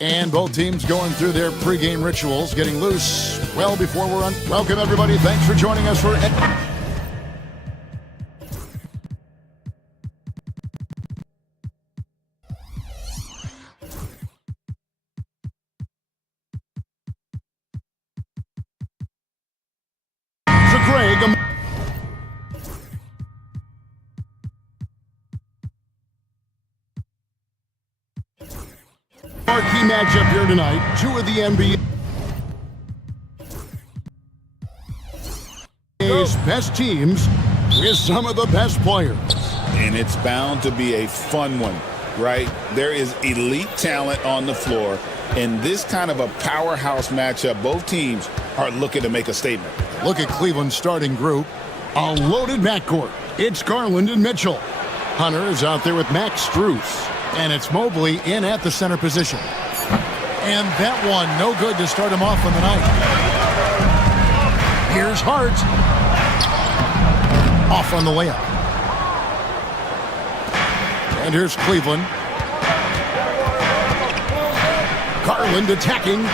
And both teams going through their pregame rituals, getting loose well before we're on. Welcome, everybody. Thanks for joining us for... Greg. Marquee matchup here tonight. Two of the NBA's best teams with some of the best players. And it's bound to be a fun one, right? There is elite talent on the floor. In this kind of a powerhouse matchup, both teams are looking to make a statement. Look at Cleveland's starting group. A loaded backcourt. It's Garland and Mitchell. Hunter is out there with Max Strus. And it's Mobley in at the center position. And that one, no good to start him off on the night. Here's Hart. Off on the layup. And here's Cleveland. Garland attacking.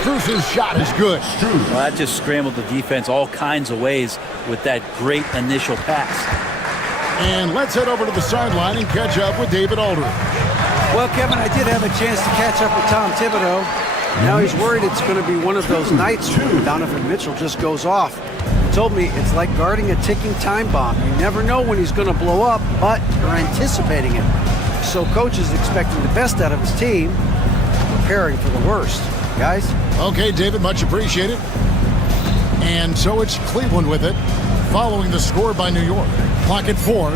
Strus's shot is good. Well, that just scrambled the defense all kinds of ways with that great initial pass. And let's head over to the sideline and catch up with David Aldridge. Well, Kevin, I did have a chance to catch up with Tom Thibodeau. Now he's worried it's going to be one of those nights when Donovan Mitchell just goes off. He told me it's like guarding a ticking time bomb. You never know when he's going to blow up, but you're anticipating it. So coach is expecting the best out of his team, preparing for the worst. Guys? Okay, David, much appreciated. And so it's Cleveland with it, following the score by New York. Clock at 4.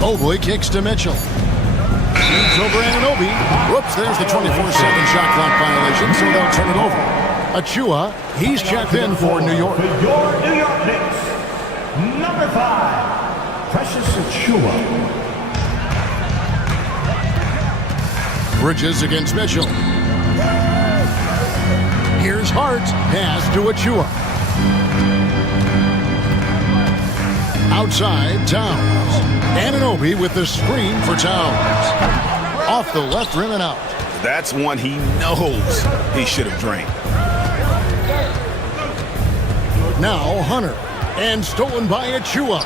Mobley kicks to Mitchell. Shoots over Anunoby. Whoops, there's the 24-second shot clock violation, so they'll turn it over. Achua, he's checked in for New York. For your New York Knicks, number 5, Precious Achua. Bridges against Mitchell. Here's Hart. Pass to Achua. Outside, Towns. Anunoby with the screen for Towns. Off the left rim and out. That's one he knows he should have drained. Now Hunter. And stolen by Achua.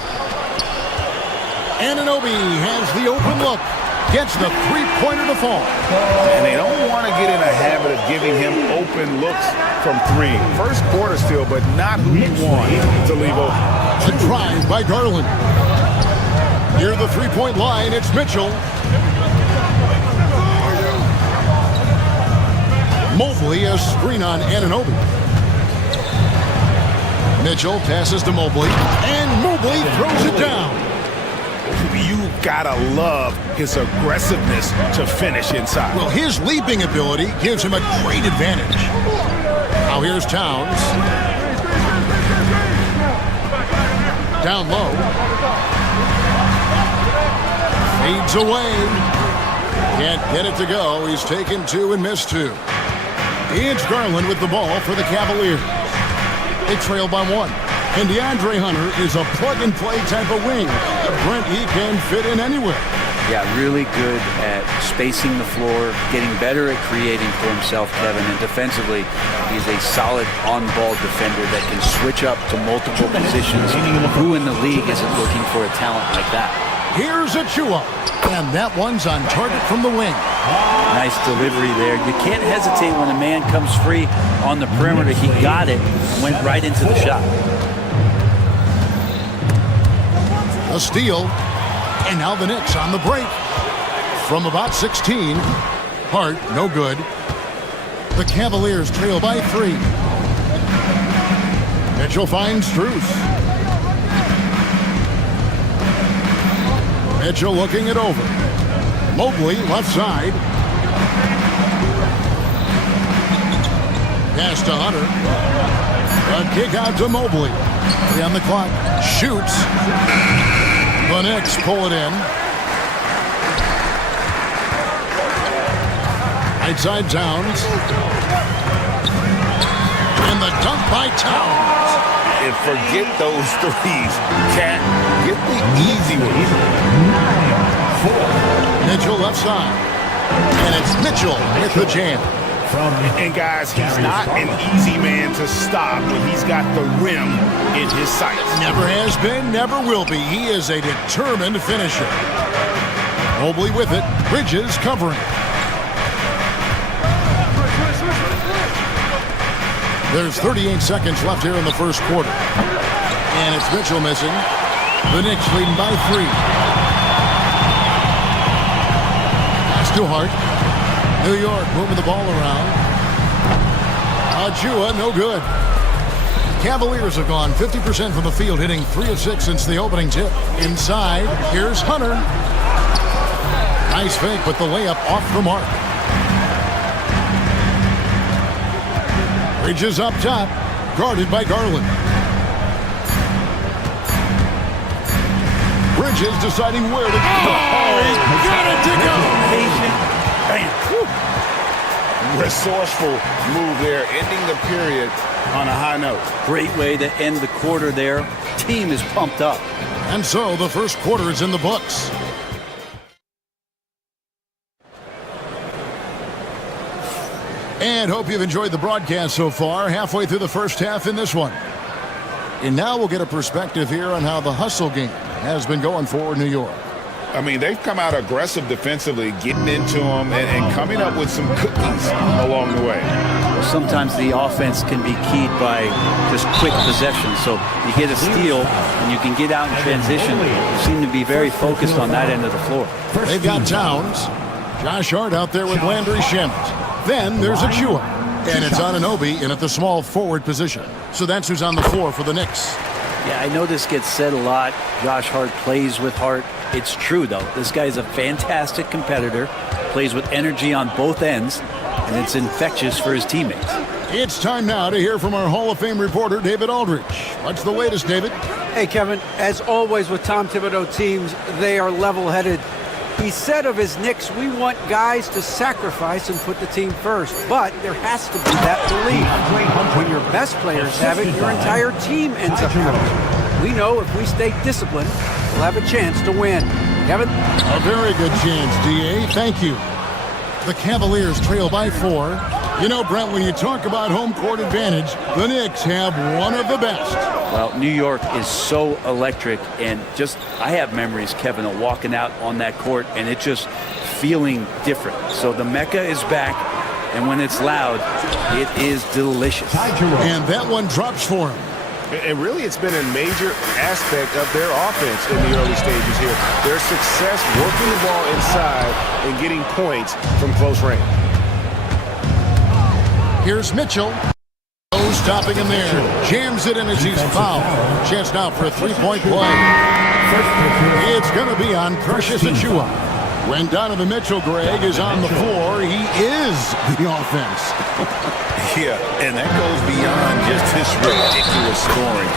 Anunoby has the open look. Gets the three-pointer to fall. And they don't want to get in a habit of giving him open looks from 3. First quarter still, but not who you want to leave open. The drive by Garland. Near the three-point line, it's Mitchell. Mobley, a screen on Anunoby. Mitchell passes to Mobley, and Mobley throws it down. You gotta love his aggressiveness to finish inside. Well, his leaping ability gives him a great advantage. Now here's Towns. Down low. Fades away. Can't get it to go. He's taken 2 and missed 2. It's Garland with the ball for the Cavaliers. They trail by 1. And DeAndre Hunter is a plug-and-play type of wing. Brent, he can fit in anywhere. Yeah, really good at spacing the floor, getting better at creating for himself, Kevin. And defensively, he's a solid on-ball defender that can switch up to multiple positions. Who in the league isn't looking for a talent like that? Here's Achua. And that one's on target from the wing. Nice delivery there. You can't hesitate when a man comes free on the perimeter. He got it, went right into the shot. A steal, and now the Knicks on the break. From about 16, Hart, no good. The Cavaliers trail by 3. Mitchell finds Strus. Mitchell looking it over. Mobley, left side. Pass to Hunter. A kick out to Mobley. 3 on the clock. Shoots. The Knicks pull it in. Right side Towns. And the dunk by Towns. And forget those threes. Cat, get the easy ones. 9-4. Mitchell left side. And it's Mitchell with the jam. And guys, he's not an easy man to stop when he's got the rim in his sights. Never has been, never will be. He is a determined finisher. Mobley with it. Bridges covering. There's 38 seconds left here in the first quarter. And it's Mitchell missing. The Knicks leading by 3. That's too hard. New York moving the ball around. Achua, no good. Cavaliers have gone 50% from the field, hitting 3 of 6 since the opening tip. Inside, here's Hunter. Nice fake, but the layup off the mark. Bridges up top, guarded by Garland. Bridges deciding where to go. Oh, he's got it to go. Patient. Bam. Resourceful move there, ending the period on a high note. Great way to end the quarter there. Team is pumped up. And so the first quarter is in the books. And hope you've enjoyed the broadcast so far. Halfway through the first half in this one. And now we'll get a perspective here on how the hustle game has been going for New York. I mean, they've come out aggressive defensively, getting into them and coming up with some cookies along the way. Well, sometimes the offense can be keyed by just quick possession. So you get a steal and you can get out in transition. You seem to be very focused on that end of the floor. They've got Towns. Josh Hart out there with Landry Shamet. Then there's Achua. And it's Anunoby in at the small forward position. So that's who's on the floor for the Knicks. Yeah, I know this gets said a lot. Josh Hart plays with heart. It's true, though. This guy's a fantastic competitor, plays with energy on both ends, and it's infectious for his teammates. It's time now to hear from our Hall of Fame reporter, David Aldrich. What's the latest, David? Hey, Kevin, as always with Tom Thibodeau teams, they are level-headed. He said of his Knicks, we want guys to sacrifice and put the team first, but there has to be that belief. When your best players have it, your entire team ends up having it. We know if we stay disciplined, we'll have a chance to win. Kevin? A very good chance, D.A. Thank you. The Cavaliers trail by 4. You know, Brent, when you talk about home court advantage, the Knicks have one of the best. Well, New York is so electric, and just, I have memories, Kevin, of walking out on that court and it just feeling different. So the Mecca is back, and when it's loud, it is delicious. And that one drops for him. And really, it's been a major aspect of their offense in the early stages here. Their success working the ball inside and getting points from close range. Here's Mitchell. No stopping him there. Jams it in as he's fouled. Chance now for a three-point play. It's going to be on Precious Achua. When Donovan Mitchell, Greg, is on the floor, he is the offense. Yeah, and that goes beyond just his ridiculous scoring.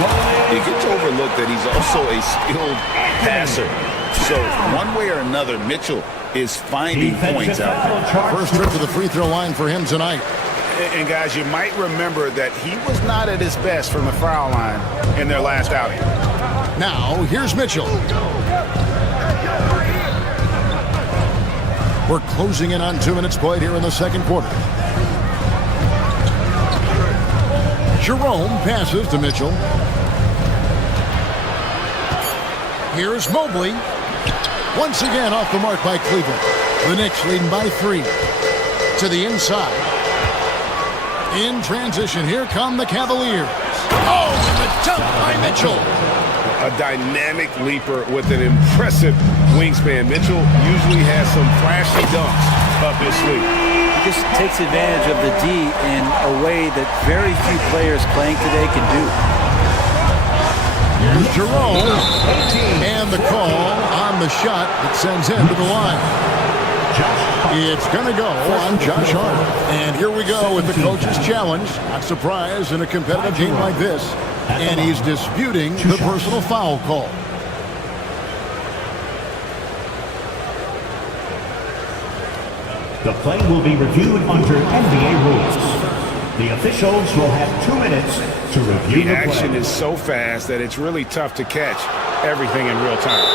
It gets overlooked that he's also a skilled passer. So one way or another, Mitchell is finding points out there. First trip to the free throw line for him tonight. And guys, you might remember that he was not at his best from the foul line in their last outing. Now, here's Mitchell. We're closing in on 2 minutes played here in the second quarter. Jerome passes to Mitchell. Here's Mobley. Once again off the mark by Cleveland. The Knicks leading by 3. To the inside. In transition, here come the Cavaliers. Oh, and the dunk by Mitchell. A dynamic leaper with an impressive wingspan. Mitchell usually has some flashy dunks up his sleeve. He just takes advantage of the D in a way that very few players playing today can do. Here's Jerome. And the call on the shot that sends him to the line. It's going to go on Josh Hart. And here we go with the coach's challenge. Not surprised in a competitive game like this. And he's disputing the personal foul call. The play will be reviewed under NBA rules. The officials will have 2 minutes to review The the action play. is so fast that it's really tough to catch everything in real time.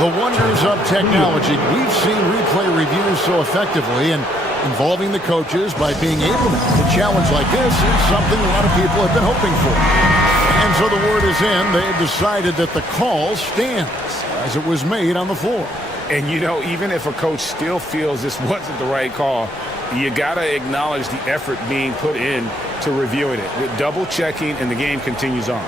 The wonders of technology. We've seen replay reviews so effectively, and involving the coaches by being able to challenge like this is something a lot of people have been hoping for. And so the word is in. They've decided that the call stands as it was made on the floor. And, you know, even if a coach still feels this wasn't the right call, you got to acknowledge the effort being put in to reviewing it. With double checking, and the game continues on.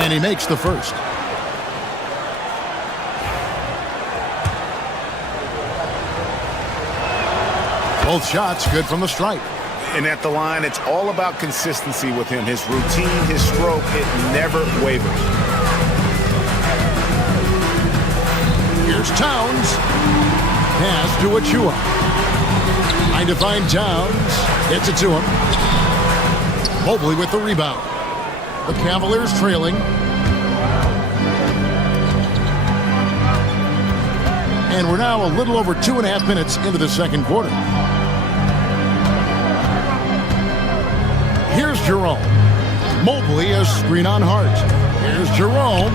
And he makes the first. Both shots good from the stripe. And at the line, it's all about consistency with him. His routine, his stroke, it never wavers. Here's Towns. Pass to Achua. Trying to find Towns. Gets it to him. Mobley with the rebound. The Cavaliers trailing. And we're now a little over 2.5 minutes into the second quarter. Here's Jerome. Mobley, a screen on Hart. Here's Jerome.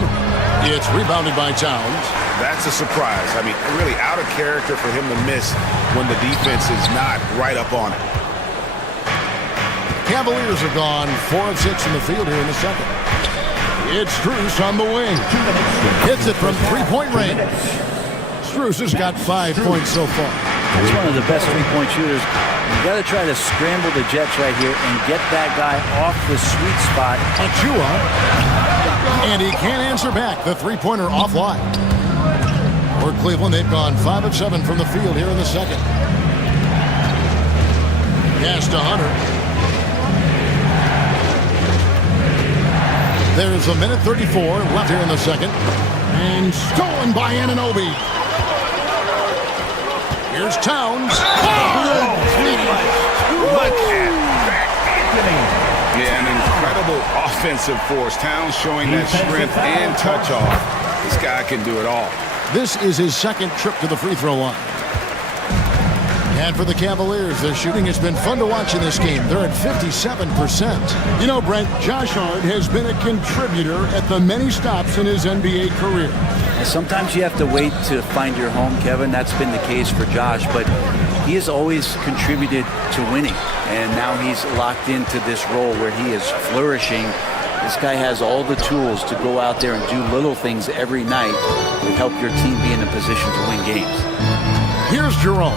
It's rebounded by Towns. That's a surprise. I mean, really out of character for him to miss when the defense is not right up on it. Cavaliers have gone 4 of 6 in the field here in the second. It's Strus on the wing. Hits it from three-point range. Strus has got 5 points so far. He's one of the best three-point shooters. You got to try to scramble the Jets right here and get that guy off the sweet spot. Achua. And he can't answer back. The three-pointer offline. For Cleveland, they've gone 5 of 7 from the field here in the second. Pass to Hunter. There's a minute 34 left here in the second. And stolen by Anunoby. Here's Towns. Look at that, Anthony. Yeah, an incredible offensive force. Towns showing that strength and touch off. This guy can do it all. This is his second trip to the free throw line. And for the Cavaliers, their shooting has been fun to watch in this game. They're at 57%. You know, Brent, Josh Hart has been a contributor at the many stops in his NBA career. And sometimes you have to wait to find your home, Kevin. That's been the case for Josh, but he has always contributed to winning. And now he's locked into this role where he is flourishing. This guy has all the tools to go out there and do little things every night to help your team be in a position to win games. Here's Jerome.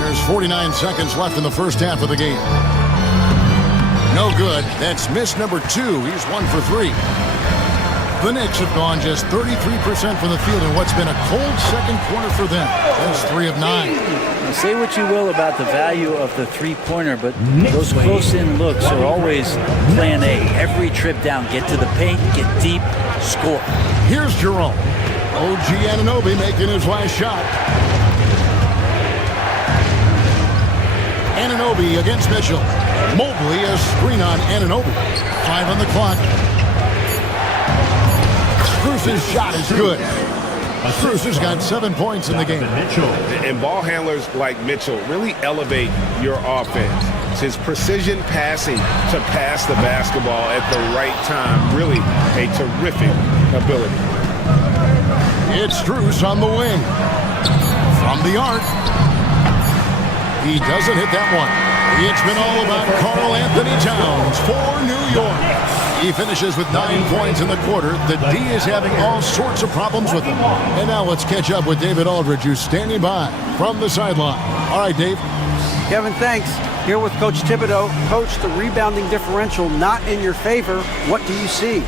There's 49 seconds left in the first half of the game. No good. That's miss number 2. He's 1 for 3. The Knicks have gone just 33% from the field in what's been a cold second quarter for them. That's 3 of 9. Now, say what you will about the value of the three-pointer, but those close-in looks are always plan A. Every trip down, get to the paint, get deep, score. Here's Jerome. OG Anunoby making his last shot. Anunoby against Mitchell. Mobley, a screen on Anunoby. 5 on the clock. Strus's shot is good. Strus has got 7 points in the game. And ball handlers like Mitchell really elevate your offense. It's his precision passing to pass the basketball at the right time. Really a terrific ability. It's Strus on the wing. From the arc. He doesn't hit that one. It's been all about Karl Anthony Towns for New York. He finishes with 9 points in the quarter. The D is having all sorts of problems with him. And now let's catch up with David Aldridge, who's standing by from the sideline. All right, Dave. Kevin, thanks. Here with Coach Thibodeau. Coach, the rebounding differential not in your favor. What do you see?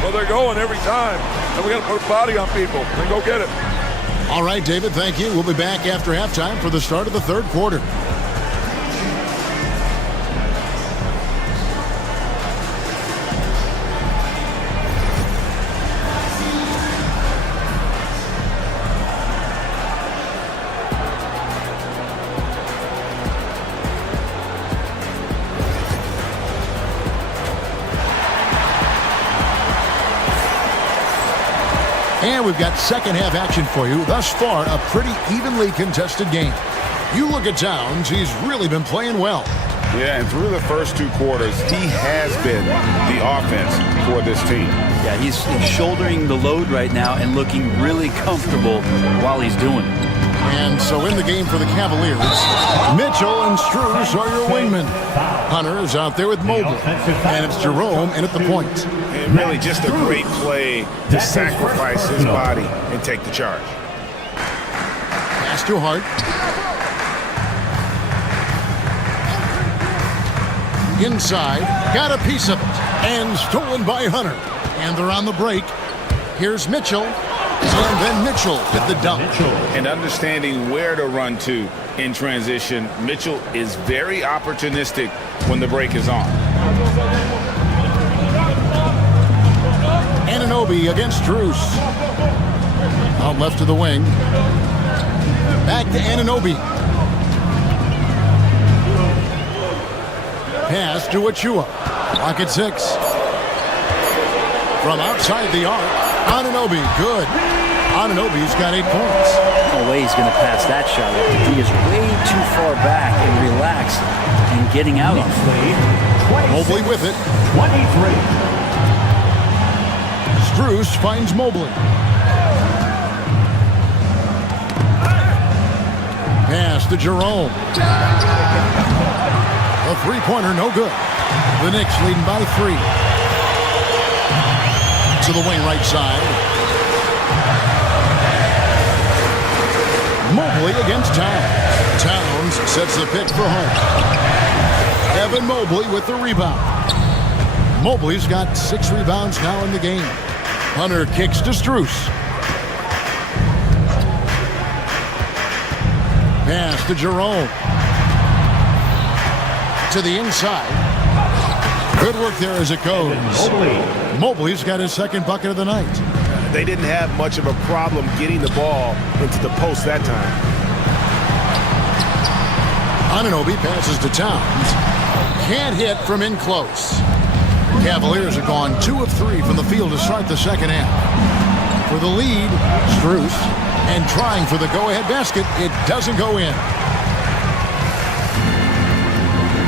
Well, they're going every time. And we got to put a body on people and go get it. All right, David, thank you. We'll be back after halftime for the start of the third quarter. And we've got second half action for you. Thus far, a pretty evenly contested game. You look at Towns, he's really been playing well. Yeah, and through the first two quarters, he has been the offense for this team. Yeah, he's shouldering the load right now and looking really comfortable while he's doing it. And so in the game for the Cavaliers, Mitchell and Strus are your wingmen. Hunter is out there with Mobley, and it's Jerome in at the point. And really just a great play to sacrifice his body and take the charge. Pass to Hart. Inside, got a piece of it, and stolen by Hunter. And they're on the break. Here's Mitchell, and then Mitchell with the dunk. And understanding where to run to in transition, Mitchell is very opportunistic when the break is on. Anunoby against Strus. Out left to the wing. Back to Anunoby. Pass to Achua. Clock at 6. From outside the arc, Anunoby, good. Anunoby's got 8 points. No way he's going to pass that shot. He is way too far back and relaxed and getting out on it. Mobley with it. 23. Strus finds Mobley. Pass to Jerome. A three-pointer, no good. The Knicks leading by 3. To the wing right side. Mobley against Towns. Towns sets the pick for Hart. Evan Mobley with the rebound. Mobley's got 6 rebounds now in the game. Hunter kicks to Strus. Pass to Jerome. To the inside. Good work there as it goes. Mobley's got his second bucket of the night. They didn't have much of a problem getting the ball into the post that time. Anunoby passes to Towns. Can't hit from in close. Cavaliers are gone 2 of 3 from the field to start the second half. For the lead, Strus, and trying for the go-ahead basket, it doesn't go in.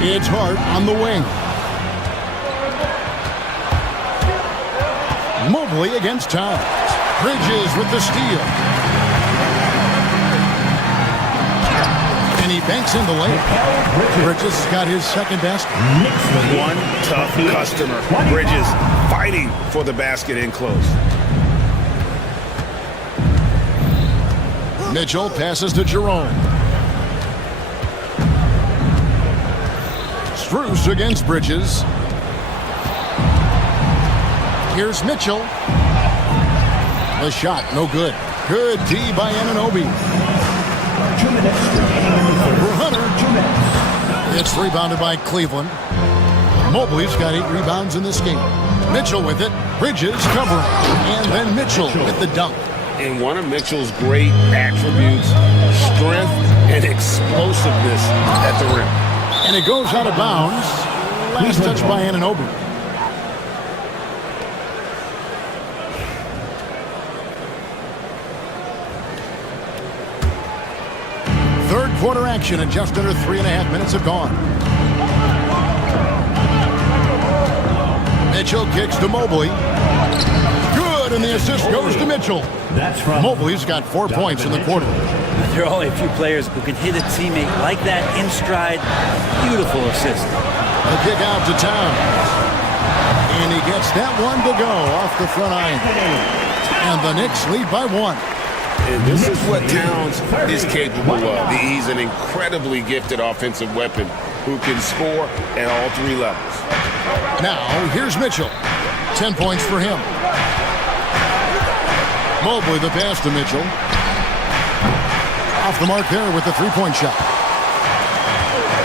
It's Hart on the wing. Mobley against Towns. Bridges with the steal. And he banks in the lane. Bridges has got his second basket. One tough customer. Bridges fighting for the basket in close. Mitchell passes to Jerome. Strus against Bridges. Here's Mitchell. The shot, no good. Good D by Anunoby. 2 minutes remaining. For Hunter. It's rebounded by Cleveland. Mobley's got 8 rebounds in this game. Mitchell with it. Bridges covering. And then Mitchell with the dunk. And one of Mitchell's great attributes, strength and explosiveness at the rim. And it goes out of bounds. Last touch by Anunoby. Third quarter action, and just under 3.5 minutes have gone. Mitchell kicks to Mobley. Good, and the assist goes to Mitchell. That's from Mobley's got 4 points in the quarter. There are only a few players who can hit a teammate like that in stride. Beautiful assist. A kick out to Towns. And he gets that one to go off the front iron. And the Knicks lead by 1. And this is what Towns is capable of. He's an incredibly gifted offensive weapon who can score at all 3 levels. Now, here's Mitchell. 10 points for him. Mobley the pass to Mitchell. Off the mark there with the three-point shot.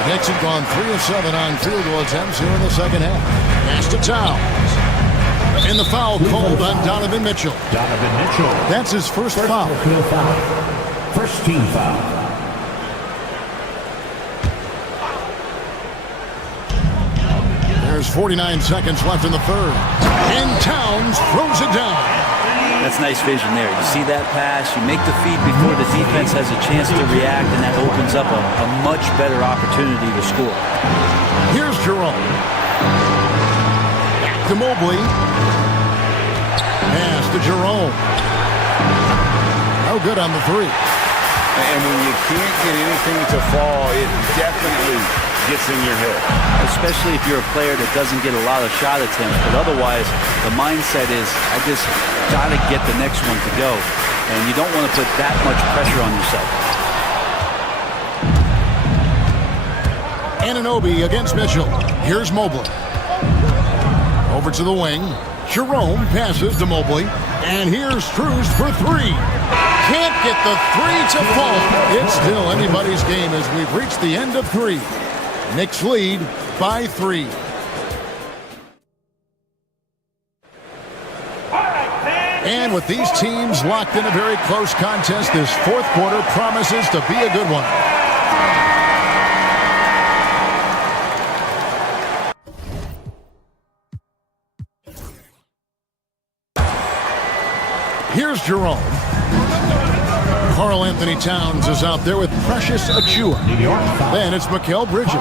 Knicks have gone 3 of 7 on field goal attempts here in the second half. Pass to Towns. And the foul called on Donovan Mitchell. Donovan Mitchell. That's his first foul. First team foul. There's 49 seconds left in the third. And Towns throws it down. That's nice vision there. You see that pass, you make the feed before the defense has a chance to react, and that opens up a much better opportunity to score. Here's Jerome. Back to Mobley. Pass to Jerome. No good on the three. And when you can't get anything to fall, it definitely gets in your head. Especially if you're a player that doesn't get a lot of shot attempts. But otherwise, the mindset is, I just got to get the next one to go. And you don't want to put that much pressure on yourself. Anunoby against Mitchell. Here's Mobley. Over to the wing. Jerome passes to Mobley. And here's Strus for three. Can't get the three to fall. It's still anybody's game as we've reached the end of three. Knicks lead by 3. And with these teams locked in a very close contest, this fourth quarter promises to be a good one. Here's Jerome. Karl Anthony Towns is out there with Precious Achiuwa. Then it's Mikal Bridges.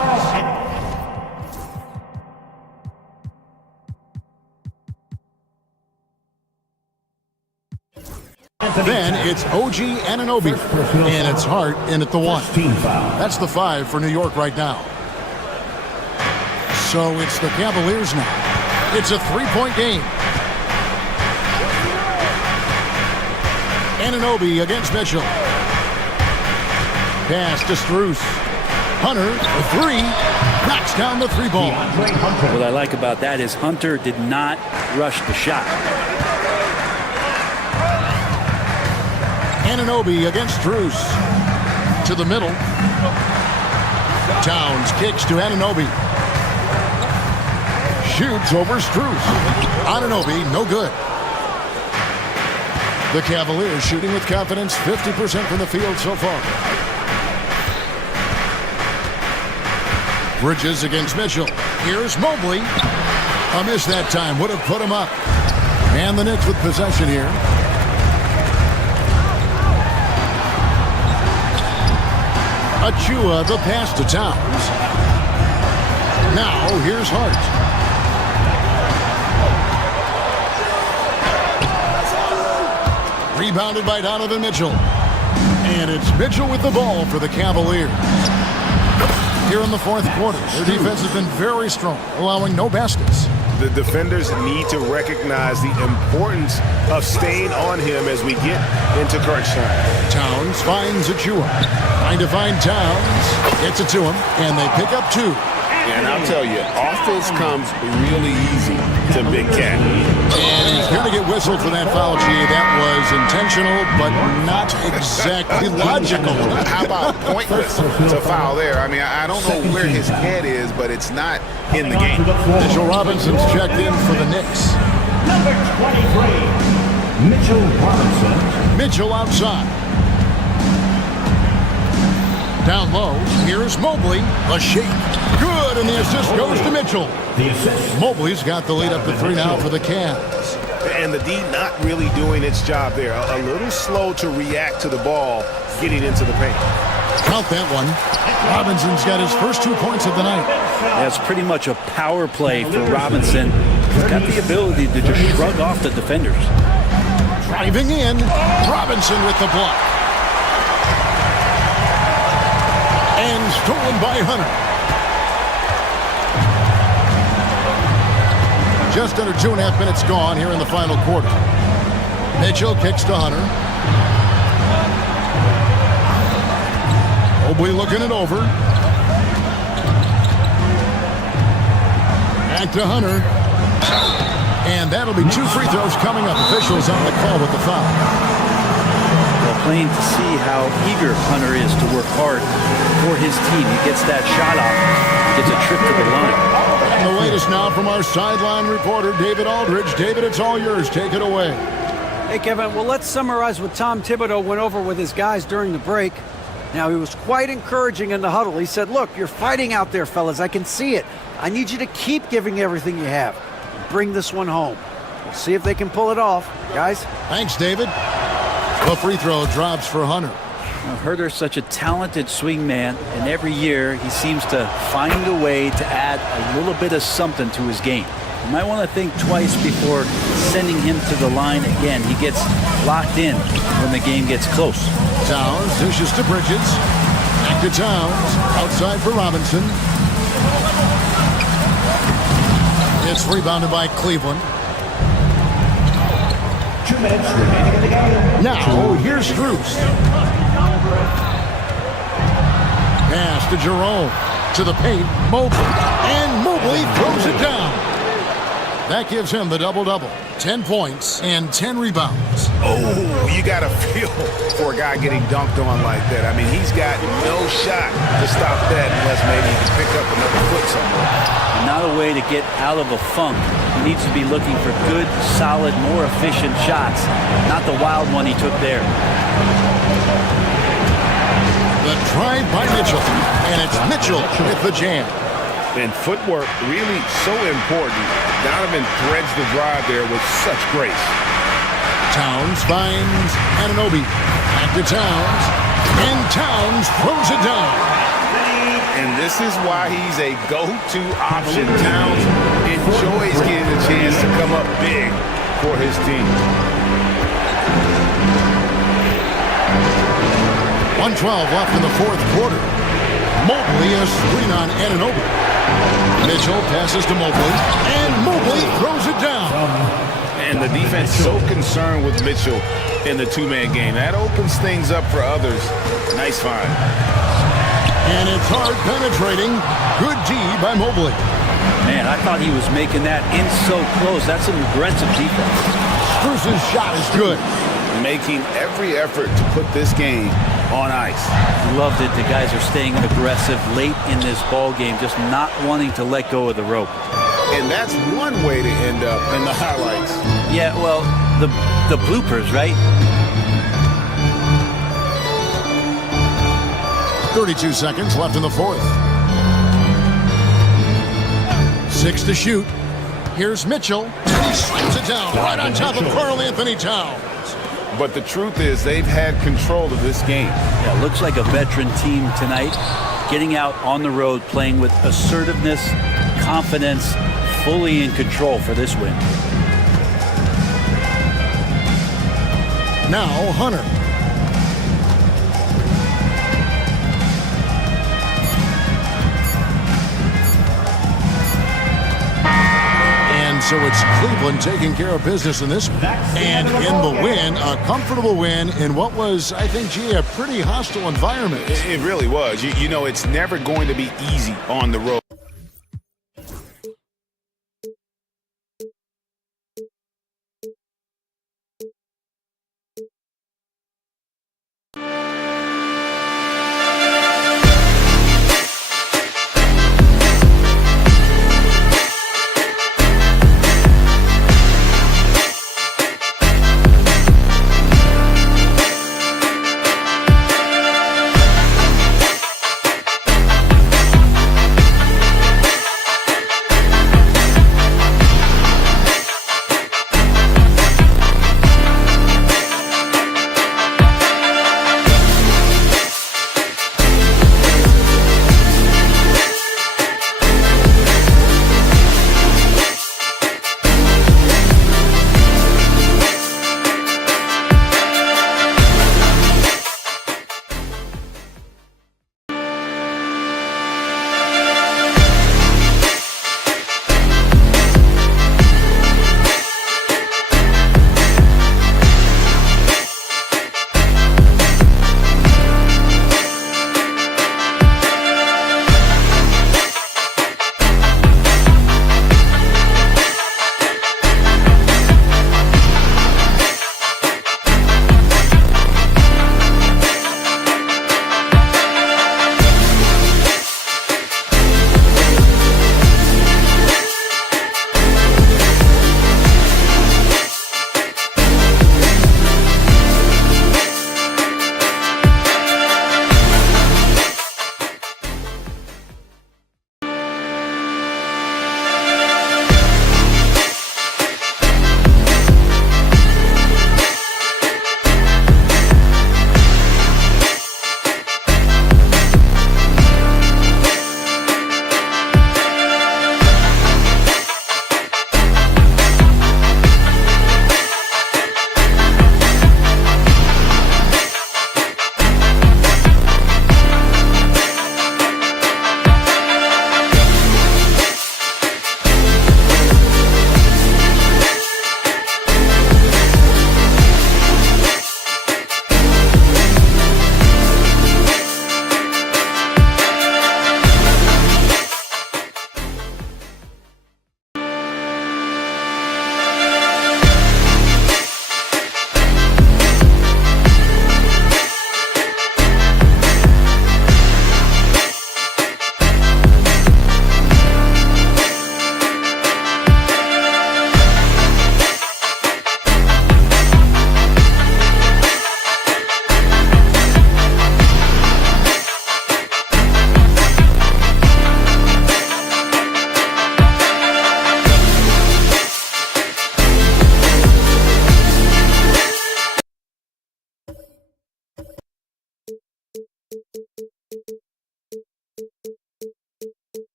Then it's OG Anunoby. And it's Hart in at the 1. That's the 5 for New York right now. So it's the Cavaliers now. It's a 3-point game. Anunoby against Mitchell. Pass to Strus. Hunter, the 3, knocks down the 3-ball. What I like about that is Hunter did not rush the shot. Anunoby against Strus. To the middle. Towns kicks to Anunoby. Shoots over Strus. Anunoby, no good. The Cavaliers shooting with confidence, 50% from the field so far. Bridges against Mitchell. Here's Mobley. A miss that time. Would have put him up. And the Knicks with possession here. Achiuwa, the pass to Towns. Now, here's Hart. Rebounded by Donovan Mitchell. And it's Mitchell with the ball for the Cavaliers. Here in the fourth quarter, their defense has been very strong, allowing no baskets. The defenders need to recognize the importance of staying on him as we get into crunch time. Towns finds Achiuwa. Trying to find Towns. Gets it to him, and they pick up 2. And I'll tell you, offense comes really easy to Big Cat. And he's going to get whistled for that foul, G. That was intentional, but not exactly logical. How about pointless to foul there? I mean, I don't know where his head is, but it's not in the game. Mitchell Robinson's checked in for the Knicks. Number 23, Mitchell Robinson. Mitchell outside. Down low, here's Mobley. A shake. Good, and the assist goes to Mitchell. The assist. Mobley's got the lead up to 3 now for the Cavs. And the D not really doing its job there. A little slow to react to the ball getting into the paint. Count that one. Robinson's got his first 2 points of the night. That's pretty much a power play for Robinson. He's got the ability to just shrug off the defenders. Driving in, Robinson with the block. And stolen by Hunter. Just under 2.5 minutes gone here in the final quarter. Mitchell kicks to Hunter. Mobley looking it over. Back to Hunter. And that'll be 2 free throws coming up. Officials on the call with the foul. Well, plain to see how eager Hunter is to work hard for his team. He gets that shot off, gets a trip to the line. And the latest now from our sideline reporter, David Aldridge. David, it's all yours. Take it away. Hey, Kevin, well, let's summarize what Tom Thibodeau went over with his guys during the break. Now, he was quite encouraging in the huddle. He said, look, you're fighting out there, fellas. I can see it. I need you to keep giving everything you have. Bring this one home. We'll see if they can pull it off. Guys? Thanks, David. The free throw drops for Hunter. Now, Herter's such a talented swing man, and every year he seems to find a way to add a little bit of something to his game. You might want to think twice before sending him to the line again. He gets locked in when the game gets close. Towns dishes to Bridges. Back to Towns. Outside for Robinson. It's rebounded by Cleveland. 2 minutes remaining in the game. Now, here's Strus. Pass to Jerome. To the paint. Mobley. And Mobley throws it down. That gives him the double-double. 10 points and 10 rebounds. Oh, you got to feel for a guy getting dunked on like that. I mean, he's got no shot to stop that unless maybe he can pick up another foot somewhere. Not a way to get out of a funk. He needs to be looking for good, solid, more efficient shots, not the wild one he took there. The drive by Mitchell. And it's Mitchell with the jam. And footwork really so important. Donovan threads the drive there with such grace. Towns finds Anunoby. Back to Towns. And Towns throws it down. And this is why he's a go-to option. Towns enjoys getting a chance to come up big for his team. 1:12 left in the fourth quarter. Mobley a screen on Anunoby. Mitchell passes to Mobley, and Mobley throws it down. And the defense so concerned with Mitchell in the two-man game. That opens things up for others. Nice find. And it's hard penetrating. Good D by Mobley. Man, I thought he was making that in so close. That's some aggressive defense. Strus's shot is good. Making every effort to put this game on ice. Loved it. The guys are staying aggressive late in this ball game, just not wanting to let go of the rope. And that's one way to end up in the highlights. Yeah, well, the bloopers, right? 32 seconds left in the fourth. 6 to shoot. Here's Mitchell. He slams it down right on top of Karl Anthony Towns. But the truth is they've had control of this game. Yeah, looks like a veteran team tonight, getting out on the road, playing with assertiveness, confidence, fully in control for this win. Now Hunter. So it's Cleveland taking care of business in this one. And in the win, a comfortable win in what was, I think, a pretty hostile environment. It really was. You know, it's never going to be easy on the road.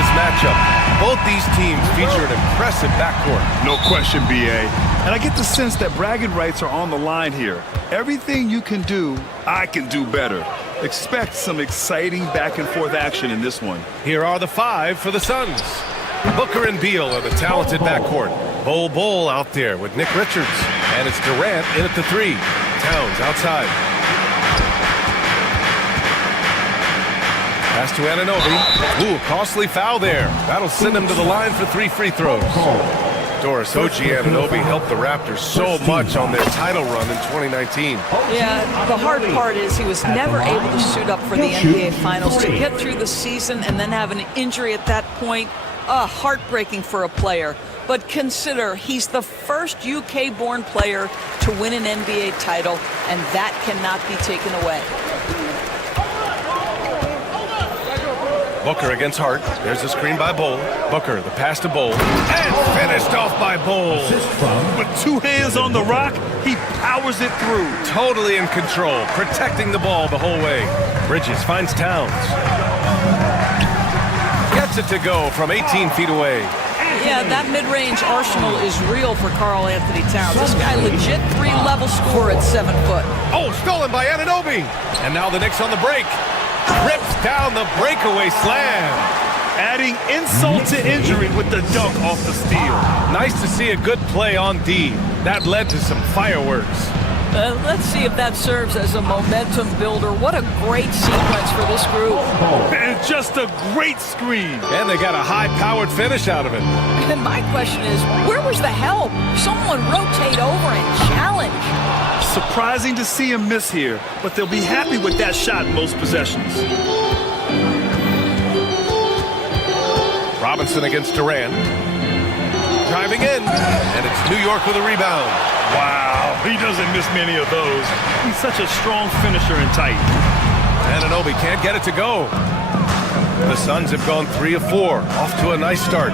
this matchup. Both these teams feature an impressive backcourt. No question, B.A. And I get the sense that bragging rights are on the line here. Everything you can do, I can do better. Expect some exciting back-and-forth action in this one. Here are the 5 for the Suns. Booker and Beal are the talented backcourt. Bol out there with Nick Richards. And it's Durant in at the 3. Towns outside. Pass to Anunoby. Ooh, costly foul there. That'll send him to the line for 3 free throws. Doris Anunoby helped the Raptors so much on their title run in 2019. Yeah, the hard part is he was never able to suit up for the NBA Finals. To get through the season and then have an injury at that point, heartbreaking for a player. But consider, he's the first UK-born player to win an NBA title, and that cannot be taken away. Booker against Hart. There's a screen by Bol. Booker, the pass to Bol. And finished off by Bol. With 2 hands on the rock, he powers it through. Totally in control, protecting the ball the whole way. Bridges finds Towns. Gets it to go from 18 feet away. Yeah, that mid-range arsenal is real for Karl Anthony Towns. This guy legit 3-level scorer at 7 foot. Oh, stolen by Anunoby. And now the Knicks on the break. Rips down the breakaway slam. Adding insult to injury with the dunk off the steal. Nice to see a good play on D. That led to some fireworks. Let's see if that serves as a momentum builder. What a great sequence for this group. And just a great screen. And they got a high-powered finish out of it. And my question is, where was the help? Someone rotate over and challenge. Surprising to see him miss here, but they'll be happy with that shot in most possessions. Robinson against Durant. Driving in, and it's New York with a rebound. Wow, he doesn't miss many of those. He's such a strong finisher and tight. Anunoby can't get it to go. The Suns have gone 3 of 4, off to a nice start.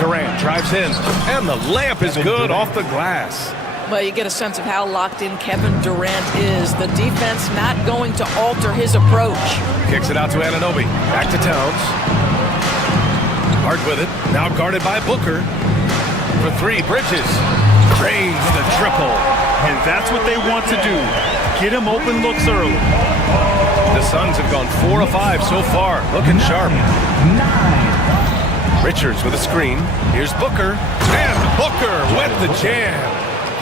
Durant drives in, and the layup is good off the glass. Well, you get a sense of how locked in Kevin Durant is. The defense not going to alter his approach. Kicks it out to Anunoby. Back to Towns. Hart with it. Now guarded by Booker. For 3, Bridges. Drains the triple. And that's what they want to do. Get him open looks early. The Suns have gone 4 of 5 so far. Looking sharp. Richards with a screen. Here's Booker. And Booker with the jam.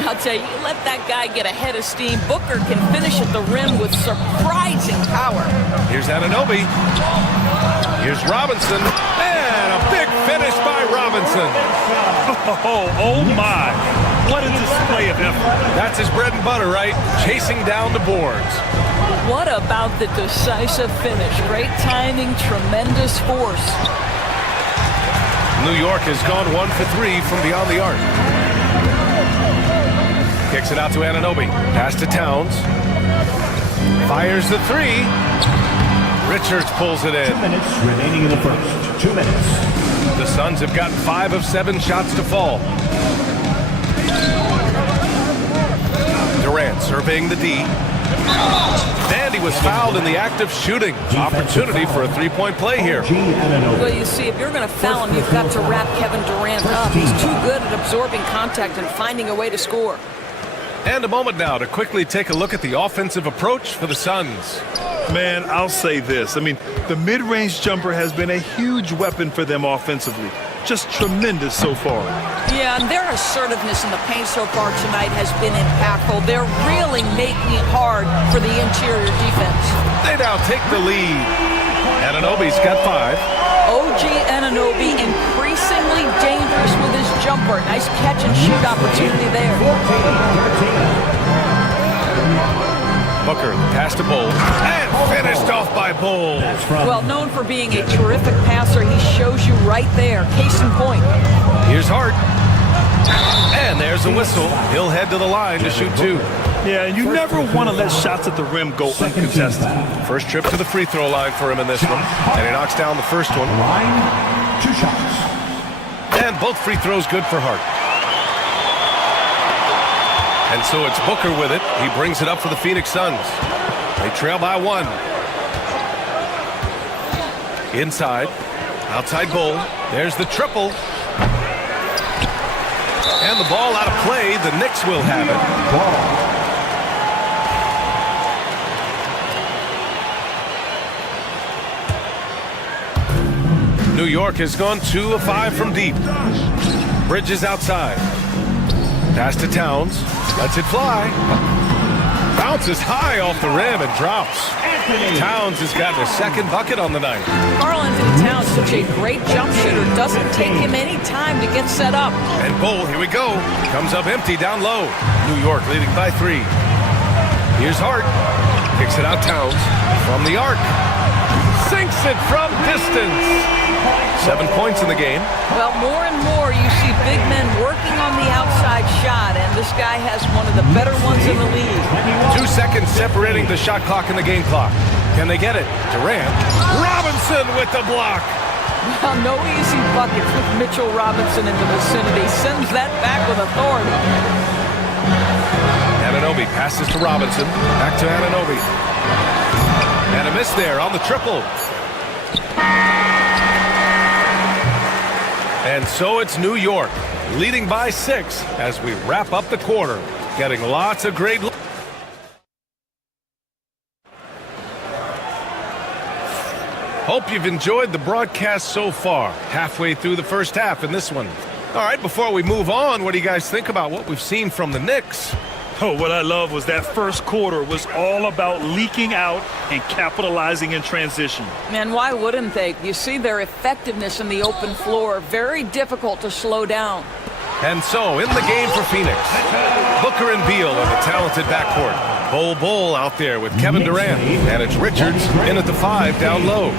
I'll tell you, let that guy get a head of steam. Booker can finish at the rim with surprising power. Here's Anunoby. Here's Robinson. And a big finish by Robinson. Oh my. What a display of effort. That's his bread and butter, right? Chasing down the boards. What about the decisive finish? Great timing, tremendous force. New York has gone 1 for 3 from beyond the arc. Kicks it out to Anunoby. Pass to Towns. Fires the 3. Richards pulls it in. 2 minutes remaining in the first. 2 minutes. The Suns have gotten 5 of 7 shots to fall. Durant surveying the D. And he was fouled in the act of shooting. Opportunity for a 3-point play here. Well, you see, if you're going to foul him, you've got to wrap Kevin Durant up. He's too good at absorbing contact and finding a way to score. And a moment now to quickly take a look at the offensive approach for the Suns. Man, I'll say this. I mean, the mid-range jumper has been a huge weapon for them offensively. Just tremendous so far. Yeah, and their assertiveness in the paint so far tonight has been impactful. They're really making it hard for the interior defense. They now take the lead. Anunoby's got 5. OG Anunoby increasingly dangerous with his jumper. Nice catch and shoot opportunity there. Booker, pass to Bol. And finished off by Bol. Well, known for being a terrific passer, he shows you right there. Case in point. Here's Hart. And there's a whistle. He'll head to the line to shoot 2. Yeah, and you never want to let shots at the rim go uncontested. First trip to the free throw line for him in this one. And he knocks down the first one. Line, 2 shots. And both free throws good for Hart. And so it's Booker with it. He brings it up for the Phoenix Suns. They trail by 1. Inside. Outside Bull. There's the triple. And the ball out of play. The Knicks will have it. New York has gone 2 of 5 from deep. Bridges outside. Pass to Towns. Lets it fly. Bounces high off the rim and drops. Towns has gotten a second bucket on the night. Karl-Anthony Towns, such a great jump shooter, doesn't take him any time to get set up. And Bull, here we go. Comes up empty down low. New York leading by 3. Here's Hart. Kicks it out Towns from the arc. Sinks it from distance. 7 points in the game. Well, more and more you see big men working on the outside shot, and this guy has one of the better ones in the league. 2 seconds separating the shot clock and the game clock. Can they get it? Durant. Robinson with the block. Well, no easy buckets with Mitchell Robinson in the vicinity. Sends that back with authority. Anunoby passes to Robinson. Back to Anunoby. And a miss there on the triple. And so it's New York leading by 6 as we wrap up the quarter. Getting lots of great. Hope you've enjoyed the broadcast so far. Halfway through the first half in this one. All right, before we move on, what do you guys think about what we've seen from the Knicks? Oh, what I love was that first quarter was all about leaking out and capitalizing in transition. Man, why wouldn't they? You see their effectiveness in the open floor. Very difficult to slow down. And so, in the game for Phoenix, Booker and Beal are the talented backcourt. Bull out there with Kevin Durant. And it's Richards in at the 5 down low.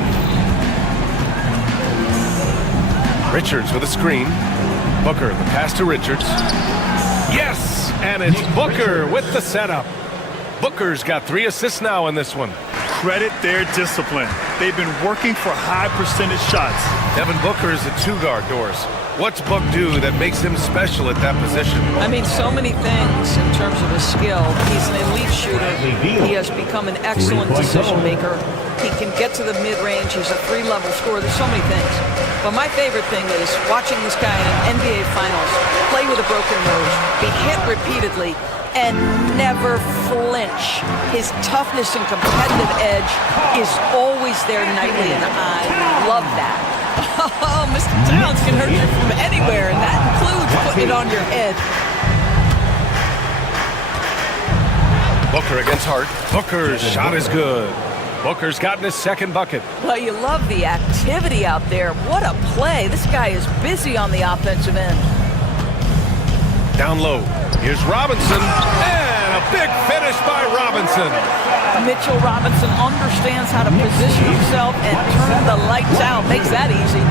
Richards with a screen. Booker, the pass to Richards. Yes! And it's Booker with the setup. Booker's got 3 assists now in this one. Credit their discipline. They've been working for high percentage shots. Devin Booker is a 2-guard, Doris. What's Book do that makes him special at that position? I mean, so many things in terms of his skill. He's an elite shooter. He has become an excellent decision maker. He can get to the mid-range. He's a 3-level scorer. There's so many things. But my favorite thing is watching this guy in an NBA Finals play with a broken nose, be hit repeatedly, and never flinch. His toughness and competitive edge is always there nightly, and I love that. Oh, Mr. Towns can hurt you from anywhere, and that includes putting it on your head. Booker against Hart. Booker's shot is good. Booker's gotten his second bucket. Well, you love the activity out there. What a play. This guy is busy on the offensive end. Down low. Here's Robinson. And a big finish by Robinson. Mitchell Robinson understands how to position himself and turn the lights out. Makes that easy.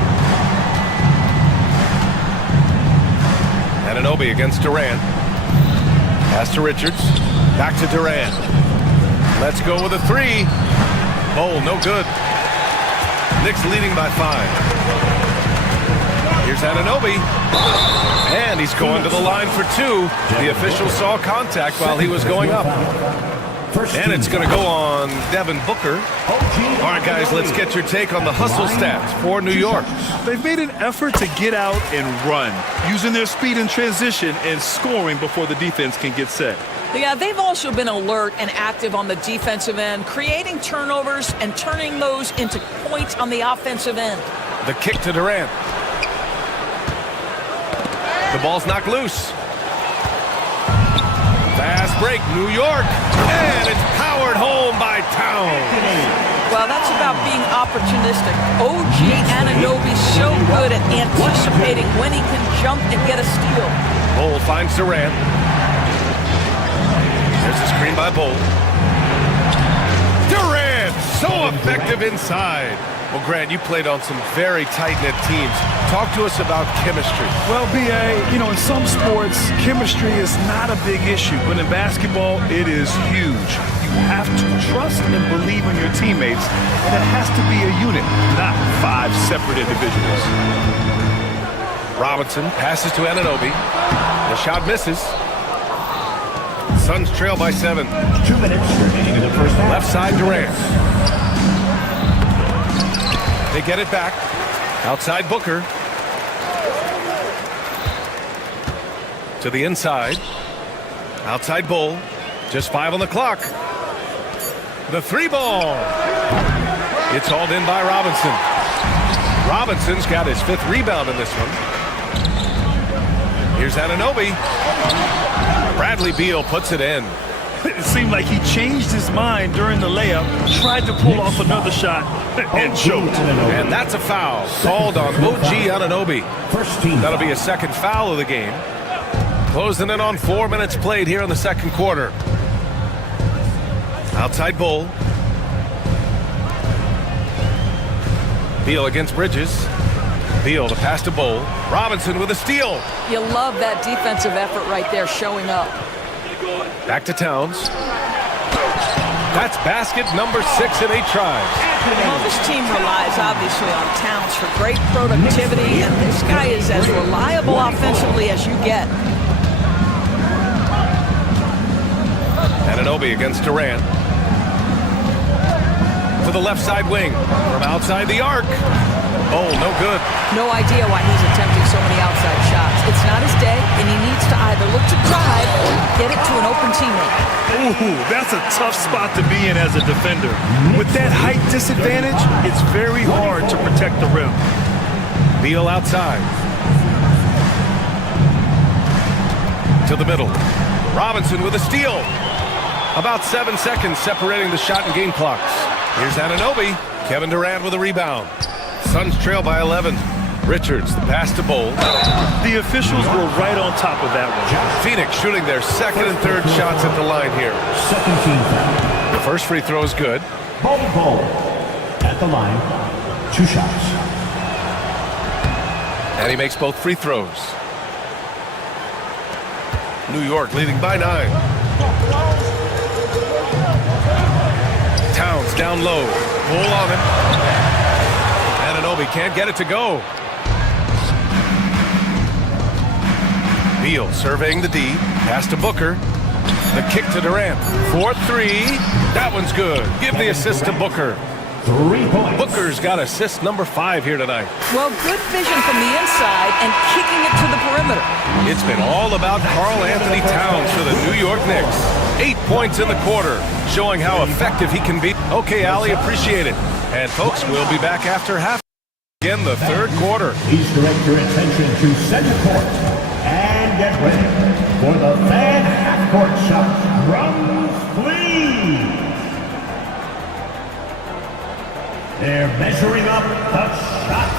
Anunoby against Durant. Pass to Richards. Back to Durant. Let's go with a 3. Oh, no good. Knicks leading by 5. Here's Anunoby. And he's going to the line for 2. The official saw contact while he was going up. And it's going to go on Devin Booker. All right, guys, let's get your take on the hustle stats for New York. They've made an effort to get out and run, using their speed in transition and scoring before the defense can get set. Yeah, they've also been alert and active on the defensive end, creating turnovers and turning those into points on the offensive end. The kick to Durant. The ball's knocked loose. Fast break, New York. And it's powered home by Towns. Well, that's about being opportunistic. OG Anunoby's so good at anticipating when he can jump and get a steal. Bull finds Durant. There's a screen by Bull. Durant, so effective inside. Well, Grant, you played on some very tight-knit teams. Talk to us about chemistry. Well, B.A., in some sports, chemistry is not a big issue, but in basketball, it is huge. You have to trust and believe in your teammates, and it has to be a unit, not 5 separate individuals. Robinson passes to Anunoby. The shot misses. Suns trail by 7. 2 minutes remaining in the first half. Left side Durant. They get it back. Outside Booker. To the inside. Outside Bull. Just 5 on the clock. The 3 ball. It's hauled in by Robinson. Robinson's got his 5th rebound in this one. Here's Anunoby. Bradley Beal puts it in. It seemed like he changed his mind during the layup, tried to pull off another shot, and choked. And that's a foul called on OG Anunoby. That'll be a second foul of the game. Closing in on 4 minutes played here in the second quarter. Outside Bull. Beal against Bridges. Beal to pass to Bull. Robinson with a steal. You love that defensive effort right there showing up. Back to Towns. That's basket number 6 in 8 tries. Well, this team relies obviously on Towns for great productivity, and this guy is as reliable offensively as you get. Anunoby against Durant. To the left side wing. From outside the arc. Oh, no good. No idea why he's attempting so many outside shots. It's not his day, and he needs to either look to drive or get it to an open teammate. Ooh, that's a tough spot to be in as a defender. With that height disadvantage, it's very hard to protect the rim. Beal outside. To the middle. Robinson with a steal. About 7 seconds separating the shot and game clocks. Here's Anunoby. Kevin Durant with a rebound. Suns trail by 11. Richards, the pass to Bull. The officials were right on top of that one. Phoenix shooting their second and third shots at the line here. The first free throw is good. Bull at the line. 2 shots. And he makes both free throws. New York leading by 9. Towns down low. Bull on him. Anunoby can't get it to go. Beal surveying the D. Pass to Booker. The kick to Durant. 4-3. That one's good. Give the assist to Booker. 3 points. Booker's got assist number 5 here tonight. Well, good vision from the inside and kicking it to the perimeter. It's been all about Karl Anthony Towns for the New York Knicks. 8 points in the quarter, showing how effective he can be. Okay, Ali, appreciate it. And folks, we'll be back after half. Again, the third quarter. Please direct your attention to center court and get ready for the fan half-court shot. Drums, please. They're measuring up the shot.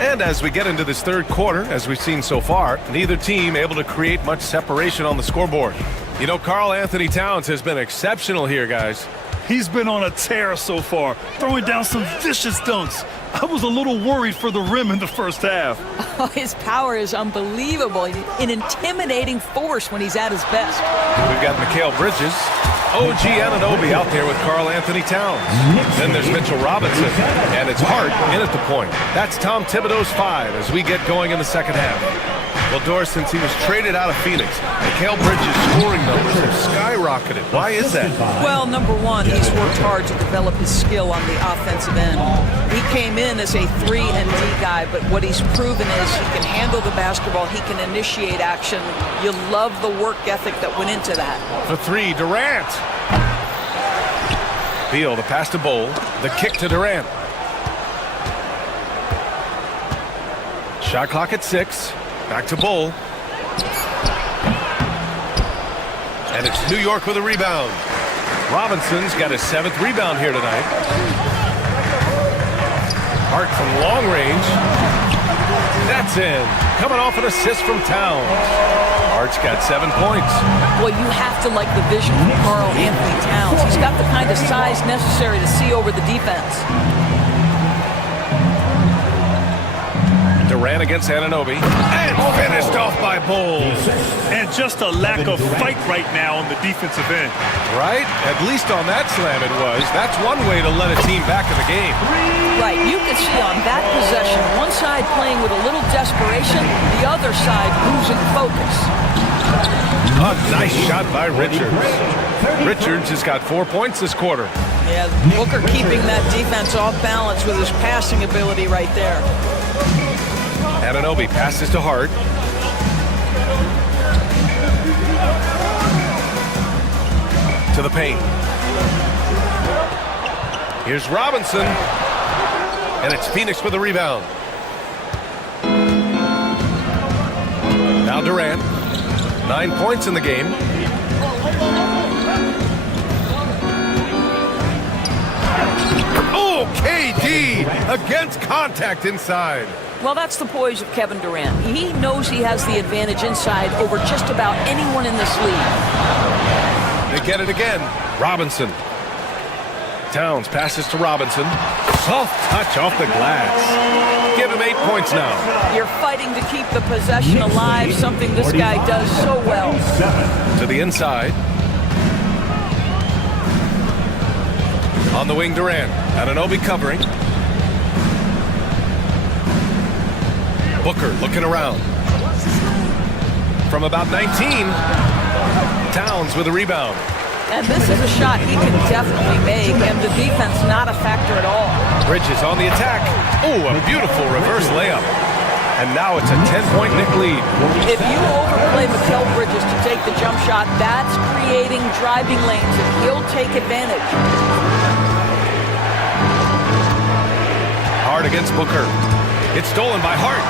And as we get into this third quarter, as we've seen so far, neither team able to create much separation on the scoreboard. You know, Karl Anthony Towns has been exceptional here, guys. He's been on a tear so far, throwing down some vicious dunks. I was a little worried for the rim in the first half. Oh, his power is unbelievable. An intimidating force when he's at his best. We've got Mikal Bridges. OG Anunoby out there with Karl Anthony Towns. Then there's Mitchell Robinson. And it's Hart in at the point. That's Tom Thibodeau's 5 as we get going in the second half. Well, Doris, since he was traded out of Phoenix, Mikal Bridges' scoring numbers have skyrocketed. Why is that? Well, number one, he's worked hard to develop his skill on the offensive end. He came in as a 3 and D guy, but what he's proven is he can handle the basketball, he can initiate action. You love the work ethic that went into that. For 3, Durant. Beal, the pass to Bull. The kick to Durant. Shot clock at 6. Back to Bull. And it's New York with a rebound. Robinson's got his 7th rebound here tonight. Hart from long range. That's in. Coming off an assist from Towns. Hart's got 7 points. Well, you have to like the vision from Karl Anthony Towns. He's got the kind of size necessary to see over the defense. Durant against Anunoby. And finished off by Bull. And just a lack of fight right now on the defensive end. Right? At least on that slam it was. That's one way to let a team back in the game. Right, you can see on that possession, one side playing with a little desperation, the other side losing focus. A nice shot by Richards. Richards has got 4 points this quarter. Yeah, Booker keeping that defense off balance with his passing ability right there. Anunoby passes to Hart. To the paint. Here's Robinson. And it's Phoenix with a rebound. Now Durant. 9 points in the game. Oh, KD against contact inside. Well, that's the poise of Kevin Durant. He knows he has the advantage inside over just about anyone in this league. They get it again. Robinson. Towns passes to Robinson. Soft touch off the glass. Give him 8 points now. You're fighting to keep the possession alive, something this guy does so well. To the inside. On the wing, Durant. Anunoby covering. Booker looking around. From about 19. Towns with a rebound. And this is a shot he can definitely make, and the defense not a factor at all. Bridges on the attack. Oh, a beautiful reverse layup. And now it's a 10-point Knick lead. If you overplay Mikal Bridges to take the jump shot, that's creating driving lanes, and he'll take advantage. Hart against Booker. It's stolen by Hart.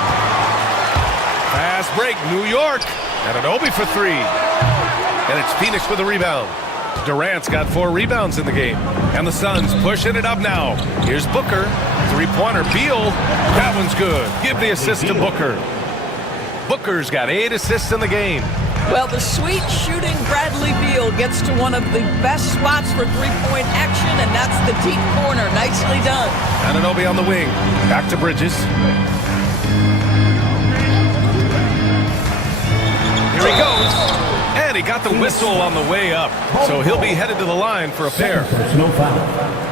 Fast break, New York. Anunoby for 3. And it's Phoenix with a rebound. Durant's got 4 rebounds in the game. And the Suns pushing it up now. Here's Booker. Three-pointer, Beal. That one's good. Give the assist to Booker. Booker's got 8 assists in the game. Well, the sweet shooting Bradley Beal gets to one of the best spots for three-point action, and that's the deep corner. Nicely done. Anunoby on the wing. Back to Bridges. Here he goes. And he got the whistle on the way up. So he'll be headed to the line for a pair.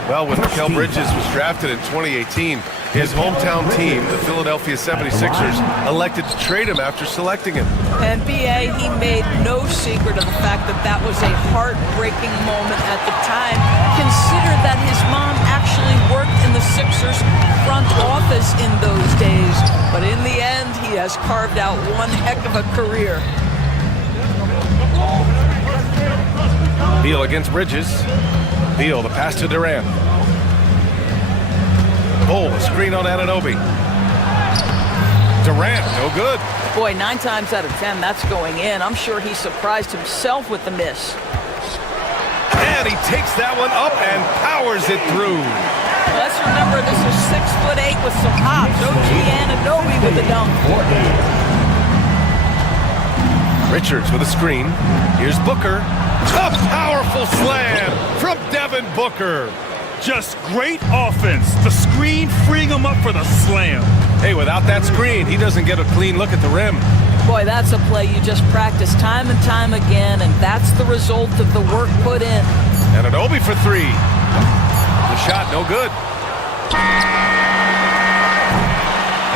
Well, when Mikal Bridges was drafted in 2018, his hometown team, the Philadelphia 76ers, elected to trade him after selecting him. And B.A., he made no secret of the fact that that was a heartbreaking moment at the time. Consider that his mom actually worked in the Sixers front office in those days. But in the end, he has carved out one heck of a career. Beal against Bridges. Beal, the pass to Durant. A screen on Anunoby. Durant, no good. Boy, 9 times out of 10, that's going in. I'm sure he surprised himself with the miss. And he takes that one up and powers it through. Let's remember, this is 6'8" with some hops. OG Anunoby with the dunk. Richards with a screen. Here's Booker. A powerful slam from Devin Booker. Just great offense. The screen freeing him up for the slam. Hey, without that screen, he doesn't get a clean look at the rim. Boy, that's a play you just practice time and time again, and that's the result of the work put in. Anunoby for 3. The shot, no good.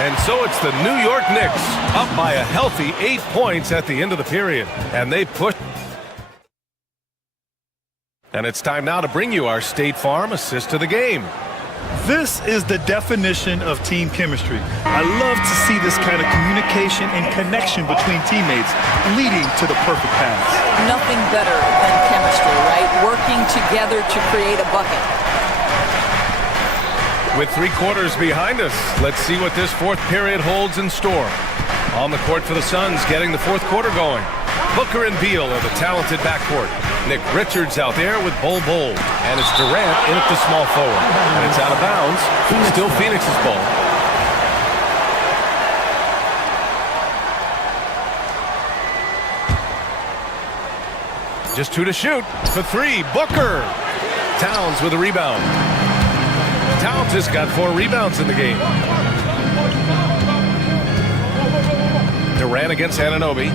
And so it's the New York Knicks up by a healthy 8 points at the end of the period. And they push. And it's time now to bring you our State Farm assist to the game. This is the definition of team chemistry. I love to see this kind of communication and connection between teammates leading to the perfect pass. Nothing better than chemistry, right? Working together to create a bucket. With 3 quarters behind us, let's see what this 4th period holds in store. On the court for the Suns, getting the 4th quarter going. Booker and Beal are the talented backcourt. Nick Richards out there with Bol. And it's Durant in at the small forward. And it's out of bounds. Still Phoenix's ball. Just 2 to shoot. For 3, Booker. Towns with a rebound. Towns has got 4 rebounds in the game. Durant against Anunoby.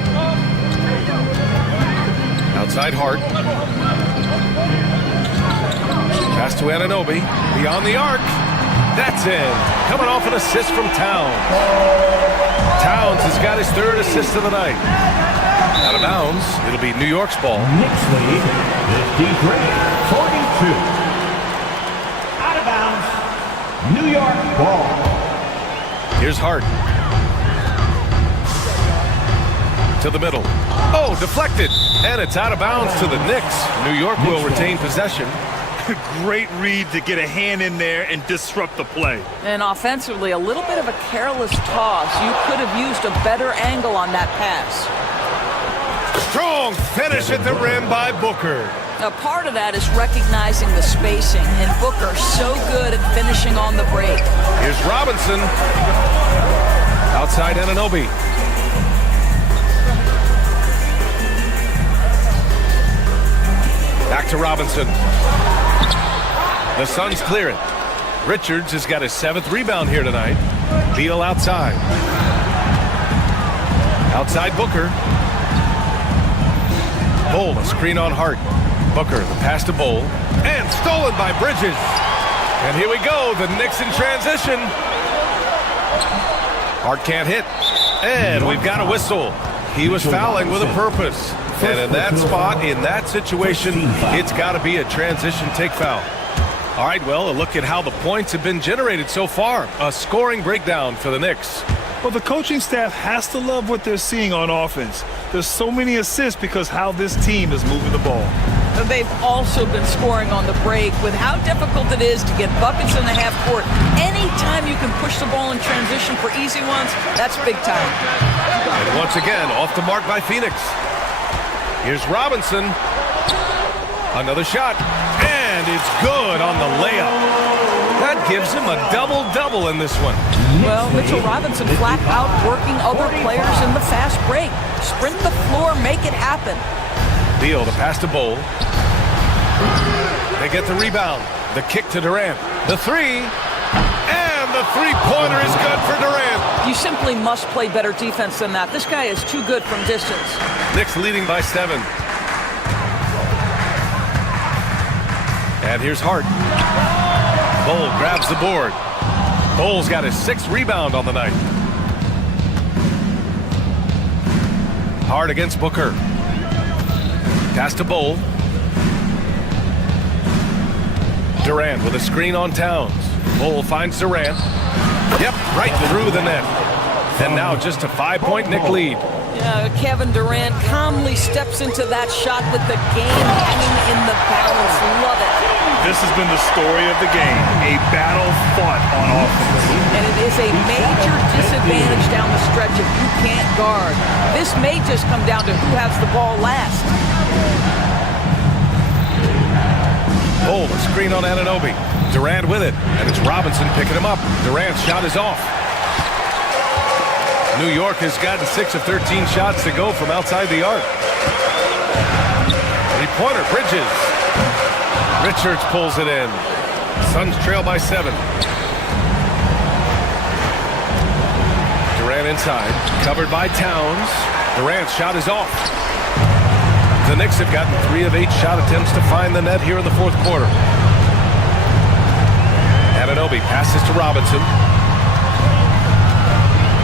Outside Hart. Pass to Anunoby. Beyond the arc. That's in. Coming off an assist from Towns. Towns has got his 3rd assist of the night. Out of bounds. It'll be New York's ball. Knicks lead 53-42. Out of bounds. New York ball. Here's Hart. To the middle. Oh, deflected. And it's out of bounds to the Knicks. New York will retain possession. Great read to get a hand in there and disrupt the play. And offensively, a little bit of a careless toss. You could have used a better angle on that pass. Strong finish at the rim by Booker. Now, part of that is recognizing the spacing, and Booker so good at finishing on the break. Here's Robinson. Outside Anunoby. Back to Robinson. The Suns clear it. Richards has got his 7th rebound here tonight. Beal outside. Outside Booker. Bull, a screen on Hart. Booker, the pass to Bull. And stolen by Bridges. And here we go, the Knicks in transition. Hart can't hit. And we've got a whistle. He was fouling with a purpose. And in that spot, in that situation, it's got to be a transition take foul. All right, well, a look at how the points have been generated so far. A scoring breakdown for the Knicks. Well, the coaching staff has to love what they're seeing on offense. There's so many assists because how this team is moving the ball. And they've also been scoring on the break with how difficult it is to get buckets in the half court. Anytime you can push the ball in transition for easy ones, that's big time. And once again, off the mark by Phoenix. Here's Robinson. Another shot. And it's good on the layup. That gives him a double-double in this one. Well, Mitchell Robinson flat out working other players in the fast break. Sprint the floor, make it happen. Beal, the pass to Bull. They get the rebound. The kick to Durant. The three. And the three-pointer is good for Durant. You simply must play better defense than that. This guy is too good from distance. Knicks leading by 7. And here's Hart. Bull grabs the board. Bull's got his 6th rebound on the night. Hart against Booker. Pass to Bull. Durant with a screen on Towns. Bull finds Durant. Yep, right through the net. And now just a 5-point Knick lead. Yeah, Kevin Durant calmly steps into that shot with the game hanging in the balance. Love it. This has been the story of the game, a battle fought on offense. And it is a major disadvantage down the stretch if you can't guard. This may just come down to who has the ball last. Bull, a screen on Anunoby. Durant with it, and it's Robinson picking him up. Durant's shot is off. New York has gotten 6 of 13 shots to go from outside the arc. Three-pointer, Bridges. Richards pulls it in. Suns trail by 7. Durant inside, covered by Towns. Durant's shot is off. The Knicks have gotten 3 of 8 shot attempts to find the net here in the 4th quarter. Anunoby passes to Robinson.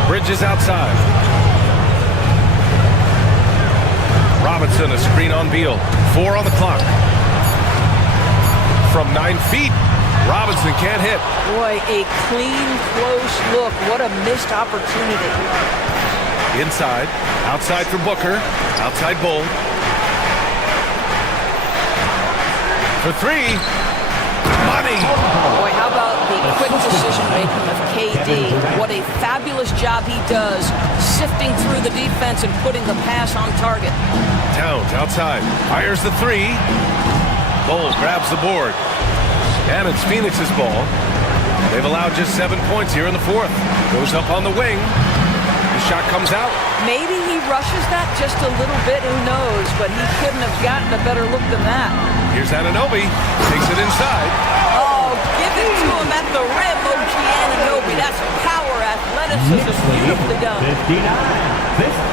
Bridges outside. Robinson, a screen on Beal. 4 on the clock. From 9 feet, Robinson can't hit. Boy, a clean, close look. What a missed opportunity. Inside, outside for Booker. Outside Bull. For 3. Money. Boy, how about the quick decision-making of KD? What a fabulous job he does sifting through the defense and putting the pass on target. Towns outside. Fires the 3. Bull grabs the board. And it's Phoenix's ball. They've allowed just 7 points here in the 4th. Goes up on the wing. The shot comes out. Maybe he rushes that just a little bit, who knows, but he couldn't have gotten a better look than that. Here's Anunoby. Takes it inside. Oh, give it to him at the rim, OG Anunoby. That's power, athleticism, beautifully done.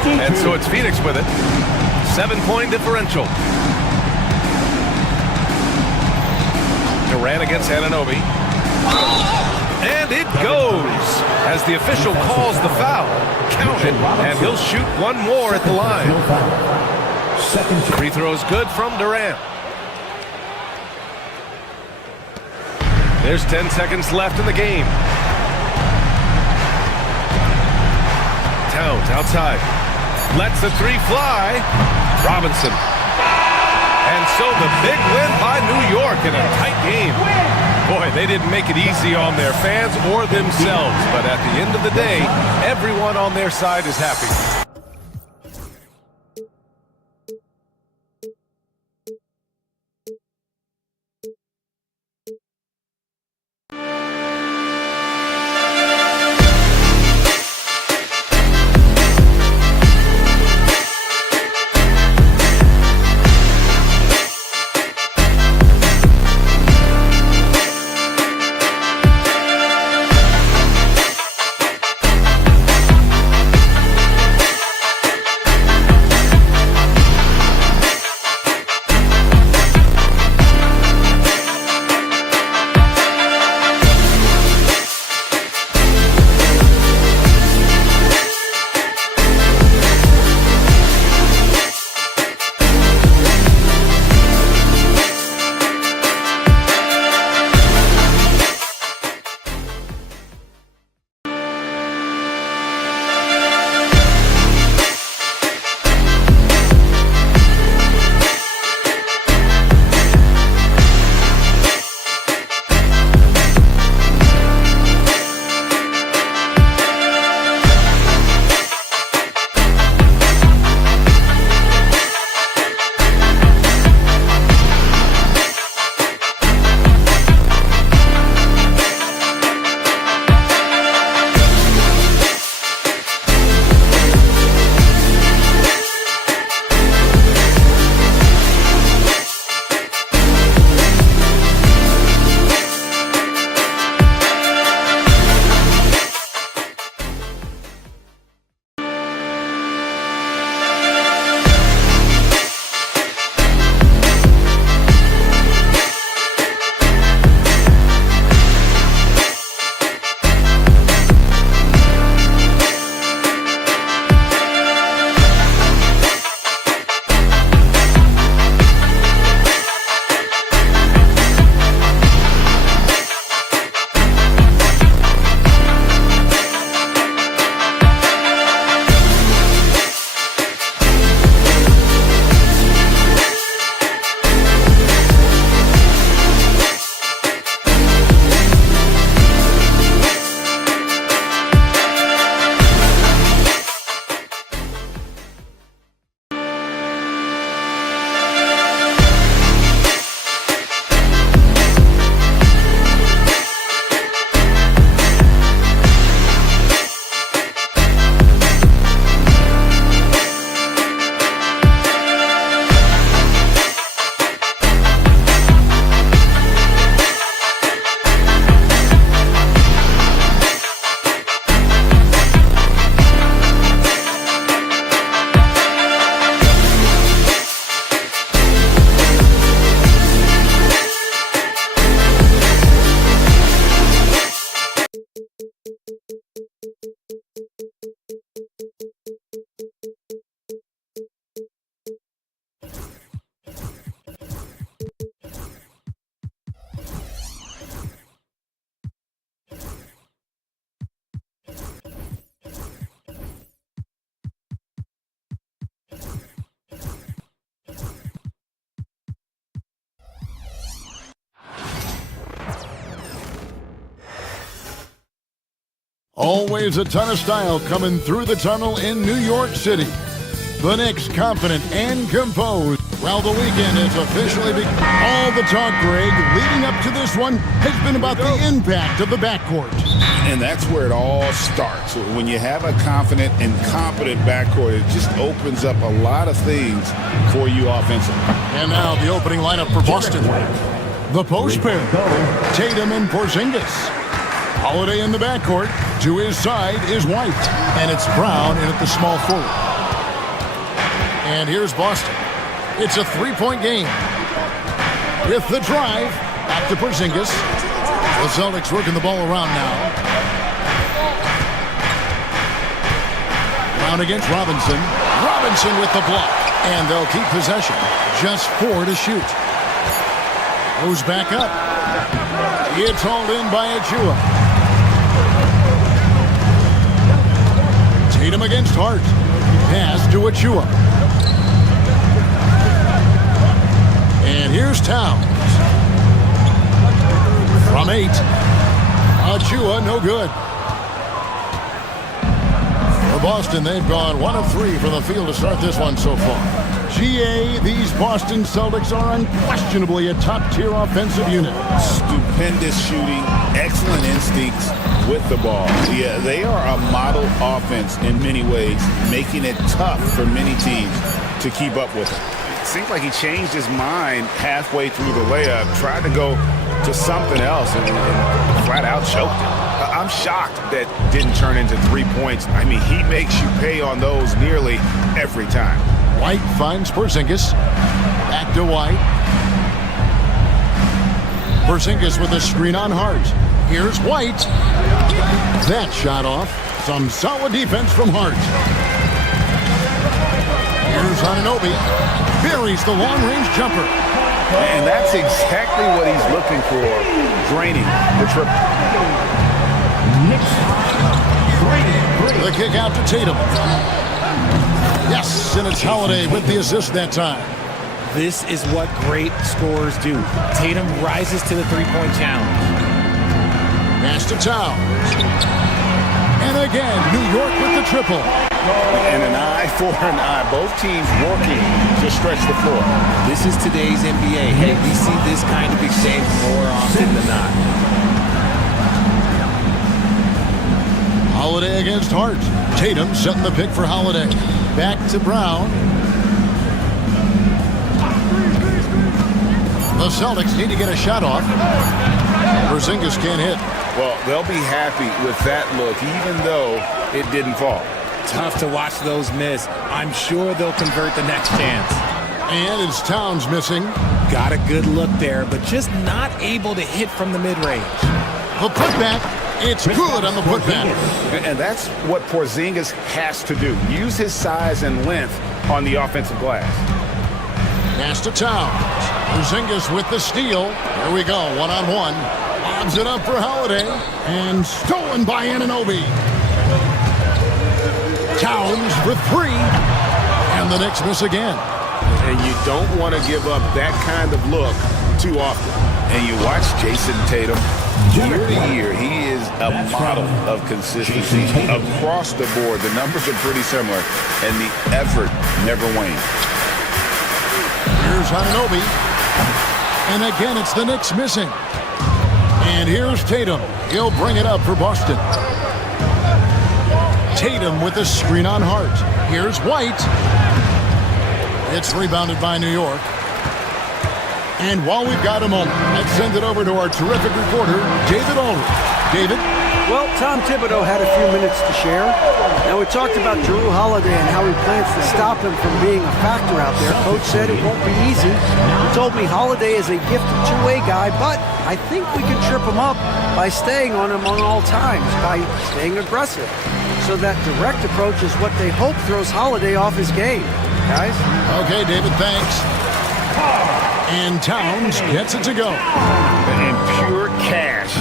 59-52. And so it's Phoenix with it. 7-point differential. Durant against Anunoby. And it goes as the official calls the foul. Count it, and he'll shoot one more at the line. Free throw is good from Durant. There's 10 seconds left in the game. Towns outside. Lets the three fly. Robinson. And so the big win by New York in a tight game. Boy, they didn't make it easy on their fans or themselves. But at the end of the day, everyone on their side is happy. Always a ton of style coming through the tunnel in New York City. The Knicks confident and composed. Well, the weekend has officially begun. All the talk, Greg, leading up to this one has been about the impact of the backcourt. And that's where it all starts. When you have a confident and competent backcourt, it just opens up a lot of things for you offensively. And now the opening lineup for Boston. The post pair, Tatum and Porzingis. Holiday in the backcourt. To his side is White. And it's Brown in at the small forward. And here's Boston. It's a three-point game. With the drive, back to Porzingis. The Celtics working the ball around now. Brown against Robinson. Robinson with the block. And they'll keep possession. Just 4 to shoot. Goes back up. It's hauled in by Achua. Tatum against Hart. Pass to Achua. And here's Towns. From 8. Achua, no good. For Boston, they've gone 1 of 3 from the field to start this one so far. GA, these Boston Celtics are unquestionably a top-tier offensive unit. Stupendous shooting, excellent instincts with the ball. Yeah, they are a model offense in many ways, making it tough for many teams to keep up with it. It seems like he changed his mind halfway through the layup, tried to go to something else, and flat out choked it. I'm shocked that didn't turn into 3 points. I mean, he makes you pay on those nearly every time. White finds Porzingis. Back to White. Porzingis with a screen on Hart. Here's White. That shot off. Some solid defense from Hart. Here's Anunoby. Buries the long-range jumper. And that's exactly what he's looking for, draining the triple. The kick out to Tatum. Yes, and it's Holiday with the assist that time. This is what great scorers do. Tatum rises to the three-point challenge. Pass to Towns. And again, New York with the triple. And an eye for an eye. Both teams working to stretch the floor. This is today's NBA. Hey, we see this kind of exchange more often than not. Holiday against Hart. Tatum setting the pick for Holiday. Back to Brown. The Celtics need to get a shot off. Porzingis can't hit. Well, they'll be happy with that look, even though it didn't fall. Tough to watch those miss. I'm sure they'll convert the next chance. And it's Towns missing. Got a good look there, but just not able to hit from the mid-range. The putback. It's good on the putback. And that's what Porzingis has to do. Use his size and length on the offensive glass. Pass to Towns. Porzingis with the steal. Here we go, one-on-one. Lobs it up for Holiday. And stolen by Anunoby. Towns for 3. And the Knicks miss again. And you don't want to give up that kind of look too often. And you watch Jason Tatum year to year. He is a model of consistency across the board. The numbers are pretty similar, and the effort never wanes. Here's Anunoby. And again, it's the Knicks missing. And here's Tatum. He'll bring it up for Boston. Tatum with a screen on Hart. Here's White. It's rebounded by New York. And while we've got a moment, let's send it over to our terrific reporter, David Aldridge. David? Well, Tom Thibodeau had a few minutes to share. Now, we talked about Jrue Holiday and how he plans to stop him from being a factor out there. Coach said it won't be easy. He told me Holiday is a gifted two-way guy, but I think we can trip him up by staying on him on all times, by staying aggressive. So that direct approach is what they hope throws Holiday off his game. Guys? Okay, David, thanks. And Towns gets it to go. And pure cash.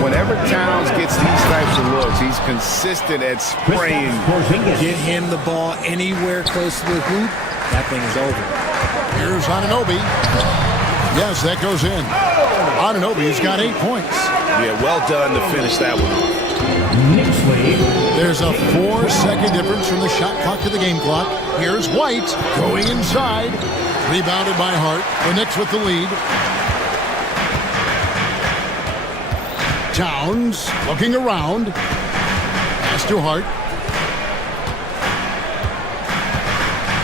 Whenever Towns gets these types of looks, he's consistent at spraying. Get him the ball anywhere close to the hoop, that thing is over. Here's Anunoby. Yes, that goes in. Anunoby's got 8 points. Yeah, well done to finish that one. There's a 4-second difference from the shot clock to the game clock. Here's White going inside. Rebounded by Hart. The Knicks with the lead. Towns looking around. Pass to Hart.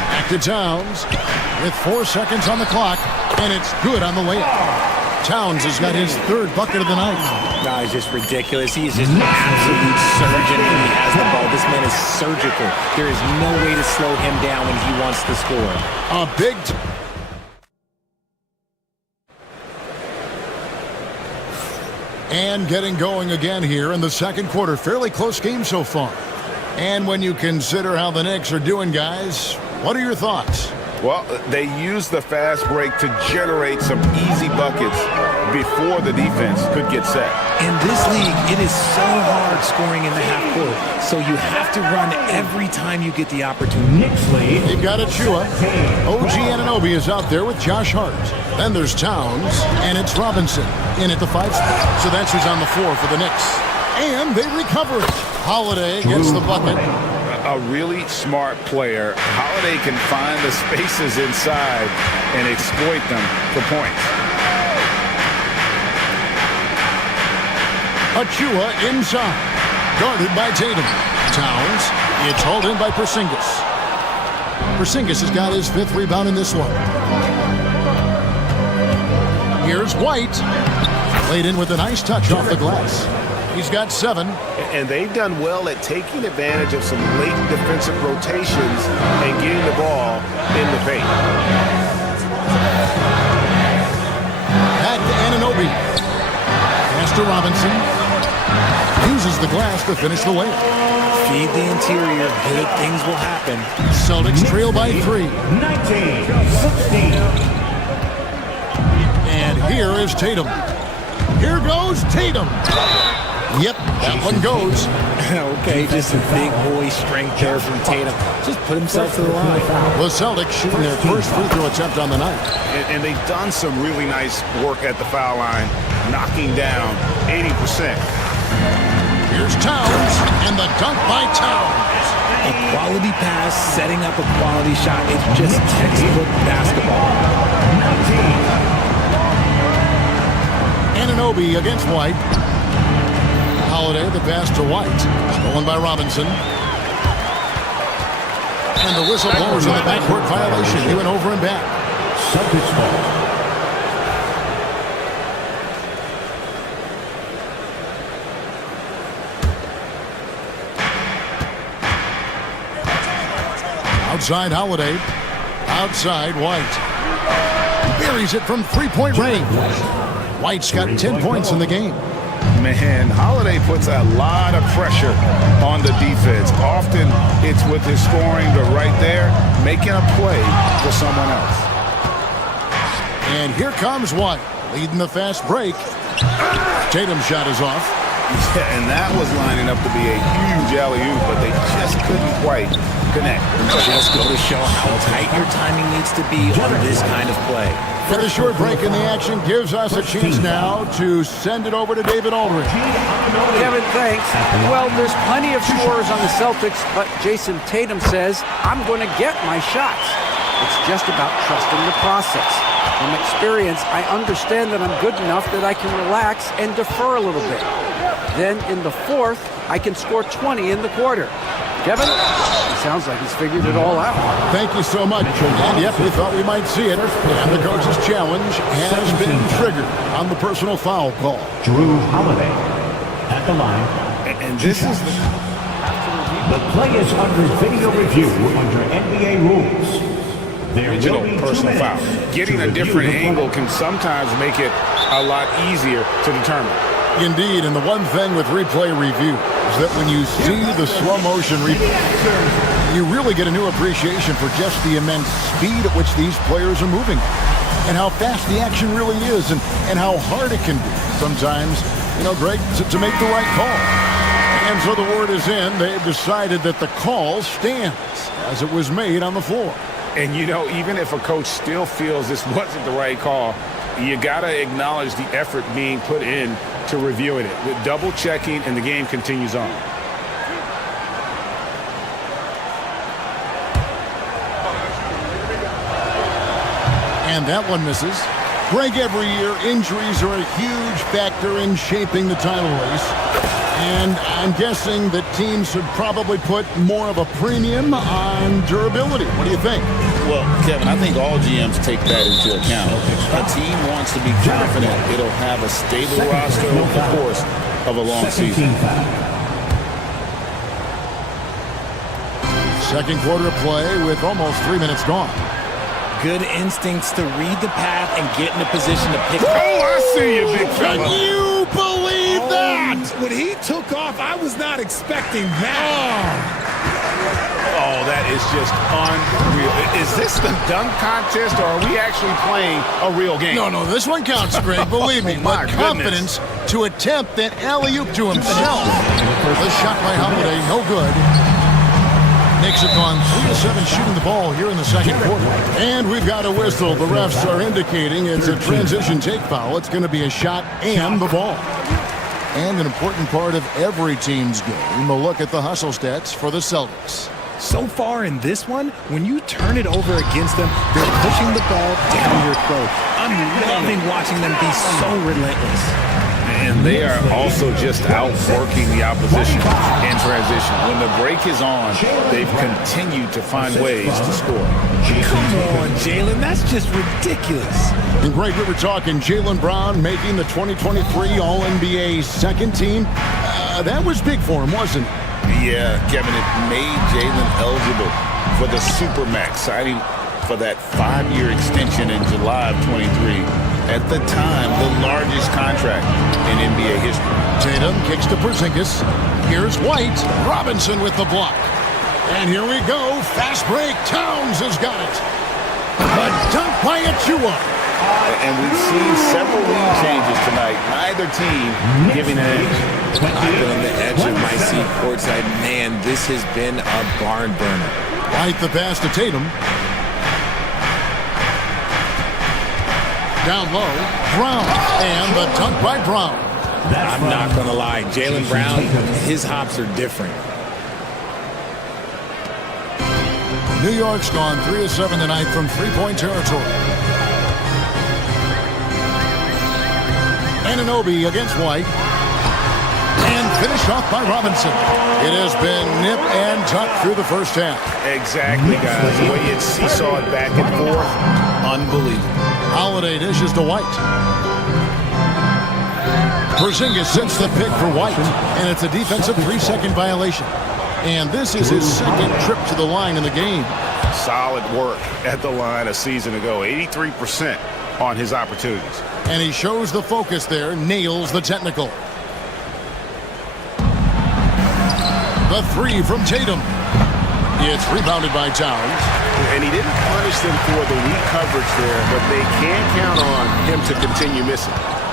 Back to Towns with 4 seconds on the clock. And it's good on the layup. Towns has got his 3rd bucket of the night. No, he's just ridiculous. He's just an absolute surgeon when he has the ball. This man is surgical. There is no way to slow him down when he wants to score. A big... And getting going again here in the second quarter. Fairly close game so far. And when you consider how the Knicks are doing, guys, what are your thoughts? Well, they used the fast break to generate some easy buckets before the defense could get set. In this league, it is so hard scoring in the half court, so you have to run every time you get the opportunity. Knicks lead. You've got Achua. OG Anunoby is out there with Josh Hart. Then there's Towns, and it's Robinson in at the 5 spot. So that's who's on the floor for the Knicks. And they recover it. Holiday gets the bucket. A really smart player. Holiday can find the spaces inside and exploit them for points. Achua inside. Guarded by Tatum. Towns. It's hauled in by Porzingis. Porzingis has got his 5th rebound in this one. Here's White. Laid in with a nice touch off the glass. He's got 7. And they've done well at taking advantage of some late defensive rotations and getting the ball in the paint. Back to Anunoby. Pass to Robinson. Uses the glass to finish the layup. Feed the interior. Good things will happen. Celtics trail by 3. 19-16. And here is Tatum. Here goes Tatum. Yep, that one goes. Okay, just a big boy strength there from Tatum. Just put himself to the line. The Celtics shooting their first free throw attempt on the night. And they've done some really nice work at the foul line, knocking down 80%. Here's Towns, and the dunk by Towns. A quality pass, setting up a quality shot. It's just textbook basketball. Anunoby against White. Holiday, the pass to White. Stolen by Robinson. And the whistle blows on the backcourt violation. He went over and back. Celtics ball. Outside Holiday. Outside White. Buries it from 3-point range. White's got 10 points in the game. Man, Holiday puts a lot of pressure on the defense. Often it's with his scoring, but right there, making a play for someone else. And here comes White, leading the fast break. Tatum's shot is off. Yeah, and that was lining up to be a huge alley-oop, but they just couldn't quite connect. Just go to show how tight your timing needs to be on this kind of play. For the short break in the action gives us a chance now to send it over to David Aldridge. Kevin, thanks. Well, there's plenty of scorers on the Celtics, but Jason Tatum says, I'm going to get my shots. It's just about trusting the process. From experience, I understand that I'm good enough that I can relax and defer a little bit. Then in the 4th, I can score 20 in the quarter. Kevin, it sounds like he's figured it all out. Thank you so much. And yep, we thought we might see it. And the coach's challenge has been triggered on the personal foul call. Drew Holiday at the line. And this is The play is under video review under NBA rules. There will be 2 personal foul. minutes Getting to a review different the play. angle can sometimes make it a lot easier to determine. Indeed, and the one thing with replay review is that when you see the slow motion replay, you really get a new appreciation for just the immense speed at which these players are moving and how fast the action really is and how hard it can be sometimes, Greg, to make the right call. And so the word is in. They've decided that the call stands as it was made on the floor. And, even if a coach still feels this wasn't the right call, you got to acknowledge the effort being put in to reviewing it. With double checking, and the game continues on. And that one misses. Greg, every year, injuries are a huge factor in shaping the title race. And I'm guessing that teams should probably put more of a premium on durability. What do you think? Well, Kevin, I think all GMs take that into account. A team wants to be confident it'll have a stable roster over the course of a long season. Second quarter of play with almost 3 minutes gone. Good instincts to read the path and get in a position to pick. Oh, I see you, big Can fella. you believe When he took off, I was not expecting that. Oh, that is just unreal. Is this the dunk contest, or are we actually playing a real game? No, this one counts, Greg, believe me. My But confidence to attempt that alley-oop to himself. The shot by Holiday, no good. Knicks have gone 3-7 shooting the ball here in the second quarter. And we've got a whistle. The refs are indicating it's a transition take foul. It's going to be a shot and the ball. And an important part of every team's game, a look at the hustle stats for the Celtics. So far in this one, when you turn it over against them, they're pushing the ball down your throat. I'm loving watching them be so relentless. And they are also just outworking the opposition in transition. When the break is on, they've continued to find ways to score. Come on, Jalen, that's just ridiculous. And Greg, we were talking Jaylen Brown making the 2023 All-NBA second team. That was big for him, wasn't it? Yeah, Kevin, it made Jalen eligible for the Supermax, signing for that 5-year extension in July of 23. At the time, the largest contract in NBA history. Tatum kicks to Porzingis. Here's White. Robinson with the block. And here we go. Fast break. Towns has got it. A dunk by Achua. And we've seen several lead changes tonight. Neither team giving an edge. I've been on the edge of my seat courtside. Man, this has been a barn burner. White the pass to Tatum. Down low, Brown, and the dunk by Brown. I'm not going to lie, Jaylen Brown, his hops are different. New York's gone 3-7 tonight from three-point territory. Anunoby against White. And finished off by Robinson. It has been nip and tuck through the first half. Exactly, guys. The way it seesawed back and forth, unbelievable. Holiday dishes to White. Porzingis sets the pick for White, and it's a defensive 3-second violation. And this is his second trip to the line in the game. Solid work at the line a season ago. 83% on his opportunities. And he shows the focus there, nails the technical. The three from Tatum. It's rebounded by Towns. And he didn't punish them for the weak coverage there, but they can't count on him to continue missing.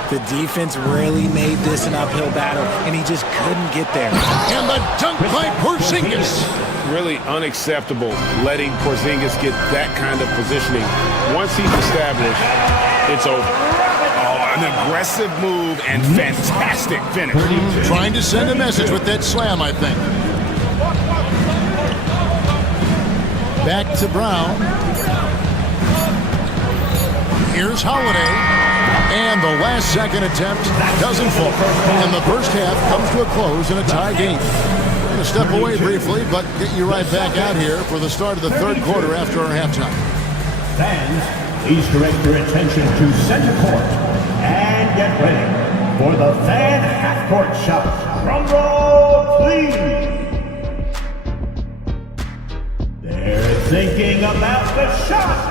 The defense really made this an uphill battle, and he just couldn't get there. And the dunk by Porzingis. Really unacceptable letting Porzingis get that kind of positioning. Once he's established, it's over. Oh, an aggressive move and fantastic finish. Trying to send a message with that slam, I think. Back to Brown. Here's Holiday. And the last second attempt doesn't fall. And the first half comes to a close in a tie game. We're going to step away briefly, but get you right back out here for the start of the third quarter after our halftime. Fans, please direct your attention to center court and get ready for the fan half-court shot. Drum roll, please. They're thinking about the shot.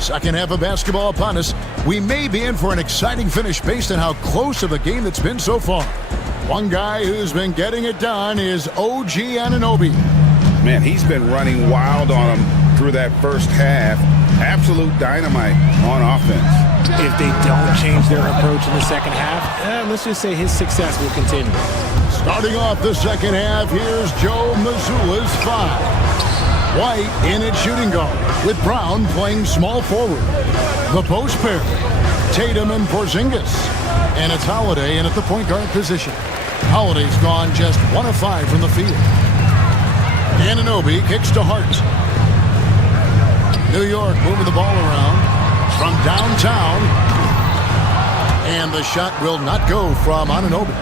Second half of basketball upon us. We may be in for an exciting finish based on how close of a game that's been so far. One guy who's been getting it done is OG Anunoby. Man, he's been running wild on him through that first half. Absolute dynamite on offense. If they don't change their approach in the second half, let's just say his success will continue. Starting off the second half, here's Joe Mazzulla's five. White in at shooting guard, with Brown playing small forward. The post pair, Tatum and Porzingis. And it's Holiday in at the point guard position. Holiday's gone just 1 of 5 from the field. Anunoby kicks to Hart. New York moving the ball around from downtown. And the shot will not go from Anunoby.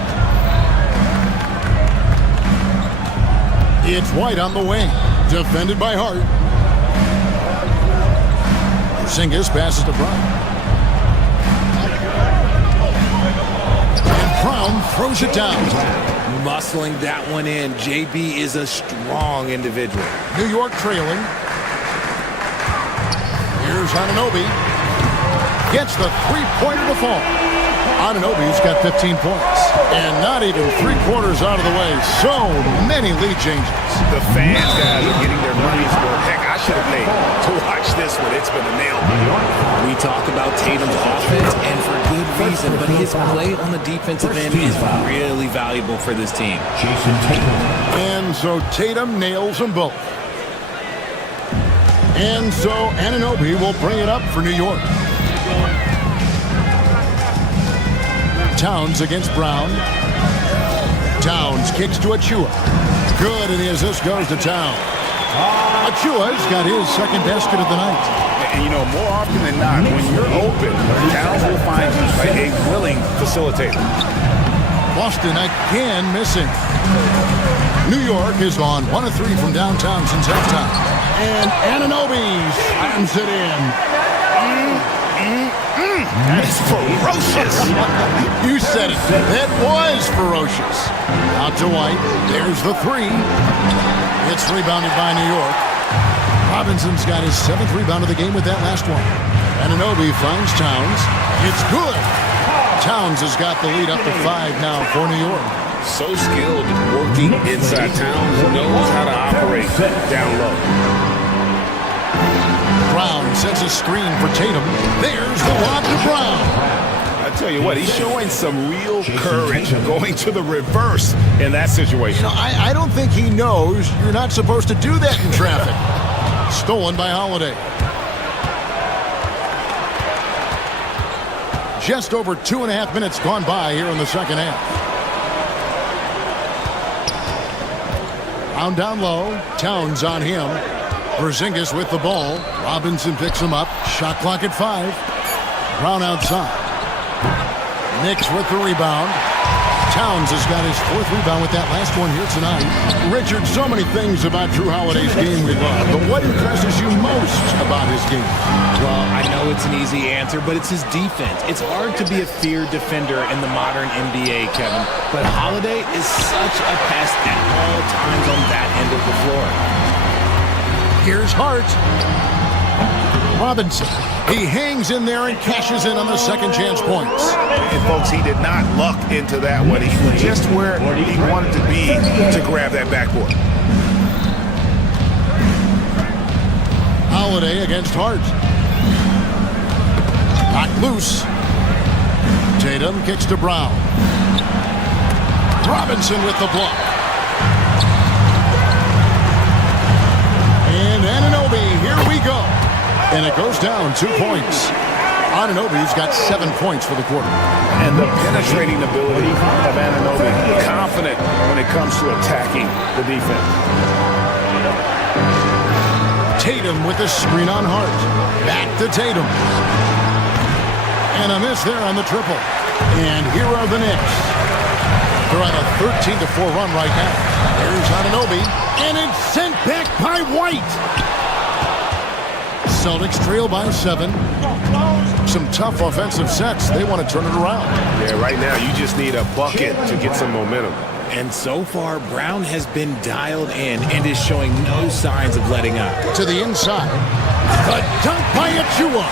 It's White on the wing. Defended by Hart. Porzingis passes to Brown. And Brown throws it down. Muscling that one in. JB is a strong individual. New York trailing. Here's Anunoby. gets the three-pointer to fall. Anunoby's got 15 points. And not even three-quarters out of the way. So many lead changes. The fans, guys, are getting their money's worth. Heck, I should have paid to watch this one. It's been a nail. We talk about Tatum's offense, and for good reason, but his play on the defensive end is really valuable for this team. Jason Tatum. And so Tatum nails them both. And so Anunoby will bring it up for New York. Towns against Brown. Towns kicks to Achua. Good, and the assist goes to Towns. Achua's got his second basket of the night. And, you know, more often than not, when you're open, Towns will find you a willing facilitator. Boston again missing. New York is on 1 of 3 from downtown since halftime. And Anunoby slams it in. That's ferocious. You said it. That was ferocious. Out to White. There's the three. It's rebounded by New York. Robinson's got his 7th rebound of the game with that last one. Anunoby finds Towns. It's good. Towns has got the lead up to 5 now for New York. So skilled working inside. Towns knows how to operate down low. Brown sets a screen for Tatum. There's the lob to Brown. I tell you what, he's showing some real courage going to the reverse in that situation. You know, I don't think he knows you're not supposed to do that in traffic. Stolen by Holiday. Just over 2.5 minutes gone by here in the second half. Brown down low. Towns on him. Porzingis with the ball. Robinson picks him up. Shot clock at 5. Brown outside. Knicks with the rebound. Towns has got his 4th rebound with that last one here tonight. Richard, so many things about Drew Holiday's game we love, but what impresses you most about his game? Well, I know it's an easy answer, but it's his defense. It's hard to be a feared defender in the modern NBA, Kevin, but Holiday is such a pest at all times on that end of the floor. Here's Hart. Robinson. He hangs in there and cashes in on the second chance points. And folks, he did not luck into that one. He was just where he wanted to be to grab that backboard. Holiday against Hart. Knocked loose. Tatum kicks to Brown. Robinson with the block. And Anunoby, here we go. And it goes down 2 points. Anunoby's got 7 points for the quarter. And the penetrating ability of Anunoby, confident when it comes to attacking the defense. Tatum with the screen on Hart. Back to Tatum. And a miss there on the triple. And here are the Knicks. They're on a 13-4 run right now. There's Anunoby. And it's sent back by White. Celtics trail by 7. Some tough offensive sets. They want to turn it around. Yeah, right now you just need a bucket to get some momentum. And so far, Brown has been dialed in and is showing no signs of letting up. To the inside. The dunk by Achua.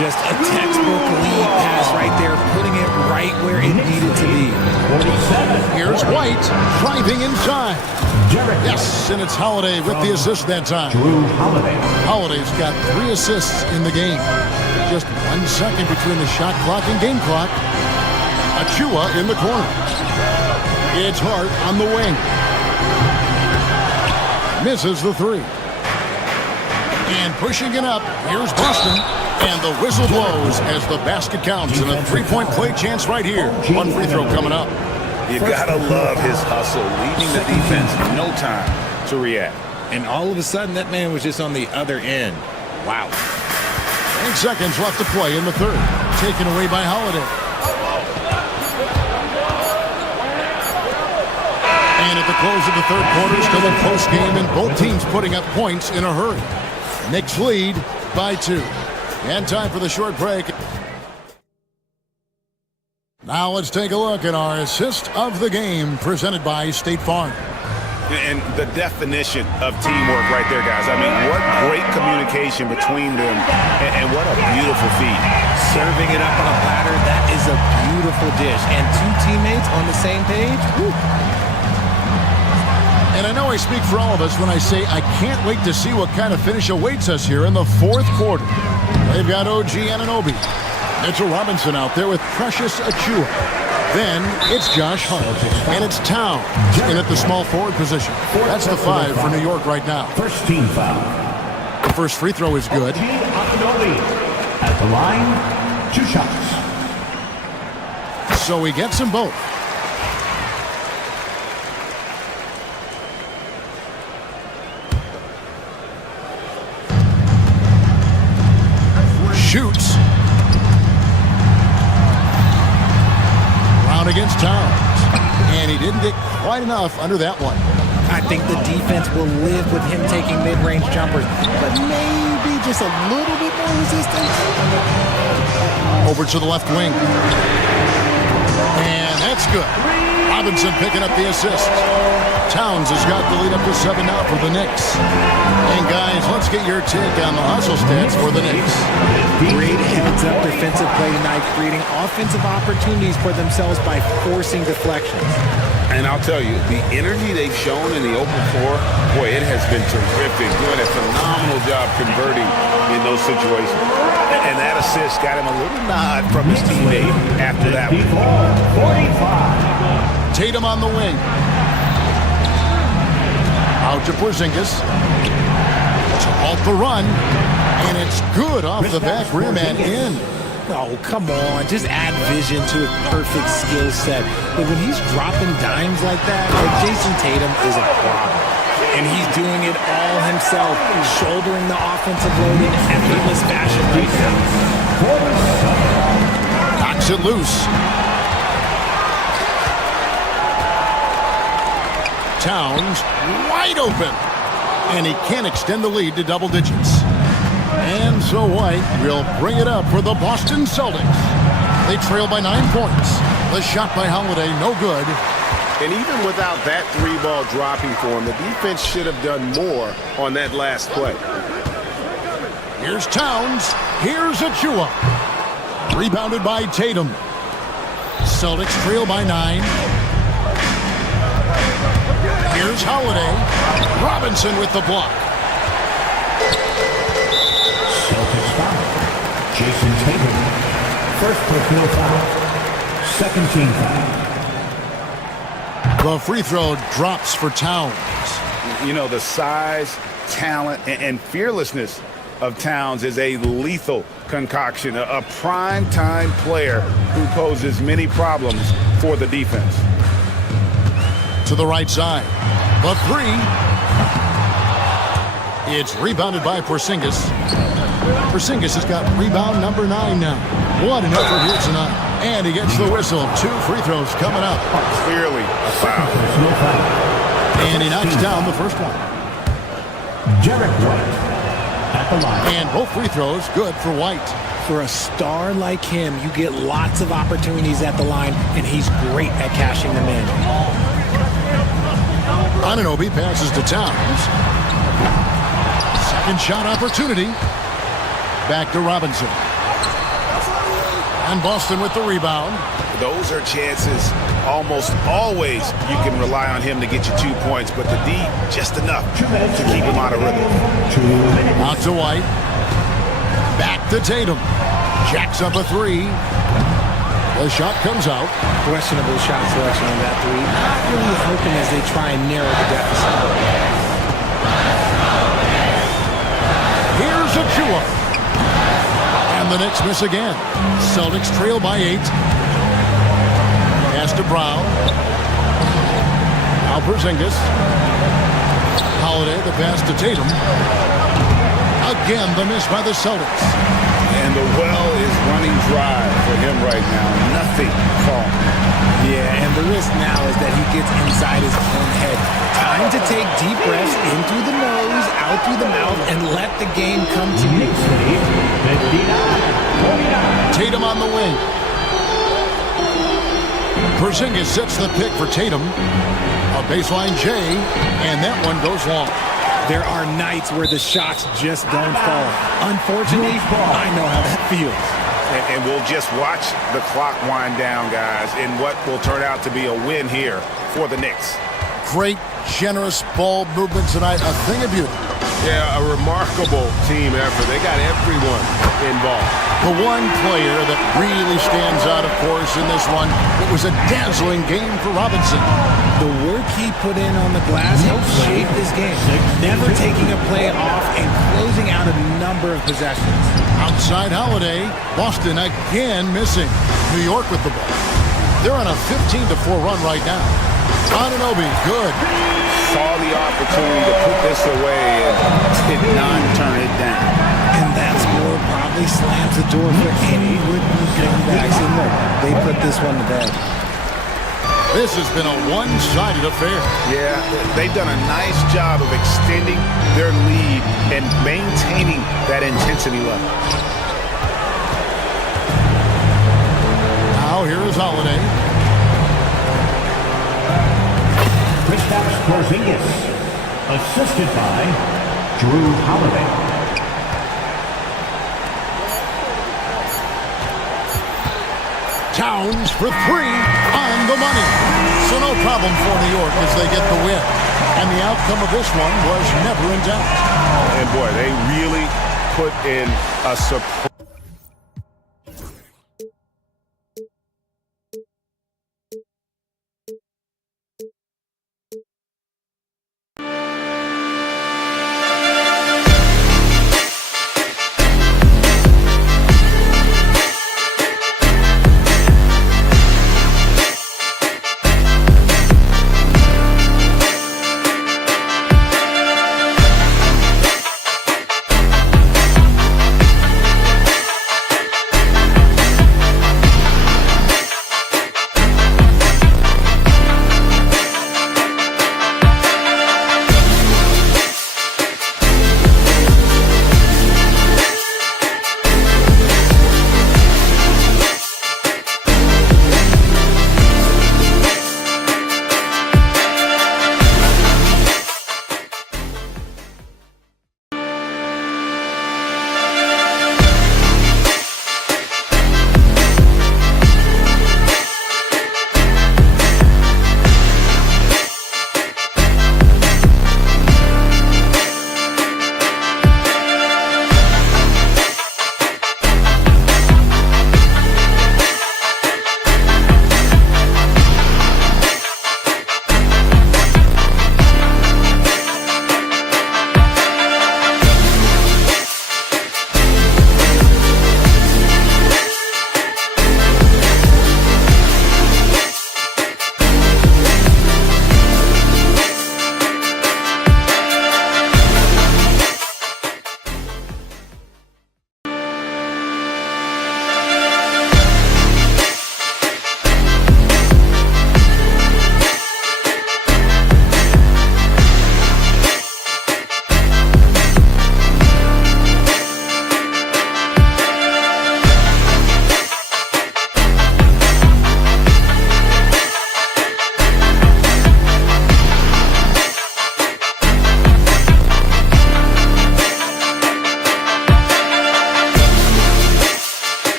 Just a textbook lead pass right there, putting it right where it needed to be. Here's White driving inside. Yes, and it's Holiday with the assist that time. Holiday's got 3 assists in the game. Just 1 second between the shot clock and game clock. Achua in the corner. It's Hart on the wing. Misses the 3. And pushing it up, here's Boston. And the whistle blows as the basket counts. And a 3-point play chance right here. 1 free throw coming up. You gotta love his hustle, leaving the defense no time to react. And all of a sudden, that man was just on the other end. Wow. 10 seconds left to play in the third. Taken away by Holiday. And at the close of the third quarter, still a close game, and both teams putting up points in a hurry. Knicks lead by 2. And time for the short break. Now let's take a look at our assist of the game presented by State Farm. And the definition of teamwork right there, guys. I mean, what great communication between them, and what a beautiful feat. Serving it up on a platter, that is a beautiful dish. And two teammates on the same page. Woo. And I know I speak for all of us when I say I can't wait to see what kind of finish awaits us here in the fourth quarter. They've got OG Anunoby. Mitchell Robinson out there with Precious Achiuwa. Then it's Josh Hart. And it's Towns in at the small forward position. That's the 5 for New York right now. First team foul. The first free throw is good. Anunoby at the line, 2 shots. So he gets them both. Shoots. Round against Towns. And he didn't get quite enough under that one. I think the defense will live with him taking mid-range jumpers, but maybe just a little bit more resistance. Over to the left wing. And that's good. Robinson picking up the assist. Towns has got the lead up to 7 now for the Knicks. And guys, let's get your take on the hustle stats for the Knicks. Great heads-up defensive play tonight, creating offensive opportunities for themselves by forcing deflections. And I'll tell you, the energy they've shown in the open floor, boy, it has been terrific. Doing a phenomenal job converting in those situations. And that assist got him a little nod from his teammate after that one. 45. Tatum on the wing. Out to Porzingis. To halt the run. And it's good off the back rim and in. Oh, come on. Just add vision to a perfect skill set. But when he's dropping dimes like that, like Jason Tatum is a problem. And he's doing it all himself, shouldering the offensive load in effortless fashion right now. Knocks it loose. Towns wide open. And he can't extend the lead to double digits. And so White will bring it up for the Boston Celtics. They trail by 9 points. The shot by Holiday, no good. And even without that 3-ball dropping for him, the defense should have done more on that last play. Here's Towns. Here's Achiuwa. Rebounded by Tatum. Celtics trail by 9. Here's Holiday. Robinson with the block. Celtics foul. Jason Tatum. First personal foul. Second team foul. The free throw drops for Towns. You know, the size, talent, and fearlessness of Towns is a lethal concoction, a prime-time player who poses many problems for the defense. To the right side. The 3. It's rebounded by Porzingis. Porzingis has got rebound number 9 now. What an effort here tonight. And he gets the whistle. 2 free throws coming up. Clearly a foul. And he knocks down the first one. Derek White at the line. And both free throws good for White. For a star like him, you get lots of opportunities at the line, and he's great at cashing them in. Anunoby passes to Towns. Second shot opportunity. Back to Robinson. And Boston with the rebound. Those are chances almost always you can rely on him to get you 2 points, but the D just enough to keep him out of rhythm. Out to White. Back to Tatum. Jacks up a 3. The shot comes out. Questionable shot selection on that 3. Not really helping as they try and narrow the deficit. Here's Achiuwa. And the Knicks miss again. Celtics trail by 8. Pass to Brown. Now Porzingis. Holiday, the pass to Tatum. Again, the miss by the Celtics. And the well is running dry for him right now. Nothing falling. Yeah, and the risk now is that he gets inside his own head. Time to take deep breaths in through the nose, out through the mouth, and let the game come to you. Tatum on the wing. Porzingis sets the pick for Tatum. A baseline J, and that one goes long. There are nights where the shots just don't fall. Unfortunately, I know how that feels. And we'll just watch the clock wind down, guys, in what will turn out to be a win here for the Knicks. Great, generous ball movement tonight. A thing of beauty. Yeah, a remarkable team effort. They got everyone involved. The one player that really stands out, of course, in this one, it was a dazzling game for Robinson. The work he put in on the glass helped shape this game. Never taking a play off and closing out a number of possessions. Outside Holiday, Boston again missing. New York with the ball. They're on a 15-4 run right now. Anunoby, good. Saw the opportunity to put this away and did not turn it down. And that score probably slams the door for any would-be comebacks. And look, they put this one to bed. This has been a one-sided affair. Yeah, they've done a nice job of extending their lead and maintaining that intensity level. Now here is Holiday. Kristaps Porzingis, assisted by Drew Holiday. Towns for three on the money. So no problem for New York as they get the win. And the outcome of this one was never in doubt. And boy, they really put in a surprise.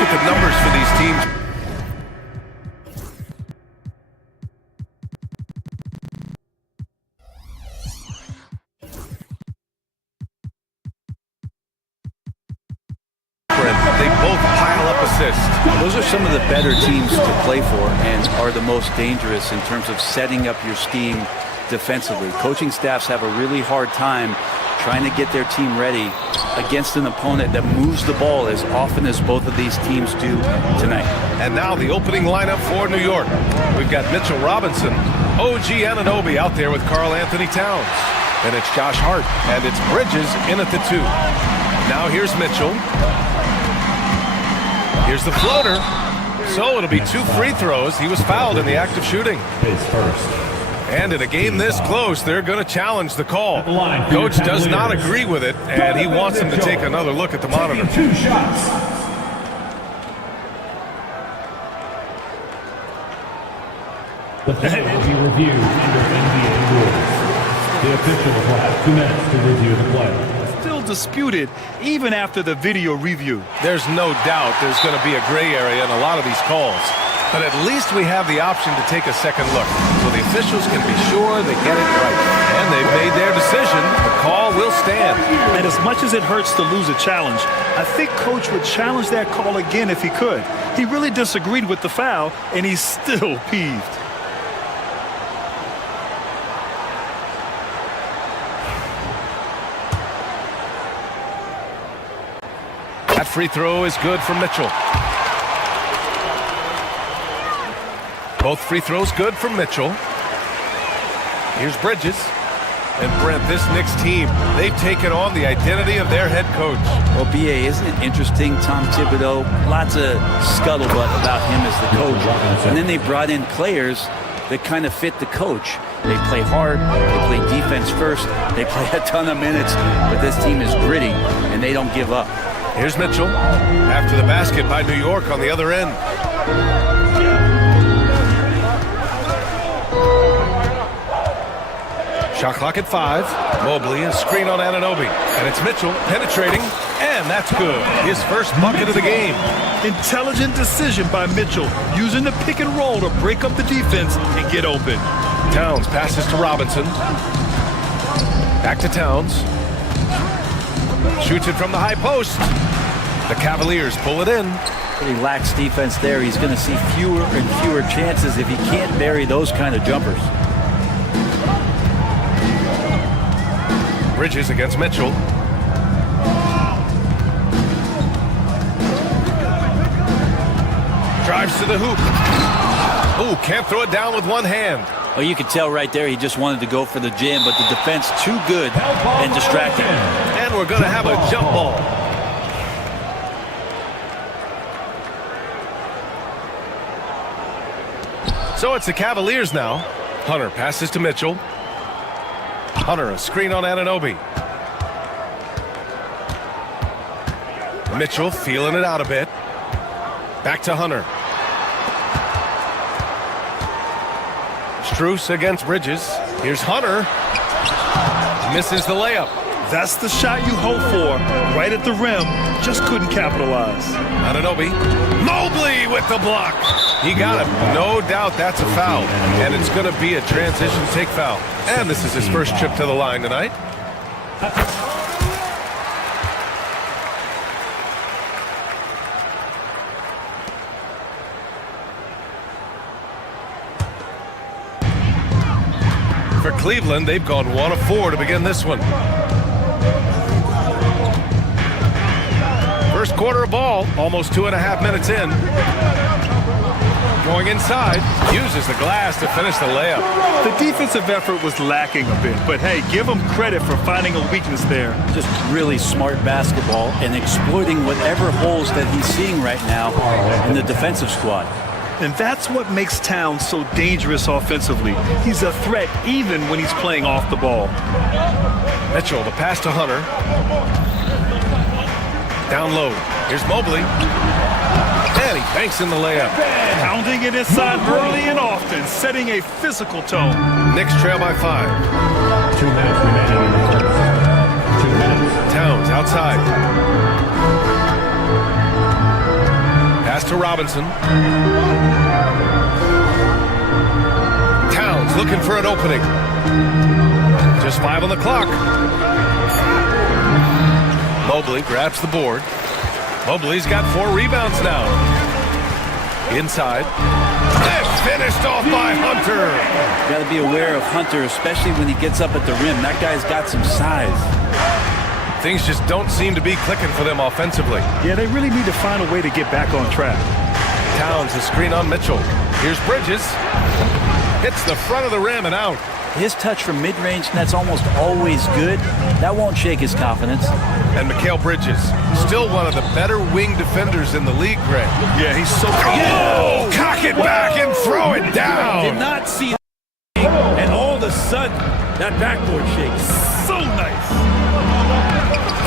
look at the numbers for these teams. They both pile up assists. Those are some of the better teams to play for and are the most dangerous in terms of setting up your scheme defensively. Coaching staffs have a really hard time trying to get their team ready against an opponent that moves the ball as often as both of these teams do tonight. And now the opening lineup for New York. We've got Mitchell Robinson, OG Anunoby out there with Karl Anthony Towns. And it's Josh Hart, and it's Bridges in at the 2. Now here's Mitchell. Here's the floater. So it'll be 2 free throws. He was fouled in the act of shooting. And in a game this close, they're going to challenge the call. Coach does not agree with it, and he wants him to take another look at the monitor. 2 shots. The play will be reviewed under NBA rules. The officials will have 2 minutes to review the play. Still disputed even after the video review. There's no doubt there's going to be a gray area in a lot of these calls. But at least we have the option to take a second look, so the officials can be sure they get it right. And they've made their decision. The call will stand. And as much as it hurts to lose a challenge, I think Coach would challenge that call again if he could. He really disagreed with the foul, and he's still peeved. That free throw is good for Mitchell. Both free throws good for Mitchell. Here's Bridges. And Brent, this Knicks team, they've taken on the identity of their head coach. Well, B.A., isn't it interesting? Tom Thibodeau, lots of scuttlebutt about him as the coach. And then they brought in players that kind of fit the coach. They play hard, they play defense first, they play a ton of minutes, but this team is gritty, and they don't give up. Here's Mitchell. After the basket by New York on the other end. Shot clock at 5. Mobley, a screen on Anunoby. And it's Mitchell penetrating, and that's good. His first bucket of the game. Intelligent decision by Mitchell, using the pick and roll to break up the defense and get open. Towns passes to Robinson. Back to Towns. Shoots it from the high post. The Cavaliers pull it in. He lacks defense there. He's going to see fewer and fewer chances if he can't bury those kind of jumpers. Bridges against Mitchell. Drives to the hoop. Ooh, can't throw it down with one hand. Well, you could tell right there he just wanted to go for the jam, but the defense too good and distracting. And we're going to have a jump ball. So it's the Cavaliers now. Hunter passes to Mitchell. Hunter, a screen on Anunoby. Mitchell feeling it out a bit. Back to Hunter. Strus against Bridges. Here's Hunter. Misses the layup. That's the shot you hope for. Right at the rim. Just couldn't capitalize. Anunoby. Mobley with the block. He got him. No doubt that's a foul. And it's going to be a transition take foul. And this is his first trip to the line tonight. For Cleveland, they've gone 1 of 4 to begin this one. First quarter of ball, almost 2.5 minutes in. Going inside, uses the glass to finish the layup. The defensive effort was lacking a bit, but hey, give him credit for finding a weakness there. Just really smart basketball and exploiting whatever holes that he's seeing right now in the defensive squad. And that's what makes Towns so dangerous offensively. He's a threat even when he's playing off the ball. Mitchell, the pass to Hunter. Down low. Here's Mobley. And he banks in the layup. Pounding it inside early and often, setting a physical tone. Knicks trail by 5. 2 minutes remaining in the first. 2 minutes. Towns outside. Pass to Robinson. Towns looking for an opening. Just 5 on the clock. Mobley grabs the board. Mobley's got 4 rebounds now. Inside. And finished off by Hunter. Got to be aware of Hunter, especially when he gets up at the rim. That guy's got some size. Things just don't seem to be clicking for them offensively. Yeah, they really need to find a way to get back on track. Towns, a screen on Mitchell. Here's Bridges. Hits the front of the rim and out. His touch from mid-range, that's almost always good. That won't shake his confidence. And Mikal Bridges, still one of the better wing defenders in the league, Greg. Yeah, he's so... Oh! Cock it back and throw it down! Did not see that, and all of a sudden, that backboard shakes. So nice.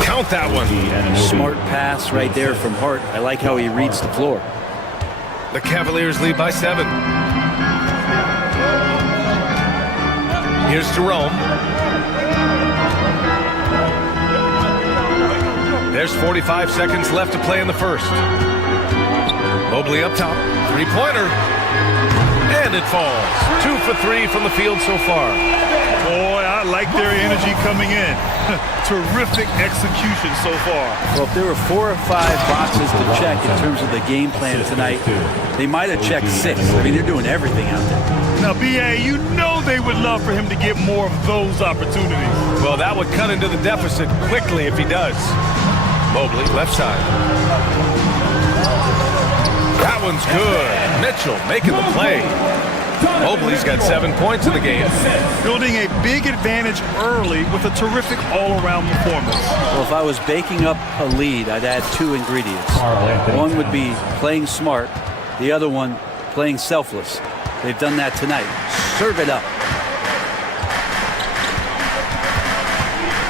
Count that one. Smart pass right there from Hart. I like how he reads the floor. The Cavaliers lead by 7. Here's Jerome. There's 45 seconds left to play in the first. Mobley up top. 3-pointer. And it falls. 2 for 3 from the field so far. Boy, I like their energy coming in. Terrific execution so far. Well, if there were 4 or 5 boxes to check in terms of the game plan tonight, they might have checked 6. I mean, they're doing everything out there. Now, B.A., you know they would love for him to get more of those opportunities. Well, that would cut into the deficit quickly if he does. Mobley, left side. That one's good. Mitchell making the play. Mobley's got 7 points in the game. Building a big advantage early with a terrific all-around performance. Well, if I was baking up a lead, I'd add 2 ingredients. One would be playing smart. The other one, playing selfless. They've done that tonight. Serve it up.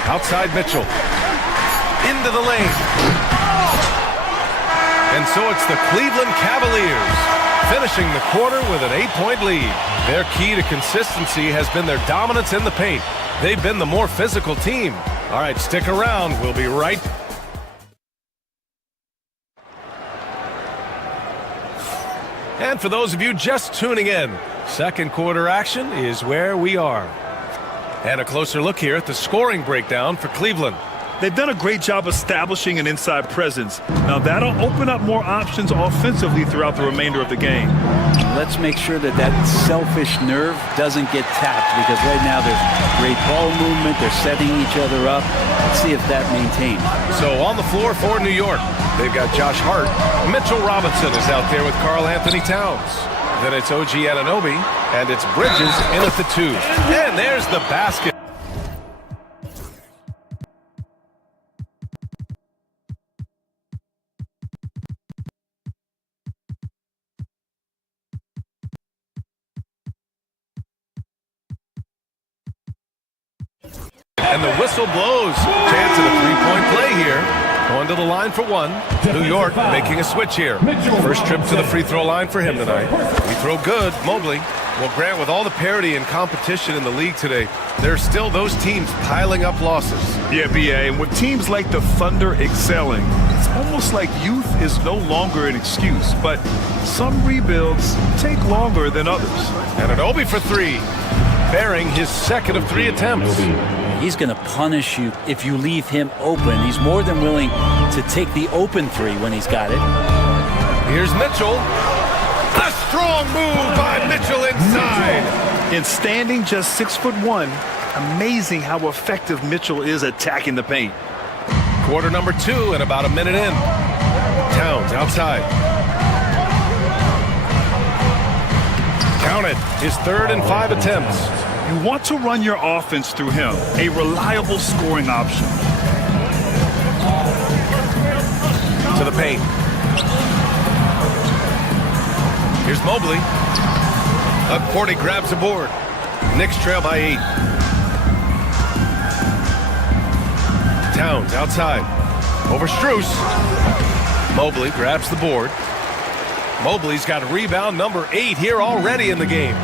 Outside Mitchell. Into the lane. And so it's the Cleveland Cavaliers finishing the quarter with an 8-point lead. Their key to consistency has been their dominance in the paint. They've been the more physical team. All right, stick around. We'll be right back. And for those of you just tuning in, second quarter action is where we are. And a closer look here at the scoring breakdown for Cleveland. They've done a great job establishing an inside presence. Now that'll open up more options offensively throughout the remainder of the game. Let's make sure that that selfish nerve doesn't get tapped, because right now there's great ball movement. They're setting each other up. Let's see if that maintains. So on the floor for New York, they've got Josh Hart. Mitchell Robinson is out there with Karl Anthony Towns. Then it's OG Anunoby, and it's Bridges in at the 2. And there's the basket. And the whistle blows. Chance at a 3-point play here. Going to the line for 1. New York making a switch here. First trip to the free throw line for him tonight. Free throw good. Mobley. Well, Grant, with all the parity and competition in the league today, there are still those teams piling up losses. Yeah, B.A., and with teams like the Thunder excelling, it's almost like youth is no longer an excuse, but some rebuilds take longer than others. And Anunoby for 3, bearing his second of 3 attempts. He's going to punish you if you leave him open. He's more than willing to take the open 3 when he's got it. Here's Mitchell. A strong move by Mitchell inside. And standing just 6'1", amazing how effective Mitchell is attacking the paint. Quarter number 2 and about a minute in. Towns outside. Count it. His 3rd and 5 attempts. You want to run your offense through him, a reliable scoring option. To the paint. Here's Mobley. Cordy grabs the board. Knicks trail by 8. Towns outside. Over Strus. Mobley grabs the board. Mobley's got rebound number 8 here already in the game.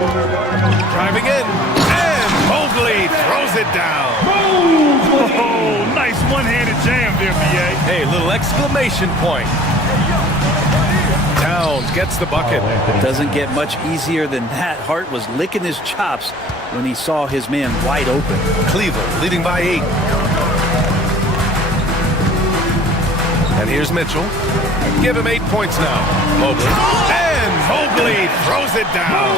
Driving in, and Mobley throws it down. Oh, nice one-handed jam there, B.A. Hey, little exclamation point. Towns gets the bucket. Doesn't get much easier than that. Hart was licking his chops when he saw his man wide open. Cleveland leading by 8. And here's Mitchell. Give him 8 points now. Mobley. And Mobley throws it down.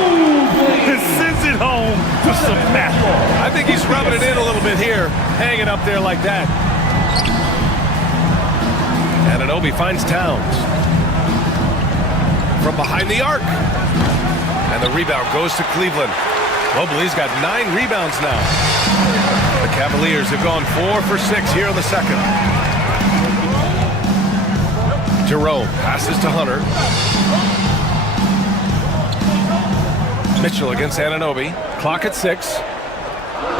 It sends it home to some magic. I think he's rubbing it in a little bit here, hanging up there like that. Anunoby finds Towns. From behind the arc. And the rebound goes to Cleveland. Mobley's got 9 rebounds now. The Cavaliers have gone 4 for 6 here in the second. Jerome passes to Hunter. Mitchell against Anunoby. Clock at 6.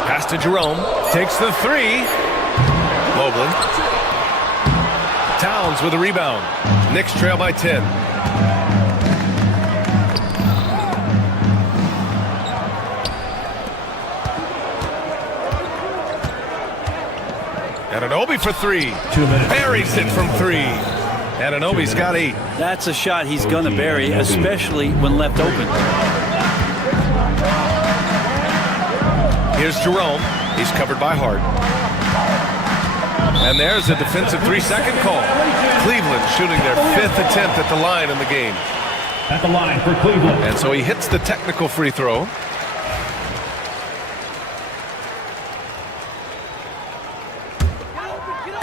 Pass to Jerome. Takes the 3. Mobley. Towns with a rebound. Knicks trail by 10. Anunoby for 3. Buries it from 3. Anunoby's got 8. That's a shot he's going to bury, especially when left open. Here's Jerome. He's covered by Hart. And there's a defensive 3-second call. Cleveland shooting their 5th attempt at the line in the game. At the line for Cleveland. And so he hits the technical free throw.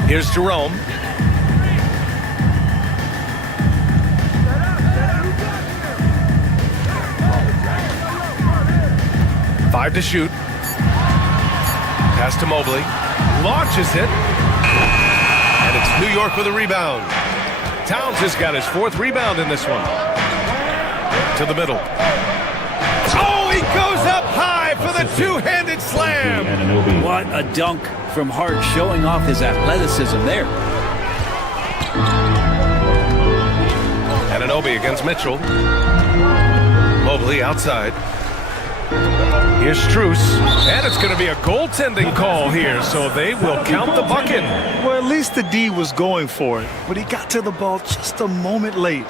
Here's Jerome. Five to shoot. Pass to Mobley. Launches it. And it's New York with a rebound. Towns has got his 4th rebound in this one. To the middle. Oh, he goes up high for the two-handed slam. What a dunk from Hart, showing off his athleticism there. Anunoby against Mitchell. Mobley outside. Here's Strus, and it's going to be a goaltending call here, so they will count the bucket. Well, at least the D was going for it, but he got to the ball just a moment late.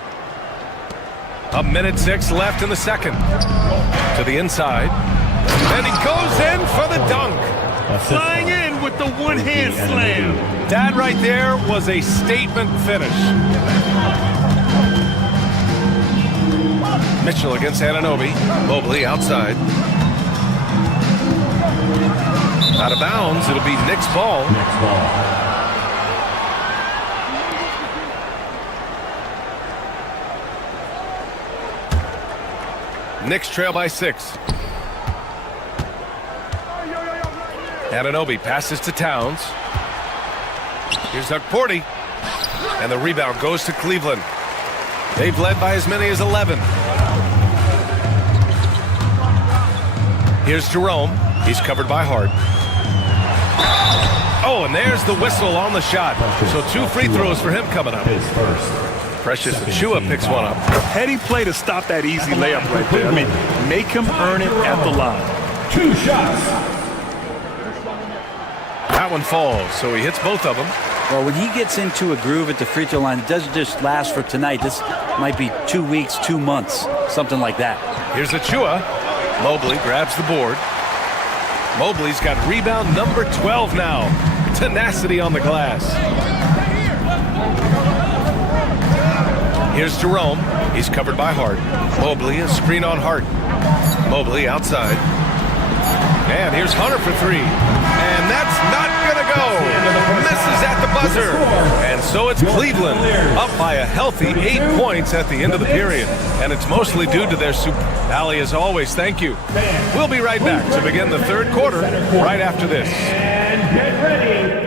1:06 left in the second. To the inside. And he goes in for the dunk. Flying in with the one-hand slam. That right there was a statement finish. Mitchell against Anunoby. Mobley outside. Out of bounds. It'll be Knicks ball. Knicks trail by 6. Anunoby passes to Towns. Here's Porty. And the rebound goes to Cleveland. They've led by as many as 11. Here's Jerome. He's covered by Hart. Oh, and there's the whistle on the shot. So 2 free throws for him coming up. Precious Achua picks one up. Heady play to stop that easy layup right there. I mean, make him earn it at the line. 2 shots. That one falls, so he hits both of them. Well, when he gets into a groove at the free throw line, it doesn't just last for tonight. This might be 2 weeks, 2 months, something like that. Here's Achua. Mobley grabs the board. Mobley's got rebound number 12 now. Tenacity on the glass. Here's Jerome. He's covered by Hart. Mobley, a screen on Hart. Mobley outside. And here's Hunter for 3. And that's not going to go. Misses at the buzzer. And so it's Cleveland up by a healthy 8 points at the end of the period. And it's mostly due to their super. Allie, as always, thank you. We'll be right back to begin the 3rd quarter right after this. And get ready.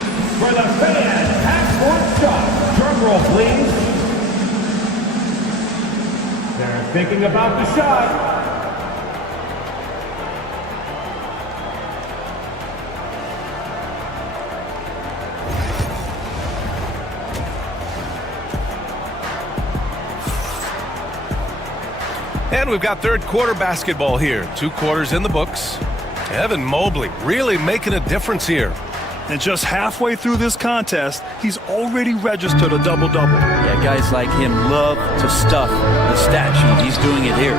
For the fan half-court shot. Drum roll, please. They're thinking about the shot. And we've got third quarter basketball here. 2 quarters in the books. Evan Mobley really making a difference here. And just halfway through this contest, he's already registered a double-double. Yeah, guys like him love to stuff the stat sheet. He's doing it here.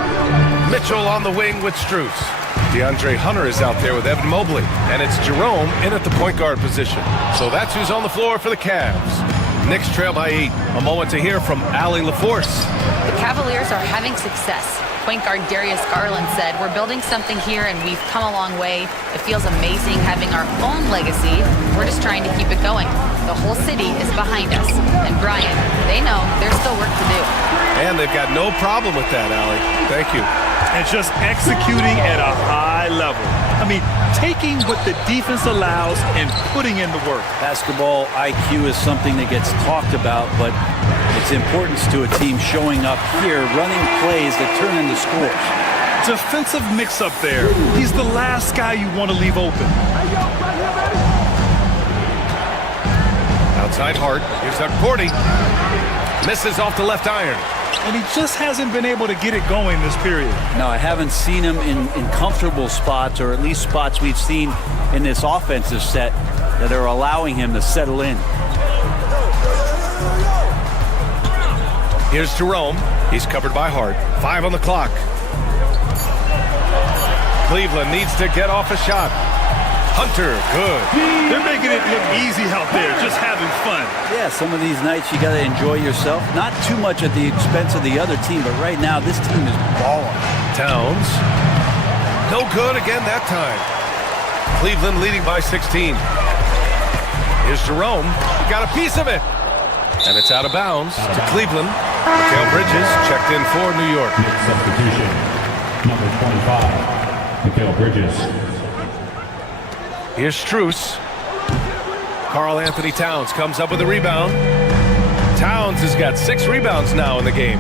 Mitchell on the wing with Strus. DeAndre Hunter is out there with Evan Mobley. And it's Jerome in at the point guard position. So that's who's on the floor for the Cavs. Knicks trail by 8. A moment to hear from Allie LaForce. The Cavaliers are having success. Point guard Darius Garland said, "We're building something here and we've come a long way. It feels amazing having our own legacy. We're just trying to keep it going. The whole city is behind us." And Brian, they know there's still work to do. And they've got no problem with that, Allie. Thank you. And just executing at a high level. I mean, taking what the defense allows and putting in the work. Basketball IQ is something that gets talked about, but its importance to a team showing up here, running plays that turn into scores. Defensive mix-up there. He's the last guy you want to leave open. Outside Hart. Here's Doug Cordy. Misses off the left iron. And he just hasn't been able to get it going this period. No, I haven't seen him in comfortable spots, or at least spots we've seen in this offensive set that are allowing him to settle in. Here's Jerome. He's covered by Hart. 5 on the clock. Cleveland needs to get off a shot. Hunter, good. They're making it look easy out there, just having fun. Yeah, some of these nights you got to enjoy yourself. Not too much at the expense of the other team, but right now this team is balling. Towns. No good again that time. Cleveland leading by 16. Here's Jerome. He got a piece of it. And it's out of bounds to Cleveland. Mikal Bridges checked in for New York. Substitution, number 25, Mikal Bridges. Here's Strus. Karl Anthony Towns comes up with a rebound. Towns has got 6 rebounds now in the game.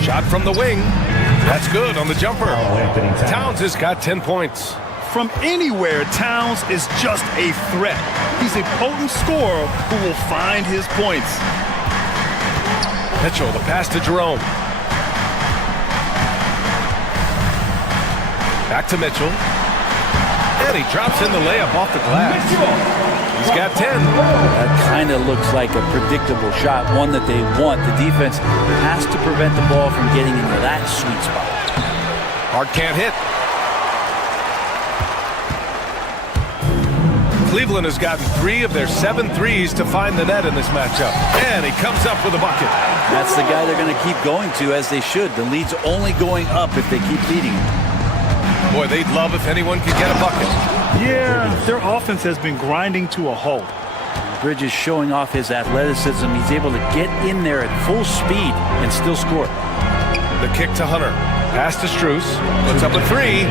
Shot from the wing. That's good on the jumper. Towns has got 10 points. From anywhere, Towns is just a threat. He's a potent scorer who will find his points. Mitchell, the pass to Jerome. Back to Mitchell. And he drops in the layup off the glass. He's got 10. That kind of looks like a predictable shot, one that they want. The defense has to prevent the ball from getting into that sweet spot. Hart can't hit. Cleveland has gotten 3 of their 7 threes to find the net in this matchup. And he comes up with a bucket. That's the guy they're going to keep going to, as they should. The lead's only going up if they keep leading. Boy, they'd love if anyone could get a bucket. Yeah, their offense has been grinding to a halt. Bridges showing off his athleticism. He's able to get in there at full speed and still score. The kick to Hunter. Pass to Strus. Puts up a 3.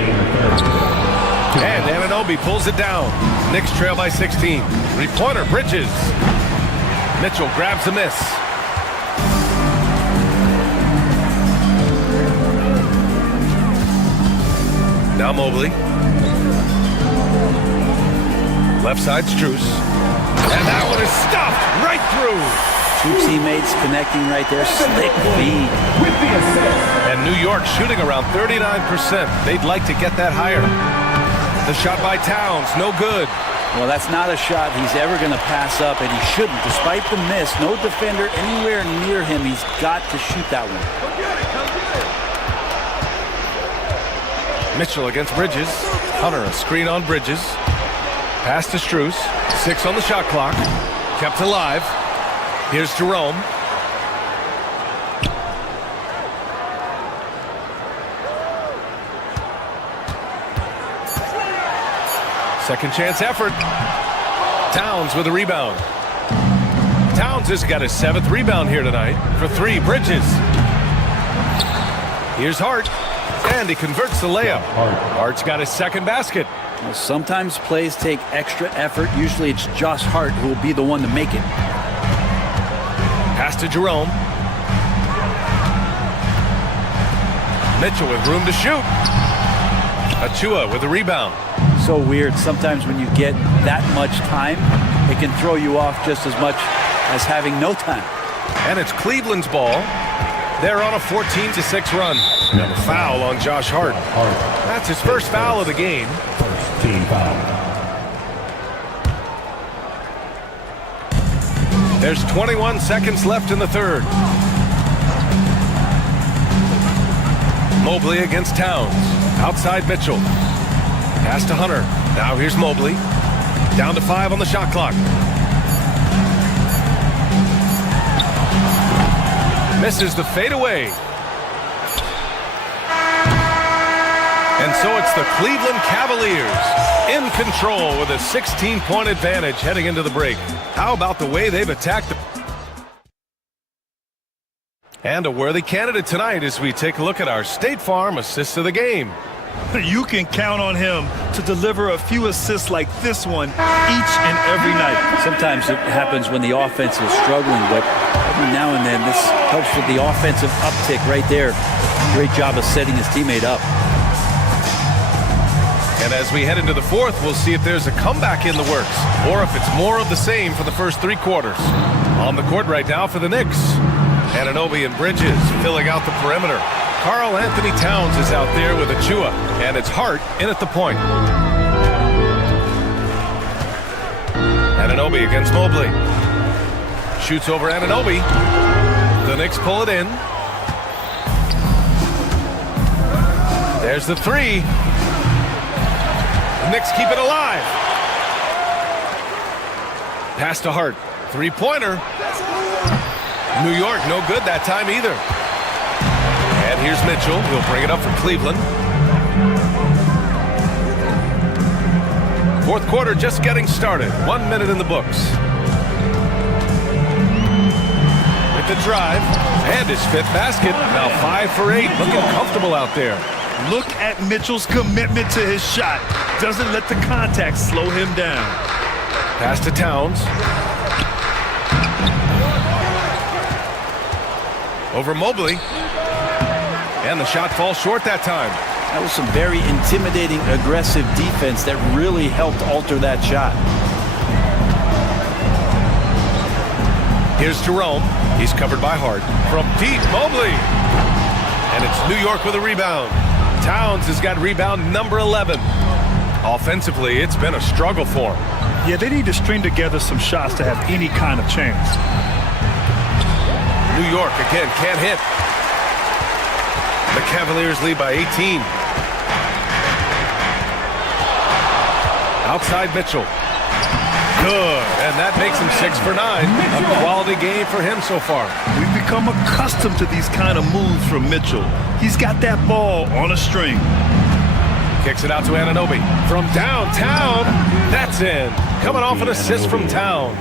And Anunoby pulls it down. Knicks trail by 16. 3-pointer, Bridges. Mitchell grabs a miss. Now Mobley. Left side Strus. And that one is stopped right through. 2 teammates connecting right there. Slick feed. And New York shooting around 39%. They'd like to get that higher. The shot by Towns, no good. Well, that's not a shot he's ever going to pass up, and he shouldn't. Despite the miss, no defender anywhere near him. He's got to shoot that one. Mitchell against Bridges. Hunter, a screen on Bridges. Pass to Strus. 6 on the shot clock. Kept alive. Here's Jerome. Second chance effort. Towns with a rebound. Towns has got his 7th rebound here tonight. For 3, Bridges. Here's Hart. And he converts the layup. Hart's got his 2nd basket. Well, sometimes plays take extra effort. Usually it's Josh Hart who will be the one to make it. Pass to Jerome. Mitchell with room to shoot. Achua with a rebound. So weird. Sometimes when you get that much time, it can throw you off just as much as having no time. And it's Cleveland's ball. They're on a 14-6 run. And a foul on Josh Hart. That's his first foul of the game. First team foul. There's 21 seconds left in the third. Mobley against Towns. Outside Mitchell. Pass to Hunter. Now here's Mobley. Down to 5 on the shot clock. Misses the fadeaway. And so it's the Cleveland Cavaliers in control with a 16-point advantage heading into the break. How about the way they've attacked the... And a worthy candidate tonight as we take a look at our State Farm assists of the game. You can count on him to deliver a few assists like this one each and every night. Sometimes it happens when the offense is struggling, but every now and then this helps with the offensive uptick right there. Great job of setting his teammate up. And as we head into the fourth, we'll see if there's a comeback in the works or if it's more of the same for the first 3 quarters. On the court right now for the Knicks. Anunoby and Bridges filling out the perimeter. Karl Anthony Towns is out there with Achua, and it's Hart in at the point. Anunoby against Mobley. Shoots over Anunoby. The Knicks pull it in. There's the 3. The Knicks keep it alive. Pass to Hart. 3-pointer. New York no good that time either. And here's Mitchell. He'll bring it up for Cleveland. Fourth quarter just getting started. 1 minute in the books. With the drive. And his 5th basket. Now 5 for 8. Looking comfortable out there. Look at Mitchell's commitment to his shot. Doesn't let the contact slow him down. Pass to Towns. Over Mobley. And the shot falls short that time. That was some very intimidating, aggressive defense that really helped alter that shot. Here's Jerome. He's covered by Hart. From deep, Mobley. And it's New York with a rebound. Towns has got rebound number 11. Offensively, it's been a struggle for him. Yeah, they need to string together some shots to have any kind of chance. New York again can't hit. The Cavaliers lead by 18. Outside Mitchell. Good, and that makes him 6 for 9. A quality game for him so far. We've become accustomed to these kind of moves from Mitchell. He's got that ball on a string. Kicks it out to Anunoby. From downtown, that's in. Coming off an assist from Towns.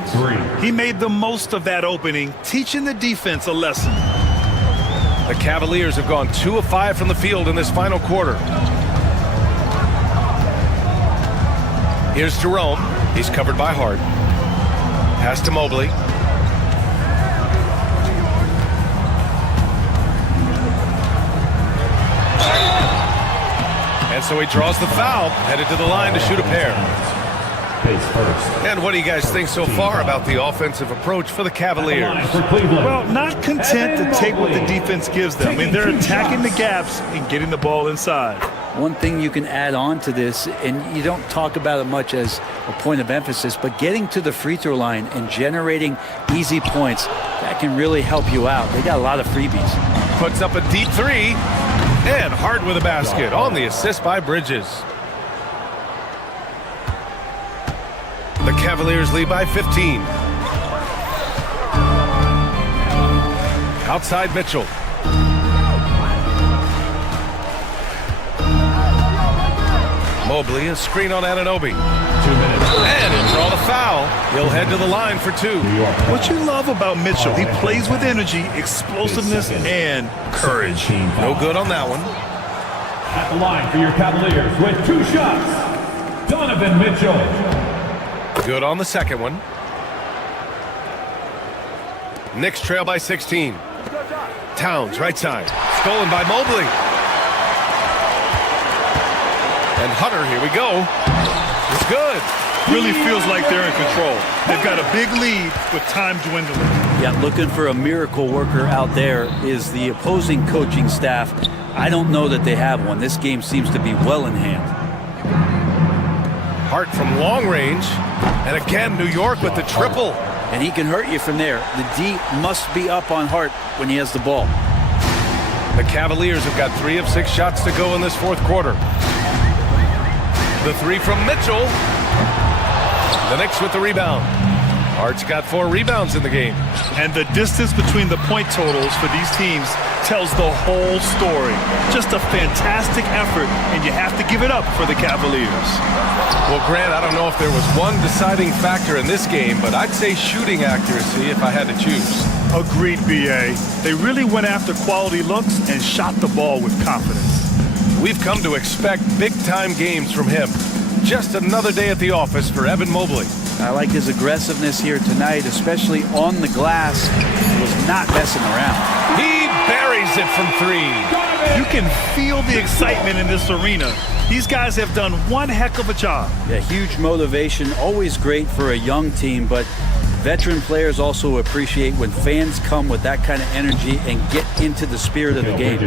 He made the most of that opening, teaching the defense a lesson. The Cavaliers have gone 2 of 5 from the field in this final quarter. Here's Jerome. He's covered by Hart. Pass to Mobley. And so he draws the foul, headed to the line to shoot a pair. And what do you guys think so far about the offensive approach for the Cavaliers? Well, not content to take what the defense gives them. I mean, they're attacking the gaps and getting the ball inside. One thing you can add on to this, and you don't talk about it much as a point of emphasis, but getting to the free throw line and generating easy points, that can really help you out. They got a lot of freebies. Puts up a deep 3, and Hart with a basket on the assist by Bridges. The Cavaliers lead by 15. Outside Mitchell. Mobley, a screen on Anunoby. 2 minutes. And he'll draw the foul. He'll head to the line for 2. What you love about Mitchell, he plays with energy, explosiveness, and courage. No good on that one. At the line for your Cavaliers with 2 shots, Donovan Mitchell. Good on the second one. Knicks trail by 16. Towns, right side. Stolen by Mobley. And Hunter, here we go. It's good. really feels like they're in control. They've got a big lead with time dwindling. Yeah, looking for a miracle worker out there is the opposing coaching staff. I don't know that they have one. This game seems to be well in hand. Hart from long range. And again, New York with the triple. And he can hurt you from there. The D must be up on Hart when he has the ball. The Cavaliers have got 3 of 6 shots to go in this fourth quarter. The 3 from Mitchell. The Knicks with the rebound. Hart's got 4 rebounds in the game. And the distance between the point totals for these teams tells the whole story. Just a fantastic effort, and you have to give it up for the Cavaliers. Well, Grant, I don't know if there was one deciding factor in this game, but I'd say shooting accuracy if I had to choose. Agreed, B.A. They really went after quality looks and shot the ball with confidence. We've come to expect big-time games from him. Just another day at the office for Evan Mobley. I like his aggressiveness here tonight, especially on the glass. He was not messing around. He buries it from 3. You can feel the excitement in this arena. These guys have done one heck of a job. Yeah, huge motivation, always great for a young team, but veteran players also appreciate when fans come with that kind of energy and get into the spirit of the game.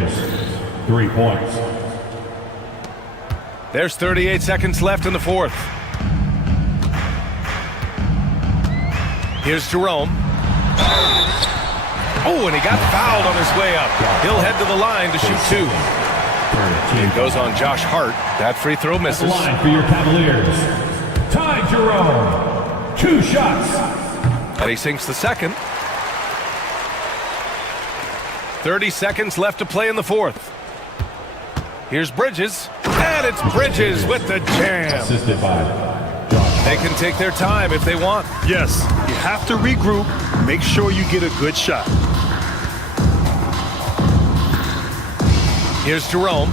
3 points. There's 38 seconds left in the fourth. Here's Jerome. Oh, and he got fouled on his way up. He'll head to the line to shoot 2. It goes on Josh Hart. That free throw misses. Line for your Cavaliers. Ty Jerome. 2 shots. And he sinks the second. 30 seconds left to play in the fourth. Here's Bridges. And it's Bridges with the jam. Assisted by They can take their time if they want. Yes, you have to regroup. Make sure you get a good shot. Here's Jerome.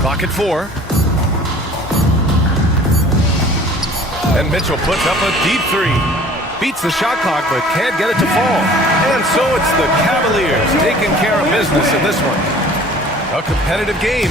Clock at 4. And Mitchell puts up a deep 3. Beats the shot clock, but can't get it to fall. And so it's the Cavaliers taking care of business in this one. A competitive game.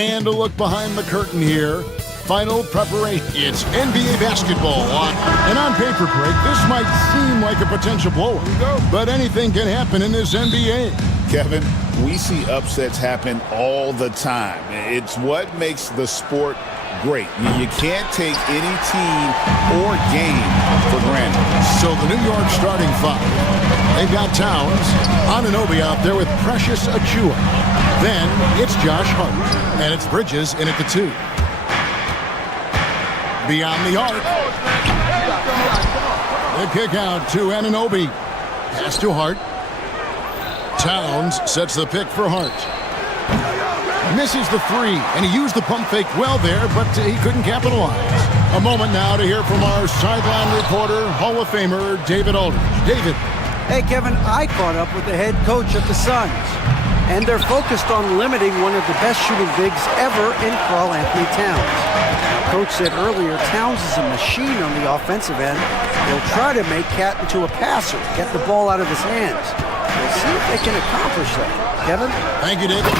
And a look behind the curtain here. Final preparation. It's NBA basketball on. And on paper, Greg, this might seem like a potential blowout, but anything can happen in this NBA. Kevin, we see upsets happen all the time. It's what makes the sport great. You can't take any team or game for granted. So the New York starting five. They've got Towns, Anunoby out there with Precious Achua. Then it's Josh Hart, and it's Bridges in at the 2. Beyond the arc. The kick out to Anunoby. Pass to Hart. Towns sets the pick for Hart. Misses the 3, and he used the pump fake well there, but he couldn't capitalize. A moment now to hear from our sideline reporter, Hall of Famer David Aldridge. David. Hey, Kevin, I caught up with the head coach of the Suns, and they're focused on limiting one of the best shooting bigs ever in Karl Anthony Towns. Coach said earlier, Towns is a machine on the offensive end. He'll try to make Cat into a passer, get the ball out of his hands. We'll see if they can accomplish that. Kevin? Thank you, David.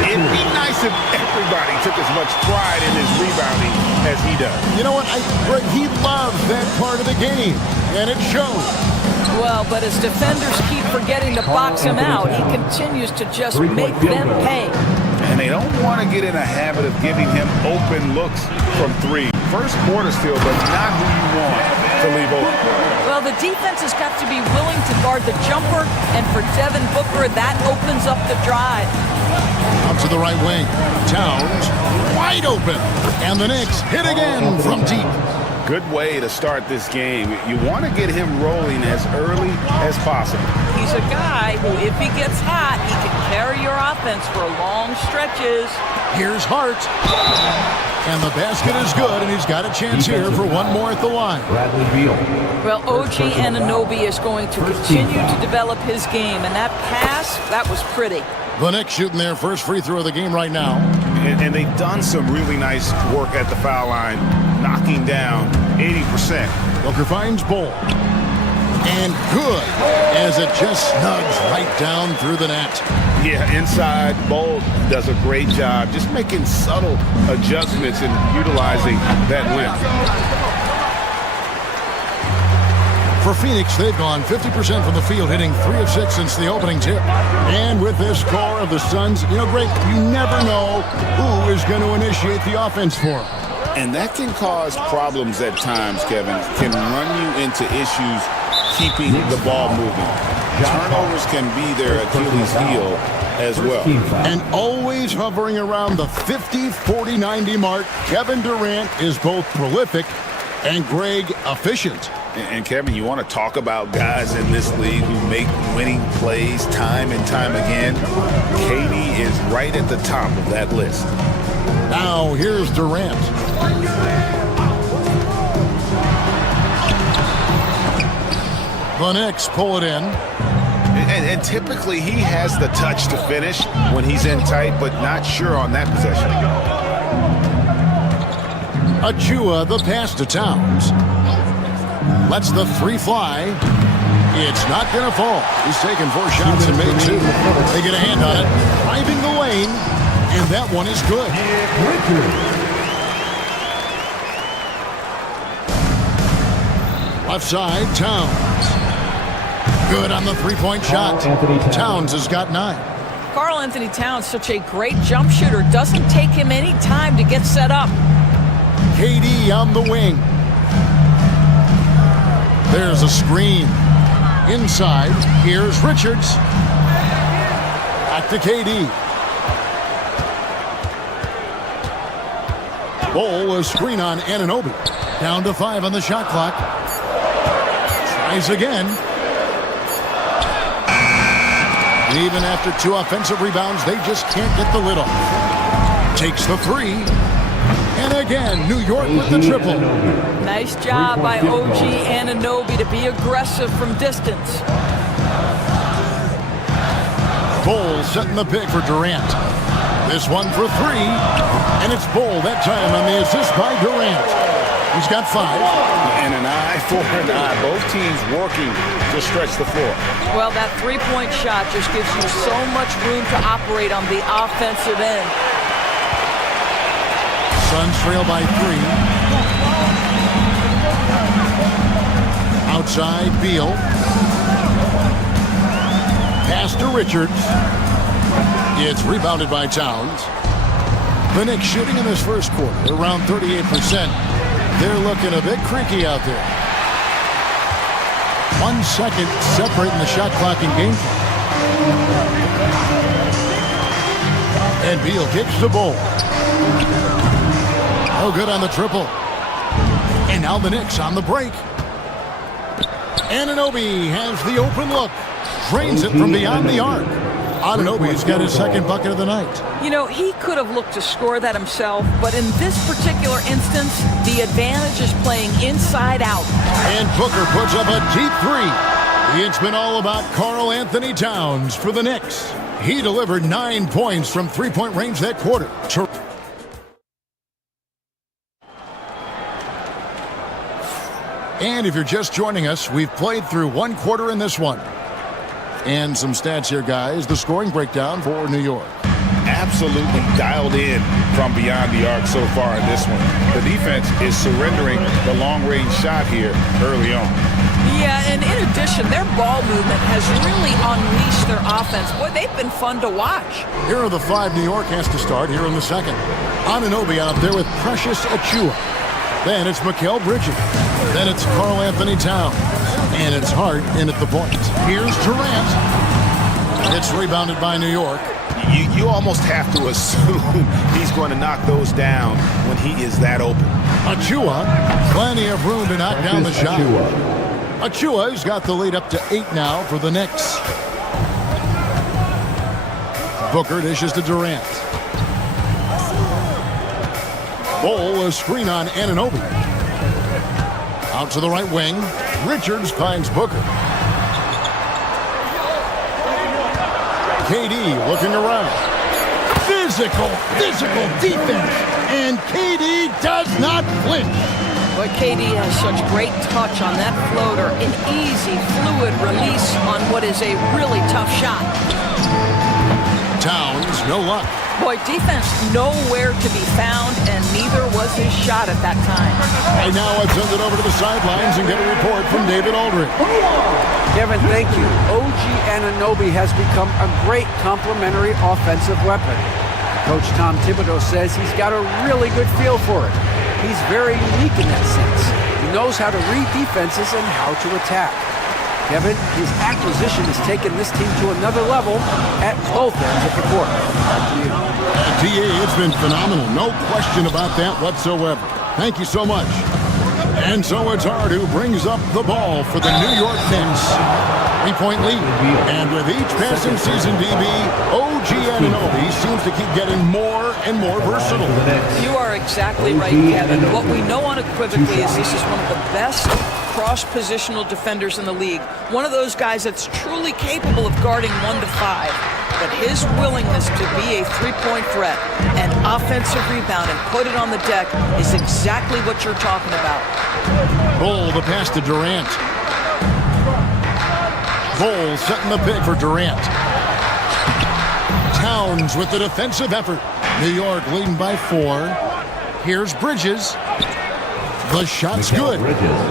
It'd be nice if everybody took as much pride in his rebounding as he does. You know what? Greg, he loves that part of the game, and it shows. Well, but as defenders keep forgetting to box him out, he continues to just make them pay. And they don't want to get in a habit of giving him open looks from 3. First quarter still, but not who you want to leave open. Well, the defense has got to be willing to guard the jumper, and for Devin Booker, that opens up the drive. Up to the right wing. Towns wide open. And the Knicks hit again from deep. Good way to start this game. You want to get him rolling as early as possible. He's a guy who, if he gets hot, he can carry your offense for long stretches. Here's Hart. And the basket is good, and he's got a chance here for one more at the line. Bradley Beal. Well, OG Anunoby is going to continue to develop his game, and that pass, that was pretty. The Knicks shooting their first free throw of the game right now. And they've done some really nice work at the foul line, knocking down 80%. Booker finds Bull. And good, as it just snugs right down through the net. Yeah, inside, Bull does a great job just making subtle adjustments and utilizing that length. For Phoenix, they've gone 50% from the field, hitting 3 of 6 since the opening tip. And with this score of the Suns, Greg, you never know who is going to initiate the offense for them. And that can cause problems at times, Kevin. Can run you into issues keeping the ball moving. Turnovers can be their Achilles heel as well. And always hovering around the 50, 40, 90 mark, Kevin Durant is both prolific and, Greg, efficient. And Kevin, you want to talk about guys in this league who make winning plays time and time again? KD is right at the top of that list. Now here's Durant. The Knicks pull it in. And typically he has the touch to finish when he's in tight, but not sure on that possession. Achua, the pass to Towns. Lets the 3 fly. It's not going to fall. He's taken 4 shots and made 2. They get a hand on it. Driving the lane. And that one is good. Left side, Towns. Good on the 3-point shot. Towns has got 9. Karl Anthony Towns, such a great jump shooter. Doesn't take him any time to get set up. KD on the wing. There's a screen. Inside, here's Richards. Back to KD. Bull, a screen on Anunoby. Down to 5 on the shot clock. Tries again. And even after 2 offensive rebounds, they just can't get the lid off. Takes the 3. And again, New York with the triple. Nice job by OG Anunoby to be aggressive from distance. Bull setting the pick for Durant. This one for 3. And it's Bull that time on the assist by Durant. He's got 5. And an eye for an eye. Both teams working to stretch the floor. Well, that three-point shot just gives you so much room to operate on the offensive end. Suns trail by 3. Outside, Beal. Pass to Richards. It's rebounded by Towns. The Knicks shooting in this first quarter around 38%. They're looking a bit creaky out there. 1 second separating the shot clock and game clock. And Beal gets the ball. Oh, good on the triple. And now the Knicks on the break. Anunoby has the open look. Drains it from beyond the arc. Anunoby's got his second bucket of the night. You know, he could have looked to score that himself, but in this particular instance, the advantage is playing inside out. And Booker puts up a deep 3. It's been all about Karl Anthony Towns for the Knicks. He delivered 9 points from three-point range that quarter. And if you're just joining us, we've played through 1 quarter in this one. And some stats here, guys. The scoring breakdown for New York. Absolutely dialed in from beyond the arc so far in this one. The defense is surrendering the long-range shot here early on. Yeah, and in addition, their ball movement has really unleashed their offense. Boy, they've been fun to watch. Here are the 5 New York has to start here in the second. Anunoby out there with Precious Achiuwa. Then it's Mikal Bridges. Then it's Karl Anthony Towns. And it's Hart in at the point. Here's Durant. It's rebounded by New York. You almost have to assume he's going to knock those down when he is that open. Achiuwa, plenty of room to knock down the shot. Achiuwa's got the lead up to 8 now for the Knicks. Booker dishes to Durant. Ball, a screen on Anunoby. Out to the right wing. Richards finds Booker. KD looking around. Physical defense. And KD does not flinch. But KD has such great touch on that floater. An easy, fluid release on what is a really tough shot. Towns, no luck. Boy, defense nowhere to be found, and neither was his shot at that time. And now I've sent it over to the sidelines and get a report from David Aldridge. Kevin, thank you. OG Anunoby has become a great complementary offensive weapon. Coach Tom Thibodeau says he's got a really good feel for it. He's very unique in that sense. He knows how to read defenses and how to attack. Kevin, his acquisition has taken this team to another level at both ends of the court. Back to you. DA, it's been phenomenal. No question about that whatsoever. Thank you so much. And so it's Hart who brings up the ball for the New York Knicks. 3-point lead. And with each passing season, DB, OG Anunoby seems to keep getting more and more versatile. You are exactly right, Kevin. What we know unequivocally is this is one of the best cross-positional defenders in the league. One of those guys that's truly capable of guarding 1 to 5. But his willingness to be a three-point threat and offensive rebound and put it on the deck is exactly what you're talking about. Bull, the pass to Durant. Bull setting the pick for Durant. Towns with the defensive effort. New York leading by 4. Here's Bridges. The shot's good.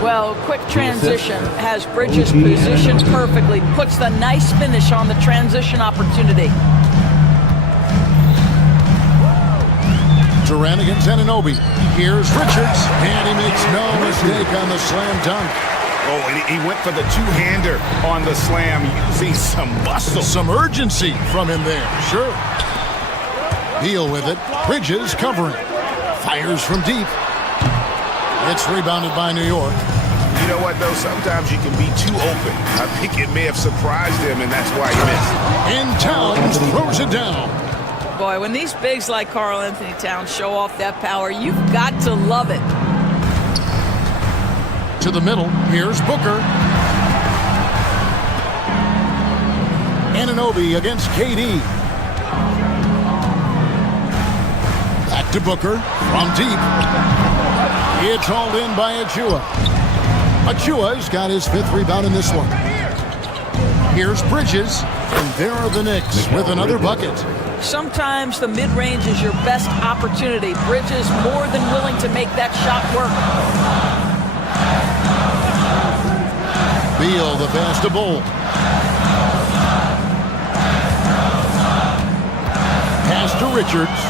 Well, quick transition has Bridges positioned perfectly. Puts the nice finish on the transition opportunity. Durant against Anunoby. Here's Richards. And he makes no mistake on the slam dunk. Oh, and he went for the two-hander on the slam, using some muscle. Some urgency from him there, sure. Beal with it. Bridges covering. Fires from deep. It's rebounded by New York. You know what, though? Sometimes you can be too open. I think it may have surprised him, and that's why he missed. And Towns throws it down. Boy, when these bigs like Karl Anthony Towns show off that power, you've got to love it. To the middle, here's Booker. Anunoby against KD. Back to Booker from deep. It's hauled in by Achua. Achua's got his 5th rebound in this one. Here's Bridges, and there are the Knicks with another bucket. Sometimes the mid-range is your best opportunity. Bridges more than willing to make that shot work. Beal, the pass to Bull. Pass to Richards.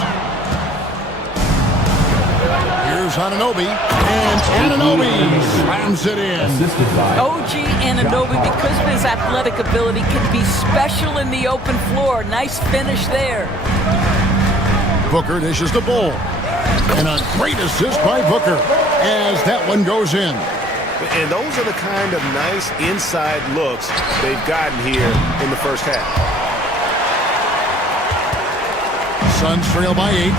Here's Anunoby, and Anunoby slams it in. OG Anunoby, because of his athletic ability, can be special in the open floor. Nice finish there. Booker dishes the Bull. And a great assist by Booker as that one goes in. And those are the kind of nice inside looks they've gotten here in the first half. Suns trail by 8.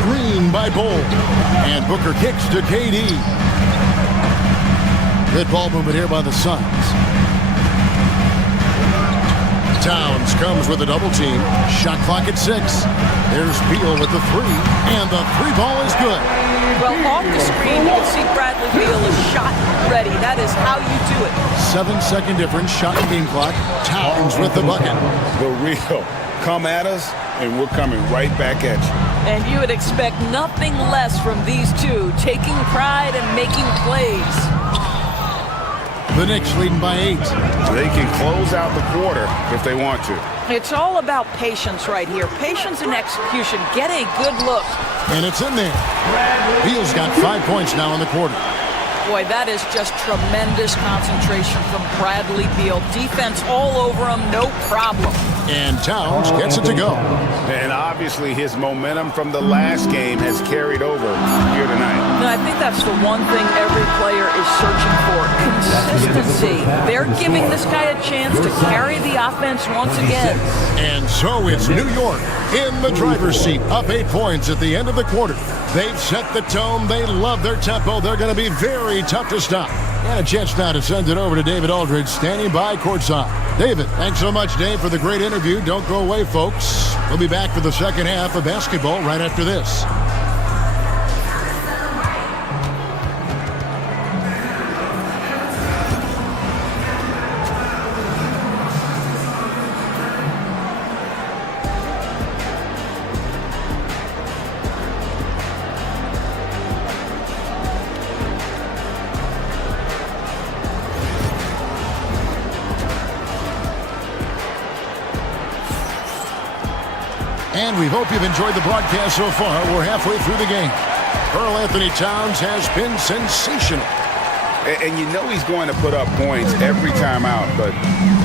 Screen by Bull. And Booker kicks to KD. Good ball movement here by the Suns. Towns comes with a double team. Shot clock at 6. There's Beal with the 3. And the 3 ball is good. Well, off the screen, you can see Bradley Beal is shot ready. That is how you do it. 7-second difference, shot and game clock. Towns with the bucket. The real. Come at us, and we're coming right back at you. And you would expect nothing less from these two, taking pride and making plays. The Knicks leading by 8. They can close out the quarter if they want to. It's all about patience right here. Patience and execution. Get a good look. And it's in there. Beal's got 5 points now in the quarter. Boy, that is just tremendous concentration from Bradley Beal. Defense all over him, no problem. And Towns gets it to go. And obviously his momentum from the last game has carried over here tonight. And I think that's the one thing every player is searching for. Consistency. They're giving this guy a chance to carry the offense once again. And so it's New York in the driver's seat, up 8 points at the end of the quarter. They've set the tone. They love their tempo. They're going to be very tough to stop. And a chance now to send it over to David Aldridge, standing by courtside. David, thanks so much, Dave, for the great interview. Don't go away, folks. We'll be back for the second half of basketball right after this. And we hope you've enjoyed the broadcast so far. We're halfway through the game. Karl Anthony Towns has been sensational. And you know he's going to put up points every time out, but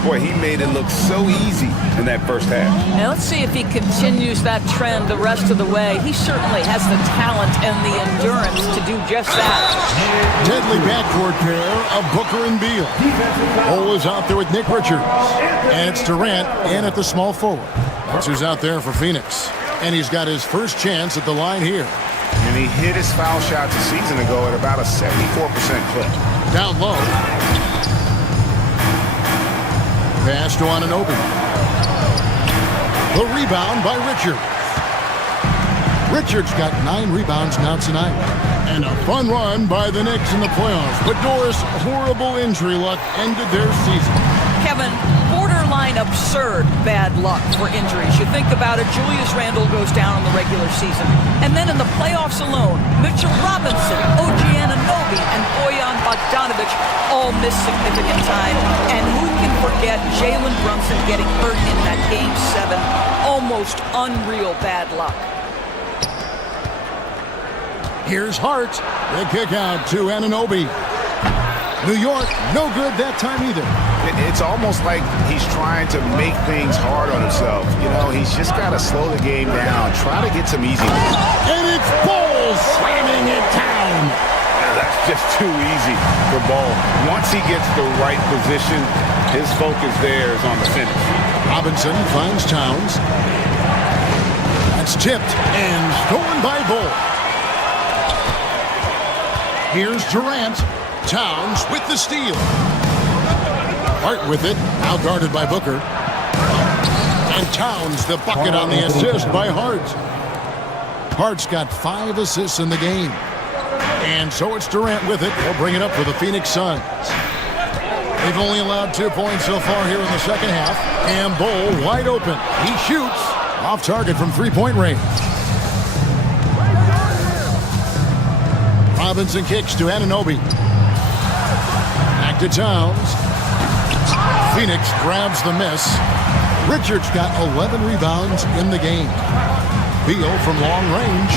boy, he made it look so easy in that first half. Now let's see if he continues that trend the rest of the way. He certainly has the talent and the endurance to do just that. Deadly backcourt pair of Booker and Beal. Cole is out there with Nick Richards. And it's Durant in at the small forward. That's who's out there for Phoenix. And he's got his first chance at the line here. And he hit his foul shots a season ago at about a 74% clip. Down low. Pass to Anunoby. The rebound by Richards. Richards got 9 rebounds now tonight. And a fun run by the Knicks in the playoffs. But Doris, horrible injury luck ended their season. Kevin, borderline absurd bad luck for injuries. You think about it, Julius Randle goes down in the regular season. And then in the playoffs alone, Mitchell Robinson, OG Anunoby, and Bojan Bogdanovic all missed significant time. And who can forget Jalen Brunson getting hurt in that Game 7? Almost unreal bad luck. Here's Hart. The kick out to Anunoby. New York, no good that time either. It's almost like he's trying to make things hard on himself. You know, he's just got to slow the game down, try to get some easy ones. And it's Ball slamming it down. Yeah, that's just too easy for Ball. Once he gets the right position, his focus there is on the finish. Robinson finds Towns. That's tipped and stolen by Ball. Here's Durant. Towns with the steal. Hart with it, now guarded by Booker. And Towns the bucket on the assist by Hart. Hart's got 5 assists in the game. And so it's Durant with it. He'll bring it up for the Phoenix Suns. They've only allowed 2 points so far here in the second half. And Bull wide open. He shoots off target from three-point range. Robinson kicks to Anunoby. Back to Towns. Phoenix grabs the miss. Richards got 11 rebounds in the game. Beal from long range.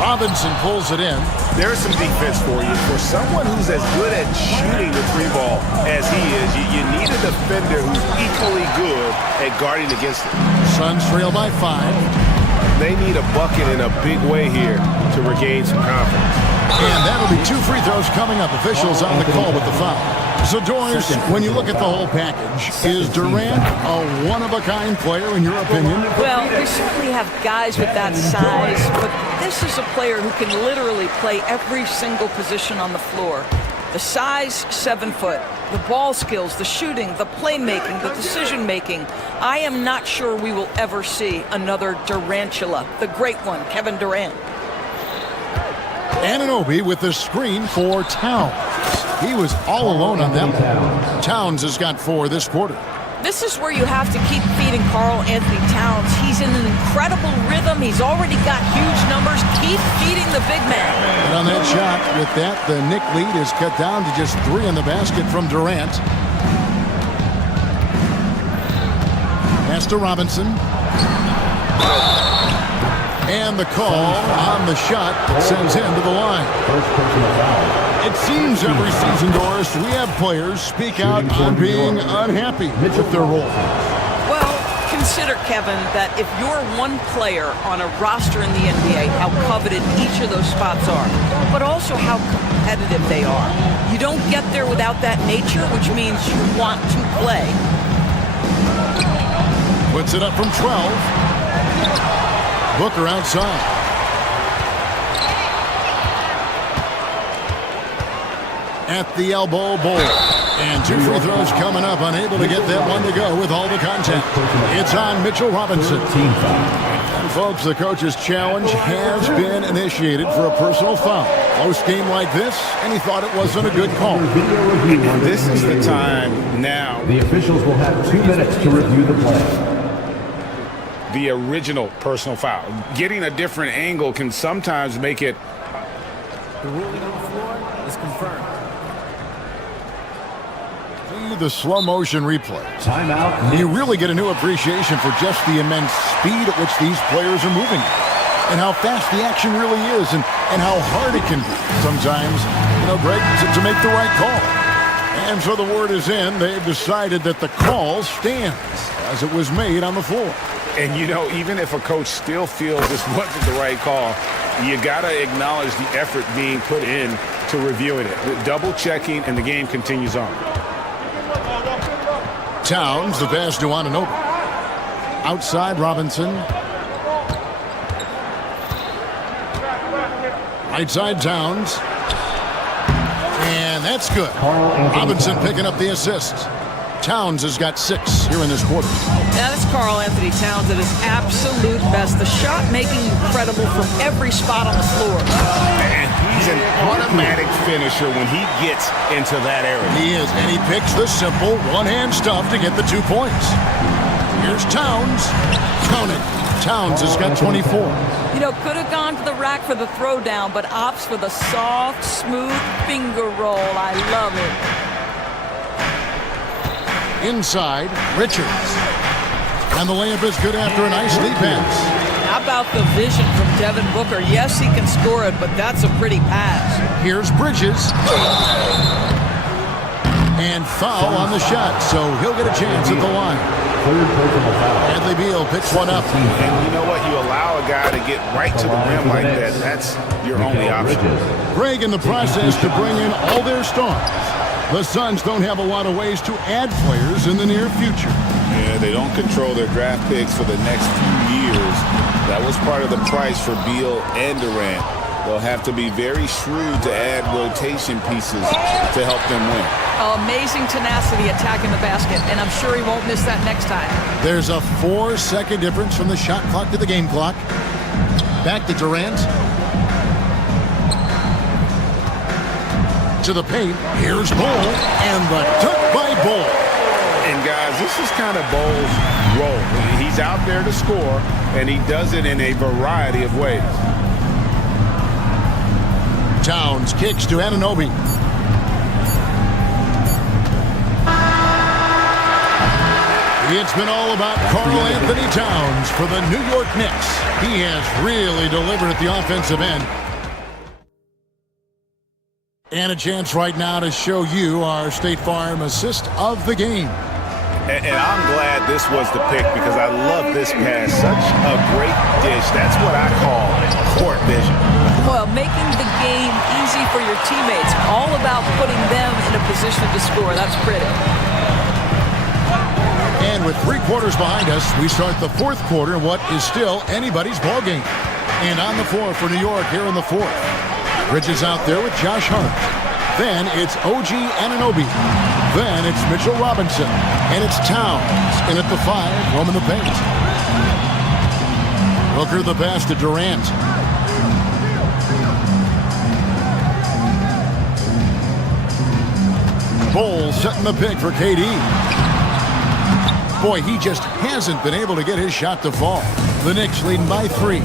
Robinson pulls it in. There's some defense for you. For someone who's as good at shooting the three ball as he is, you need a defender who's equally good at guarding against it. Suns trail by 5. They need a bucket in a big way here to regain some confidence. And that'll be 2 free throws coming up. Officials on the call with the foul. So, Doris, when you look at the whole package, is Durant a one-of-a-kind player in your opinion? Well, we certainly have guys with that size, but this is a player who can literally play every single position on the floor. The size, 7 foot. The ball skills, the shooting, the playmaking, the decision-making. I am not sure we will ever see another Durantula, the great one, Kevin Durant. Anunoby with the screen for Towns. He was all alone on that one. Towns has got 4 this quarter. This is where you have to keep feeding Karl Anthony Towns. He's in an incredible rhythm. He's already got huge numbers. Keep feeding the big man. And on that shot, with that, the Knick lead is cut down to just 3 in the basket from Durant. Pass to Robinson. And the call on the shot that sends him to the line. It seems every season, Doris, we have players speak out on being unhappy with their role. Well, consider, Kevin, that if you're one player on a roster in the NBA, how coveted each of those spots are, but also how competitive they are. You don't get there without that nature, which means you want to play. Puts it up from 12. Booker outside. At the elbow, Bull. And 2 free throws coming up. Unable to get that one to go with all the contact. It's on Mitchell Robinson. And folks, the coach's challenge has been initiated for a personal foul. Close game like this, and he thought it wasn't a good call. This is the time now. The officials will have 2 minutes to review the play. The original personal foul. Getting a different angle can sometimes make it. The ruling on the floor is confirmed. The slow motion replay. Timeout. You really get a new appreciation for just the immense speed at which these players are moving. And how fast the action really is, and how hard it can be sometimes, Greg, to make the right call. And so the word is in. They've decided that the call stands as it was made on the floor. And, even if a coach still feels this wasn't the right call, you got to acknowledge the effort being put in to reviewing it. The double checking, and the game continues on. Towns, the pass to Anunoby. Outside, Robinson. Right side, Towns. And that's good. Robinson picking up the assist. Towns has got 6 here in this quarter. Now that's Karl Anthony Towns at his absolute best. The shot making incredible from every spot on the floor. And he's an automatic finisher when he gets into that area. He is, and he picks the simple one-hand stuff to get the 2 points. Here's Towns. Count it. Towns has got 24. Could have gone to the rack for the throwdown, but opts for the soft, smooth finger roll. I love it. Inside, Richards. And the layup is good after a nice lead pass. How about the vision from Devin Booker? Yes, he can score it, but that's a pretty pass. Here's Bridges. And foul on the shot, so he'll get a chance at the line. Bradley Beal picks one up. And you know what? You allow a guy to get right to the rim like that. That's your only option. Greg in the process to bring in all their stars. The Suns don't have a lot of ways to add players in the near future. Yeah, they don't control their draft picks for the next few years. That was part of the price for Beal and Durant. They'll have to be very shrewd to add rotation pieces to help them win. Amazing tenacity attacking the basket, and I'm sure he won't miss that next time. There's a 4-second difference from the shot clock to the game clock. Back to Durant. To the paint. Here's Bull. And the dunk by Bull. And guys, this is kind of Bull's role. He's out there to score, and he does it in a variety of ways. Towns kicks to Anunoby. It's been all about Karl Anthony Towns for the New York Knicks. He has really delivered at the offensive end. And a chance right now to show you our State Farm assist of the game. And I'm glad this was the pick because I love this pass. Such a great dish. That's what I call court vision. Well, making the game easy for your teammates. All about putting them in a position to score. That's pretty. And with 3 quarters behind us, we start the 4th quarter in what is still anybody's ball game. And on the floor for New York here in the 4th. Bridges out there with Josh Hart. Then it's OG Anunoby. Then it's Mitchell Robinson. And it's Towns in at the 5, roaming the paint. Booker the pass to Durant. Bull setting the pick for KD. Boy, he just hasn't been able to get his shot to fall. The Knicks leading by 3.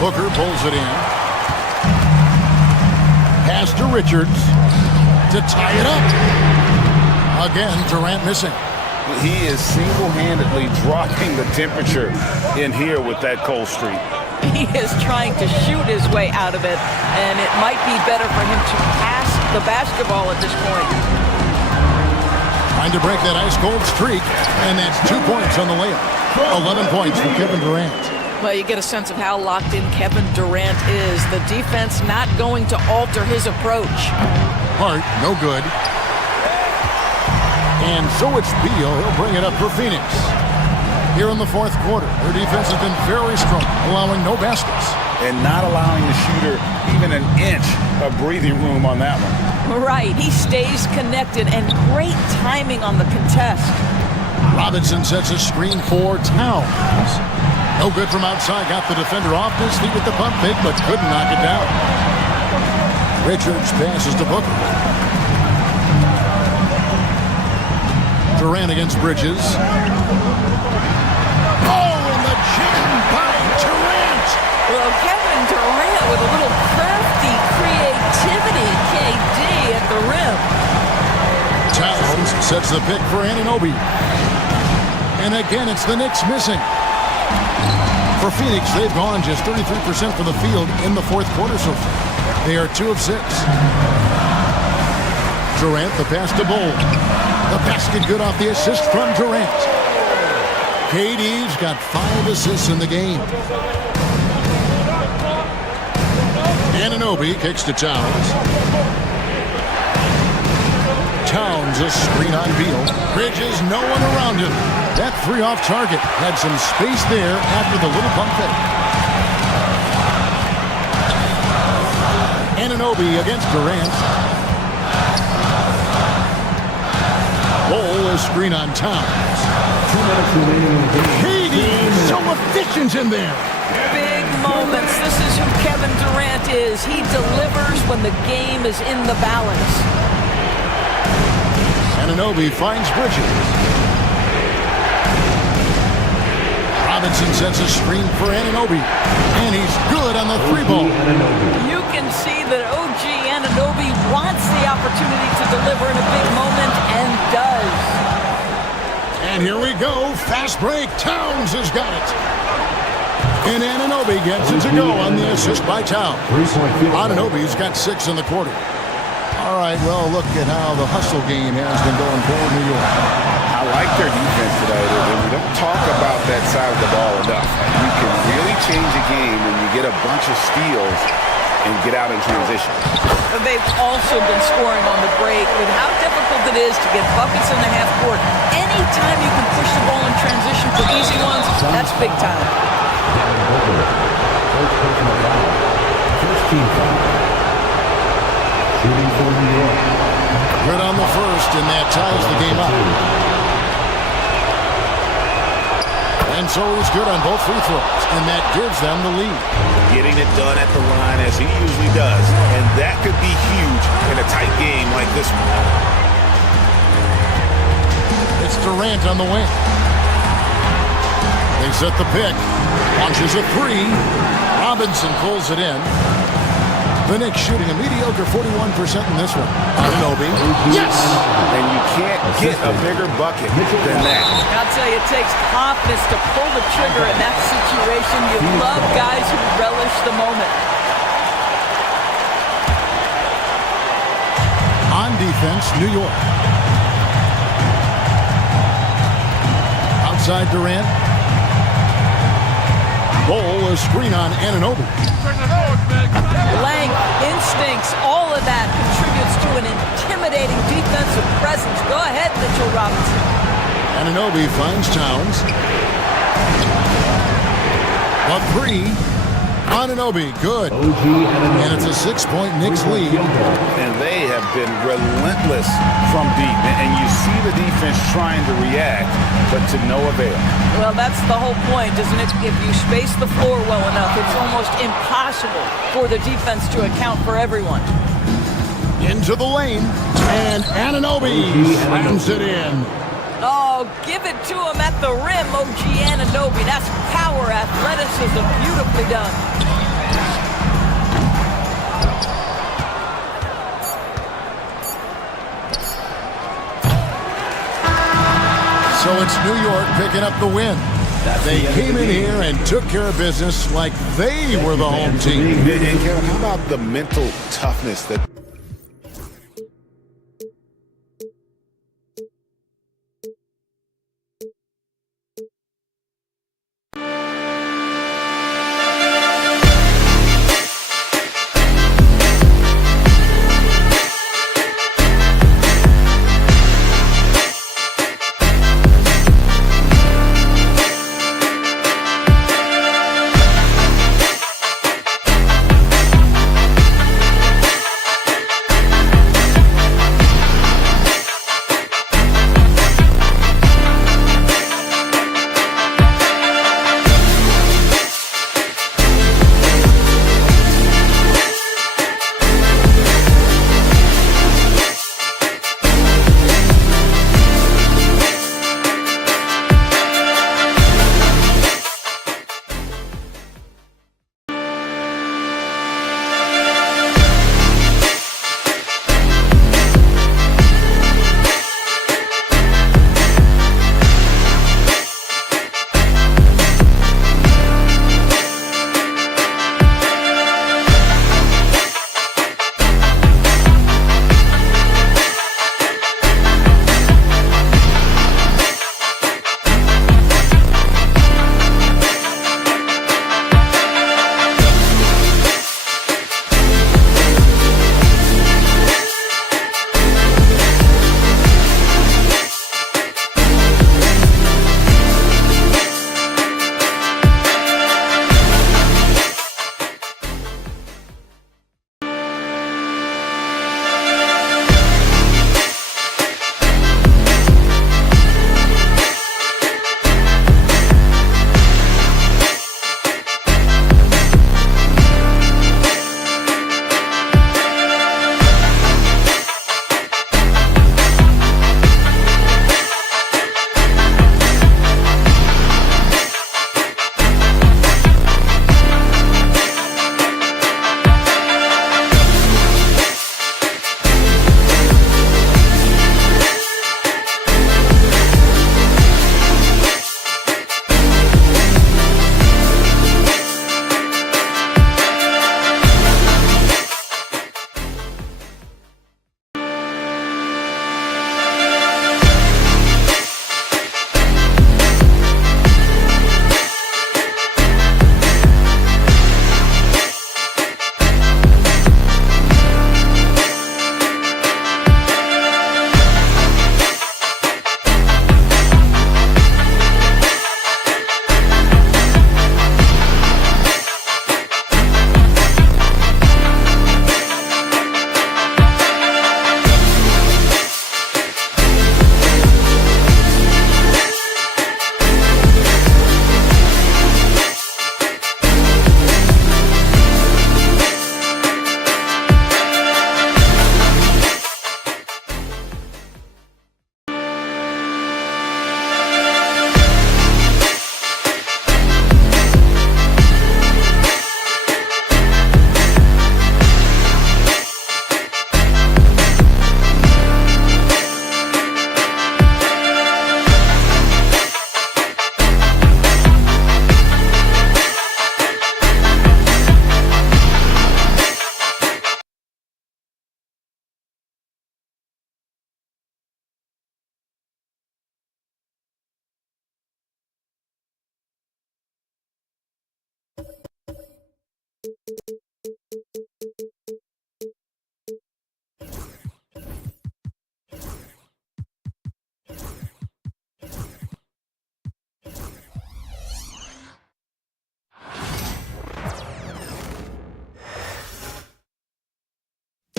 Booker pulls it in. Pass to Richards to tie it up. Again, Durant missing. He is single-handedly dropping the temperature in here with that cold streak. He is trying to shoot his way out of it, and it might be better for him to pass the basketball at this point. Trying to break that ice-cold streak, and that's 2 points on the layup. 11 points for Kevin Durant. Well, you get a sense of how locked in Kevin Durant is. The defense not going to alter his approach. Hart, no good. And so it's Beal. He'll bring it up for Phoenix. Here in the 4th quarter, their defense has been very strong, allowing no baskets. And not allowing the shooter even an inch of breathing room on that one. Right, he stays connected, and great timing on the contest. Robinson sets a screen for Towns. No good from outside. Got the defender off his feet with the pump fake, but couldn't knock it down. Richards passes to Booker. Durant against Bridges. Oh, and the jam by Durant. Well, Kevin Durant with a little crafty creativity. KD at the rim. Towns sets the pick for Anunoby. And again, it's the Knicks missing. For Phoenix, they've gone just 33% from the field in the 4th quarter so far. They are 2 of 6. Durant, the pass to Bull. The basket good off the assist from Durant. KD's got 5 assists in the game. Anunoby kicks to Towns. Towns a screen on Beal. Bridges, no one around him. That 3 off target had some space there after the little pump fake. Anunoby against Durant. Bull a screen on Towns. 2 minutes remaining in the game. KD so efficient in there. Big moments. This is who Kevin Durant is. He delivers when the game is in the balance. Anunoby finds Bridges. Robinson sets a screen for Anunoby. And he's good on the 3 ball. You can see that OG Anunoby wants the opportunity to deliver in a big moment and does. And here we go. Fast break. Towns has got it. And Anunoby gets it to go on the assist by Towns. Anunoby's got 6 in the quarter. All right, well, look at how the hustle game has been going for New York. I like their defense today. We don't talk about that side of the ball enough. You can really change a game when you get a bunch of steals and get out in transition. They've also been scoring on the break with how difficult it is to get buckets in the half court. Anytime you can push the ball in transition for easy ones, that's big time. First team foul. Shooting for New York. Good on the first, and that ties the game up. And And so he's good on both free throws, and that gives them the lead. Getting it done at the line as he usually does, and that could be huge in a tight game like this one. It's Durant on the wing. They set the pick. Launches a three. Robinson pulls it in. The Knicks shooting a mediocre 41% in this one. Anunoby. Yes! And you can't get a bigger bucket than that. I'll tell you, it takes confidence to pull the trigger in that situation. You love guys who relish the moment. On defense, New York. Outside Durant. Roll a screen on Anunoby. Length, instincts, all of that contributes to an intimidating defensive presence. Go ahead, Mitchell Robinson. Anunoby finds Towns. A three. Anunoby, good. And it's a 6-point Knicks lead. And they have been relentless from deep. And you see the defense trying to react, but to no avail. Well, that's the whole point, isn't it? If you space the floor well enough, it's almost impossible for the defense to account for everyone. Into the lane, and Anunoby slams it in. Oh, give it to him at the rim, OG Anunoby. That's power, athleticism, beautifully done. So it's New York picking up the win. They came in here and took care of business like they were the home team. And Kevin, how about the mental toughness that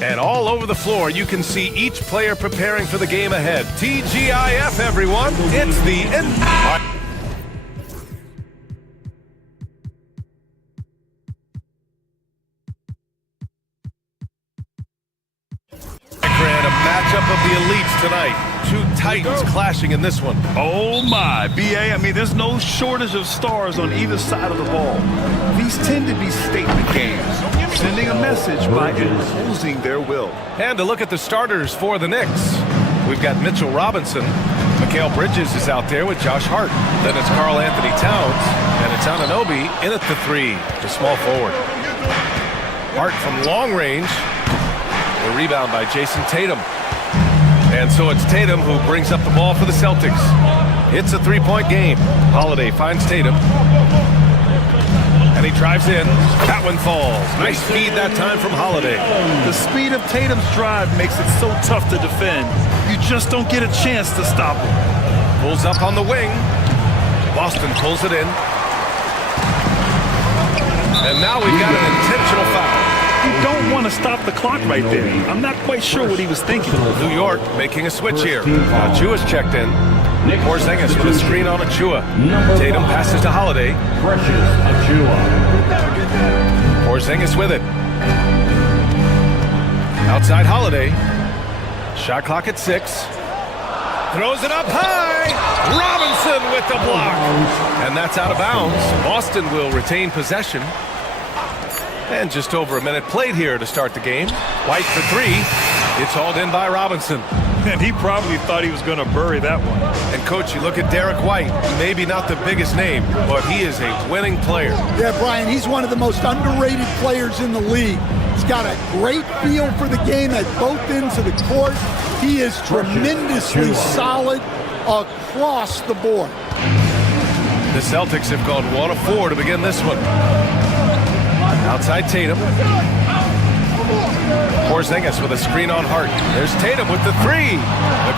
And all over the floor, you can see each player preparing for the game ahead. TGIF, everyone. It's the end. A matchup of the elites tonight. Two titans clashing in this one. Oh my, BA, I mean, there's no shortage of stars on either side of the ball. These tend to be statement games, sending a message by imposing their will. And to look at the starters for the Knicks, we've got Mitchell Robinson. Mikal Bridges is out there with Josh Hart. Then it's Karl Anthony Towns, and it's Anunoby in at the 3, the small forward. Hart from long range. The rebound by Jason Tatum. And so it's Tatum who brings up the ball for the Celtics. It's a 3-point game. Holiday finds Tatum. And he drives in. That one falls. Nice speed that time from Holiday. The speed of Tatum's drive makes it so tough to defend. You just don't get a chance to stop him. Pulls up on the wing. Boston pulls it in. And now we've got an intentional foul. You don't want to stop the clock right there. I'm not quite sure what he was thinking. New York making a switch here. Achua's checked in. Porzingis with a screen on Achua. Tatum passes to Holiday. Porzingis with it. Outside Holiday. Shot clock at 6. Throws it up high. Robinson with the block. And that's out of bounds. Boston will retain possession. And just over a minute played here to start the game. White for 3. It's hauled in by Robinson. And he probably thought he was going to bury that one. And, Coach, you look at Derek White. Maybe not the biggest name, but he is a winning player. Yeah, Brian, he's one of the most underrated players in the league. He's got a great feel for the game at both ends of the court. He is tremendously solid across the board. The Celtics have gone 1 of 4 to begin this one. Outside Tatum. Porzingis with a screen on Hart. There's Tatum with the 3.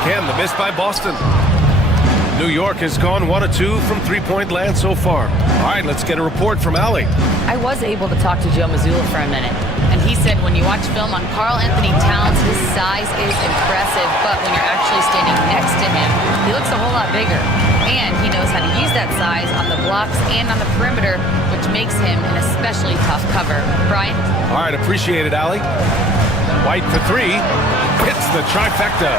Again, the miss by Boston. New York has gone 1 of 2 from three-point land so far. All right, let's get a report from Allie. I was able to talk to Joe Mazzulla for a minute, and he said when you watch film on Karl Anthony Towns, his size is impressive, but when you're actually standing next to him, he looks a whole lot bigger. And he knows how to use that size on the blocks and on the perimeter, which makes him an especially tough cover. Brian? All right, appreciate it, Allie. White for 3. Hits the trifecta.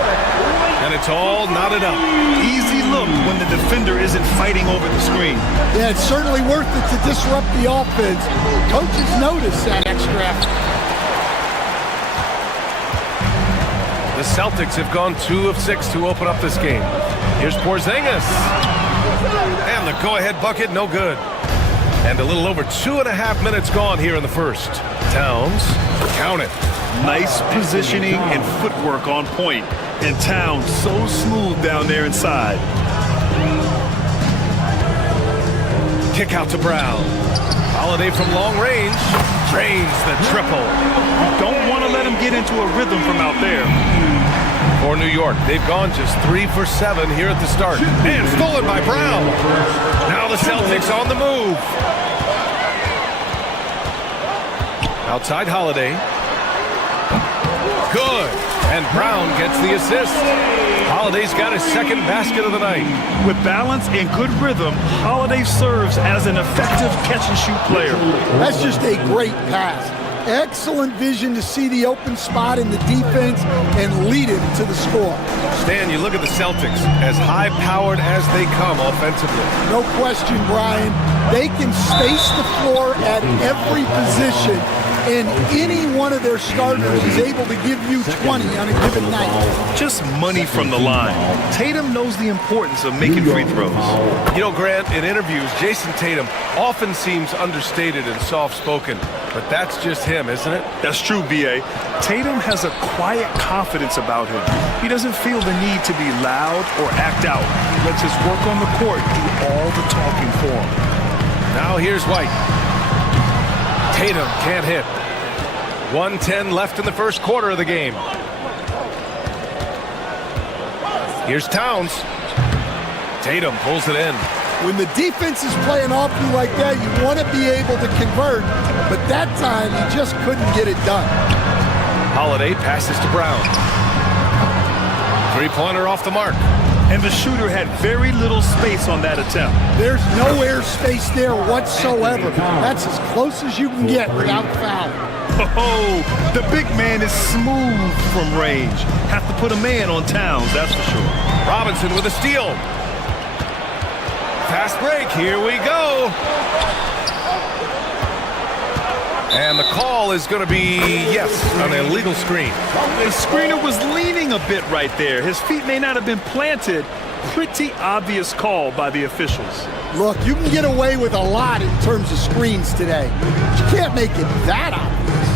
And it's all knotted up. Easy look when the defender isn't fighting over the screen. Yeah, it's certainly worth it to disrupt the offense. Coaches notice that extra effort. The Celtics have gone 2 of 6 to open up this game. Here's Porzingis. And the go-ahead bucket, no good. And a little over 2.5 minutes gone here in the first. Towns, count it. Nice positioning and footwork on point. And Towns so smooth down there inside. Kick out to Brown. Holiday from long range. Drains the triple. Don't want to let him get into a rhythm from out there. For New York, they've gone just 3 for 7 here at the start. And stolen by Brown. Now the Celtics on the move. Outside Holiday. Good. And Brown gets the assist. Holiday's got his second basket of the night. With balance and good rhythm, Holiday serves as an effective catch-and-shoot player. That's just a great pass. Excellent vision to see the open spot in the defense and lead it to the score. Stan, you look at the Celtics, as high-powered as they come offensively. No question, Brian. They can space the floor at every position, and any one of their starters is able to give you 20 on a given night. Just money from the line. Tatum knows the importance of making free throws. You know, Grant, in interviews, Jason Tatum often seems understated and soft-spoken, but that's just him, isn't it? That's true, B.A. Tatum has a quiet confidence about him. He doesn't feel the need to be loud or act out. He lets his work on the court do all the talking for him. Now here's White. Tatum can't hit. 1:10 left in the first quarter of the game. Here's Towns. Tatum pulls it in. When the defense is playing off you like that, you want to be able to convert, but that time you just couldn't get it done. Holiday passes to Brown. Three-pointer off the mark. And the shooter had very little space on that attempt. There's no air space there whatsoever. That's as close as you can get without fouling. Oh, the big man is smooth from range. Have to put a man on Towns, that's for sure. Robinson with a steal. Fast break, here we go. And the call is going to be, yes, an illegal screen. The screener was leaning a bit right there. His feet may not have been planted. Pretty obvious call by the officials. Look, you can get away with a lot in terms of screens today. But you can't make it that obvious.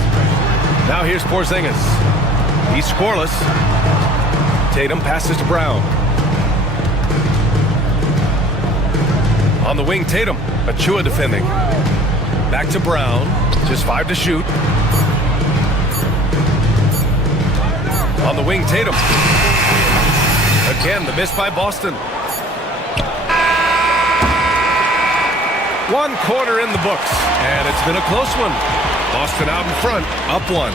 Now here's Porzingis. He's scoreless. Tatum passes to Brown. On the wing, Tatum. Achua defending. Back to Brown. Just 5 to shoot. On the wing, Tatum. Again, the miss by Boston. 1 quarter in the books, and it's been a close one. Boston out in front, up 1.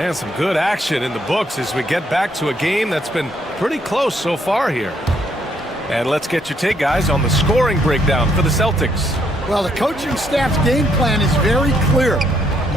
And some good action in the books as we get back to a game that's been pretty close so far here. And let's get your take, guys, on the scoring breakdown for the Celtics. Well, the coaching staff's game plan is very clear.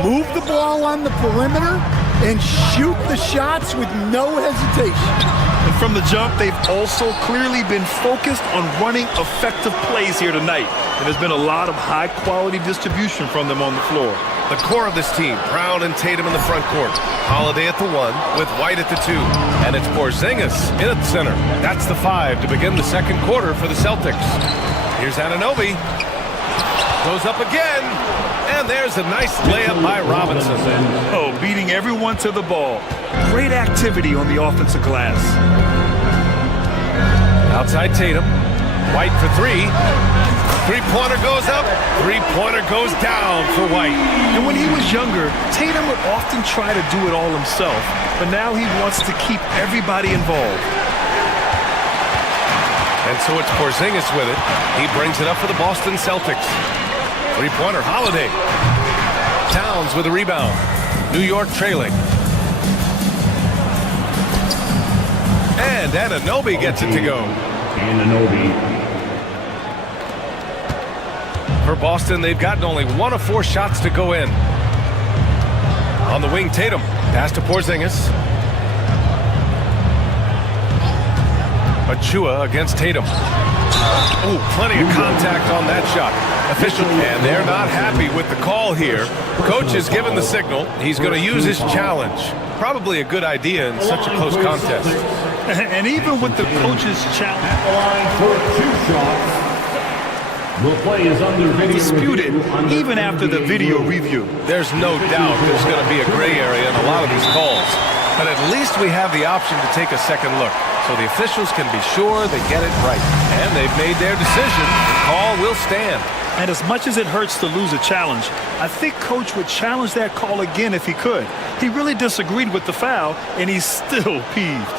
Move the ball on the perimeter and shoot the shots with no hesitation. And from the jump, they've also clearly been focused on running effective plays here tonight. And there's been a lot of high-quality distribution from them on the floor. The core of this team, Brown and Tatum in the front court. Holiday at the 1 with White at the 2. And it's Porzingis in at the center. That's the 5 to begin the second quarter for the Celtics. Here's Anunoby. Goes up again. And there's a nice layup by Robinson. Oh, beating everyone to the ball. Great activity on the offensive glass. Outside Tatum. White for 3. Three-pointer goes up. Three-pointer goes down for White. And when he was younger, Tatum would often try to do it all himself. But now he wants to keep everybody involved. And so it's Porzingis with it. He brings it up for the Boston Celtics. Three-pointer, Holiday. Towns with a rebound. New York trailing. And Anunoby gets it to go. Anunoby. For Boston, they've gotten only 1 of 4 shots to go in. On the wing, Tatum. Pass to Porzingis. Achua against Tatum. Oh, plenty of contact on that shot. Official, and they're not happy with the call here. Coach has given the signal. He's going to use his challenge. Probably a good idea in such a close contest. And even with the coach's challenge. At the line for 2 shots. The play is under video disputed review. even after the video review. There's no doubt there's going to be a gray area in a lot of these calls. But at least we have the option to take a second look. So the officials can be sure they get it right. And they've made their decision. The call will stand. And as much as it hurts to lose a challenge, I think Coach would challenge that call again if he could. He really disagreed with the foul, and he's still peeved.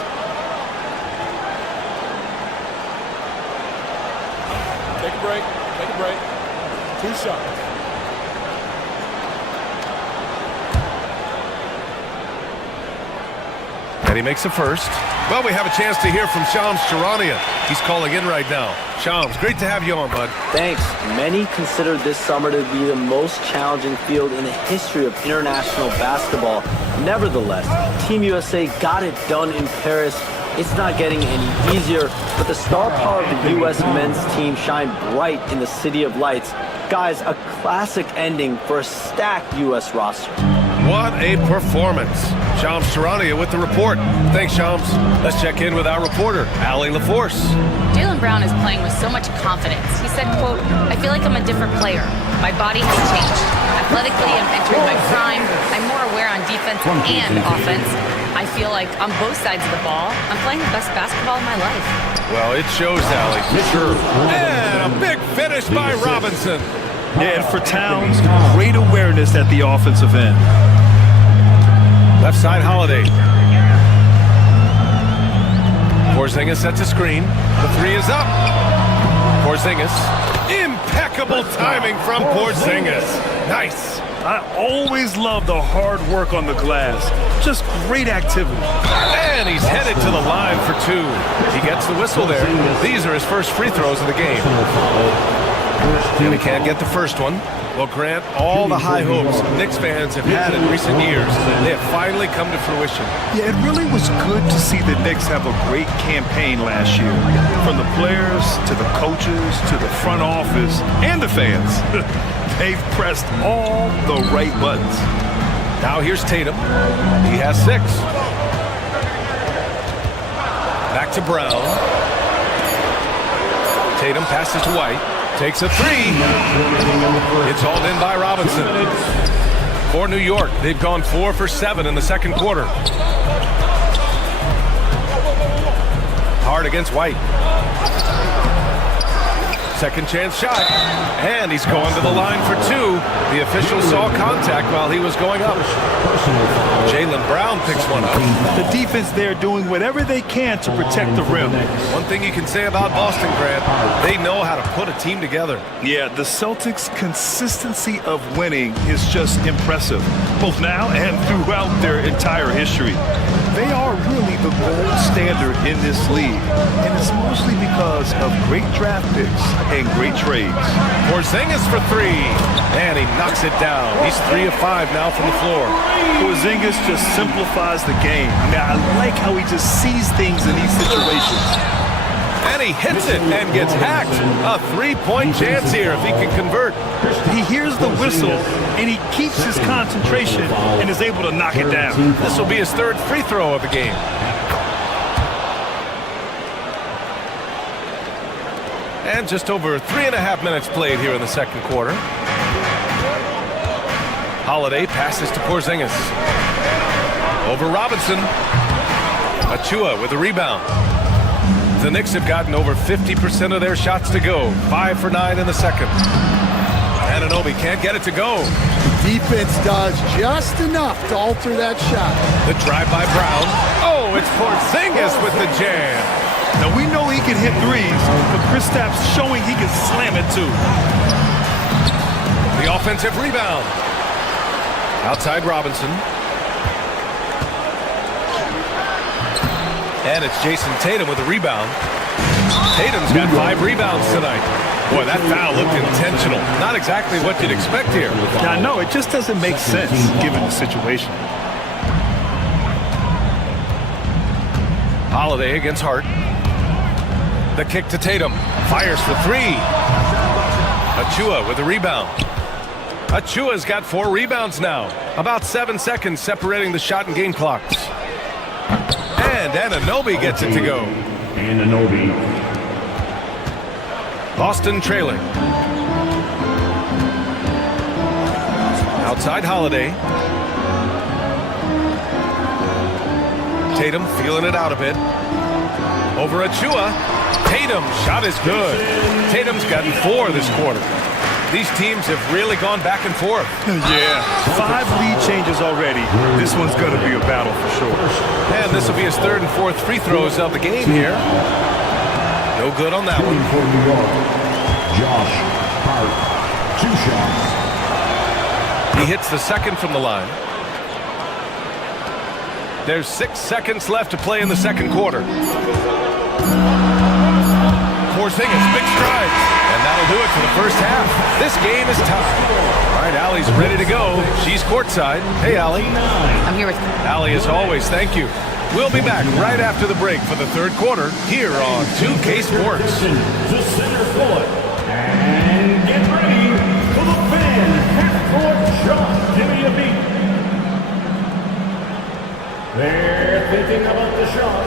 Take a break. Take a break. 2 shots. And he makes a first. Well, we have a chance to hear from Shams Charania. He's calling in right now. Shams, great to have you on, bud. Thanks. Many consider this summer to be the most challenging field in the history of international basketball. Nevertheless, Team USA got it done in Paris. It's not getting any easier, but the star power of the U.S. men's team shined bright in the City of Lights. Guys, a classic ending for a stacked U.S. roster. What a performance. Shams Charania with the report. Thanks, Shams. Let's check in with our reporter, Allie LaForce. Jaylen Brown is playing with so much confidence. He said, quote, "I feel like I'm a different player. My body has changed. Athletically, I'm entering my prime. I'm more aware on defense and offense. I feel like on both sides of the ball, I'm playing the best basketball of my life." Well, it shows, Allie, for sure. And a big finish by Robinson. Yeah, and for Towns, great awareness at the offensive end. Left side, Holiday. Porzingis sets a screen. The 3 is up. Porzingis, impeccable Impeccable timing from Porzingis. Nice. I always love the hard work on the glass. Just great activity. And he's headed to the line for 2. He gets the whistle there. These are his first free throws of the game. And he can't get the first one. Well, Grant, all the high hopes Knicks fans have had in recent years, they have finally come to fruition. Yeah, it really was good to see the Knicks have a great campaign last year. From the players, to the coaches, to the front office, and the fans. They've pressed all the right buttons. Now here's Tatum. He has 6. Back to Brown. Tatum passes to White. Takes a 3. It's hauled in by Robinson. For New York, they've gone 4 for 7 in the second quarter. Hard against White. Second chance shot. And he's going to the line for 2. The official saw contact while he was going up. Jaylen Brown picks one up. The defense there doing whatever they can to protect the rim. One thing you can say about Boston, Grant, they know how to put a team together. Yeah, the Celtics' consistency of winning is just impressive, both now and throughout their entire history. They are really the gold standard in this league, and it's mostly because of great draft picks and great trades. Porzingis for 3, and he knocks it down. He's 3 of 5 now from the floor. Porzingis just simplifies the game. I mean, I like how he just sees things in these situations. And he hits it and gets hacked. A 3-point chance here if he can convert. He hears the whistle, and he keeps his concentration and is able to knock it down. This will be his 3rd free throw of the game. And just over 3.5 minutes played here in the second quarter. Holiday passes to Porzingis. Over Robinson. Achua with a rebound. The Knicks have gotten over 50% of their shots to go. 5 for 9 in the second. Anunoby can't get it to go. Defense does just enough to alter that shot. The drive by Brown. Oh, it's Porzingis with the jam. Now we know he can hit threes, but Kristaps showing he can slam it too. The offensive rebound. Outside Robinson. And it's Jason Tatum with a rebound. Tatum's got 5 rebounds tonight. Boy, that foul looked intentional. Not exactly what you'd expect here. I know, it just doesn't make sense given the situation. Holiday against Hart. The kick to Tatum. Fires for 3. Achua with a rebound. Achua's got 4 rebounds now. About 7 seconds separating the shot and game clocks. And Anunoby gets it to go. Anunoby. Boston trailing. Outside Holiday. Tatum feeling it out a bit. Over Achua. Tatum shot is good. Tatum's gotten 4 this quarter. These teams have really gone back and forth. Yeah, 5 lead changes already. This one's going to be a battle for sure. And this will be his 3rd and 4th free throws of the game here. No good on that one. For New York, Josh Hart. 2 shots. He hits the second from the line. There's 6 seconds left to play in the second quarter. Porzingis, big strides. And that'll do it for the first half. This game is tied. All right, Allie's ready to go. She's courtside. Hey, Allie. I'm here with Allie, as always, thank you. We'll be back right after the break for the third quarter here on 2K Sports. To center court. And get ready for the fan half-court shot. Give me a beat. They're thinking about the shot.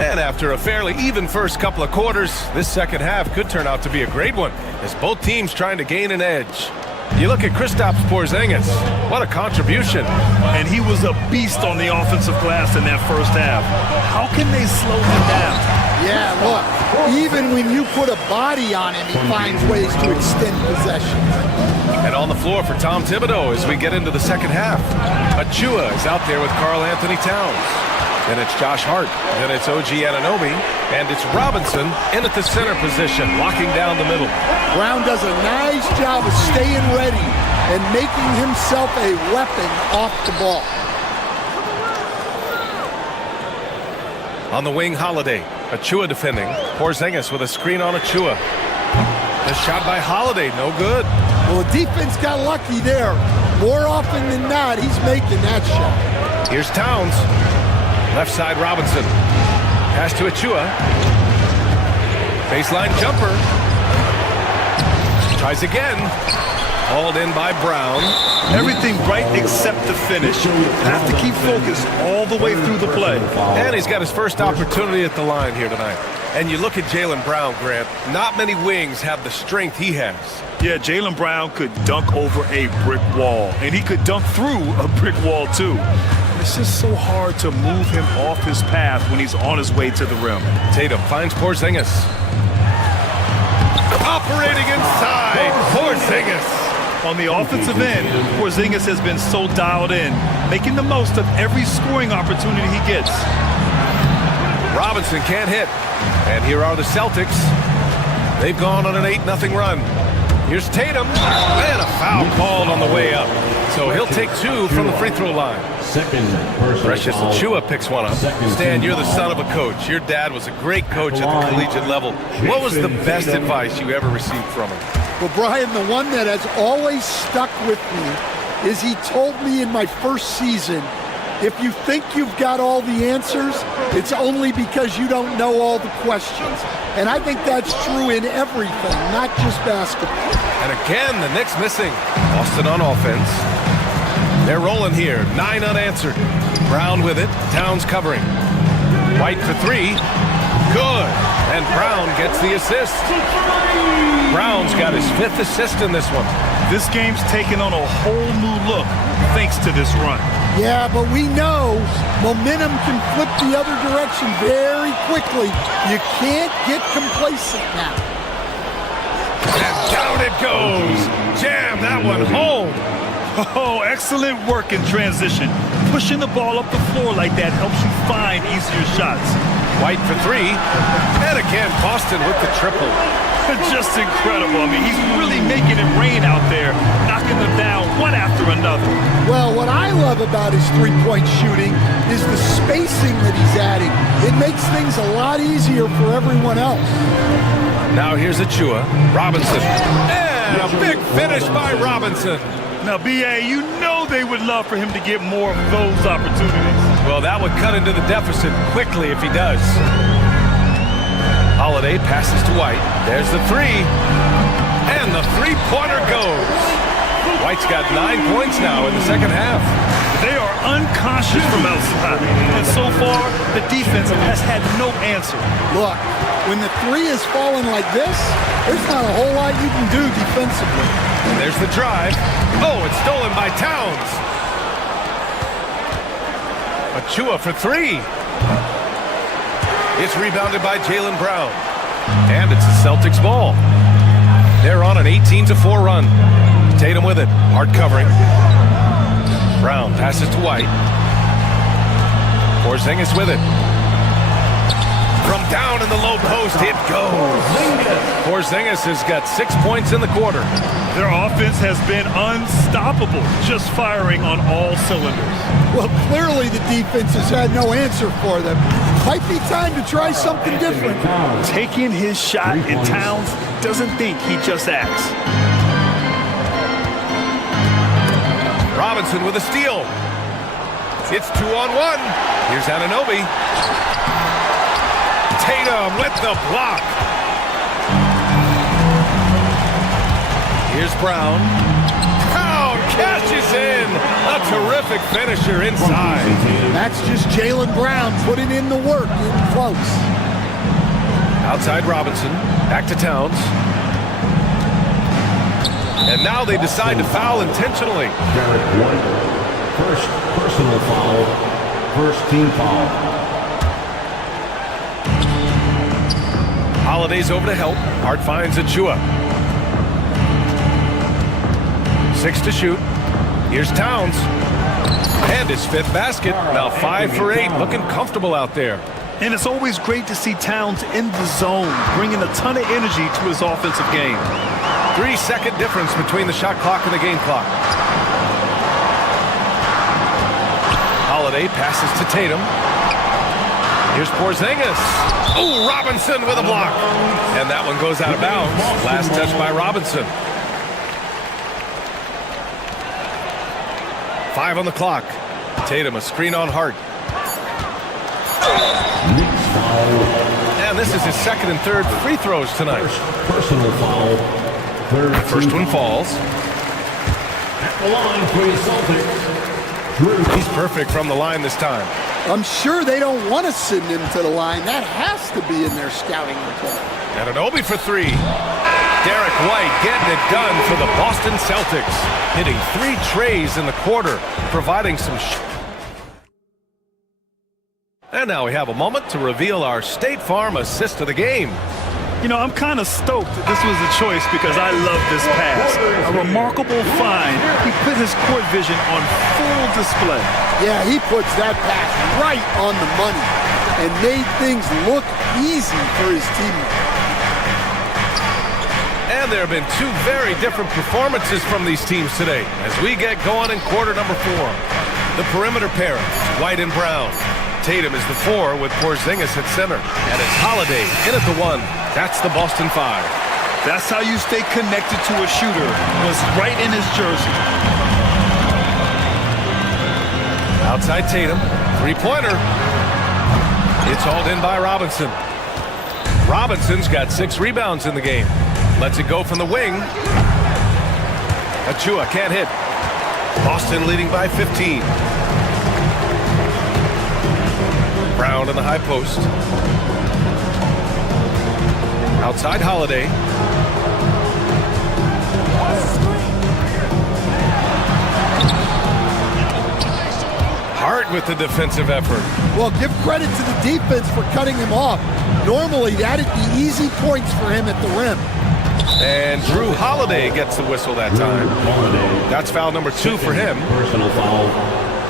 And after a fairly even first couple of quarters, this second half could turn out to be a great one, as both teams trying to gain an edge. You look at Kristaps Porzingis, what a contribution. And he was a beast on the offensive glass in that first half. How can they slow him down? Yeah, look, even when you put a body on him, he finds ways to extend possession. And on the floor for Tom Thibodeau as we get into the second half. Achua is out there with Karl Anthony Towns. Then it's Josh Hart. Then it's OG Anunoby. And it's Robinson in at the center position, locking down the middle. Brown does a nice job of staying ready and making himself a weapon off the ball. On the wing, Holiday. Achua defending. Porzingis with a screen on Achua. The shot by Holiday, no good. Well, the defense got lucky there. More often than not, he's making that shot. Here's Towns. Left side, Robinson. Pass to Achua. Baseline jumper. Tries again. Hauled in by Brown. Everything right except the finish. Have to keep focused all the way through the play. And he's got his first opportunity at the line here tonight. And you look at Jaylen Brown, Grant. Not many wings have the strength he has. Yeah, Jaylen Brown could dunk over a brick wall. And he could dunk through a brick wall, too. It's just so hard to move him off his path when he's on his way to the rim. Tatum finds Porzingis. Operating inside, Porzingis. On the offensive end, Porzingis has been so dialed in, making the most of every scoring opportunity he gets. Robinson can't hit. And here are the Celtics. They've gone on an 8-0 run. Here's Tatum. And a foul called on the way up. So he'll take 2 from the free throw line. Precious Achua picks one up. Stan, you're the son of a coach. Your dad was a great coach at the collegiate level. What was the best advice you ever received from him? Well, Brian, the one that has always stuck with me is he told me in my first season, if you think you've got all the answers, it's only because you don't know all the questions. And I think that's true in everything, not just basketball. And again, the Knicks missing. Boston on offense. They're rolling here, 9 unanswered. Brown with it, Towns covering. White for 3. Good. And Brown gets the assist. Brown's got his 5th assist in this one. This game's taken on a whole new look thanks to this run. Yeah, but we know momentum can flip the other direction very quickly. You can't get complacent now. And down it goes. Jam that one home. Oh, excellent work in transition. Pushing the ball up the floor like that helps you find easier shots. White for 3. And again, Boston with the triple. Just incredible. I mean, he's really making it rain out there, knocking them down one after another. Well, what I love about his three-point shooting is the spacing that he's adding. It makes things a lot easier for everyone else. Now here's Achua. Robinson. And a big finish by Robinson. Now, B.A., you know they would love for him to get more of those opportunities. Well, that would cut into the deficit quickly if he does. Holiday passes to White. There's the 3. And the three-pointer goes. White's got 9 points now in the second half. They are unconscious from outside. And so far, the defense has had no answer. Look, when the 3 is falling like this, there's not a whole lot you can do defensively. And there's the drive. Oh, it's stolen by Towns. Achua for 3. It's rebounded by Jaylen Brown. And it's the Celtics ball. They're on an 18-4 run. Tatum with it. Hard covering. Brown passes to White. Porzingis with it. From down in the low post, it goes. Porzingis has got 6 points in the quarter. Their offense has been unstoppable, just firing on all cylinders. Well, clearly the defense has had no answer for them. Might be time to try something different. Taking his shot, and Towns doesn't think, he just acts. Robinson with a steal. It's 2-on-1. Here's Anunoby. Tatum with the block. Here's Brown. Brown cashes in. A terrific finisher inside. That's just Jaylen Brown putting in the work, getting close. Outside Robinson. Back to Towns. And now they decide to foul intentionally. Garrett White, first personal foul, first team foul. Holiday's over to help. Hart finds Achua. 6 to shoot. Here's Towns. And his 5th basket. Now 5 for 8. Looking comfortable out there. And it's always great to see Towns in the zone, bringing a ton of energy to his offensive game. 3-second difference between the shot clock and the game clock. Holiday passes to Tatum. Here's Porzingis. Oh, Robinson with a block. And that one goes out of bounds. Last touch by Robinson. 5 on the clock. Tatum, a screen on Hart. And this is his 2nd and 3rd free throws tonight. Personal foul. The first one falls. At the line for the Celtics. He's perfect from the line this time. I'm sure they don't want to send him to the line. That has to be in their scouting report. Anunoby for 3. Derek White getting it done for the Boston Celtics. Hitting 3 trays in the quarter, providing some And now we have a moment to reveal our State Farm assist of the game. You know, I'm kind of stoked that this was a choice because I love this pass. A remarkable find. He put his court vision on full display. Yeah, he puts that pass right on the money and made things look easy for his teammates. And there have been 2 very different performances from these teams today as we get going in quarter number 4. The perimeter pairing, White and Brown. Tatum is the 4 with Porzingis at center. And it's Holiday in at the 1. That's the Boston 5. That's how you stay connected to a shooter. Was right in his jersey. Outside Tatum. 3-pointer. It's hauled in by Robinson. Robinson's got 6 rebounds in the game. Lets it go from the wing. Achua can't hit. Boston leading by 15. Brown in the high post. Outside Holiday. Hart with the defensive effort. Well, give credit to the defense for cutting him off. Normally, that'd be easy points for him at the rim. And Drew Holiday gets the whistle that time. That's foul number 2 for him. Personal foul.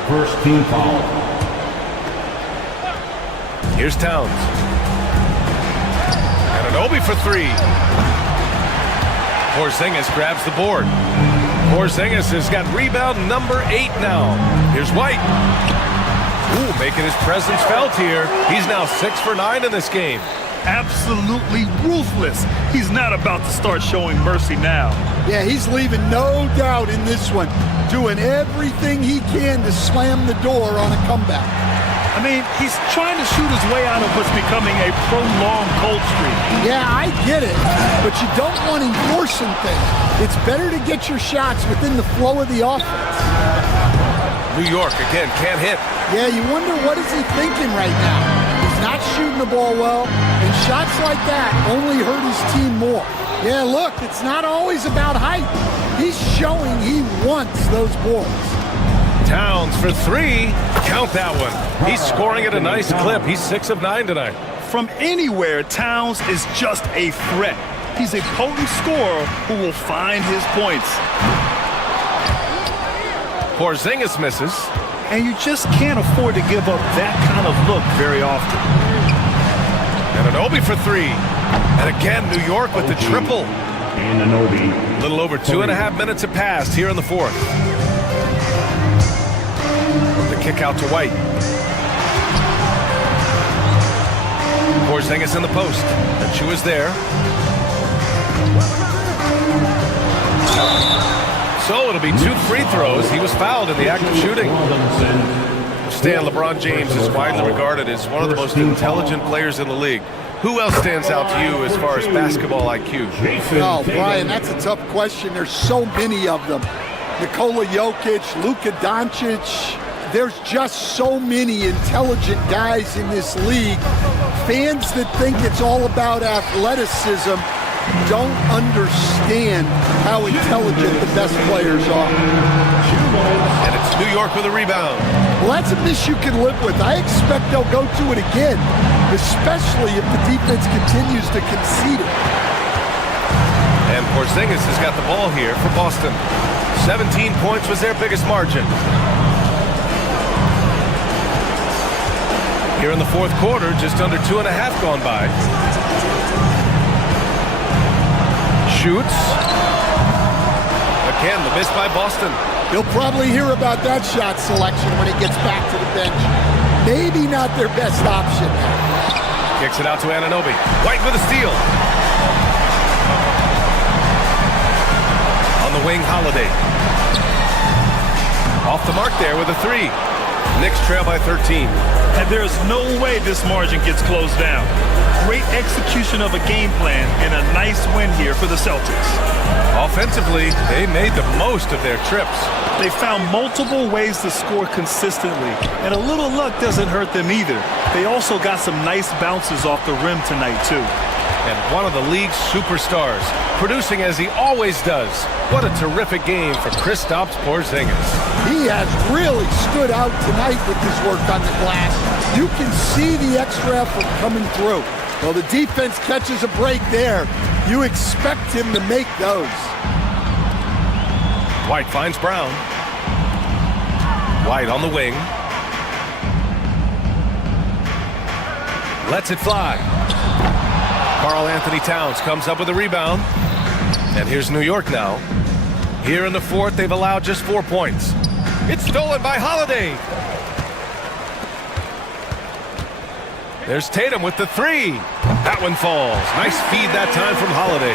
First team foul. Here's Towns. Anunoby for 3. Porzingis grabs the board. Porzingis has got rebound number 8 now. Here's White. Ooh, making his presence felt here. He's now 6 for 9 in this game. Absolutely ruthless. He's not about to start showing mercy now. Yeah, he's leaving no doubt in this one. Doing everything he can to slam the door on a comeback. I mean, he's trying to shoot his way out of what's becoming a prolonged cold streak. Yeah, I get it, but you don't want him forcing things. It's better to get your shots within the flow of the offense. New York, again, can't hit. Yeah, you wonder what is he thinking right now. He's not shooting the ball well, and shots like that only hurt his team more. Yeah, look, it's not always about height. He's showing he wants those boards. Towns for 3. Count that one. He's scoring at a nice clip. He's 6 of 9 tonight. From anywhere, Towns is just a threat. He's a potent scorer who will find his points. Porzingis misses. And you just can't afford to give up that kind of look very often. Anunoby for 3. And again, New York with the triple. Anunoby. A little over 2.5 minutes have passed here in the 4th. The kick out to White. Porzingis in the post. Achua's there. So it'll be 2 free throws. He was fouled in the act of shooting. Stan, LeBron James is widely regarded as one of the most intelligent players in the league. Who else stands out to you as far as basketball IQ? Oh, Brian, that's a tough question. There's so many of them. Nikola Jokic, Luka Doncic. There's just so many intelligent guys in this league. Fans that think it's all about athleticism don't understand how intelligent the best players are. And it's New York with a rebound. Well, that's a miss you can live with. I expect they'll go to it again, especially if the defense continues to concede it. And Porzingis has got the ball here for Boston. 17 points was their biggest margin. Here in the fourth quarter, just under 2.5 gone by. Shoots. Again, the miss by Boston. He'll probably hear about that shot selection when he gets back to the bench. Maybe not their best option. Kicks it out to Anunoby. White with a steal. On the wing, Holiday. Off the mark there with a three. Knicks trail by 13. And there's no way this margin gets closed down. Great execution of a game plan and a nice win here for the Celtics. Offensively, they made the most of their trips. They found multiple ways to score consistently, and a little luck doesn't hurt them either. They also got some nice bounces off the rim tonight, too. And one of the league's superstars, producing as he always does. What a terrific game for Kristaps Porzingis. He has really stood out tonight with his work on the glass. You can see the extra effort coming through. Well, the defense catches a break there. You expect him to make those. White finds Brown. White on the wing. Lets it fly. Karl Anthony Towns comes up with a rebound. And here's New York now. Here in the fourth, they've allowed just 4 points. It's stolen by Holiday. There's Tatum with the three. That one falls. Nice feed that time from Holiday.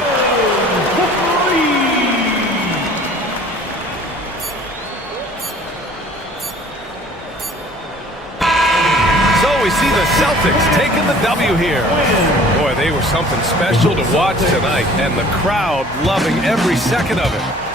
So we see the Celtics taking the W here. Boy, they were something special to watch tonight, and the crowd loving every second of it.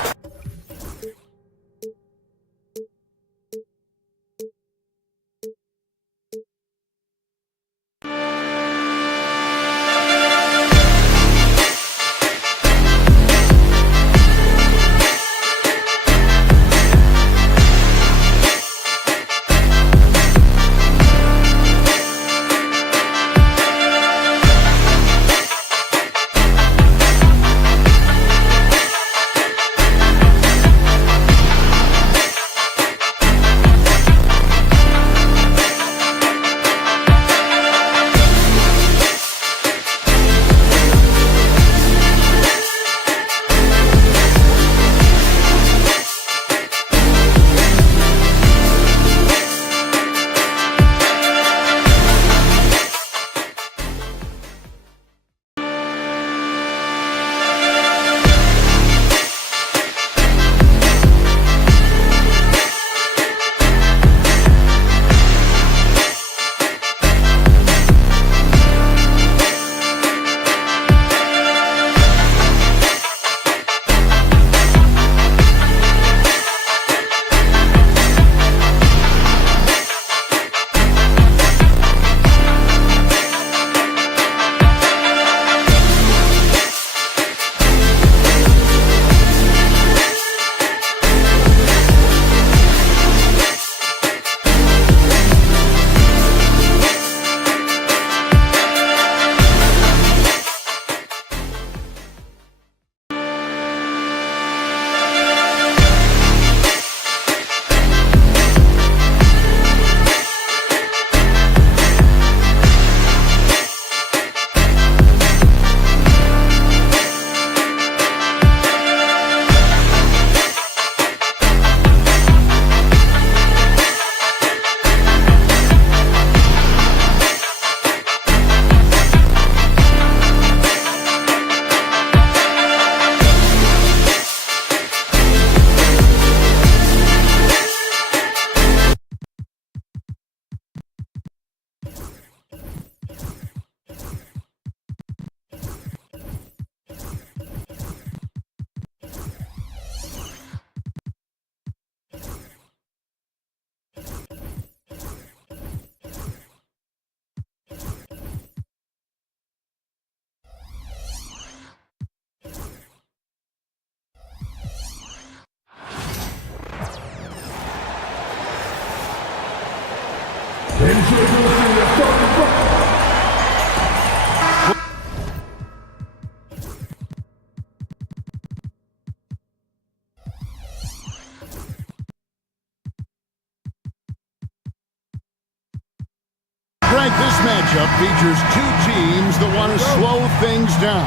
matchup features two teams that want to slow things down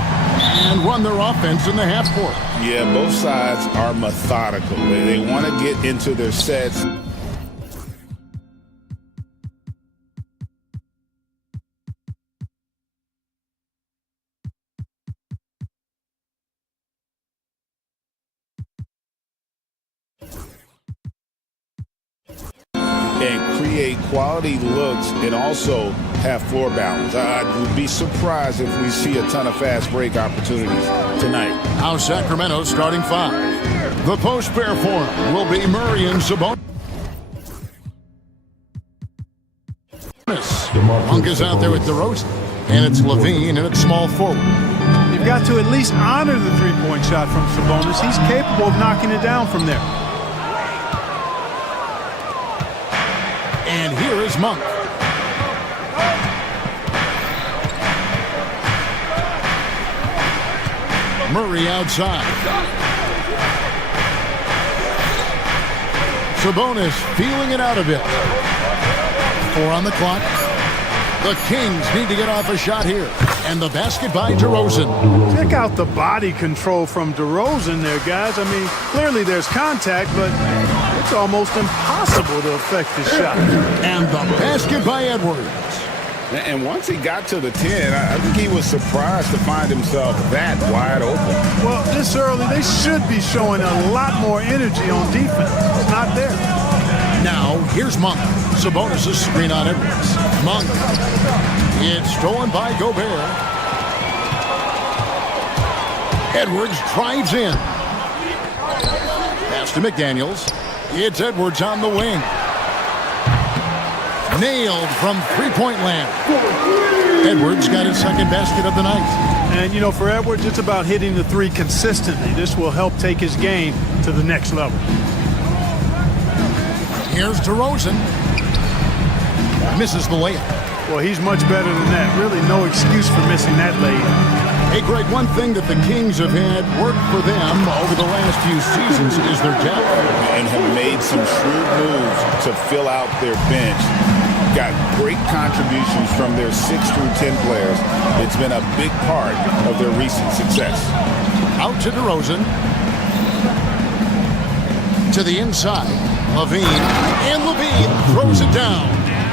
and run their offense in the half court. Yeah, both sides are methodical. They want to get into their sets. And create quality looks and also have floor balance. I would be surprised if we see a ton of fast break opportunities tonight. Now Sacramento starting 5. The post pair for him will be Murray and Sabonis. Monk is out there with DeRozan. And it's Levine and it's small forward. You've got to at least honor the three-point shot from Sabonis. He's capable of knocking it down from there. And here is Monk. Murray outside. Sabonis feeling it out a bit. 4 on the clock. The Kings need to get off a shot here. And the basket by DeRozan. Check out the body control from DeRozan there, guys. I mean, clearly there's contact, but it's almost impossible to affect the shot. And the basket by Edwards. And once he got to the 10, I think he was surprised to find himself that wide open. Well, this early, they should be showing a lot more energy on defense. It's not there. Now, here's Monk. Sabonis' screen on Edwards. Monk. It's stolen by Gobert. Edwards drives in. Pass to McDaniels. It's Edwards on the wing. Nailed from three-point land. Edwards got his second basket of the night. And, you know, for Edwards, it's about hitting the three consistently. This will help take his game to the next level. Here's DeRozan. Misses the layup. Well, he's much better than that. Really no excuse for missing that layup. Hey, Greg, one thing that the Kings have had work for them over the last few seasons is their depth. And have made some shrewd moves to fill out their bench. Got great contributions from their 6 through 10 players. It's been a big part of their recent success. Out to DeRozan. To the inside. Levine. And Levine throws it down.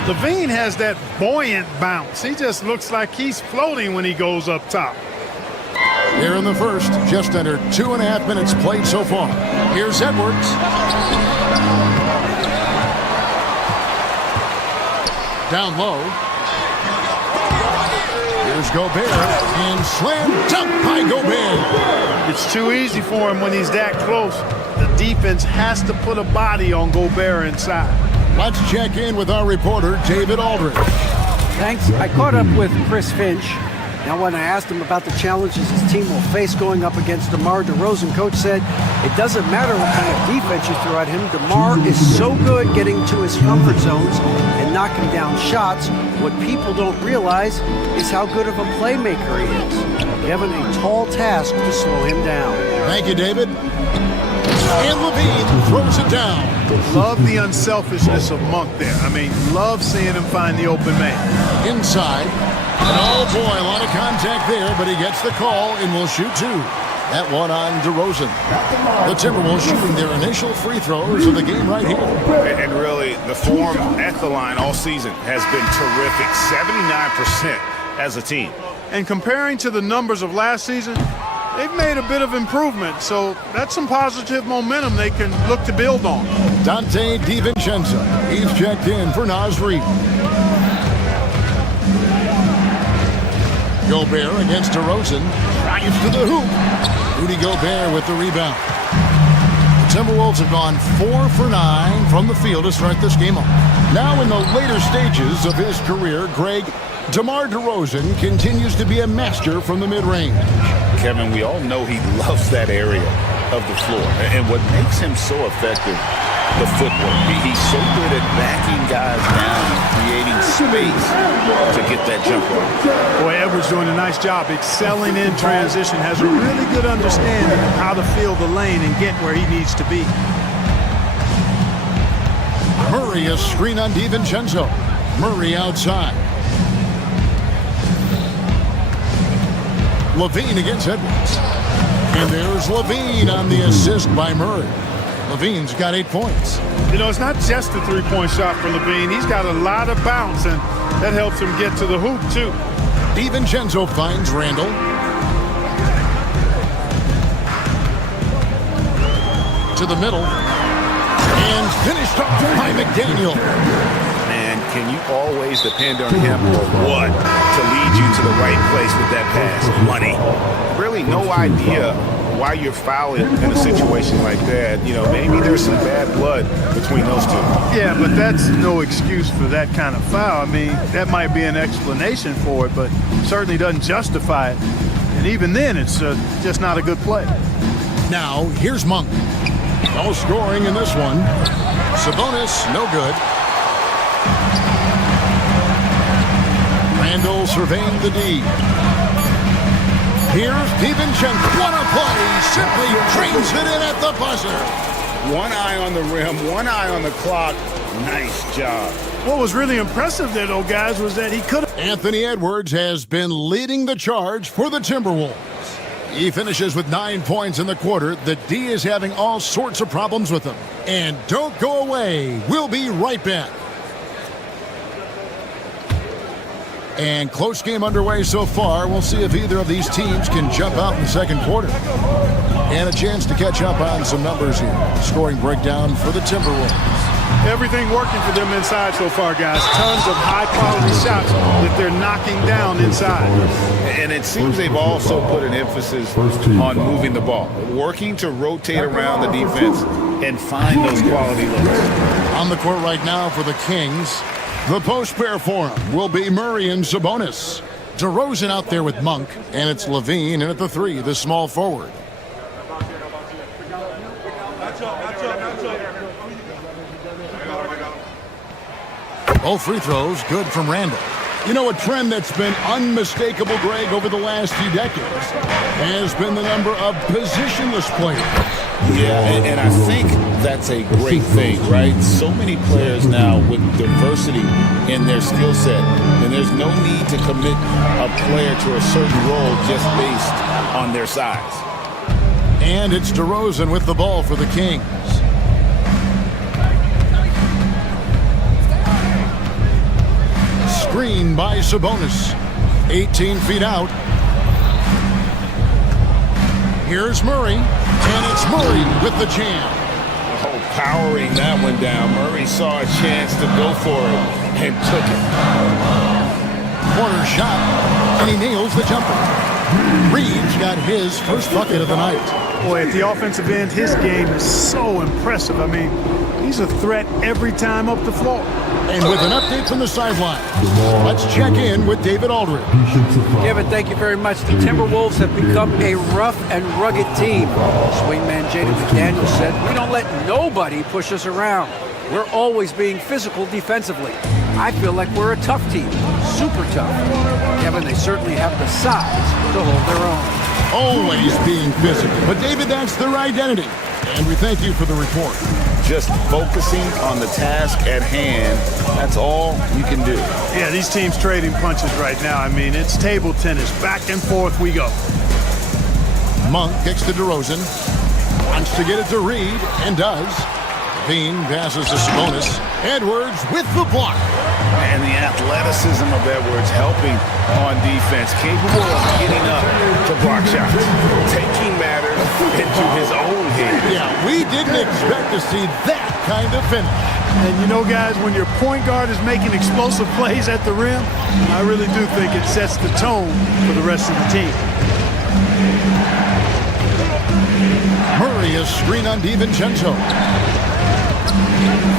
Levine has that buoyant bounce. He just looks like he's floating when he goes up top. Here in the first, just under 2.5 minutes played so far. Here's Edwards. Down low. Here's Gobert. And slam dunk by Gobert. It's too easy for him when he's that close. The defense has to put a body on Gobert inside. Let's check in with our reporter, David Aldridge. Thanks. I caught up with Chris Finch. Now, when I asked him about the challenges his team will face going up against DeMar DeRozan, Coach said it doesn't matter what kind of defense you throw at him. DeMar is so good getting to his comfort zones and knocking down shots. What people don't realize is how good of a playmaker he is. Given a tall task to slow him down. Thank you, David. And Levine throws it down. Love the unselfishness of Monk there. I mean, love seeing him find the open man. Inside. And oh boy, a lot of contact there, but he gets the call and will shoot 2. That one on DeRozan. The Timberwolves shooting their initial free throws of the game right here. And really, the form at the line all season has been terrific. 79% as a team. And comparing to the numbers of last season, they've made a bit of improvement. So that's some positive momentum they can look to build on. Dante DiVincenzo. He's checked in for Naz Reid. Gobert against DeRozan. Drives to the hoop. Rudy Gobert with the rebound. The Timberwolves have gone 4 for 9 from the field to start this game off. Now in the later stages of his career, Greg, DeMar DeRozan continues to be a master from the mid-range. Kevin, we all know he loves that area of the floor. And what makes him so effective, the footwork. He's so good at backing guys down and creating space to get that jumper. Boy, Edwards doing a nice job excelling in transition, has a really good understanding of how to fill the lane and get where he needs to be. Murray, a screen on DiVincenzo. Murray outside. LaVine against Edwards. And there's LaVine on the assist by Murray. LaVine's got 8 points. You know, it's not just the three-point shot for LaVine. He's got a lot of bounce, and that helps him get to the hoop, too. DiVincenzo finds Randall. To the middle. And finished off by McDaniel. Man, can you always depend on him or what to lead you to the right place with that pass? Money. Really no idea why you're fouling in a situation like that. You know, maybe there's some bad blood between those two. Yeah, but that's no excuse for that kind of foul. I mean, that might be an explanation for it, but certainly doesn't justify it. And even then, it's just not a good play. Now, here's Monk. No scoring in this one. Sabonis, no good. Randall surveying the D. Here's DiVincenzo. What a play! Simply trains it in at the buzzer. One eye on the rim, one eye on the clock. Nice job. What was really impressive there, though, guys, was that he could have... Anthony Edwards has been leading the charge for the Timberwolves. He finishes with 9 points in the quarter. The D is having all sorts of problems with him. And don't go away. We'll be right back. And close game underway so far. We'll see if either of these teams can jump out in the second quarter. And a chance to catch up on some numbers here. Scoring breakdown for the Timberwolves. Everything working for them inside so far, guys. Tons of high-quality shots that they're knocking down inside. And it seems they've also put an emphasis on moving the ball, working to rotate around the defense and find those quality looks. On the court right now for the Kings, the post pair for him will be Murray and Sabonis. DeRozan out there with Monk, and it's LaVine in at the 3, the small forward. Both free throws good from Randall. You know, a trend that's been unmistakable, Greg, over the last few decades has been the number of positionless players. Yeah, and I think that's a great thing, right? So many players now with diversity in their skill set, and there's no need to commit a player to a certain role just based on their size. And it's DeRozan with the ball for the Kings. Screen by Sabonis. 18 feet out. Here's Murray. And it's Murray with the jam. Oh, powering that one down. Murray saw a chance to go for it and took it. Corner shot. And he nails the jumper. Reed's got his first bucket of the night. Boy, at the offensive end, his game is so impressive. I mean, he's a threat every time up the floor. And with an update from the sideline, let's check in with David Aldridge. David, thank you very much. The Timberwolves have become a rough and rugged team. Swingman Jaden McDaniel said, "We don't let nobody push us around. We're always being physical defensively. I feel like we're a tough team, super tough." Kevin, they certainly have the size to hold their own. Always being physical. But David, that's their identity. And we thank you for the report. Just focusing on the task at hand, that's all you can do. Yeah, these teams trading punches right now. I mean, it's table tennis. Back and forth we go. Monk kicks to DeRozan. Wants to get it to Reed, and does. Bean passes to Sabonis. Edwards with the block. And the athleticism of Edwards helping on defense, capable of getting up to block shots, taking matters into his own hands. Yeah, we didn't expect to see that kind of finish. And you know, guys, when your point guard is making explosive plays at the rim, I really do think it sets the tone for the rest of the team. Murray is screen on DiVincenzo.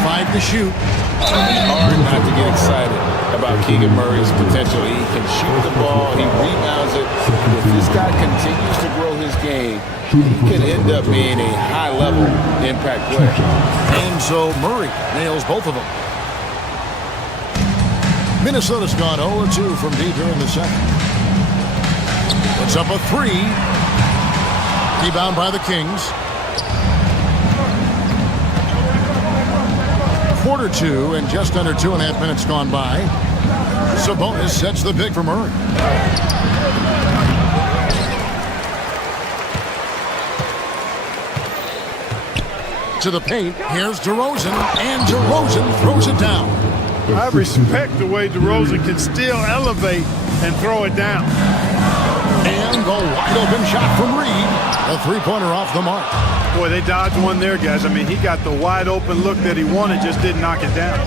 5 to shoot. It's hard not to get excited about Keegan Murray's potential. He can shoot the ball, he rebounds it. If this guy continues to grow his game, he could end up being a high-level impact player. And so Murray nails both of them. Minnesota's gone 0-2 from deep here in the second. Puts up a 3. Rebound by the Kings. Quarter 2 and just under 2.5 minutes gone by. Sabonis sets the pick for Murray. to the paint. Here's DeRozan, and DeRozan throws it down. I respect the way DeRozan can still elevate and throw it down. And the wide open shot from Reed. A three-pointer off the mark. Boy, they dodged one there, guys. I mean, he got the wide open look that he wanted, just didn't knock it down.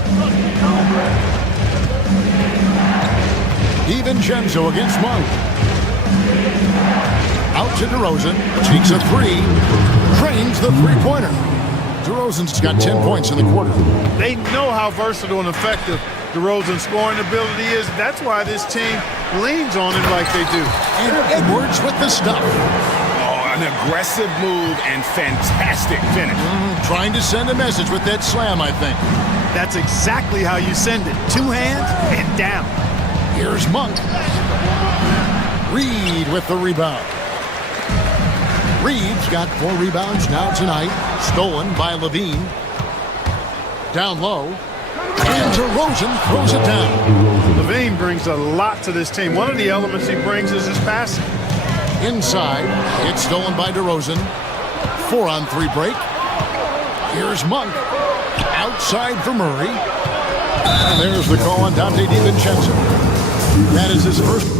DiVincenzo against Monk. Out to DeRozan. Takes a three. Drains the three-pointer. DeRozan's got 10 points in the quarter. They know how versatile and effective DeRozan's scoring ability is. That's why this team leans on him like they do. And Edwards with the stop. Oh, an aggressive move and fantastic finish. Trying to send a message with that slam, I think. That's exactly how you send it. Two hands and down. Here's Monk. Reed with the rebound. Reed's got 4 rebounds now tonight. Stolen by Levine. Down low. And DeRozan throws it down. Levine brings a lot to this team. One of the elements he brings is his passing. Inside. It's stolen by DeRozan. 4-on-3 break. Here's Monk. Outside for Murray. And there's the call on Dante DiVincenzo. That is his first.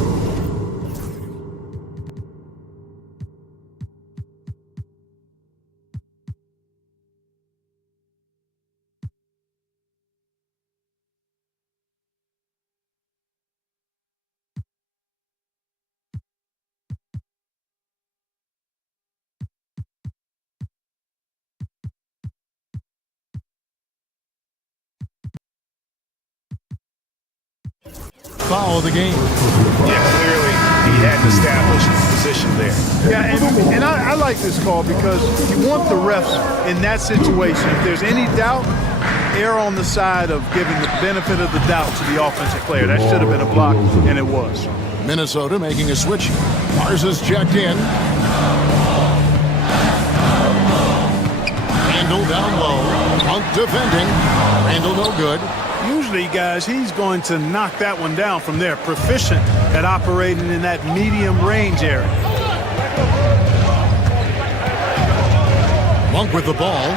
Foul of the game. Yeah, clearly he had to establish his position there. Yeah, and I like this call because you want the refs in that situation. If there's any doubt, err on the side of giving the benefit of the doubt to the offensive player. That should have been a block, and it was. Minnesota making a switch. Garza's checked in. Randall down low. Monk defending. Randall no good. Usually, guys, he's going to knock that one down from there. Proficient at operating in that medium range area. Monk with the ball.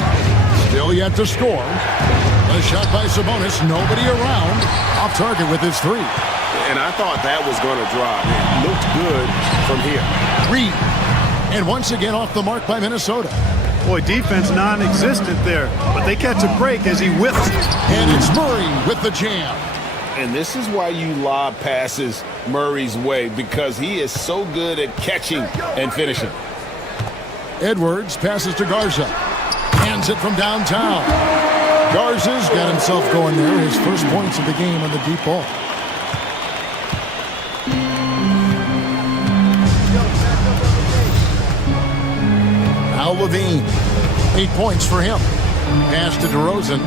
Still yet to score. A shot by Sabonis. Nobody around. Off target with his three. And I thought that was going to drop. It looked good from here. Reed. And once again off the mark by Minnesota. Boy, defense non-existent there, but they catch a break as he whips. And it's Murray with the jam. And this is why you lob passes Murray's way, because he is so good at catching and finishing. Edwards passes to Garza. Hands it from downtown. Garza's got himself going there. His first points of the game on the deep ball. Now Levine. 8 points for him. Pass to DeRozan.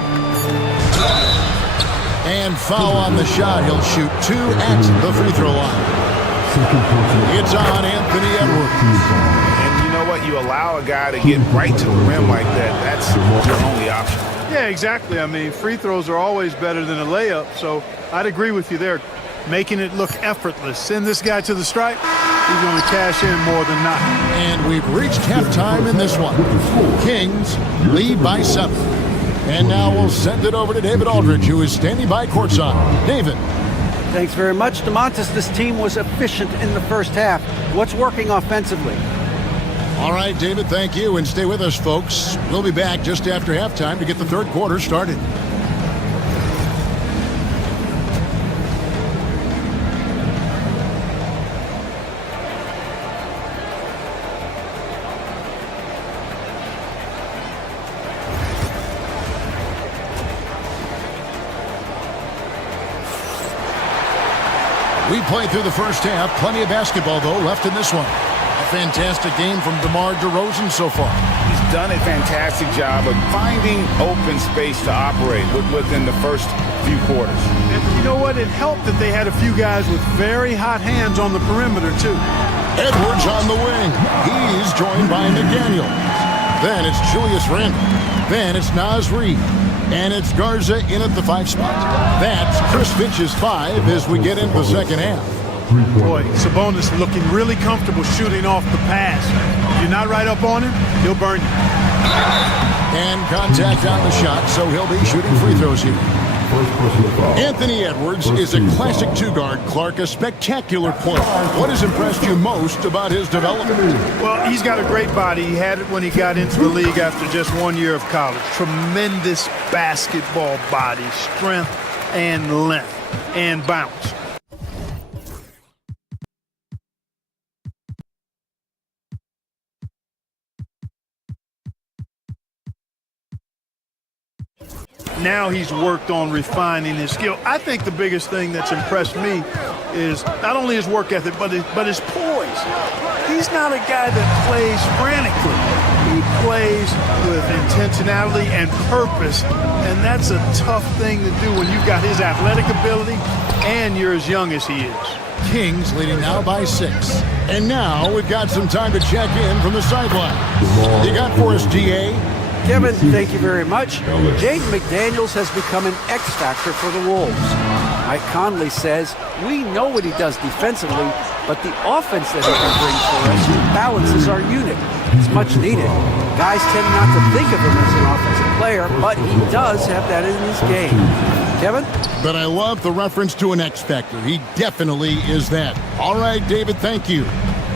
And foul on the shot. He'll shoot 2 at the free throw line. It's on Anthony Edwards. And you know what? You allow a guy to get right to the rim like that. That's your only option. Yeah, exactly. I mean, free throws are always better than a layup, so I'd agree with you there. Making it look effortless. Send this guy to the stripe. He's going to cash in more than not. And we've reached halftime in this one. Kings lead by 7. And now we'll send it over to David Aldridge, who is standing by courtside. David. Thanks very much, DeMontis. This team was efficient in the first half. What's working offensively? All right, David, thank you. And stay with us, folks. We'll be back just after halftime to get the third quarter started. We played through the first half. Plenty of basketball, though, left in this one. A fantastic game from DeMar DeRozan so far. He's done a fantastic job of finding open space to operate within the first few quarters. And you know what? It helped that they had a few guys with very hot hands on the perimeter, too. Edwards on the wing. He's joined by McDaniel. Then it's Julius Randle. Then it's Naz Reid. And it's Garza in at the 5 spot. That's Chris Finch's 5 as we get into the second half. Boy, Sabonis looking really comfortable shooting off the pass. you're not right up on him, he'll burn you. And contact on the shot, so he'll be shooting free throws here. Anthony Edwards is a classic two-guard. Clark, a spectacular player. What has impressed you most about his development? Well, he's got a great body. He had it when he got into the league after just 1 year of college. Tremendous basketball body, strength and length and bounce. Now he's worked on refining his skill. I think the biggest thing that's impressed me is not only his work ethic, but his poise. He's not a guy that plays frantically. He plays with intentionality and purpose, and that's a tough thing to do when you've got his athletic ability and you're as young as he is. Kings leading now by 6. And now we've got some time to check in from the sideline. You got for us, GA? Kevin, thank you very much. Jaden McDaniels has become an X factor for the Wolves. Mike Conley says, we know what he does defensively, but the offense that he can bring for us balances our unit. It's much needed. Guys tend not to think of him as an offensive player, but he does have that in his game. Kevin? But I love the reference to an X factor. He definitely is that. All right, David, thank you.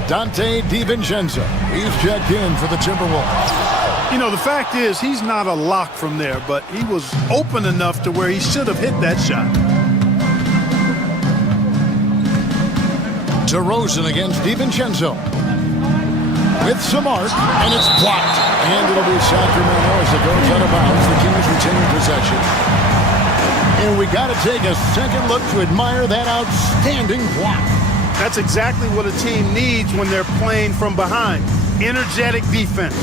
Dante DiVincenzo, he's checked in for the Timberwolves. You know, the fact is, he's not a lock from there, but he was open enough to where he should have hit that shot. DeRozan against DiVincenzo. With some arc, and it's blocked. And it'll be Sacramento as it goes out of bounds. The Kings retain possession. And we got to take a second look to admire that outstanding block. That's exactly what a team needs when they're playing from behind. Energetic defense.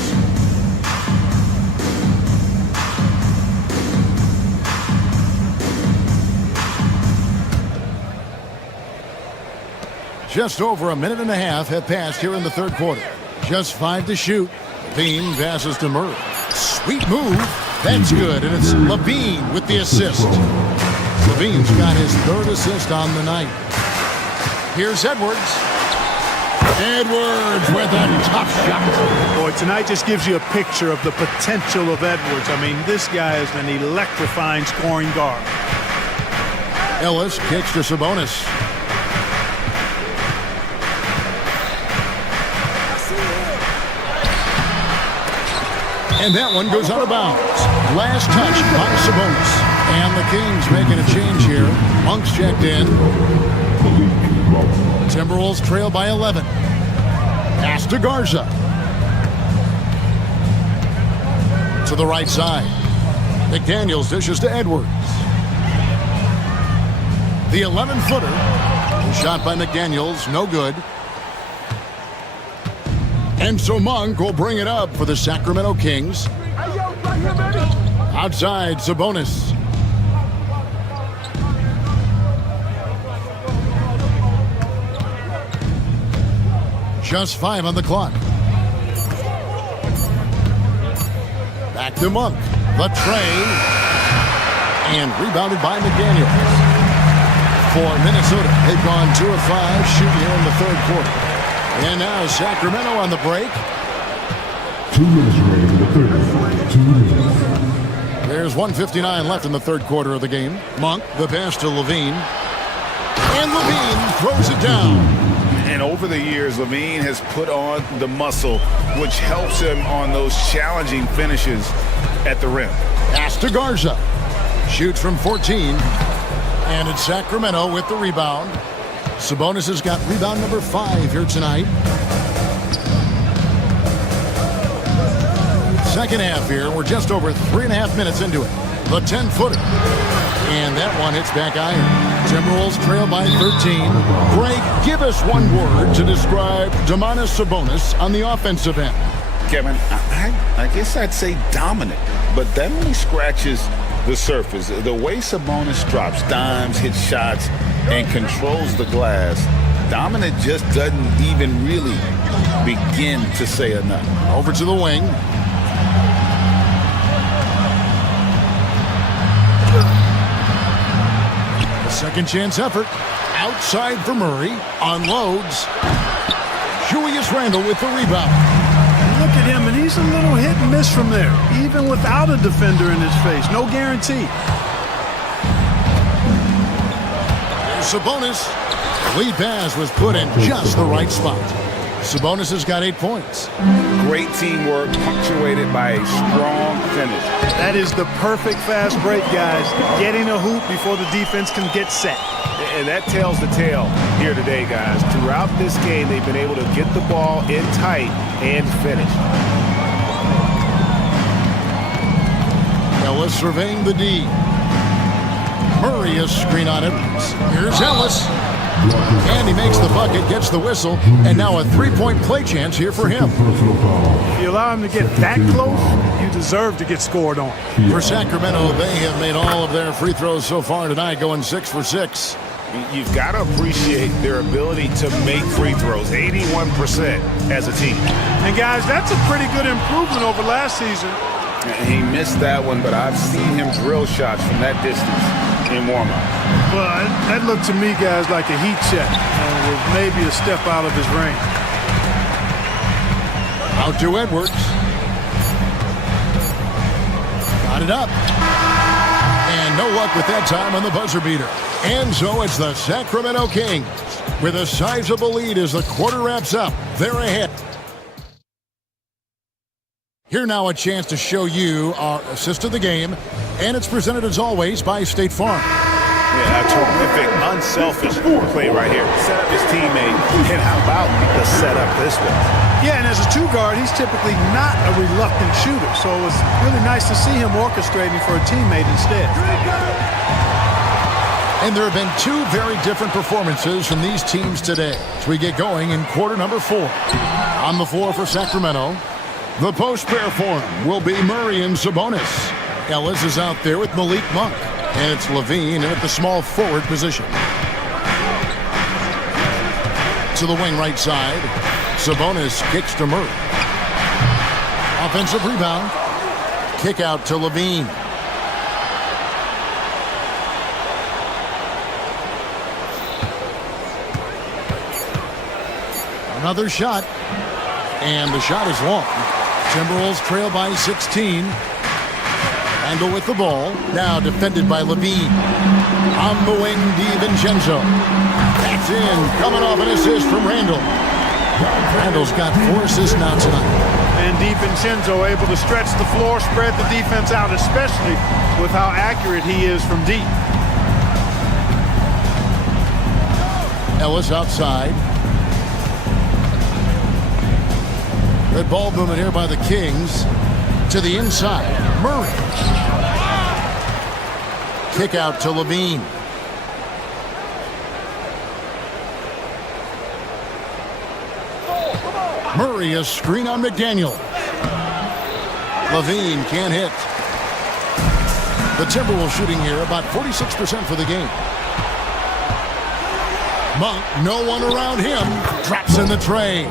Just over a minute and a half have passed here in the third quarter. Just 5 to shoot. Levine passes to Murray. Sweet move. That's good. And it's Levine with the assist. Levine's got his third assist on the night. Here's Edwards. Edwards with a tough shot. Boy, tonight just gives you a picture of the potential of Edwards. I mean, this guy is an electrifying scoring guard. Ellis kicks to Sabonis. And that one goes out of bounds. Last touch by Sabonis. And the Kings making a change here. Monk's checked in. Timberwolves trail by 11. Pass to Garza. To the right side. McDaniels dishes to Edwards. The 11-footer. Shot by McDaniels. No good. And so Monk will bring it up for the Sacramento Kings. Outside, Sabonis. Just 5 on the clock. Back to Monk. The tray. And rebounded by McDaniels. For Minnesota, they've gone 2 of 5 shooting here in the third quarter. And now Sacramento on the break. 2 minutes remaining in the third. 2 minutes. There's 1:59 left in the third quarter of the game. Monk, the pass to Levine. And Levine throws it down. And over the years, Levine has put on the muscle, which helps him on those challenging finishes at the rim. Pass to Garza. Shoots from 14. And it's Sacramento with the rebound. Sabonis has got rebound number 5 here tonight. Second half here. We're just over 3.5 minutes into it. The 10-footer. And that one hits back iron. Timberwolves trail by 13. Greg, give us one word to describe Domantas Sabonis on the offensive end. Kevin, I guess I'd say dominant, but that only scratches the surface. The way Sabonis drops dimes, hits shots, and controls the glass, dominant just doesn't even really begin to say enough. Over to the wing. A second chance effort. Outside for Murray. Unloads. Julius Randle with the rebound. at him, and he's a little hit and miss from there, even without a defender in his face. No guarantee. Sabonis. Lead pass was put in just the right spot. Sabonis has got 8 points. Great teamwork punctuated by a strong finish. That is the perfect fast break, guys. Getting a hoop before the defense can get set. And that tells the tale here today, guys. Throughout this game, they've been able to get the ball in tight and finish. Ellis surveying the D. Murray is screen on Edwards. Here's Ellis. And he makes the bucket, gets the whistle, and now a three-point play chance here for him. If you allow him to get that close, you deserve to get scored on. For Sacramento, they have made all of their free throws so far tonight, going 6 for 6. You've got to appreciate their ability to make free throws, 81% as a team. And guys, that's a pretty good improvement over last season. He missed that one, but I've seen him drill shots from that distance in warm-up. Well, that looked to me, guys, like a heat check, with maybe a step out of his range. Out to Edwards. Got it up. And no luck with that time on the buzzer beater. And so it's the Sacramento Kings with a sizable lead as the quarter wraps up. They're ahead. Here now a chance to show you our assist of the game, and it's presented as always by State Farm. Yeah, a terrific, unselfish play right here. Set up his teammate, and how about the setup this way? Yeah, and as a two-guard, he's typically not a reluctant shooter, so it's really nice to see him orchestrating for a teammate instead. And there have been two very different performances from these teams today as we get going in quarter number 4. On the floor for Sacramento, the post pair for him will be Murray and Sabonis. Ellis is out there with Malik Monk. And it's Levine at the small forward position. To the wing right side. Sabonis kicks to Murray. Offensive rebound. Kick out to Levine. Another shot. And the shot is long. Timberwolves trail by 16. Angle with the ball. Now defended by Levine. On the wing, DiVincenzo. That's in. Coming off an assist from Randall. Randall's got 4 assists now tonight. And DiVincenzo able to stretch the floor, spread the defense out, especially with how accurate he is from deep. Ellis outside. Good ball movement here by the Kings. To the inside. Murray. Kick out to Levine. Murray a screen on McDaniel. Levine can't hit. The Timberwolves shooting here about 46% for the game. Monk, no one around him. Drops in the tray.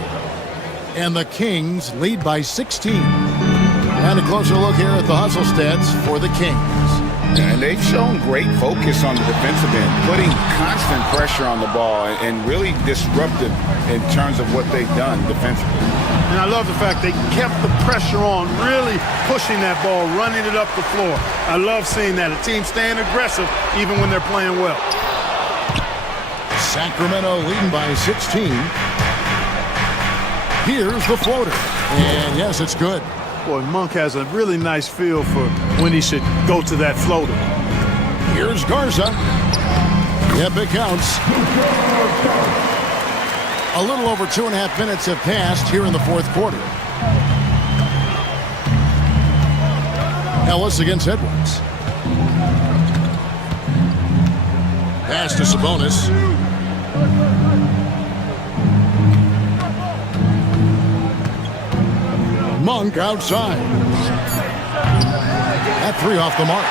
And the Kings lead by 16. And a closer look here at the hustle stats for the Kings. And they've shown great focus on the defensive end, putting constant pressure on the ball and really disruptive in terms of what they've done defensively. And I love the fact they kept the pressure on, really pushing that ball, running it up the floor. I love seeing that. A team staying aggressive even when they're playing well. Sacramento leading by 16. Here's the floater. And yes, it's good. Boy, Monk has a really nice feel for when he should go to that floater. Here's Garza. Yep, it counts. A little over 2.5 minutes have passed here in the fourth quarter. Ellis against Edwards. Pass to Sabonis. Monk outside. That 3 off the mark.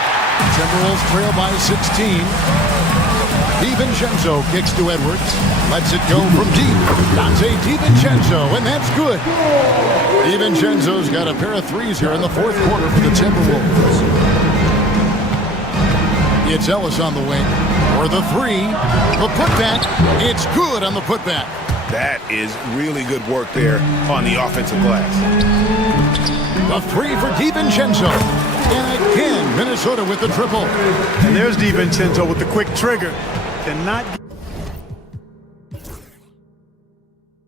Timberwolves trail by 16. DiVincenzo kicks to Edwards. Lets it go from deep. Dante DiVincenzo, and that's good. DiVincenzo's got a pair of threes here in the fourth quarter for the Timberwolves. It's Ellis on the wing. For the 3. The putback. It's good on the putback. That is really good work there on the offensive glass. The three for DiVincenzo. And again, Minnesota with the triple. And there's DiVincenzo with the quick trigger. Cannot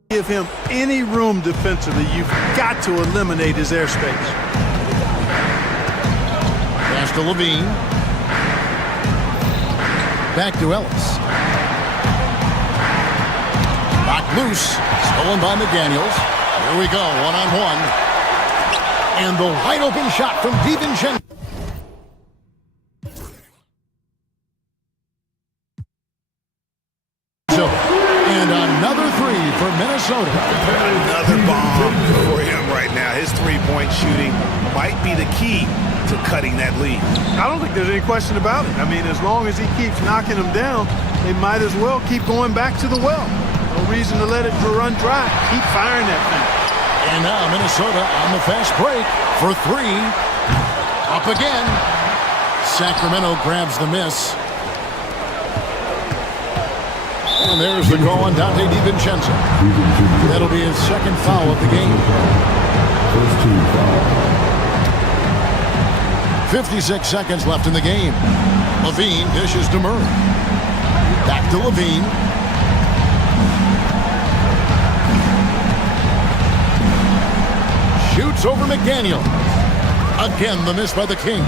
give him any room defensively. You've got to eliminate his airspace. Pass to Levine. Back to Ellis. Knocked loose. Stolen by McDaniels. Here we go, one-on-one. And the wide open shot from DiVincenzo. And another three for Minnesota. Another bomb for him right now. His three-point shooting might be the key to cutting that lead. I don't think there's any question about it. I mean, as long as he keeps knocking them down, they might as well keep going back to the well. No reason to let it run dry. Keep firing that thing. And now Minnesota on the fast break for three. Up again. Sacramento grabs the miss. And there's the call on Dante DiVincenzo. That'll be his second foul of the game. First team foul. 56 seconds left in the game. Levine dishes to Murray. Back to Levine. Shoots over McDaniel. Again, the miss by the Kings.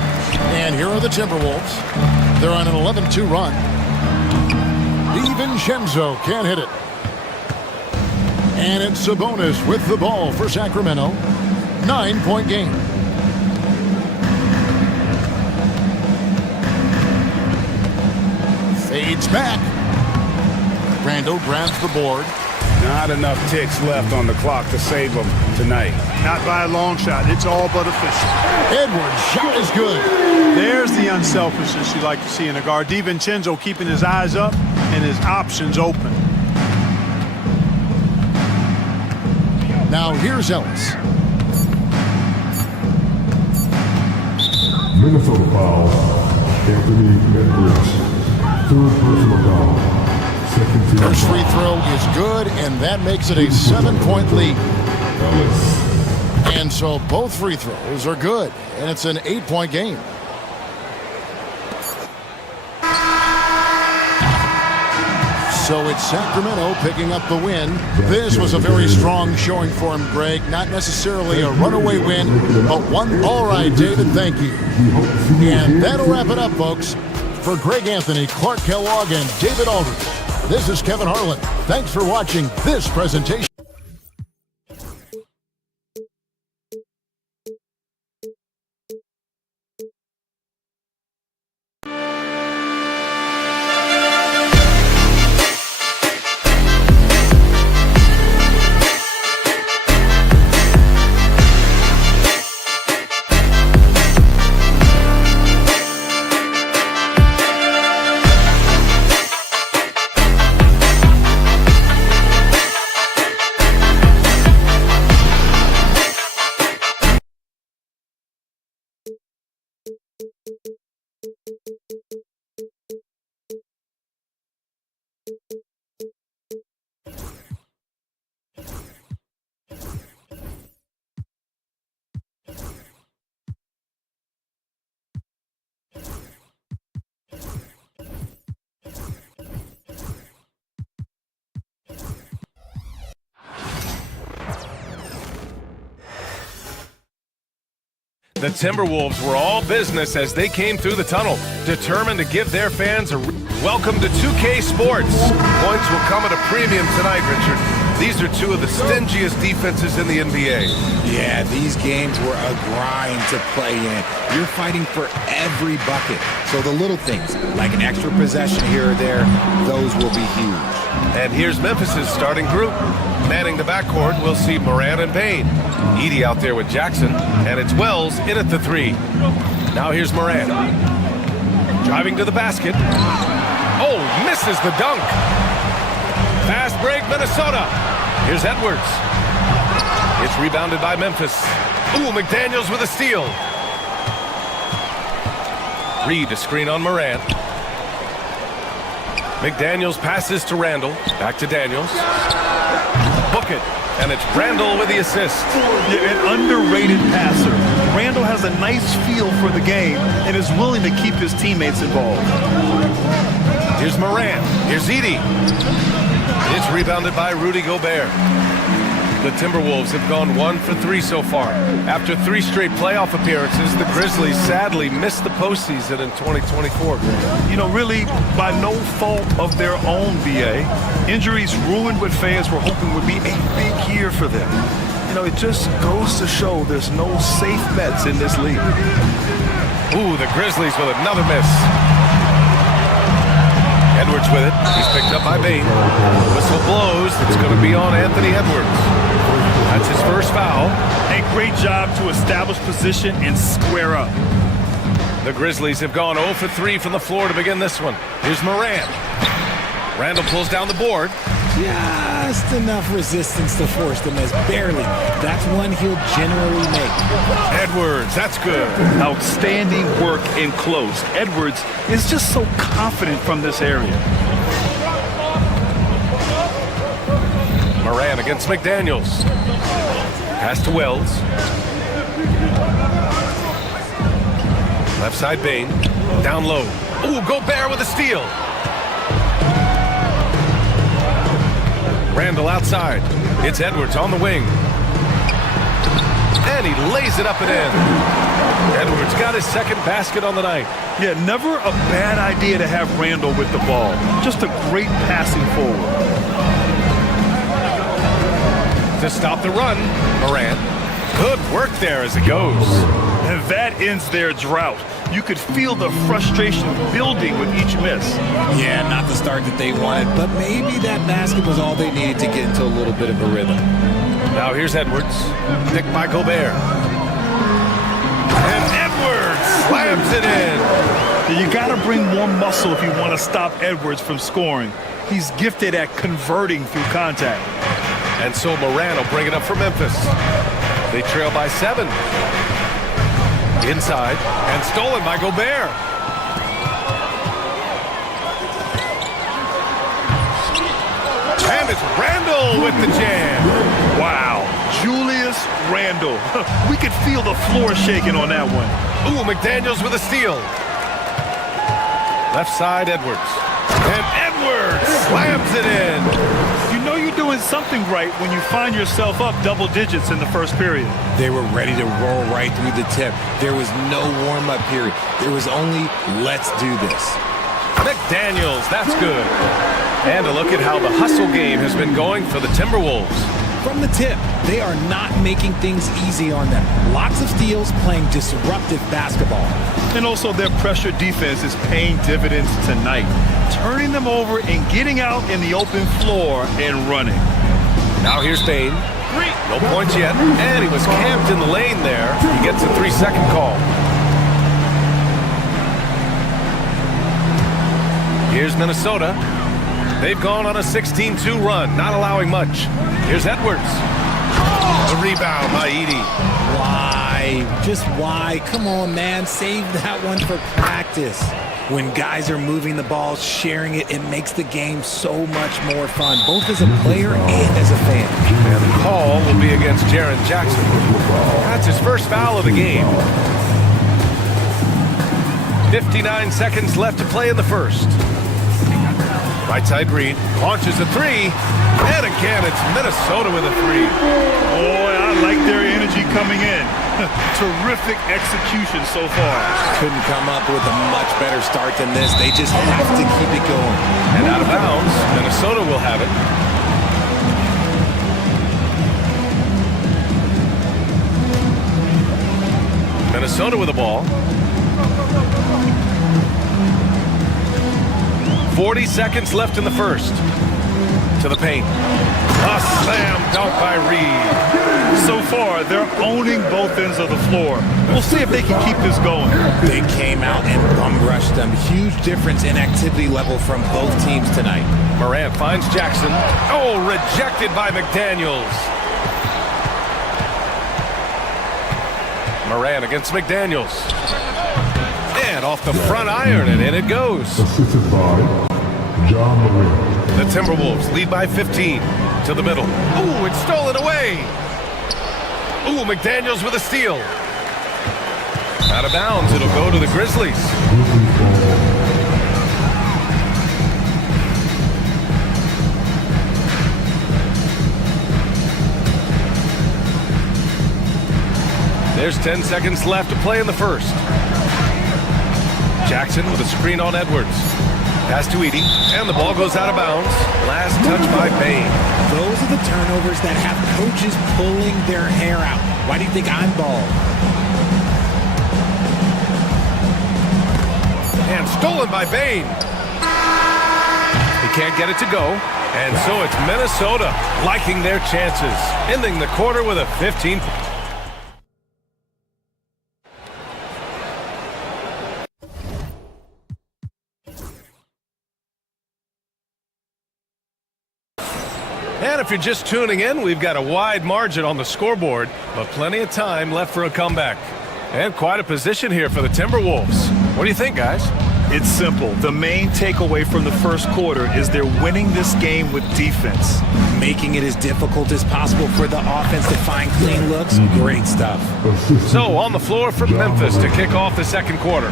And here are the Timberwolves. They're on an 11-2 run. DiVincenzo can't hit it. And it's Sabonis with the ball for Sacramento. 9-point game. Fades back. Randall grabs the board. Not enough ticks left on the clock to save them tonight. Not by a long shot. It's all but official. Edwards' shot is good. There's the unselfishness you like to see in a guard. DiVincenzo keeping his eyes up and his options open. Now here's Ellis. Minnesota foul. Anthony Edwards. Third personal foul. First free throw is good, and that makes it a 7-point lead. And so both free throws are good, and it's an 8-point game. So it's Sacramento picking up the win. This was a very strong showing for him, Greg. Not necessarily a runaway win, but one. All right, David, thank you. And that'll wrap it up, folks. For Greg Anthony, Clark Kellogg, and David Aldridge, this is Kevin Harlan. Thanks for watching this presentation. The Timberwolves were all business as they came through the tunnel, determined to give their fans a welcome to 2K Sports. Points will come at a premium tonight, Richard. These are two of the stingiest defenses in the NBA. Yeah, these games were a grind to play in. You're fighting for every bucket. So the little things, like an extra possession here or there, those will be huge. And here's Memphis's starting group. Manning the backcourt, we'll see Morant and Payne. Edey out there with Jackson, and it's Wells in at the three. Now here's Morant. Driving to the basket. Oh, misses the dunk. Fast break, Minnesota. Here's Edwards. It's rebounded by Memphis. Ooh, McDaniels with a steal. Reed a screen on Morant. McDaniels passes to Randall. Back to Daniels. bucket. And it's Randall with the assist. Yeah, an underrated passer. Randall has a nice feel for the game and is willing to keep his teammates involved. Here's Moran. Here's Edey. It's rebounded by Rudy Gobert. The Timberwolves have gone 1 for 3 so far. After 3 straight playoff appearances, the Grizzlies sadly missed the postseason in 2024. You know, really by no fault of their own, BA. Injuries ruined what fans were hoping would be a big year for them. You know, it just goes to show there's no safe bets in this league. Ooh, the Grizzlies with another miss. Edwards with it. He's picked up by Bane. Whistle blows. It's going to be on Anthony Edwards. That's his first foul. A great job to establish position and square up. The Grizzlies have gone 0 for 3 from the floor to begin this one. Here's Moran. Randall pulls down the board. Just enough resistance to force the miss. Barely. That's one he'll generally make. Edwards, that's good. Outstanding work in close. Edwards is just so confident from this area. Moran against McDaniels. Pass to Wells. Left side Bane. Down low. Ooh, Gobert with a steal. Randall outside. It's Edwards on the wing. And he lays it up and in. Edwards got his second basket on the night. Yeah, never a bad idea to have Randall with the ball. Just a great passing forward. To stop the run, Moran. Good work there as it goes. And that ends their drought. You could feel the frustration building with each miss. Yeah, not the start that they wanted, but maybe that basket was all they needed to get into a little bit of a rhythm. Now here's Edwards. Picked by Gobert. And Edwards slams it in. You got to bring more muscle if you want to stop Edwards from scoring. He's gifted at converting through contact. And so Moran will bring it up for Memphis. They trail by 7. Inside, and stolen by Gobert. And it's Randall with the jam. Wow, Julius Randall. We could feel the floor shaking on that one. Ooh, McDaniels with a steal. Left side, Edwards. And Edwards slams it in. You know you're doing something right when you find yourself up double digits in the first period. They were ready to roll right through the tip. There was no warm-up period. There was only, let's do this. McDaniels, that's good. And a look at how the hustle game has been going for the Timberwolves. From the tip, they are not making things easy on them. Lots of steals, playing disruptive basketball. And also their pressure defense is paying dividends tonight. Turning them over and getting out in the open floor and running. Now here's Bane. No points yet. And he was camped in the lane there. He gets a 3-second call. Here's Minnesota. They've gone on a 16-2 run, not allowing much. Here's Edwards. The rebound by Edey. Why? Just why? Come on, man. Save that one for practice. When guys are moving the ball, sharing it, it makes the game so much more fun, both as a player and as a fan. And the call will be against Jaren Jackson. That's his first foul of the game. 59 seconds left to play in the first. Right side Green launches a 3, and again it's Minnesota with a 3. Boy, I like their energy coming in. Terrific execution so far. Couldn't come up with a much better start than this. They just have to keep it going. And out of bounds, Minnesota will have it. Minnesota with the ball. 40 seconds left in the first. To the paint. A slam dunk by Reed. So far, they're owning both ends of the floor. We'll see if they can keep this going. They came out and bum rushed them. Huge difference in activity level from both teams tonight. Morant finds Jackson. Oh, rejected by McDaniels. Morant against McDaniels. And off the front iron, and in it goes. Assisted by John Moran. The Timberwolves lead by 15. To the middle. Ooh, it's stolen away. Ooh, McDaniels with a steal. Out of bounds, it'll go to the Grizzlies. There's 10 seconds left to play in the first. Jackson with a screen on Edwards. Pass to Edie, and the ball goes out of bounds. Last touch by Bain. Those are the turnovers that have coaches pulling their hair out. Why do you think I'm bald? And stolen by Bain. He can't get it to go. And so it's Minnesota liking their chances, ending the quarter with a 15. And if you're just tuning in, we've got a wide margin on the scoreboard, but plenty of time left for a comeback. And quite a position here for the Timberwolves. What do you think, guys? It's simple. The main takeaway from the first quarter is they're winning this game with defense. Making it as difficult as possible for the offense to find clean looks. Great stuff. So on the floor for Memphis to kick off the second quarter.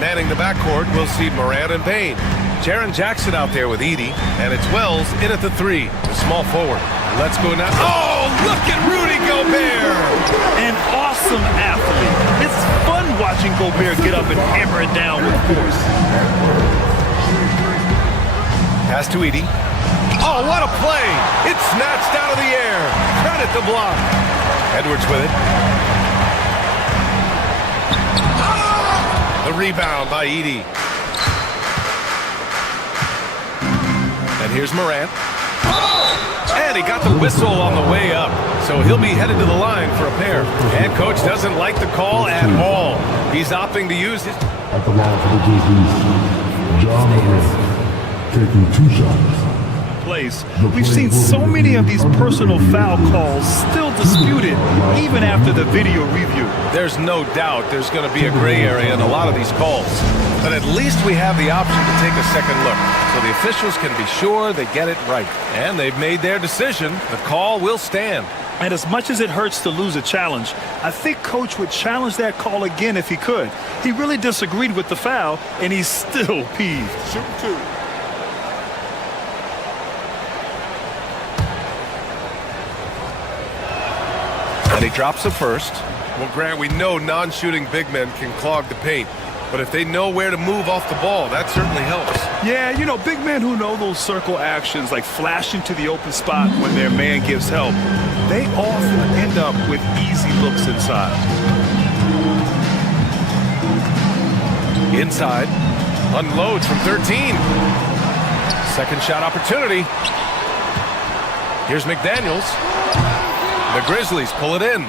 Manning the backcourt, we'll see Morant and Bain. Jaren Jackson out there with Edie, and it's Wells in at the 3, the small forward. Let's go now. Oh, look at Rudy Gobert! An awesome athlete. It's fun watching Gobert get up and hammer it down with force. Pass to Edie. Oh, what a play! It's snatched out of the air. Credit the block. Edwards with it. The rebound by Edie. And here's Morant. And he got the whistle on the way up. So he'll be headed to the line for a pair. And coach doesn't like the call at all. He's opting to use his... At the line for the Grizzlies, John Morant taking 2 shots. Place. We've seen so many of these personal foul calls still disputed even after the video review. There's no doubt there's going to be a gray area in a lot of these calls. But at least we have the option to take a second look, so the officials can be sure they get it right. And they've made their decision. The call will stand. And as much as it hurts to lose a challenge, I think Coach would challenge that call again if he could. He really disagreed with the foul, and he's still peeved. Shoot 2. And he drops the first. Well, Grant, we know non-shooting big men can clog the paint. But if they know where to move off the ball, that certainly helps. Yeah, you know, big men who know those circle actions, like flashing to the open spot when their man gives help, they often end up with easy looks inside. Inside. Unloads from 13. Second shot opportunity. Here's McDaniels. The Grizzlies pull it in.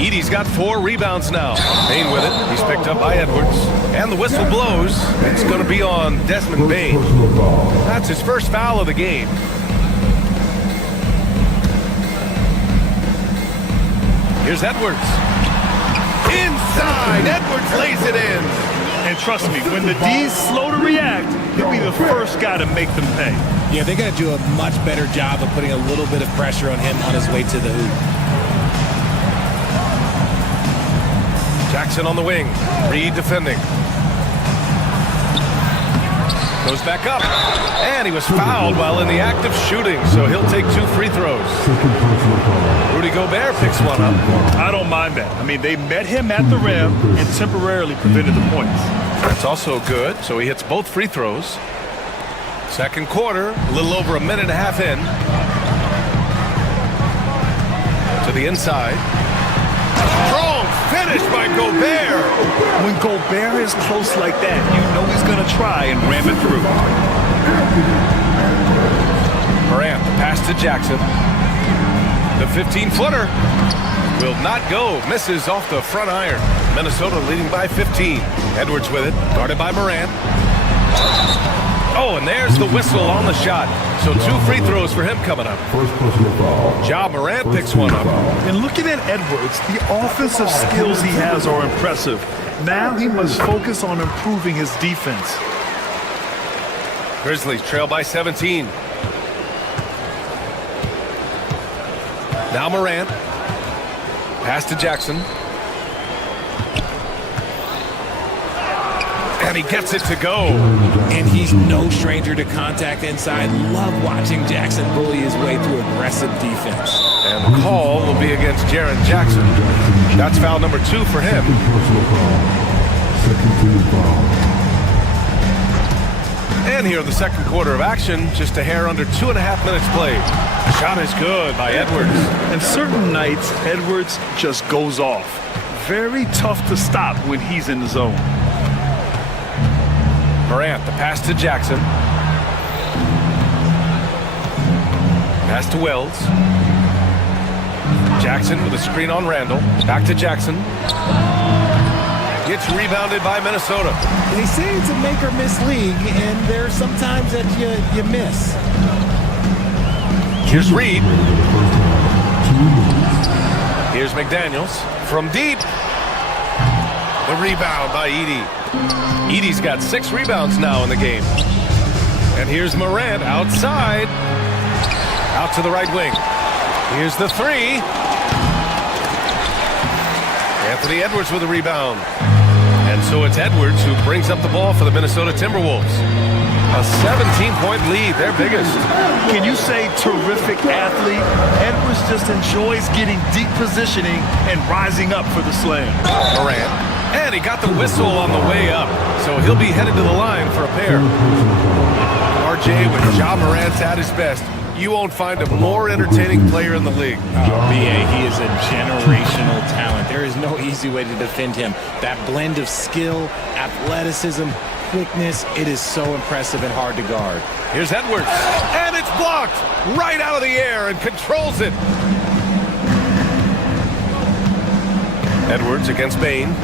Edie's got 4 rebounds now. Bain with it. He's picked up by Edwards. And the whistle blows. It's going to be on Desmond Bain. That's his first foul of the game. Here's Edwards. Inside. Edwards lays it in. And trust me, when the D's slow to react, he'll be the first guy to make them pay. Yeah, they got to do a much better job of putting a little bit of pressure on him on his way to the hoop. Jackson on the wing. Reed defending. Goes back up. And he was fouled while in the act of shooting, so he'll take 2 free throws. Rudy Gobert picks one up. I don't mind that. I mean, they met him at the rim and temporarily prevented the points. That's also good, so he hits both free throws. Second quarter, a little over a minute and a half in. To the inside. Strong finish by Gobert. When Gobert is close like that, you know he's going to try and ram it through. Morant, pass to Jackson. The 15-footer will not go. Misses off the front iron. Minnesota leading by 15. Edwards with it, guarded by Morant. Oh, and there's the whistle on the shot. So 2 free throws for him coming up. Ja Morant picks one up. And looking at Edwards, the offensive skills he has are impressive. Now he must focus on improving his defense. Grizzlies trail by 17. Now Morant. Pass to Jackson. And he gets it to go. And he's no stranger to contact inside. Love watching Jackson bully his way through aggressive defense. And the call will be against Jaren Jackson. That's foul number 2 for him. Second team foul. And here in the second quarter of action, just a hair under 2.5 minutes played. Shot is good by Edwards. And certain nights, Edwards just goes off. Very tough to stop when he's in the zone. Morant, the pass to Jackson. Pass to Wells. Jackson with a screen on Randall. Back to Jackson. Gets rebounded by Minnesota. They say it's a make or miss league, and there's sometimes that you miss. Here's Reed. Here's McDaniels from deep. The rebound by Edey. Edey's got 6 rebounds now in the game. And here's Morant outside. Out to the right wing. Here's the 3. Anthony Edwards with a rebound. And so it's Edwards who brings up the ball for the Minnesota Timberwolves. A 17-point lead, their biggest. Can you say terrific athlete? Edwards just enjoys getting deep positioning and rising up for the slam. Morant. And he got the whistle on the way up. So he'll be headed to the line for a pair. RJ, when Ja Morant's at his best, you won't find a more entertaining player in the league. B.A., he is a generational talent. There is no easy way to defend him. That blend of skill, athleticism, quickness, it is so impressive and hard to guard. Here's Edwards, and it's blocked right out of the air and controls it. Edwards against Bane.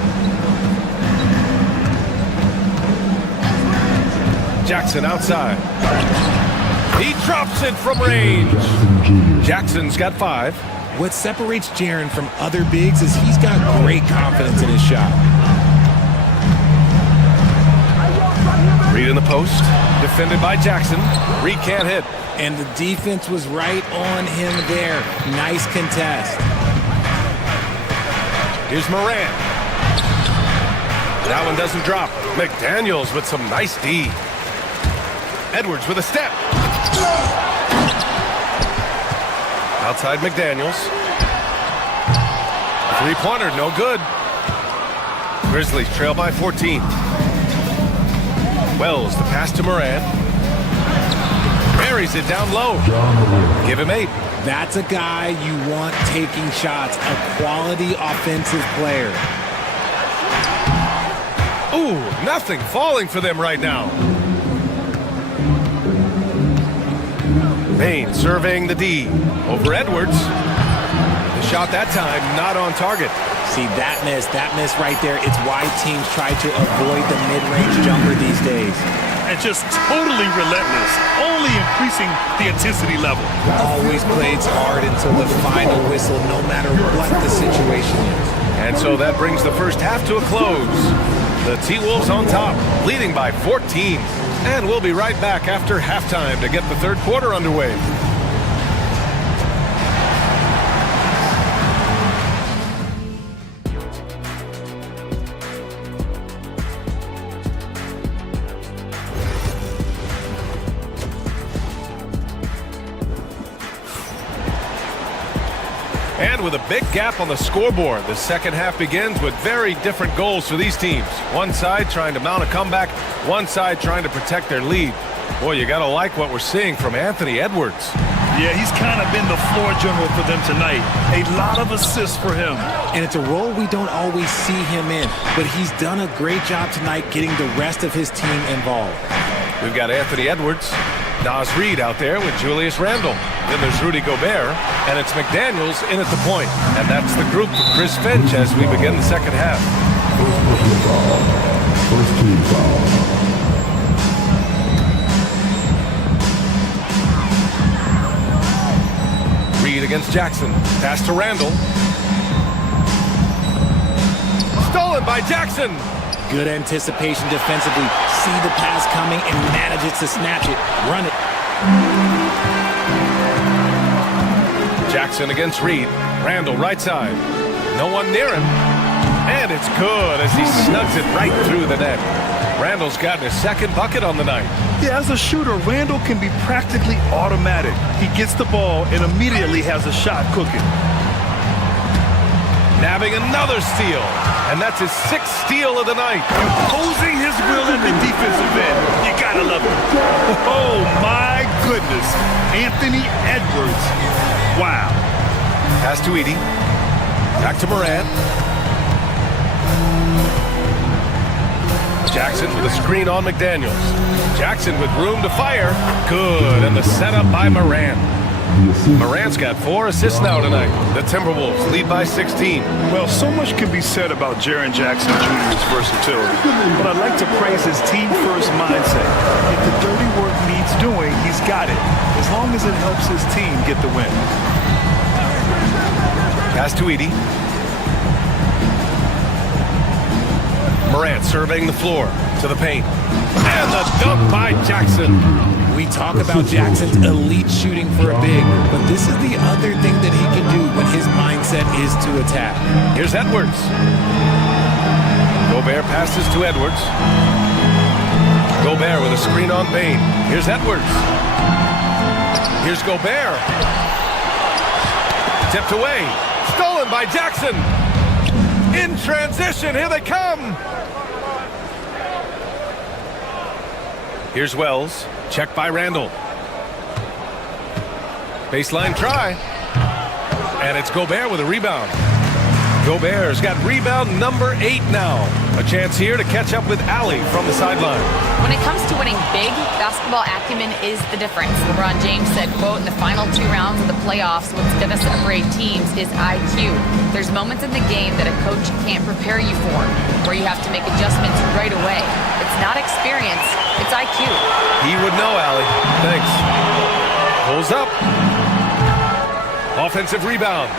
Jackson outside. He drops it from range. Jackson's got 5. What separates Jaren from other bigs is he's got great confidence in his shot. Reed in the post, defended by Jackson. Reed can't hit. And the defense was right on him there. Nice contest. Here's Morant. That one doesn't drop. McDaniels with some nice D. Edwards with a step. Outside McDaniels. 3-pointer, no good. Grizzlies trail by 14. Wells, the pass to Morant. Buries it down low. Give him 8. That's a guy you want taking shots, a quality offensive player. Ooh, nothing falling for them right now. Bane surveying the D. Over Edwards. The shot that time not on target. See, that miss right there, it's why teams try to avoid the mid-range jumper these days. And just totally relentless, only increasing the intensity level. Always plays hard until the final whistle, no matter what the situation is. And so that brings the first half to a close. The T-Wolves on top, leading by 14. And we'll be right back after halftime to get the third quarter underway. And with a big gap on the scoreboard, the second half begins with very different goals for these teams. One side trying to mount a comeback, one side trying to protect their lead. Boy, you gotta like what we're seeing from Anthony Edwards. Yeah, he's kind of been the floor general for them tonight. A lot of assists for him. And it's a role we don't always see him in, but he's done a great job tonight getting the rest of his team involved. We've got Anthony Edwards, Naz Reid out there with Julius Randle. Then there's Rudy Gobert, and it's McDaniels in at the point. And that's the group for Chris Finch as we begin the second half. First team foul. Reid against Jackson. Pass to Randle. Stolen by Jackson. Good anticipation defensively. See the pass coming and manages to snatch it. Run it. Jackson against Reed. Randall right side. No one near him. And it's good as he snugs it right through the net. Randall's gotten his second bucket on the night. Yeah, as a shooter, Randall can be practically automatic. He gets the ball and immediately has a shot cooking. Nabbing another steal. And that's his 6th steal of the night. Imposing his will at the defensive end. You gotta love it. Oh, my goodness. Anthony Edwards. Wow. Pass to Edie. Back to Morant. Jackson with a screen on McDaniels. Jackson with room to fire. Good, and the setup by Morant. Morant's got 4 assists now tonight. The Timberwolves lead by 16. Well, so much can be said about Jaren Jackson Jr.'s versatility, but I'd like to praise his team-first mindset. If the dirty work needs doing, he's got it, as long as it helps his team get the win. Pass to Edie. Morant surveying the floor to the paint. And the dunk by Jackson. We talk about Jackson's elite shooting for a big, but this is the other thing that he can do when his mindset is to attack. Here's Edwards. Gobert passes to Edwards. Gobert with a screen on Bain. Here's Edwards. Here's Gobert. Tipped away. Stolen by Jackson. In transition, here they come. Here's Wells. Checked by Randall. Baseline try. And it's Gobert with a rebound. Gobert's got rebound number 8 now. A chance here to catch up with Allie from the sideline. When it comes to winning big, basketball acumen is the difference. LeBron James said, quote, in the final 2 rounds of the playoffs, what's going to separate teams is IQ. There's moments in the game that a coach can't prepare you for, where you have to make adjustments right away. It's not experience, it's IQ. He would know, Allie. Thanks. Pulls up. Offensive rebound.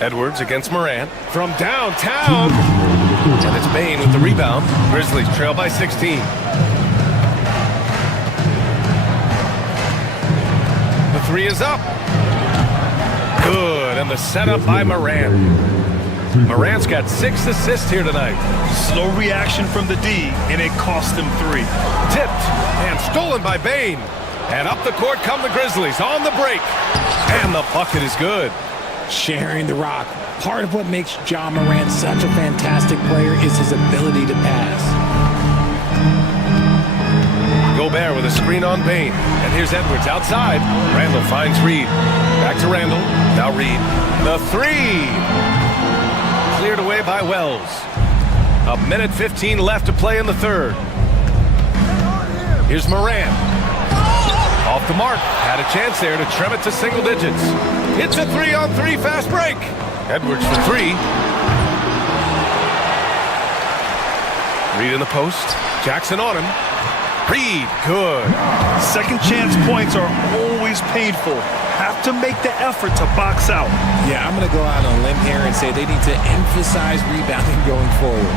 Edwards against Morant from downtown. And it's Bain with the rebound. Grizzlies trail by 16. The 3 is up. Good, and the setup by Morant. Morant's got 6 assists here tonight. Slow reaction from the D, and it cost him 3. Tipped and stolen by Bain. And up the court come the Grizzlies on the break. And the bucket is good. Sharing the rock. Part of what makes Ja Morant such a fantastic player is his ability to pass. Gobert with a screen on Bain. And here's Edwards outside. Randall finds Reed. Back to Randall. Now Reed. The 3. Cleared away by Wells. 1:15 left to play in the 3rd. Here's Morant. Off the mark. Had a chance there to trim it to single digits. It's a 3-on-3 fast break. Edwards for 3. Reed in the post. Jackson on him. Reed, good. Second chance points are always painful. Have to make the effort to box out. Yeah, I'm going to go out on a limb here and say they need to emphasize rebounding going forward.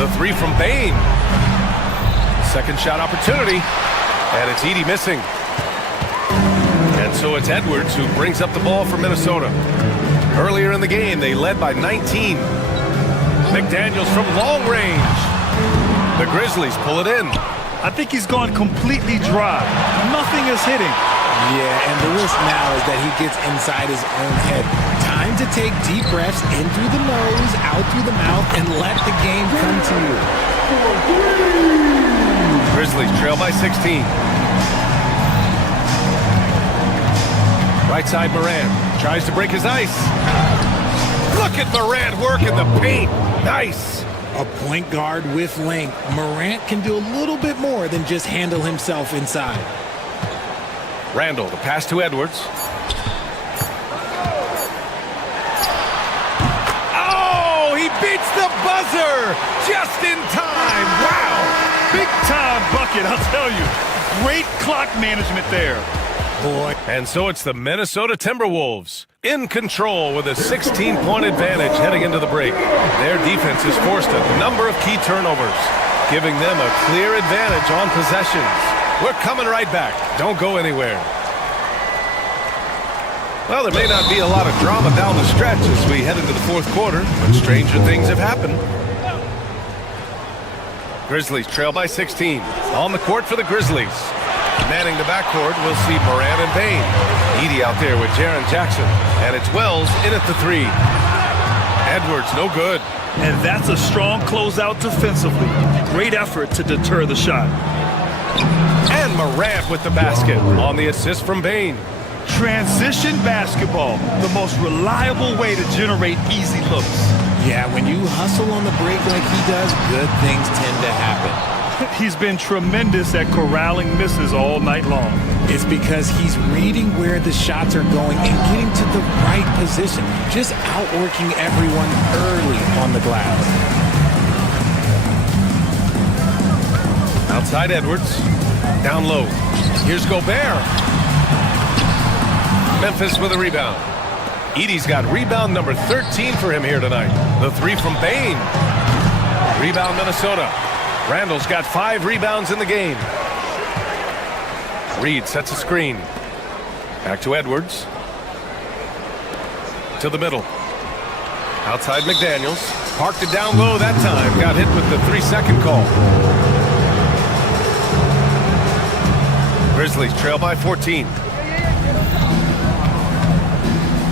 The 3 from Bain. Second shot opportunity. And it's Edie missing. And so it's Edwards who brings up the ball for Minnesota. Earlier in the game, they led by 19. McDaniels from long range. The Grizzlies pull it in. I think he's gone completely dry. Nothing is hitting. Yeah, and the risk now is that he gets inside his own head. Time to take deep breaths in through the nose, out through the mouth, and let the game come to you. Grizzlies trail by 16. Right side Morant tries to break his ice. Look at Morant working the paint. Nice. A point guard with length. Morant can do a little bit more than just handle himself inside. Randall, the pass to Edwards. Oh, he beats the buzzer just in time. Wow. Big time bucket, I'll tell you. Great clock management there. Boy. And so it's the Minnesota Timberwolves in control with a 16-point advantage heading into the break. Their defense has forced a number of key turnovers, giving them a clear advantage on possessions. We're coming right back. Don't go anywhere. Well, there may not be a lot of drama down the stretch as we head into the fourth quarter, but stranger things have happened. Grizzlies trail by 16. On the court for the Grizzlies. Manning the backcourt, we'll see Moran and Bain. Edey out there with Jaren Jackson. And it's Wells in at the 3. Edwards, no good. And that's a strong closeout defensively. Great effort to deter the shot. And Morant with the basket on the assist from Bain. Transition basketball, the most reliable way to generate easy looks. Yeah, when you hustle on the break like he does, good things tend to happen. He's been tremendous at corralling misses all night long. It's because he's reading where the shots are going and getting to the right position, just outworking everyone early on the glass. Outside Edwards, down low. Here's Gobert. Memphis with a rebound. Edey's got rebound number 13 for him here tonight. The 3 from Bain. Rebound Minnesota. Randall's got 5 rebounds in the game. Reed sets a screen. Back to Edwards. To the middle. Outside McDaniels. Parked it down low that time. Got hit with the 3-second call. Grizzlies trail by 14.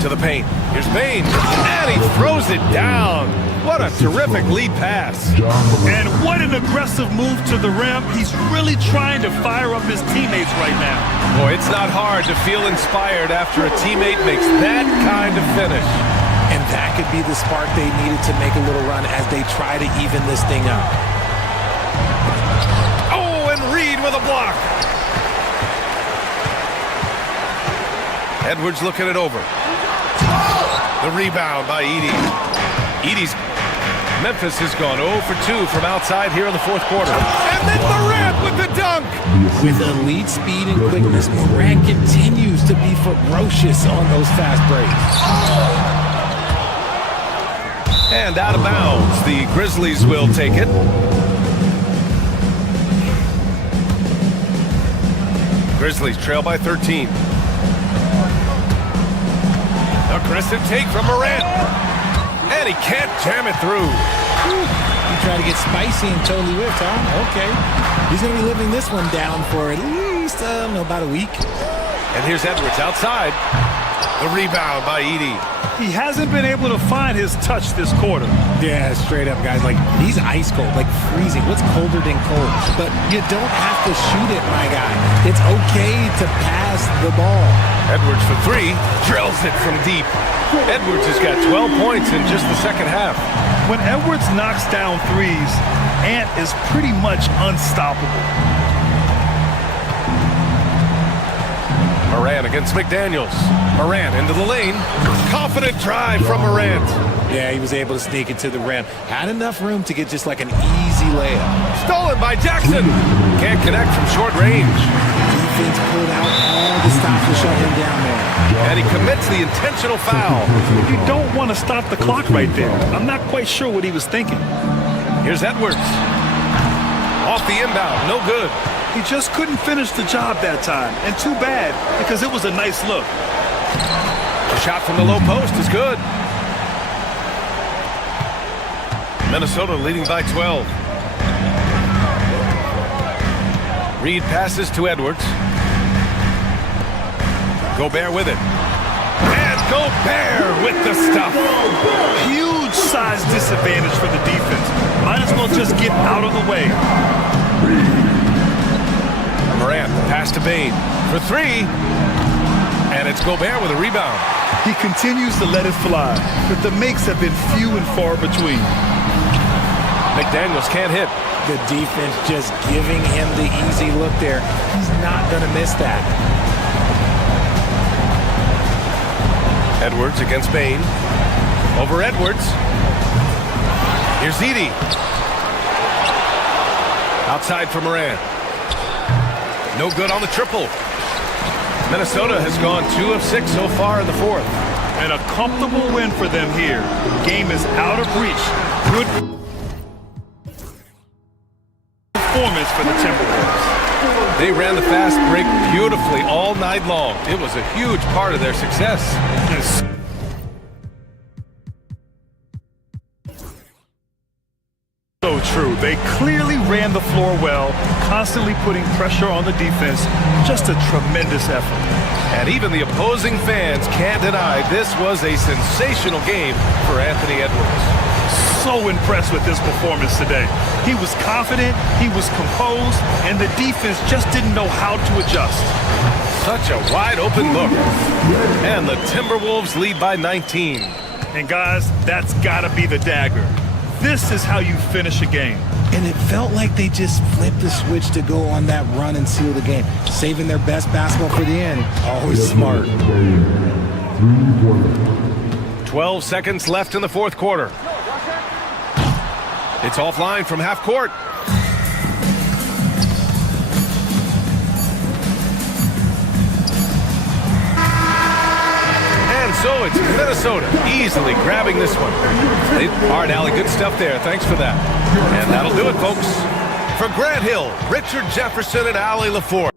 To the paint. Here's Bain. And he throws it down. What a terrific lead pass. And what an aggressive move to the rim. He's really trying to fire up his teammates right now. Boy, it's not hard to feel inspired after a teammate makes that kind of finish. And that could be the spark they needed to make a little run as they try to even this thing up. Oh, and Reed with a block. Edwards looking it over. The rebound by Edey. Edey's Memphis has gone 0 for 2 from outside here in the fourth quarter. And then Morant with the dunk. With elite speed and quickness, Morant continues to be ferocious on those fast breaks. And out of bounds. The Grizzlies will take it. Grizzlies trail by 13. Aggressive take from Morant. And he can't jam it through. You try to get spicy and totally whipped, huh? Okay. He's going to be living this one down for at least, about a week. And here's Edwards outside. The rebound by Edey. He hasn't been able to find his touch this quarter. Yeah, straight up, guys. Like, he's ice cold, like freezing. What's colder than cold? But you don't have to shoot it, my guy. It's okay to pass the ball. Edwards for 3. Drills it from deep. Edwards has got 12 points in just the second half. When Edwards knocks down threes, Ant is pretty much unstoppable. Morant against McDaniels. Morant into the lane. Confident drive from Morant. Yeah, he was able to sneak it to the rim. Had enough room to get just like an easy layup. Stolen by Jackson. Can't connect from short range. Defense pulled out all the stops to shut him down there. And he commits the intentional foul. You don't want to stop the clock right there. I'm not quite sure what he was thinking. Here's Edwards. Off the inbound. No good. He just couldn't finish the job that time. And too bad, because it was a nice look. A shot from the low post is good. Minnesota leading by 12. Reed passes to Edwards. Gobert with it. And Gobert with the stuff. Huge size disadvantage for the defense. Might as well just get out of the way. Morant, pass to Bain for 3. And it's Gobert with a rebound. He continues to let it fly, but the makes have been few and far between. McDaniels can't hit. The defense just giving him the easy look there. He's not going to miss that. Edwards against Bain. Over Edwards. Here's Edey. Outside for Morant. No good on the triple. Minnesota has gone 2 of 6 so far in the fourth. And a comfortable win for them here. Game is out of reach. Good performance for the Timberwolves. They ran the fast break beautifully all night long. It was a huge part of their success. So true. They clearly ran the floor well, constantly putting pressure on the defense. Just a tremendous effort. And even the opposing fans can't deny this was a sensational game for Anthony Edwards. So impressed with his performance today. He was confident, he was composed, and the defense just didn't know how to adjust. Such a wide open look. And the Timberwolves lead by 19. And guys, that's gotta be the dagger. This is how you finish a game. And it felt like they just flipped the switch to go on that run and seal the game. Saving their best basketball for the end. Always smart. 12 seconds left in the fourth quarter. It's offline from half court. And so it's Minnesota easily grabbing this one. All right, Allie, good stuff there. Thanks for that. And that'll do it, folks. For Grant Hill, Richard Jefferson, and Allie LaForce.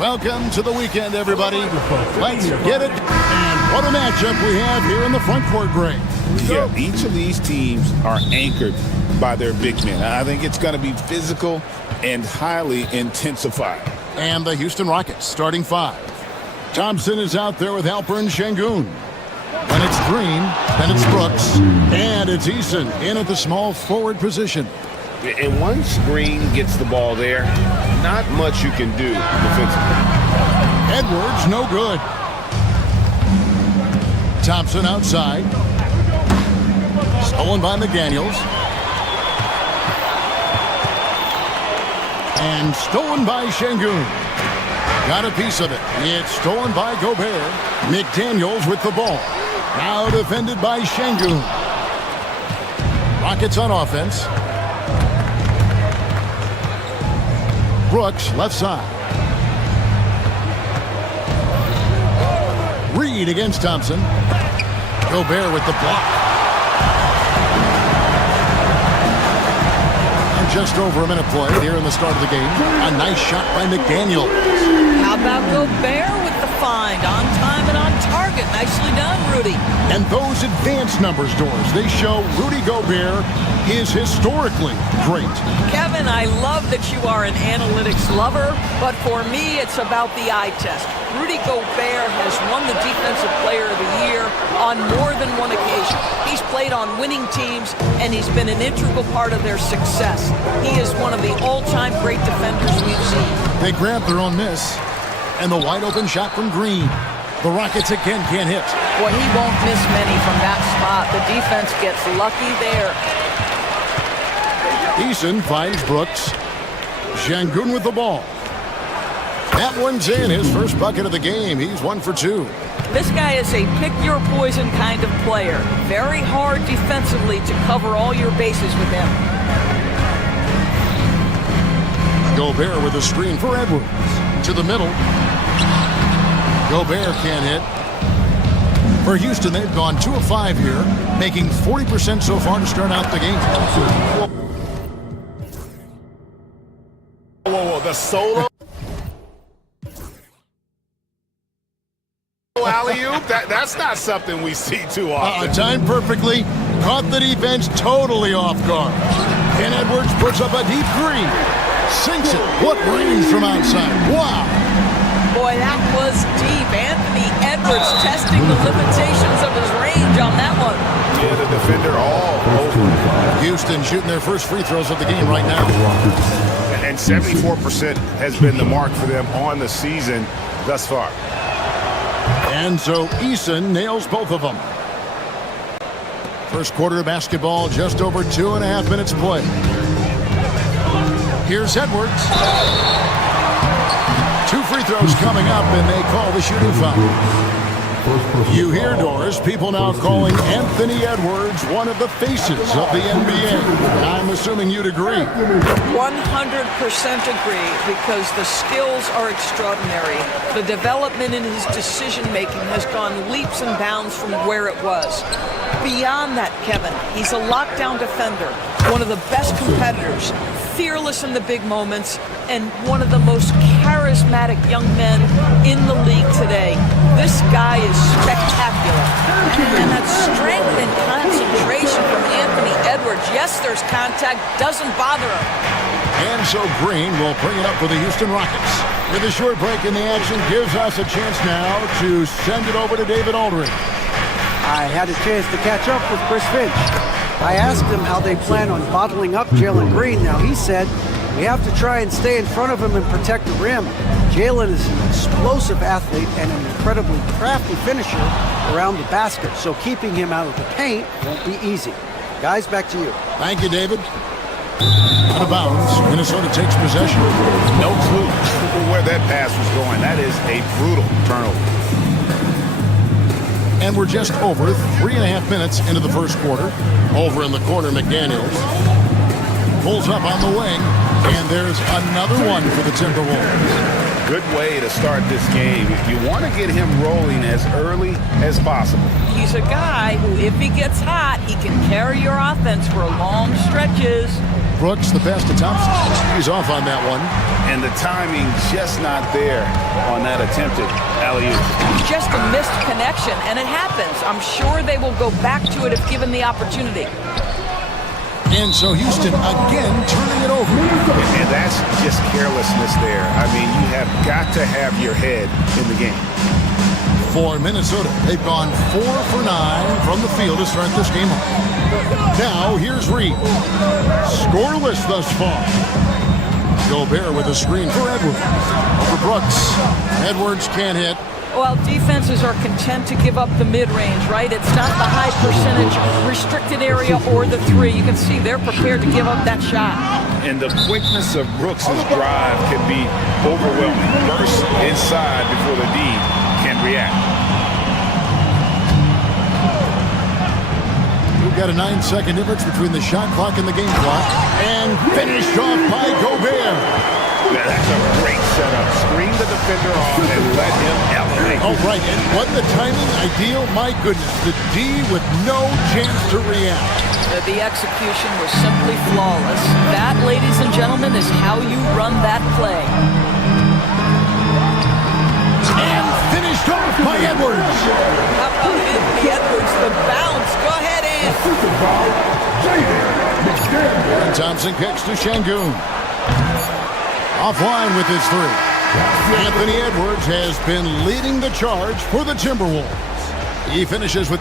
Welcome to the weekend, everybody. Let's get it. And what a matchup we have here in the front court, Greg. Yeah, each of these teams are anchored by their big men. I think it's going to be physical and highly intensified. And the Houston Rockets starting 5. Thompson is out there with Alperen Şengün. When it's Green, then it's Brooks, and it's Eason in at the small forward position. And once Green gets the ball there, not much you can do defensively. Edwards, no good. Thompson outside. Stolen by McDaniels. And stolen by Şengün. Got a piece of it. It's stolen by Gobert. McDaniels with the ball. Now defended by Şengün. Rockets on offense. Brooks, left side. Reed against Thompson. Gobert with the block. And just over a minute played here in the start of the game. A nice shot by McDaniels. How about Gobert with the find? On time and on target. Nicely done, Rudy. And those advanced numbers, Doors, they show Rudy Gobert is historically great. Kevin, I love that you are an analytics lover, but for me, it's about the eye test. Rudy Gobert has won the Defensive Player of the Year on more than one occasion. He's played on winning teams, and he's been an integral part of their success. He is one of the all-time great defenders we've seen. They grab their own miss, and the wide-open shot from Green. The Rockets again can't hit. Well, he won't miss many from that spot. The defense gets lucky there. Eason finds Brooks. Şengün with the ball. That one's in, his first bucket of the game. He's 1 for 2. This guy is a pick-your-poison kind of player. Very hard defensively to cover all your bases with him. Gobert with a screen for Edwards. To the middle. Gobert can't hit. For Houston, they've gone 2 of 5 here, making 40% so far to start out the game. Whoa, the solo alley-oop? That's not something we see too often. Timed perfectly. Caught the defense totally off guard. And Edwards puts up a deep three. Sinks it. What range from outside. Wow. Boy, that was deep. Anthony Edwards testing the limitations of his range on that one. Yeah, the defender all over. Houston shooting their first free throws of the game right now. And 74% has been the mark for them on the season thus far. And so Eason nails both of them. First quarter of basketball, just over 2.5 minutes played. Here's Edwards. 2 free throws coming up, and they call the shooting foul. You hear, Doris, people now calling Anthony Edwards one of the faces of the NBA. I'm assuming you'd agree. 100% agree, because the skills are extraordinary. The development in his decision-making has gone leaps and bounds from where it was. Beyond that, Kevin, he's a lockdown defender, one of the best competitors, fearless in the big moments, and one of the most charismatic young men in the league today. This guy is spectacular. And that strength and concentration from Anthony Edwards. Yes, there's contact, doesn't bother him. And so Green will bring it up for the Houston Rockets. With a short break in the action, gives us a chance now to send it over to David Aldridge. I had a chance to catch up with Chris Finch. I asked him how they plan on bottling up Jalen Green. Now, he said, we have to try and stay in front of him and protect the rim. Jalen is an explosive athlete and an incredibly crafty finisher around the basket, so keeping him out of the paint won't be easy. Guys, back to you. Thank you, David. Out of bounds, Minnesota takes possession. No clue where that pass was going. That is a brutal turnover. And we're just over 3.5 minutes into the first quarter. Over in the corner, McDaniels pulls up on the wing, and there's another one for the Timberwolves. Good way to start this game. You want to get him rolling as early as possible. He's a guy who, if he gets hot, he can carry your offense for long stretches. Brooks, the pass to Thompson. He's off on that one. And the timing just not there on that attempted alley-oop. Just a missed connection, and it happens. I'm sure they will go back to it if given the opportunity. And so Houston again turning it over. And that's just carelessness there. I mean, you have got to have your head in the game. For Minnesota, they've gone 4 for 9 from the field to start this game off. Now, here's Reed. Scoreless thus far. Gobert with a screen for Edwards. For Brooks. Edwards can't hit. Well, defenses are content to give up the mid-range, right? It's not the high percentage restricted area or the three. You can see they're prepared to give up that shot. And the quickness of Brooks' drive can be overwhelming. Burst inside before the D can react. We've got a 9-second difference between the shot clock and the game clock. And finished off by Gobert. Yeah, that's a great setup. Screen the defender off and let him elevate. Oh, right. And wasn't the timing ideal? My goodness. The D with no chance to react. The execution was simply flawless. That, ladies and gentlemen, is how you run that play. And finished off by Edwards. How about Anthony Edwards? The bounce. Go ahead, And Thompson kicks to Şengün. Offline with his three. Anthony Edwards has been leading the charge for the Timberwolves. He finishes with...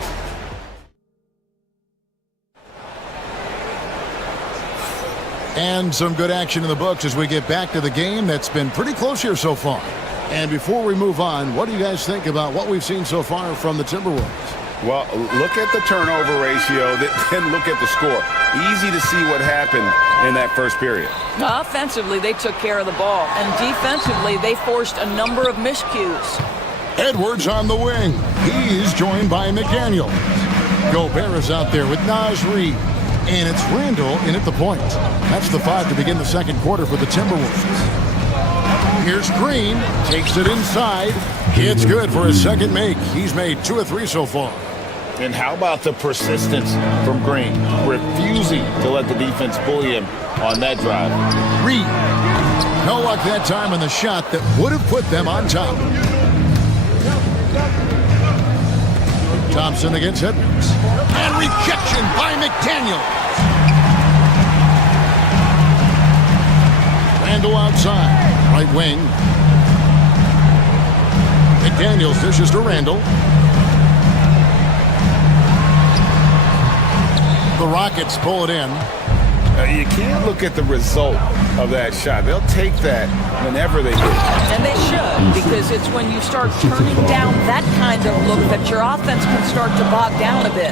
And some good action in the books as we get back to the game that's been pretty close here so far. And before we move on, what do you guys think about what we've seen so far from the Timberwolves? Well, look at the turnover ratio, then look at the score. Easy to see what happened in that first period. Offensively, they took care of the ball. And defensively, they forced a number of miscues. Edwards on the wing. He's joined by McDaniel. Gobert is out there with Naz Reid. And it's Randall in at the point. That's the 5 to begin the second quarter for the Timberwolves. Here's Green. Takes it inside. It's good for his second make. He's made 2 of 3 so far. And how about the persistence from Green, refusing to let the defense bully him on that drive. Reed. No luck that time on the shot that would have put them on top. Thompson against Edwards. And rejection by McDaniel. Randall outside. Right wing. McDaniels dishes to Randall. The Rockets pull it in. You can't look at the result of that shot. They'll take that whenever they get it. And they should, because it's when you start turning down that kind of look that your offense can start to bog down a bit.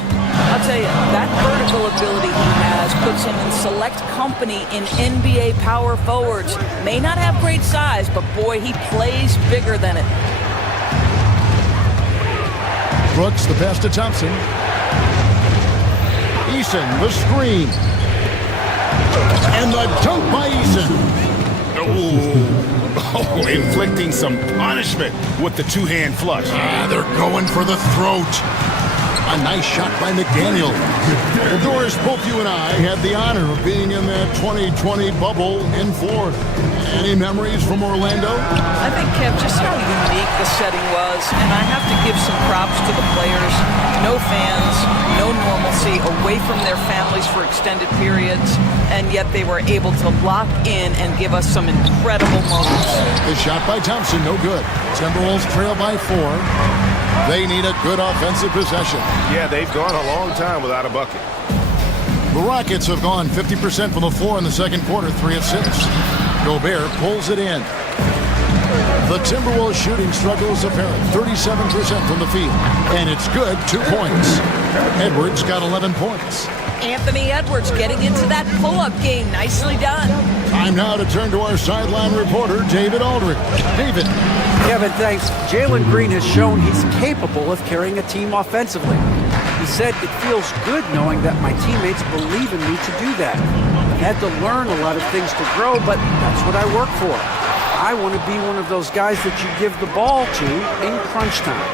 I'll tell you, that vertical ability he has puts him in select company in NBA power forwards. May not have great size, but boy, he plays bigger than it. Brooks, the pass to Thompson. Eason, the screen. And the dunk by Eason. Oh, inflicting some punishment with the two-hand flush. They're going for the throat. A nice shot by McDaniel. Well, Doris, both you and I had the honor of being in that 2020 bubble in Florida. Any memories from Orlando? I think, Kev, just how unique the setting was, and I have to give some props to the players. No fans, no normalcy, away from their families for extended periods, and yet they were able to lock in and give us some incredible moments. The shot by Thompson, no good. Timberwolves trail by 4. They need a good offensive possession. Yeah, they've gone a long time without a bucket. The Rockets have gone 50% from the floor in the second quarter, 3 of 6. Gobert pulls it in. The Timberwolves shooting struggle is apparent. 37% from the field. And it's good, 2 points. Edwards got 11 points. Anthony Edwards getting into that pull-up game. Nicely done. Time now to turn to our sideline reporter, David Aldridge. David. Kevin, thanks. Jalen Green has shown he's capable of carrying a team offensively. He said, "It feels good knowing that my teammates believe in me to do that. I've had to learn a lot of things to grow, but that's what I work for. I want to be one of those guys that you give the ball to in crunch time."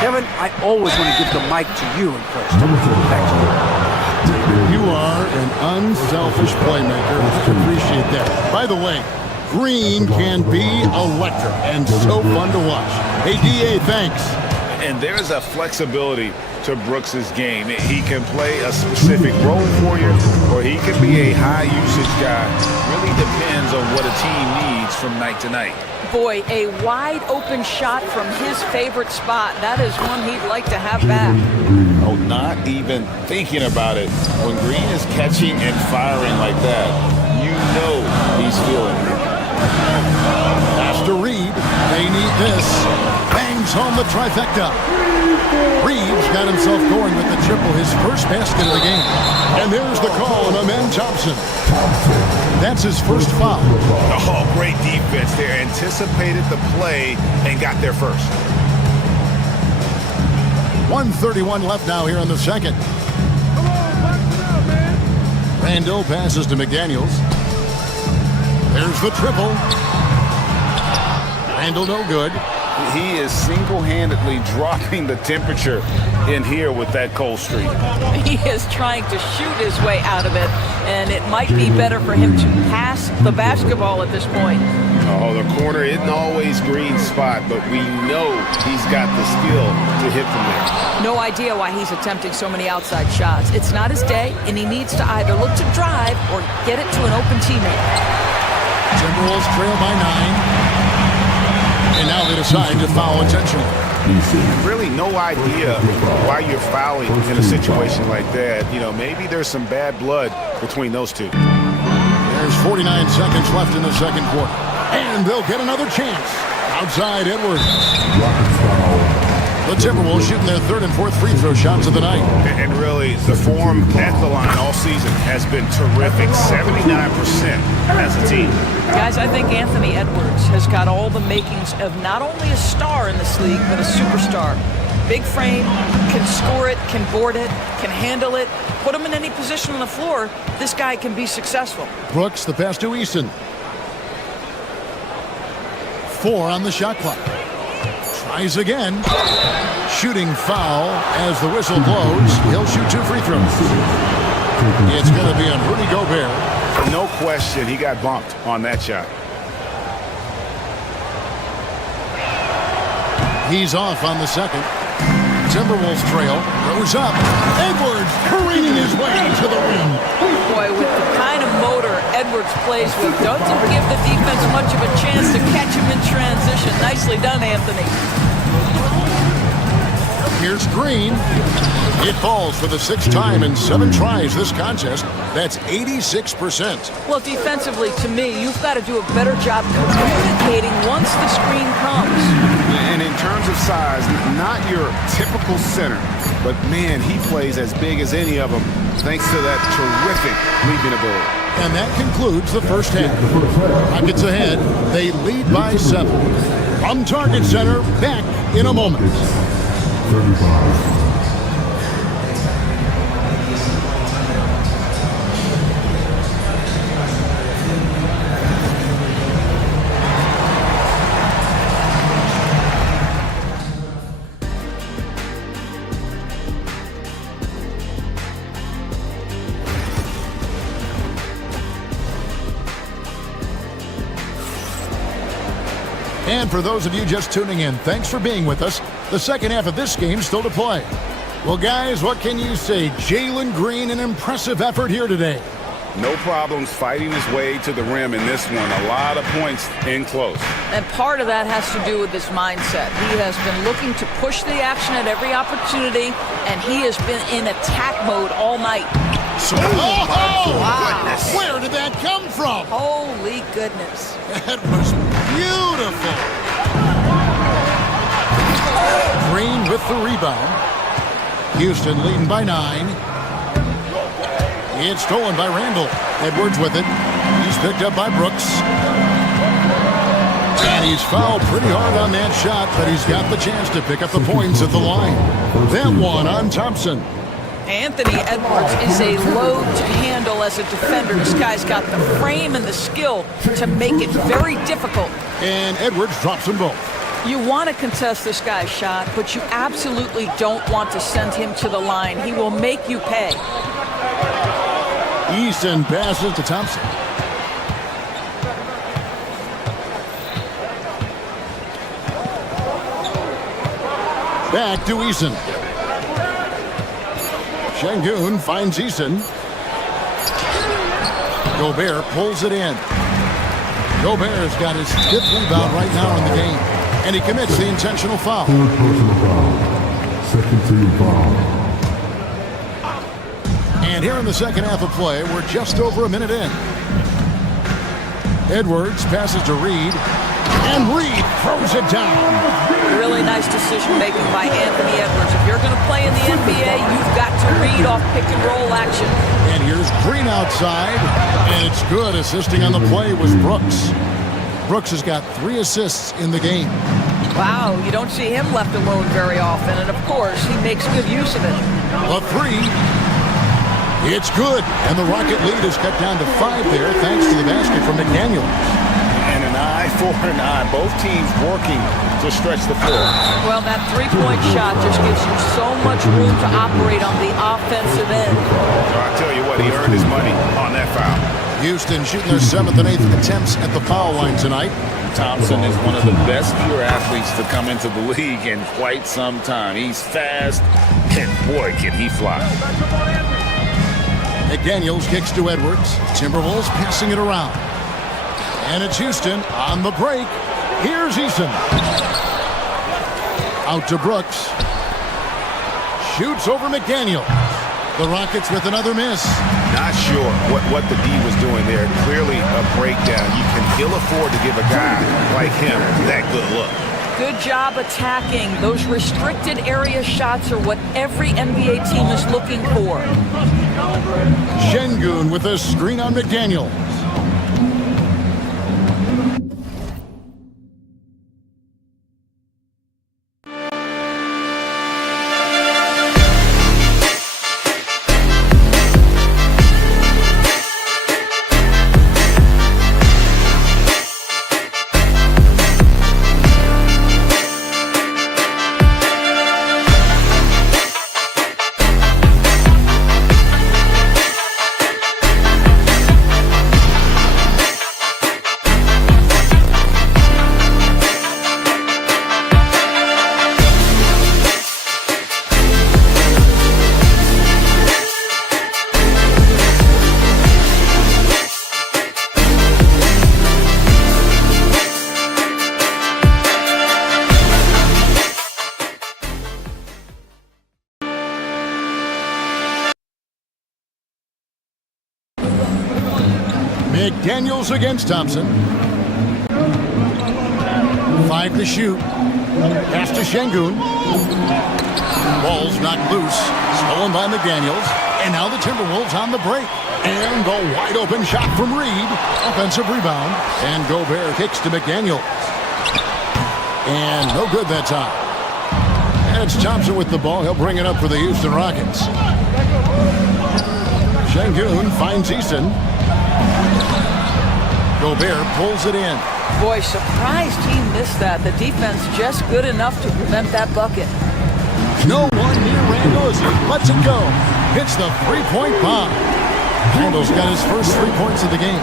Kevin, I always want to give the mic to you in crunch time. Back to you. You are an unselfish playmaker. I appreciate that. By the way, Green can be electric and so fun to watch. Hey, D.A., thanks. And there's a flexibility to Brooks's game. He can play a specific role for you, or he can be a high-usage guy. Really depends on what a team needs from night to night. Boy, a wide-open shot from his favorite spot. That is one he'd like to have back. Oh, not even thinking about it. When Green is catching and firing like that, you know he's feeling it. Pass to Reed. They need this. Bangs home the trifecta. Reeves got himself going with the triple, his first basket of the game. And there's the call on Amen Thompson. That's his first foul. Oh, great defense there. Anticipated the play and got there first. 1:31 left now here in the second. Randall passes to McDaniels. There's the triple. Randall no good. He is single-handedly dropping the temperature in here with that cold streak. He is trying to shoot his way out of it, and it might be better for him to pass the basketball at this point. Oh, the corner isn't always Green's spot, but we know he's got the skill to hit from there. No idea why he's attempting so many outside shots. It's not his day, and he needs to either look to drive or get it to an open teammate. Timberwolves trail by 9. And now they decide to foul intentionally. Really no idea why you're fouling in a situation like that. You know, maybe there's some bad blood between those two. There's 49 seconds left in the second quarter. And they'll get another chance. Outside Edwards. The Timberwolves shooting their third and fourth free throw shots of the night. And really, the form at the line all season has been terrific. 79% as a team. Guys, I think Anthony Edwards has got all the makings of not only a star in this league, but a superstar. Big frame, can score it, can board it, can handle it. Put him in any position on the floor, this guy can be successful. Brooks, the pass to Easton. 4 on the shot clock. Tries again. Shooting foul as the whistle blows. He'll shoot 2 free throws. It's going to be on Rudy Gobert. No question, he got bumped on that shot. He's off on the second. Timberwolves trail. Goes up. Edwards careening his way to the rim. Boy, with the kind of motor Edwards plays with, doesn't give the defense much of a chance to catch him in transition. Nicely done, Anthony. Here's Green. It falls for the 6th time in 7 tries this contest. That's 86%. Well, defensively, to me, you've got to do a better job communicating once the screen comes. And in terms of size, not your typical center, but man, he plays as big as any of them thanks to that terrific leaping ability. And that concludes the first half. Rockets ahead. They lead by 7. From Target Center, back in a moment. 35. And for those of you just tuning in, thanks for being with us. The second half of this game still to play. Well, guys, what can you say? Jalen Green, an impressive effort here today. No problems fighting his way to the rim in this one. A lot of points in close. And part of that has to do with his mindset. He has been looking to push the action at every opportunity, and he has been in attack mode all night. Wow. Where did that come from? Holy goodness. That was beautiful. Green with the rebound. Houston leading by 9. It's stolen by Randall. Edwards with it. He's picked up by Brooks. And he's fouled pretty hard on that shot, but he's got the chance to pick up the points at the line. That one on Thompson. Anthony Edwards is a load to handle as a defender. This guy's got the frame and the skill to make it very difficult. And Edwards drops them both. You want to contest this guy's shot, but you absolutely don't want to send him to the line. He will make you pay. Easton passes to Thompson. Back to Eason. Şengün finds Eason. Gobert pulls it in. Gobert's got his 5th rebound right now in the game. And he commits the intentional foul. 3rd personal foul. 2nd team foul. And here in the second half of play, we're just over a minute in. Edwards passes to Reed. And Reed throws it down. Really nice decision making by Anthony Edwards. If you're going to play in the NBA, you've got to read off pick and roll action. And here's Green outside. And it's good. Assisting on the play was Brooks. Brooks has got 3 assists in the game. Wow, you don't see him left alone very often. And of course, he makes good use of it. A 3. It's good. And the Rocket lead is cut down to 5 there thanks to the basket from McDaniel. And an eye for an eye. Both teams working to stretch the floor. Well, that three-point shot just gives you so much room to operate on the offensive end. I'll tell you what, he earned his money on that foul. Houston shooting their 7th and 8th attempts at the foul line tonight. Thompson is one of the best pure athletes to come into the league in quite some time. He's fast, and boy, can he fly. McDaniels kicks to Edwards. Timberwolves passing it around. And it's Houston on the break. Here's Eason. Out to Brooks. Shoots over McDaniel. The Rockets with another miss. Not sure what the D was doing there. Clearly a breakdown. You can ill afford to give a guy like him that good look. Good job attacking. Those restricted area shots are what every NBA team is looking for. Şengün with a screen on McDaniel. McDaniels against Thompson. 5 to shoot. Pass to Şengün. Ball's knocked loose. Stolen by McDaniels. And now the Timberwolves on the break. And the wide open shot from Reed. Offensive rebound. And Gobert kicks to McDaniels. And no good that time. And it's Thompson with the ball. He'll bring it up for the Houston Rockets. Şengün finds Eason. Gobert pulls it in. Boy, surprised he missed that. The defense just good enough to prevent that bucket. No one near Randall as he lets it go. Hits the three-point bomb. Randall's got his first 3 points of the game.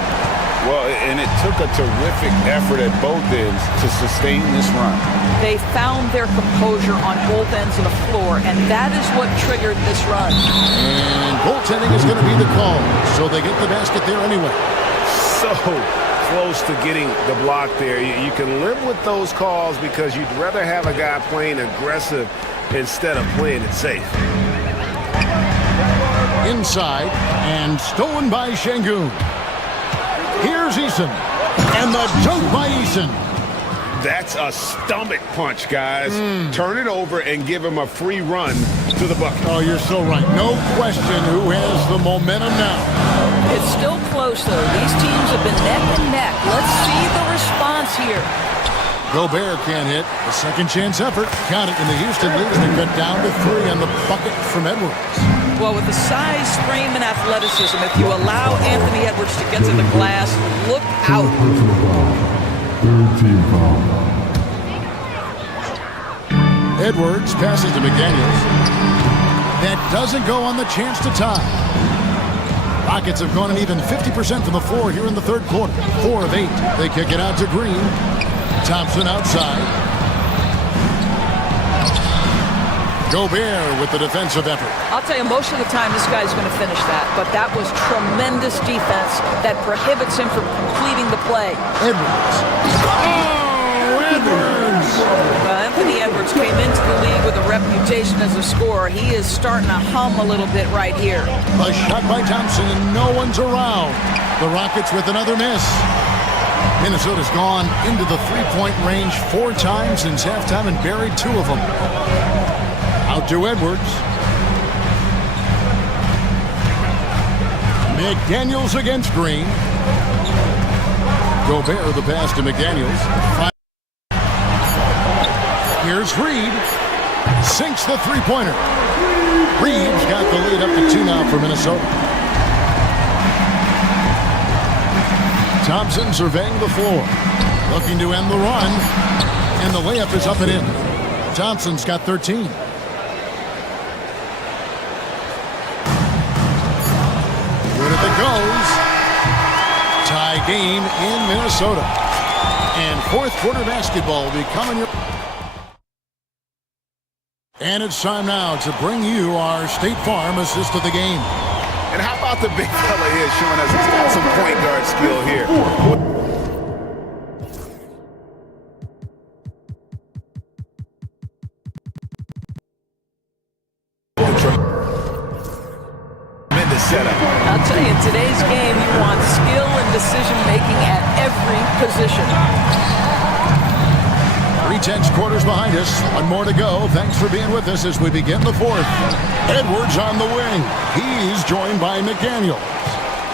Well, and it took a terrific effort at both ends to sustain this run. They found their composure on both ends of the floor, and that is what triggered this run. And goaltending is going to be the call, so they get the basket there anyway. So close to getting the block there. You can live with those calls because you'd rather have a guy playing aggressive instead of playing it safe. Inside and stolen by Şengün. Here's Eason. And the dunk by Eason. That's a stomach punch, guys. Turn it over and give him a free run to the bucket. Oh, you're so right. No question who has the momentum now. It's still close, though. These teams have been neck and neck. Let's see the response here. Gobert can't hit. A second chance effort. Count it, and the Houston lead has been cut down to 3 on the bucket from Edwards. Well, with the size, frame, and athleticism, if you allow Anthony Edwards to get to the glass, look out. 3rd team foul. Edwards passes to McDaniels. That doesn't go on the chance to tie. Rockets have gone an even 50% from the floor here in the third quarter. 4 of 8. They kick it out to Green. Thompson outside. Gobert with the defensive effort. I'll tell you, most of the time this guy's going to finish that, but that was tremendous defense that prohibits him from completing the play. Edwards. Oh, Edwards! Well, Anthony Edwards came into the league with a reputation as a scorer. He is starting to hum a little bit right here. A shot by Thompson, and no one's around. The Rockets with another miss. Minnesota's gone into the three-point range 4 times since halftime and buried 2 of them. Out to Edwards. McDaniels against Green. Gobert the pass to McDaniels. Here's Reed. Sinks the three-pointer. Reed's got the lead up to 2 now for Minnesota. Thompson surveying the floor. Looking to end the run. And the layup is up and in. Thompson's got 13. Good if it goes. Tie game in Minnesota. And fourth quarter basketball will be coming your... And it's time now to bring you our State Farm assist of the game. And how about the big fella here showing us he's got some point guard skill here. Tremendous setup. I'll tell you, in today's game, you want skill and decision-making at every position. 3/10 quarters behind us. 1 more to go. Thanks for being with us as we begin the fourth. Edwards on the wing. He's joined by McDaniels.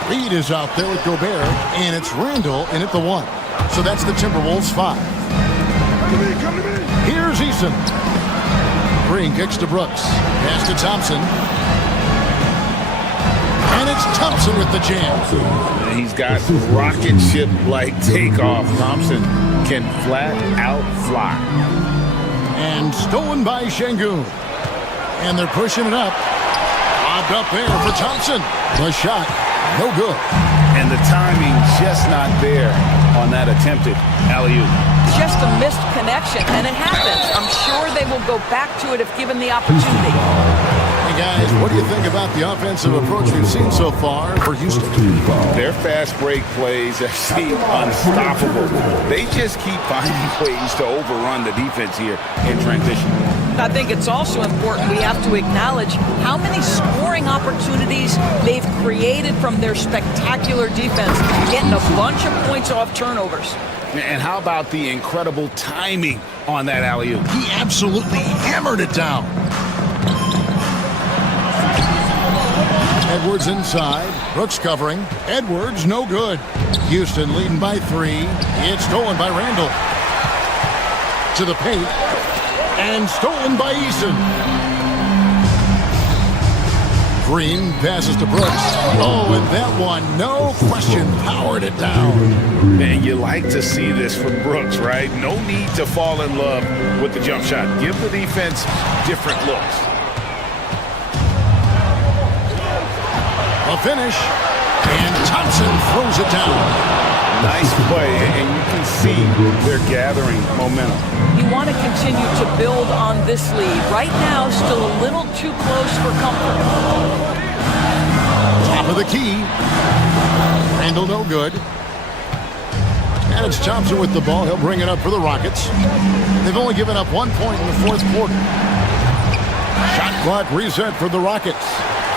Reed is out there with Gobert, and it's Randall in at the 1. So that's the Timberwolves 5. Come to me. Here's Eason. Green kicks to Brooks. Pass to Thompson. And it's Thompson with the jam. He's got rocket ship-like takeoff. Thompson can flat out fly. And stolen by Şengün. And they're pushing it up. Lobbed up there for Thompson. The shot, no good. And the timing just not there on that attempted alley-oop. Just a missed connection, and it happens. I'm sure they will go back to it if given the opportunity. Hey guys, what do you think about the offensive approach we've seen so far for Houston? Their fast break plays have seemed unstoppable. They just keep finding ways to overrun the defense here in transition. I think it's also important we have to acknowledge how many scoring opportunities they've created from their spectacular defense, getting a bunch of points off turnovers. And how about the incredible timing on that alley-oop? He absolutely hammered it down. Edwards inside. Brooks covering. Edwards, no good. Houston leading by 3. It's stolen by Randall. To the paint. And stolen by Eason. Green passes to Brooks. Oh, and that one, no question, powered it down. And you like to see this from Brooks, right? No need to fall in love with the jump shot. Give the defense different looks. A finish. And Thompson throws it down. Nice play, and you can see they're gathering momentum. You want to continue to build on this lead. Right now, still a little too close for comfort. Top of the key. Randall no good. And it's Thompson with the ball. He'll bring it up for the Rockets. They've only given up 1 point in the fourth quarter. Shot clock reset for the Rockets.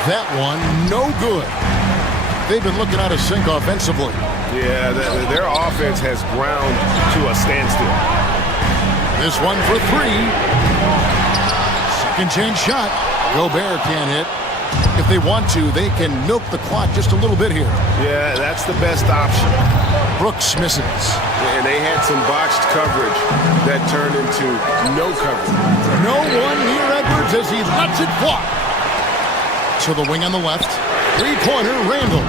That one, no good. They've been looking out of sync offensively. Yeah, their offense has ground to a standstill. This one for 3. Second chance shot. Gobert can't hit. If they want to, they can milk the clock just a little bit here. Yeah, that's the best option. Brooks misses. And they had some botched coverage that turned into no coverage. No one near Edwards as he lets it fly. To the wing on the left. 3-pointer, Randall.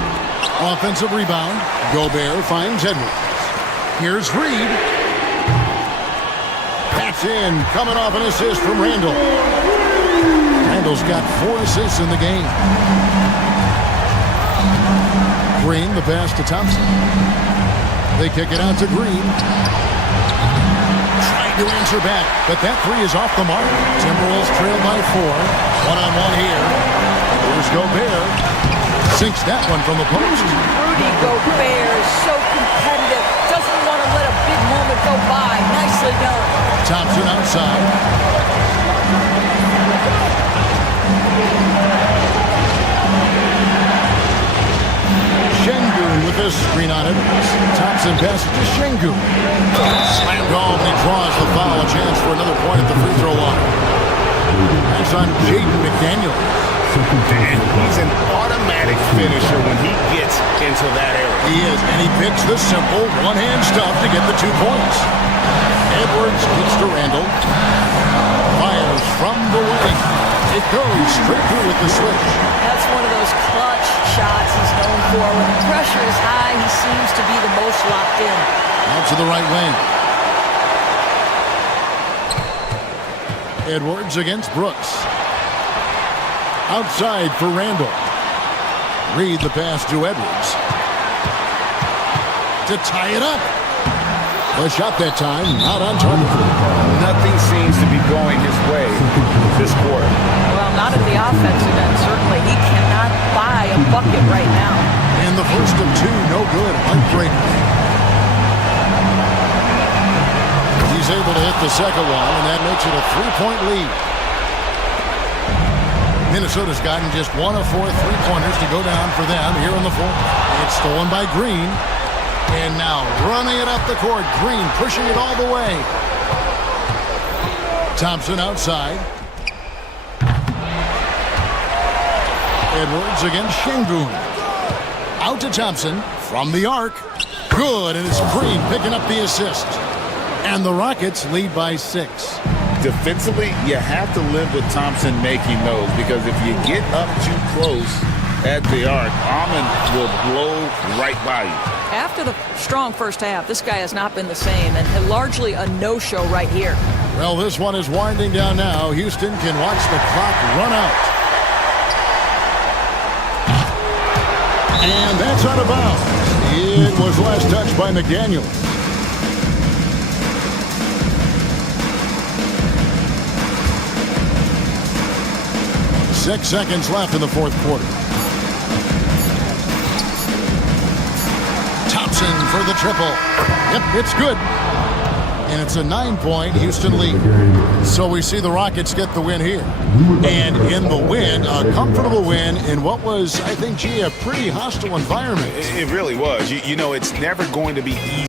Offensive rebound. Gobert finds Edwards. Here's Reed. That's in. Coming off an assist from Randall. Randall's got 4 assists in the game. Green, the pass to Thompson. They kick it out to Green. Trying to answer back, but that three is off the mark. Timberwolves trail by 4. One-on-one here. Here's Gobert. Sinks that one from the post. Rudy Gobert is so competitive. Doesn't want to let a big moment go by. Nicely done. Thompson outside. Şengün with a screen on it. Thompson passes to Şengün. Slammed home, and he draws the foul. A chance for another point at the free throw line. That's on Jaden McDaniel. And he's an automatic finisher when he gets into that area. He is, and he picks the simple one-hand stuff to get the 2 points. Edwards gets to Randall. Fires from the wing. It goes straight through with the switch. That's one of those clutch shots he's known for. When the pressure is high, he seems to be the most locked in. Out to the right wing. Edwards against Brooks. Outside for Randall. Reed the pass to Edwards. To tie it up. The shot that time, not on target. Nothing seems to be going his way this quarter. Well, not at the offensive end, certainly. He cannot buy a bucket right now. And the first of 2, no good. Heartbreaking. He's able to hit the second one, and that makes it a 3-point lead. Minnesota's gotten just 1 of 4 3-pointers to go down for them here in the fourth. It's stolen by Green. And now running it up the court. Green pushing it all the way. Thompson outside. Edwards against Şengün. Out to Thompson from the arc. Good, and it's Green picking up the assist. And the Rockets lead by 6. Defensively, you have to live with Thompson making those, because if you get up too close at the arc, Almond will blow right by you. After the strong first half, this guy has not been the same, and largely a no-show right here. Well, this one is winding down now. Houston can watch the clock run out. And that's out of bounds. It was last touched by McDaniel. 6 seconds left in the fourth quarter. Thompson for the triple. Yep, it's good. And it's a 9-point Houston lead. So we see the Rockets get the win here. And in the win, a comfortable win in what was, I think, a pretty hostile environment. It really was. You know, it's never going to be easy.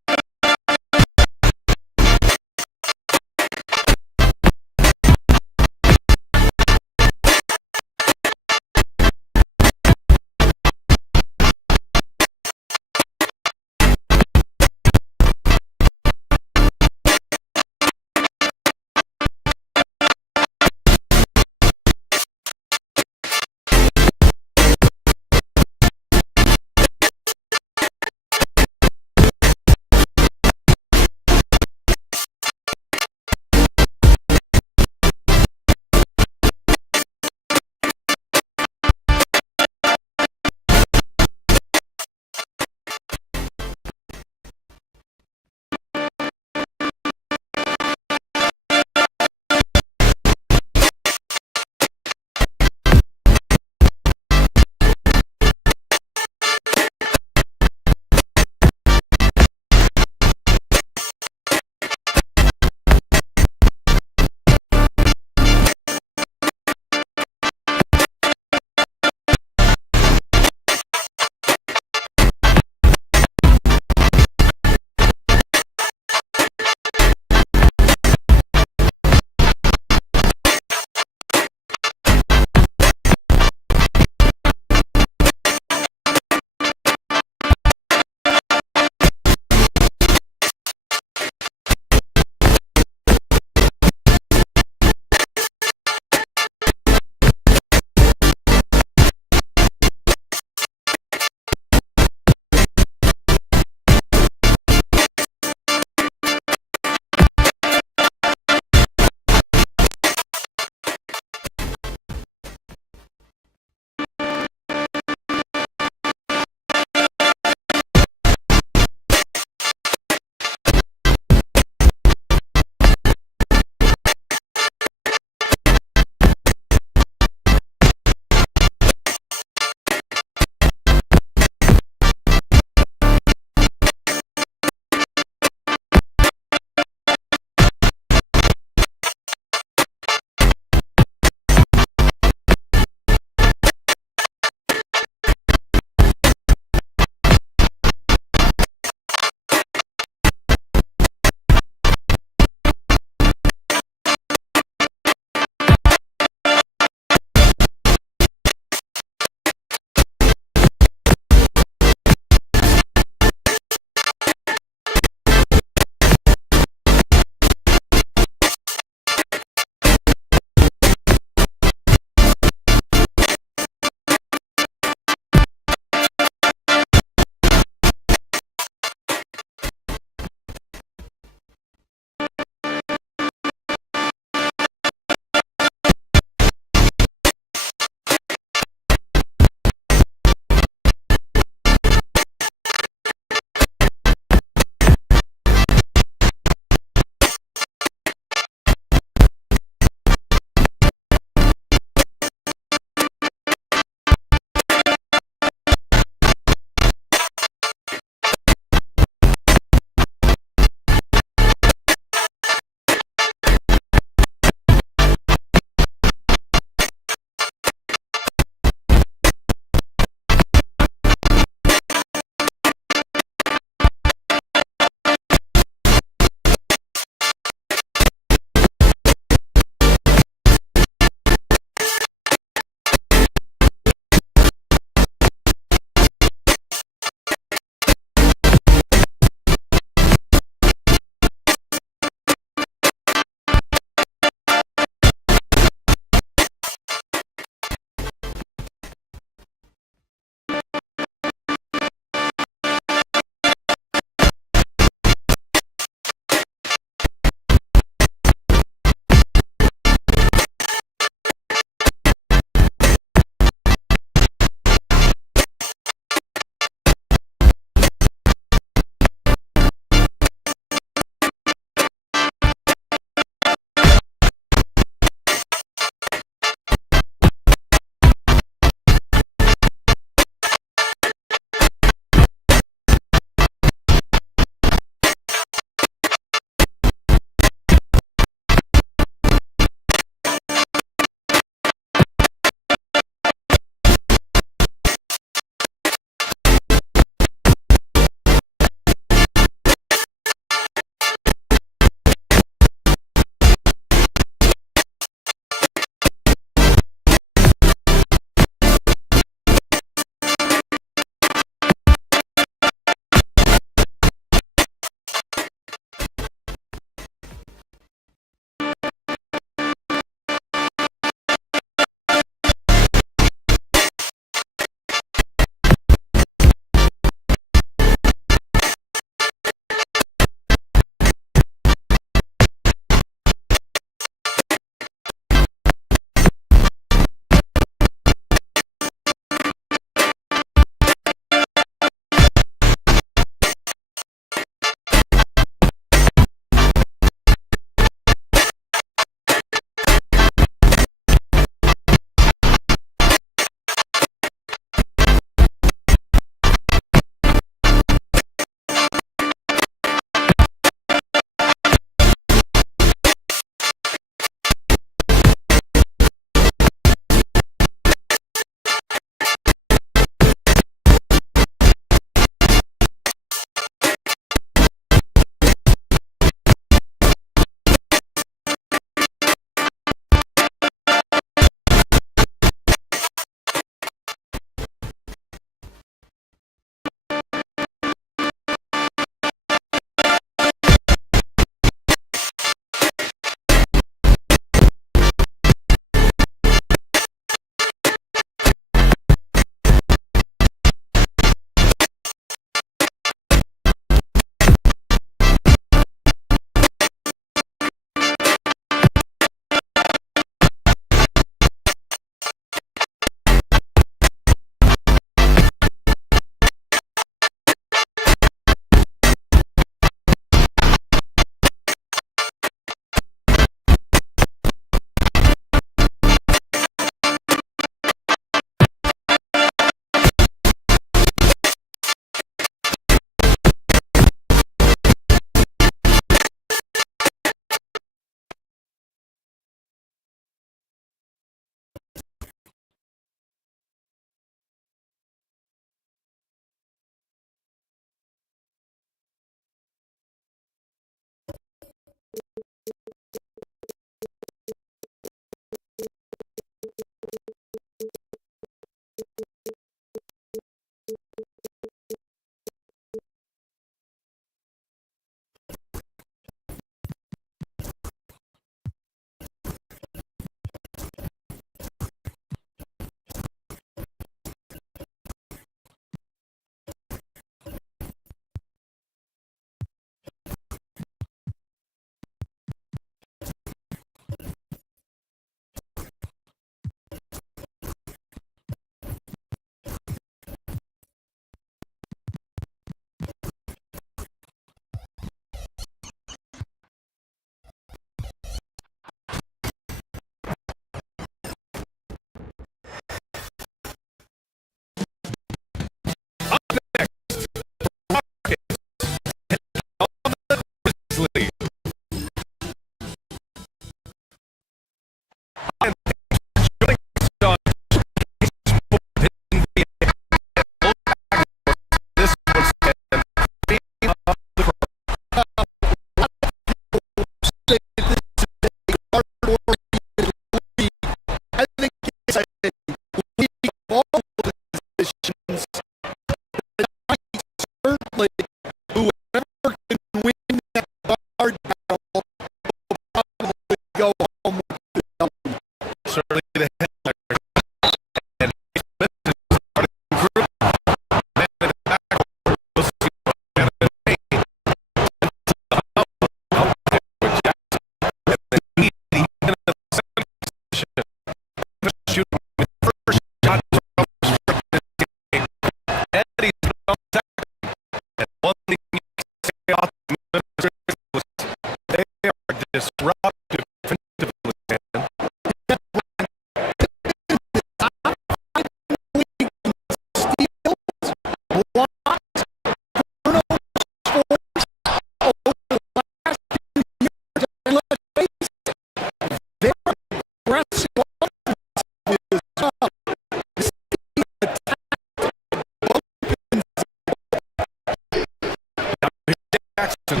Jackson.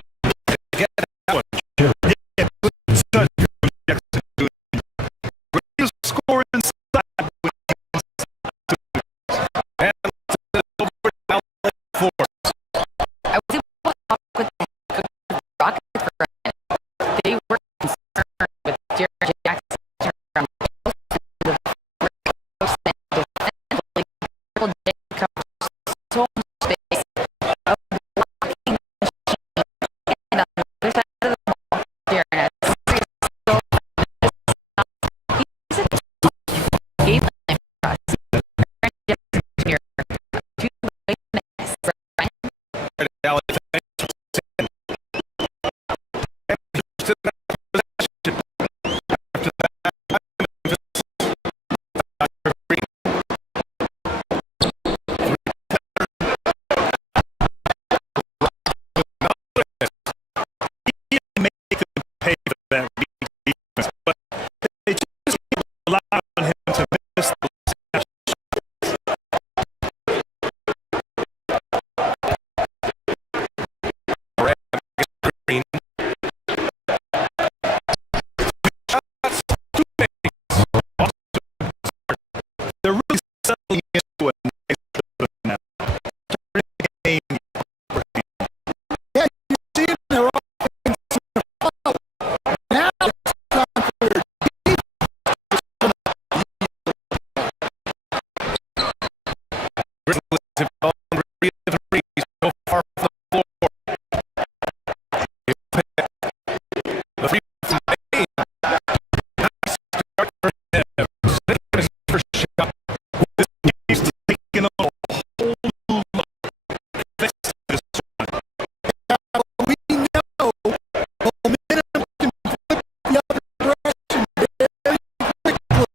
Get that one. Score inside. And over four. I was able to talk with the Rocket for a minute. They were concerned with Jared Jackson from the so much space of blocking machine, and on the other side of the ball, Jared has game plan for us. Jared Jackson Jr. two-way next, Brian. They're really settling into a nice rhythm now. Turning the game. Yeah, you see it in their offense. Now it's time for their Grizzlies have gone 3 of 3 so far from the floor. The free from Maine. Nice start for him. Sniffers for shot. This game's taking a whole new look. This one. we know momentum can flip the other direction very quickly.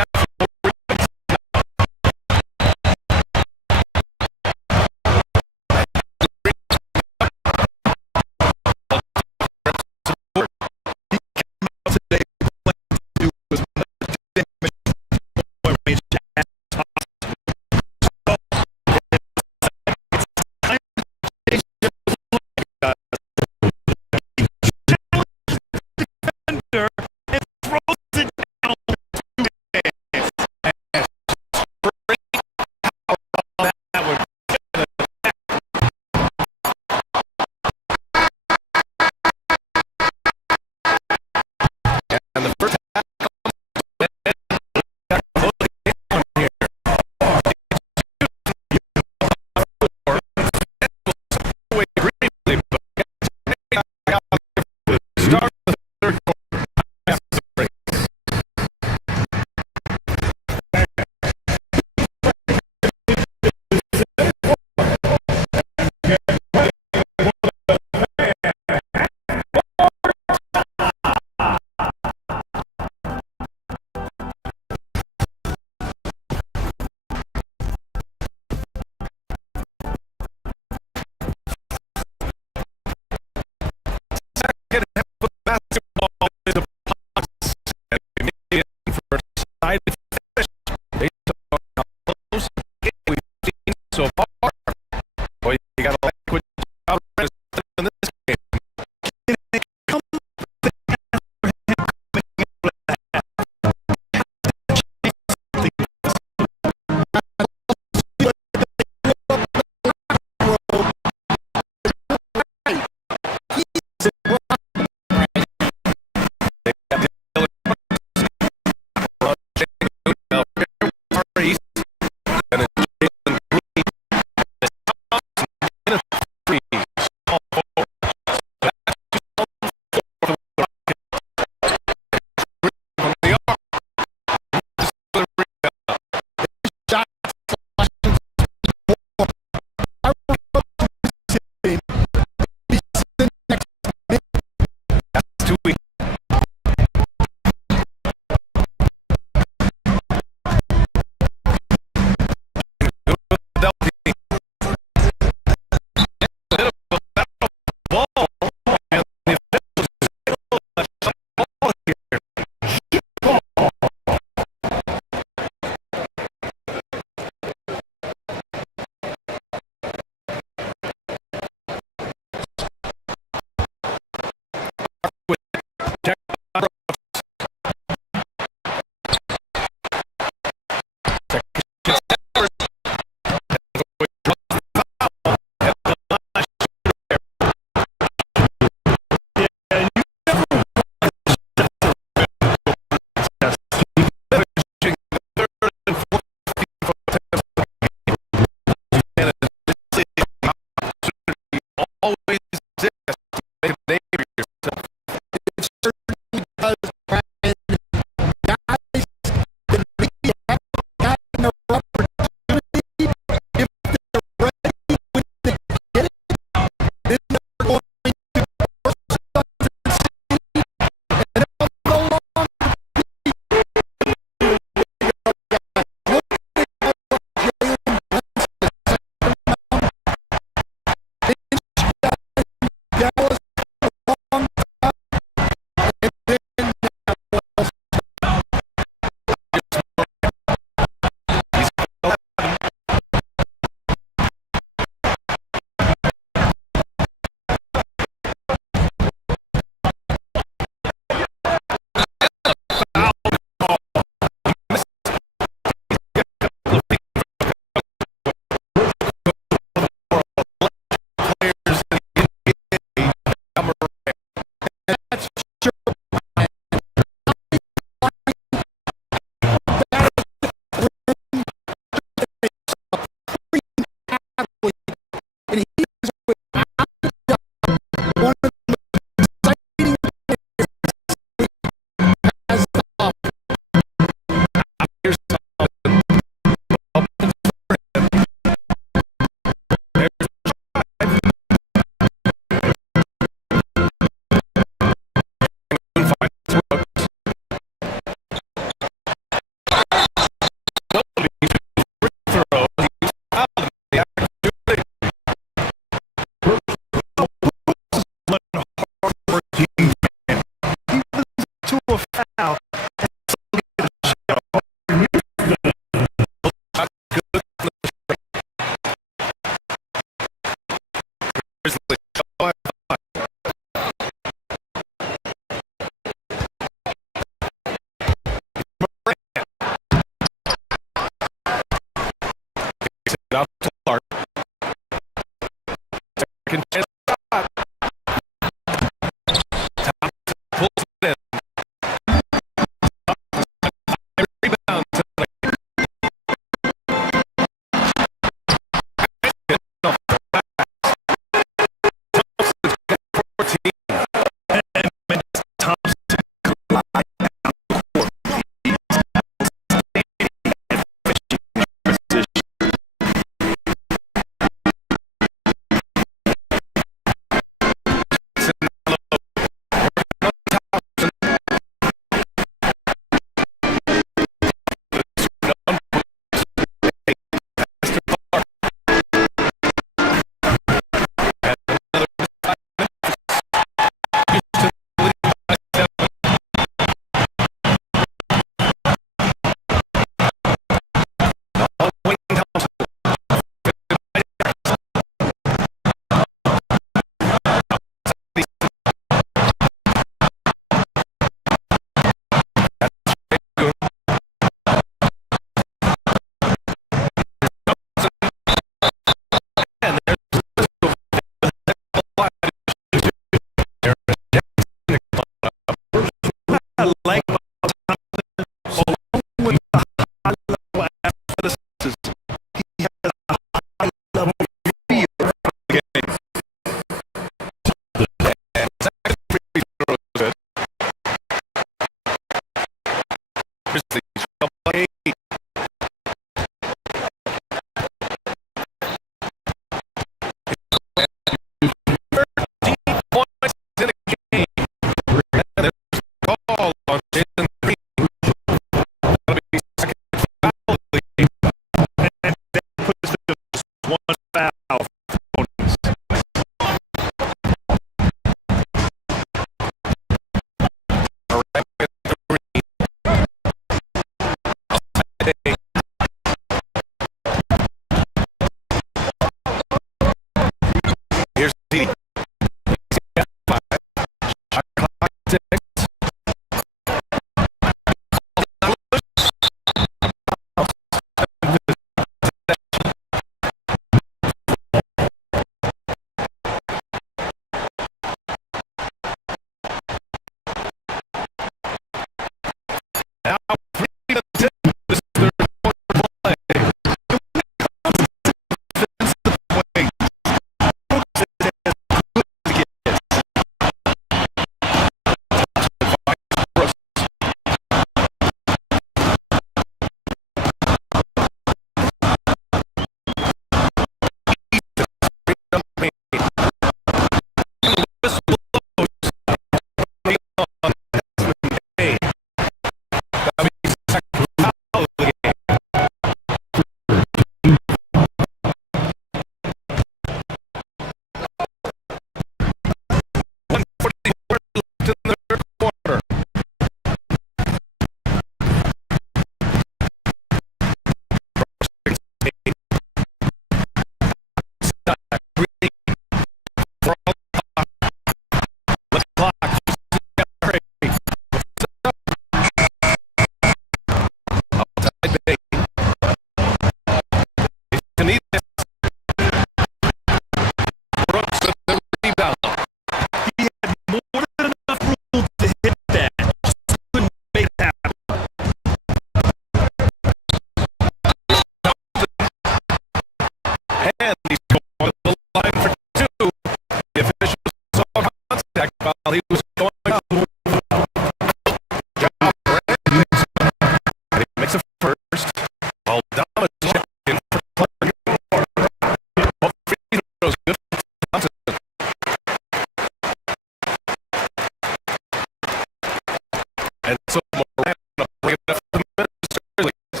And so Moran bring it up for the Memphis Grizzlies.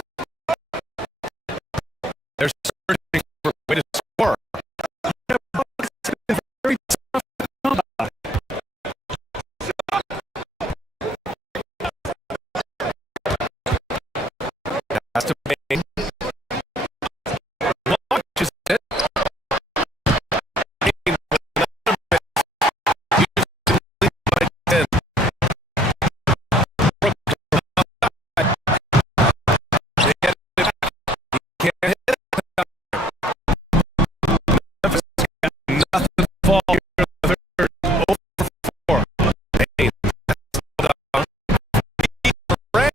They're searching for a way to score. Very tough to come by. Has to Payne. Launches it. Payne with another miss. Houston leads by 10. Brooks from outside. They get it back. He can't hit it. Memphis got nothing to fall here in the third. 0 for 4. Payne. That's down. Moran.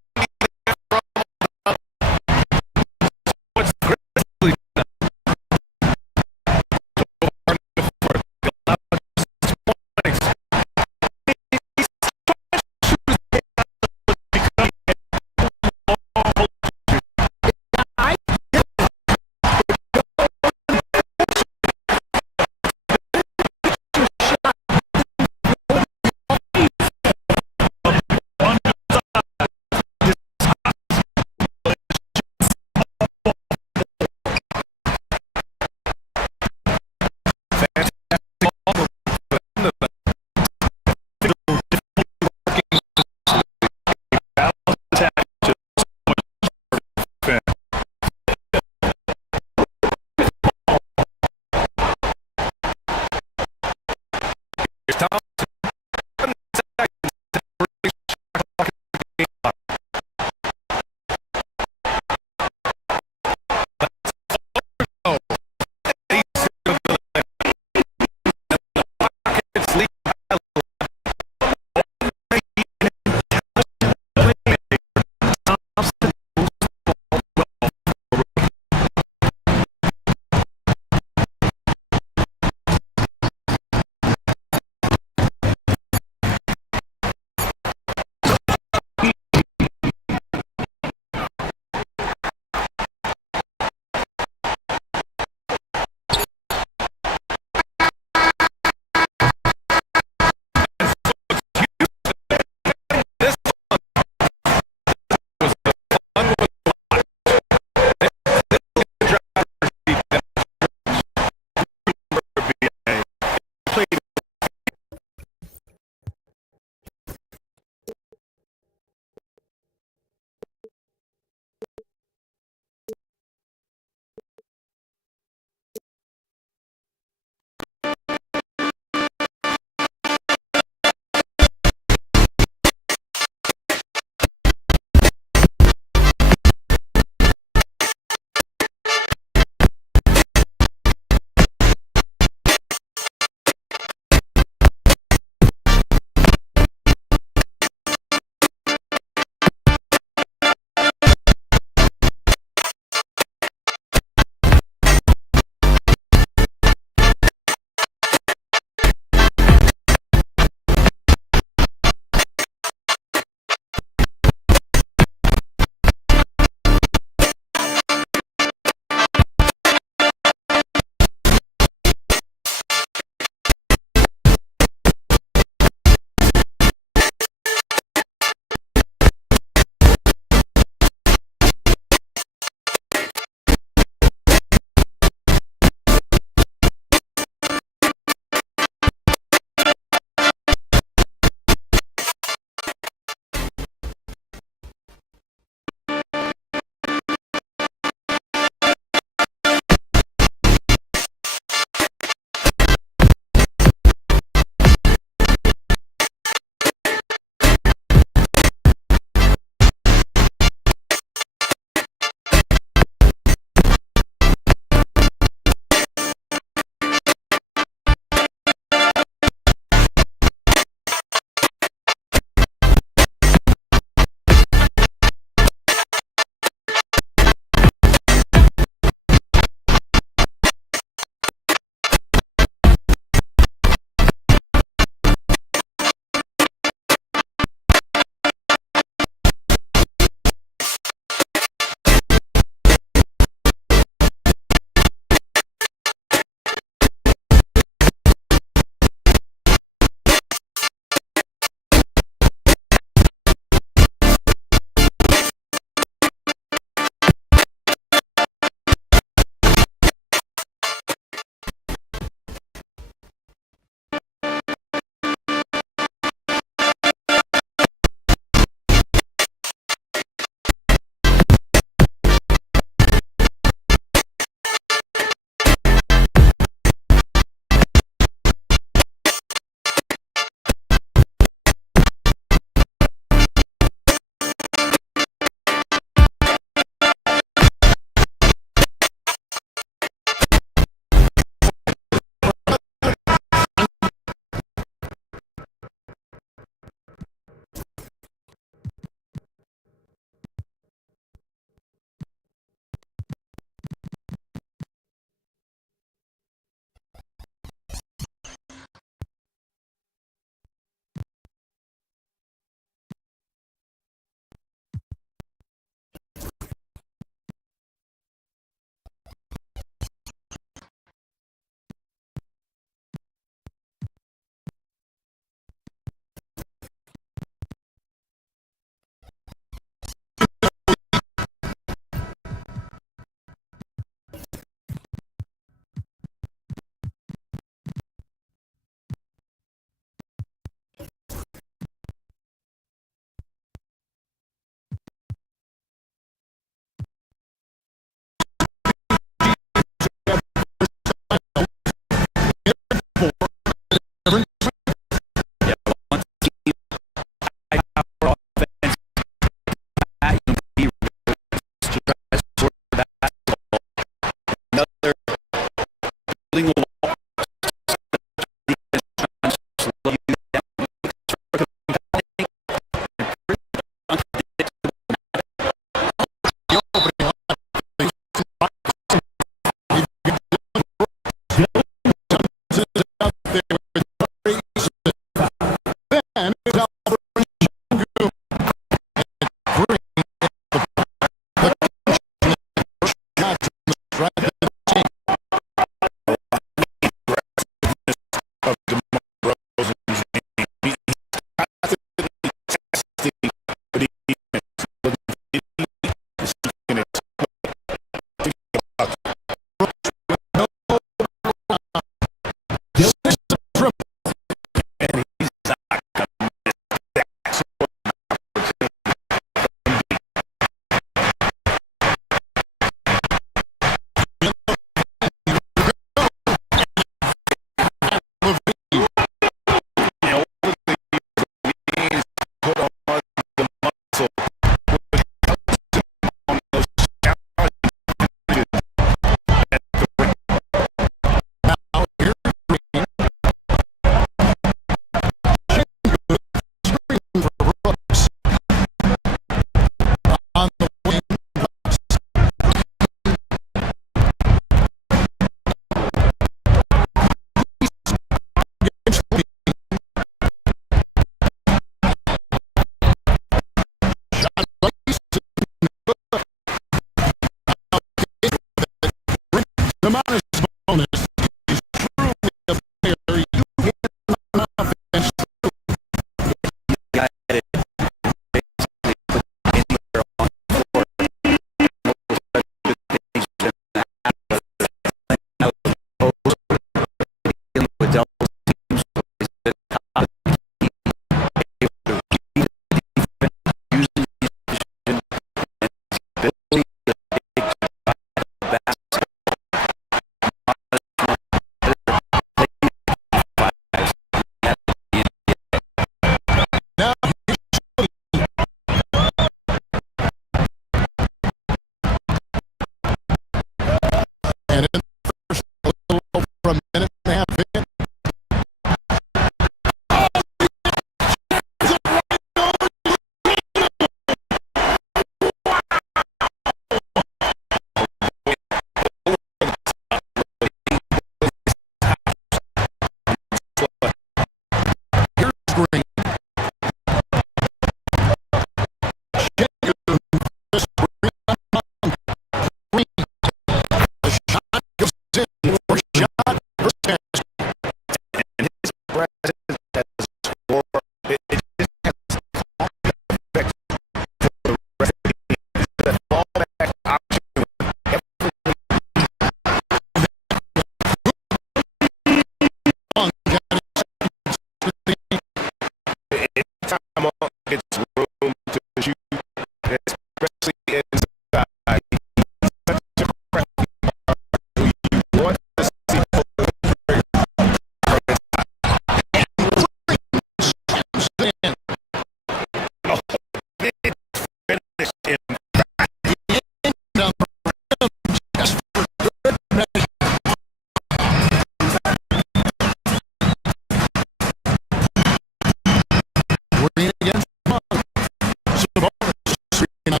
Rebound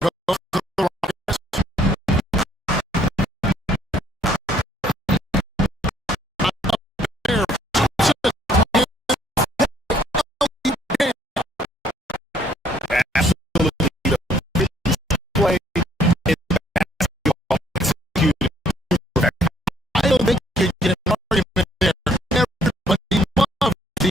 goes to the Rockets. Play in basketball executed. I don't think you can get an argument there. Everybody loves the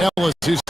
Ellis, who's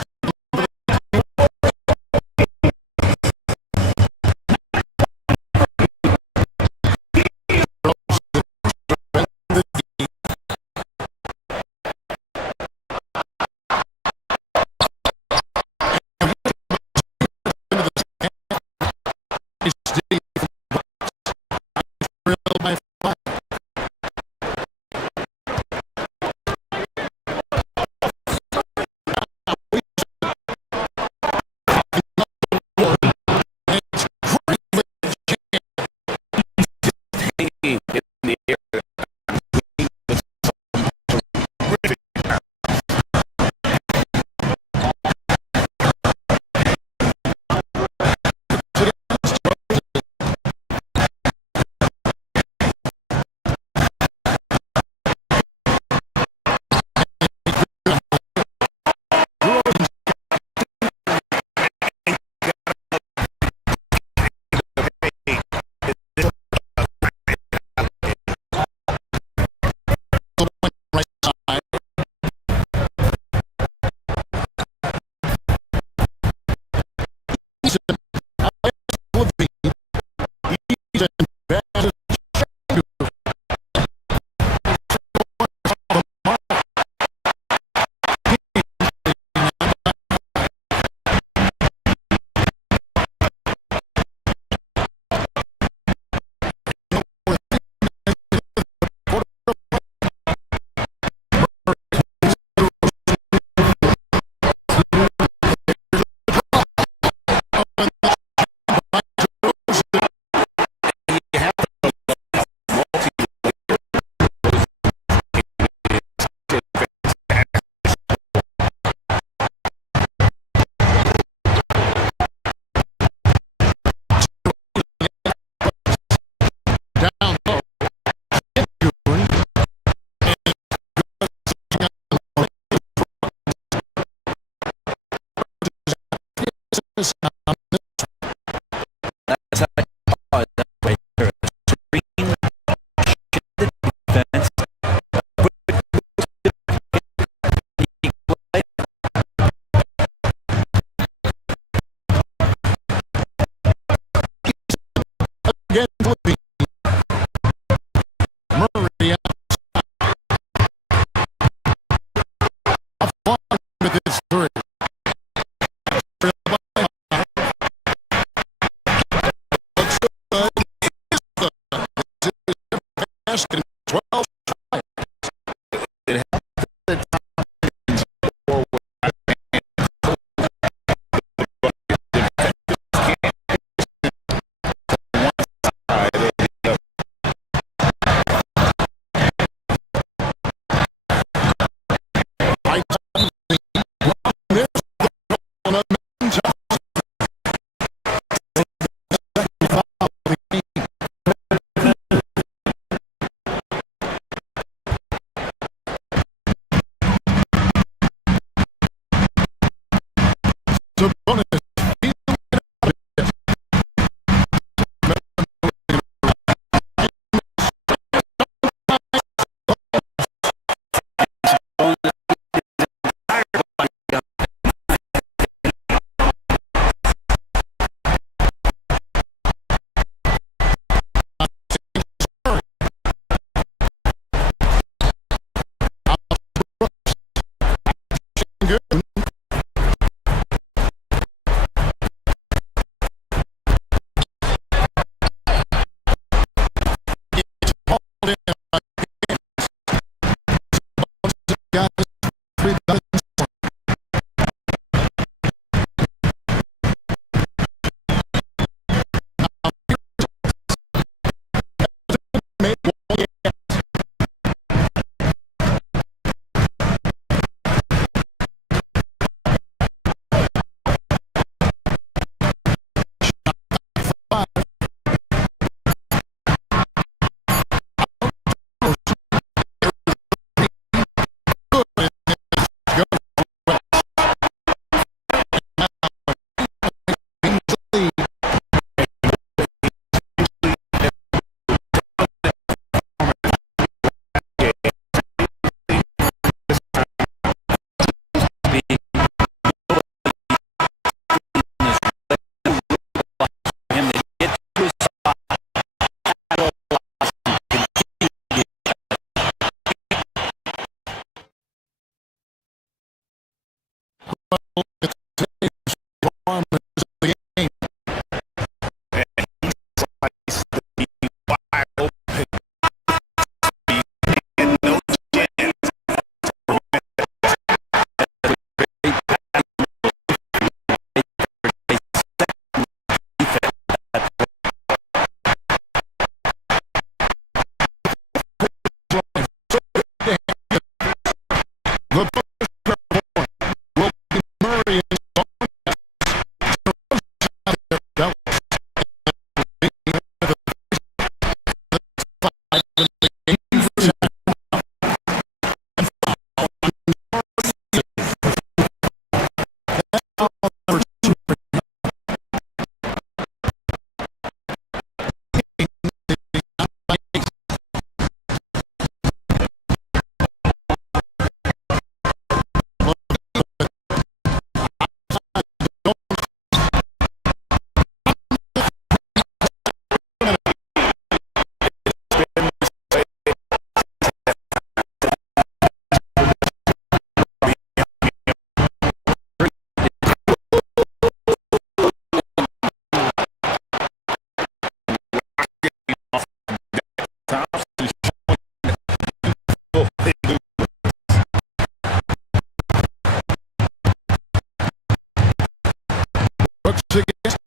Brooks against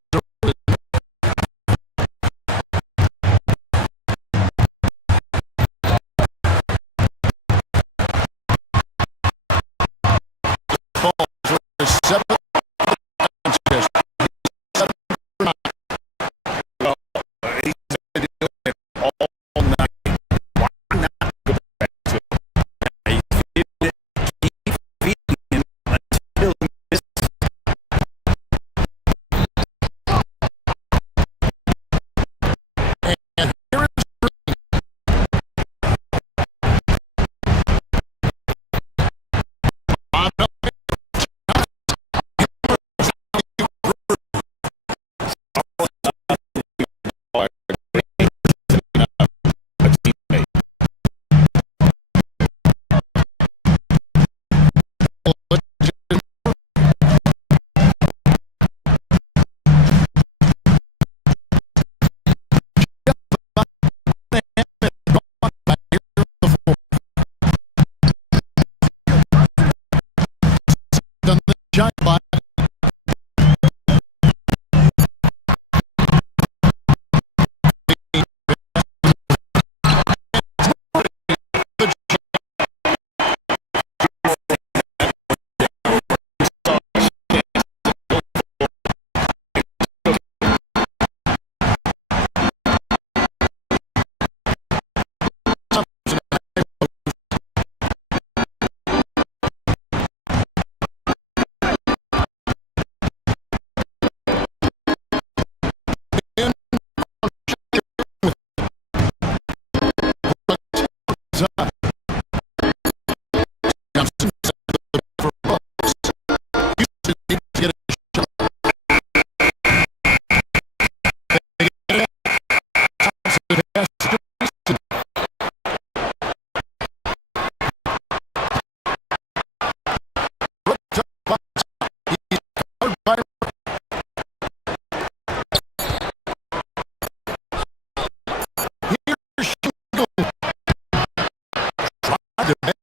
seven.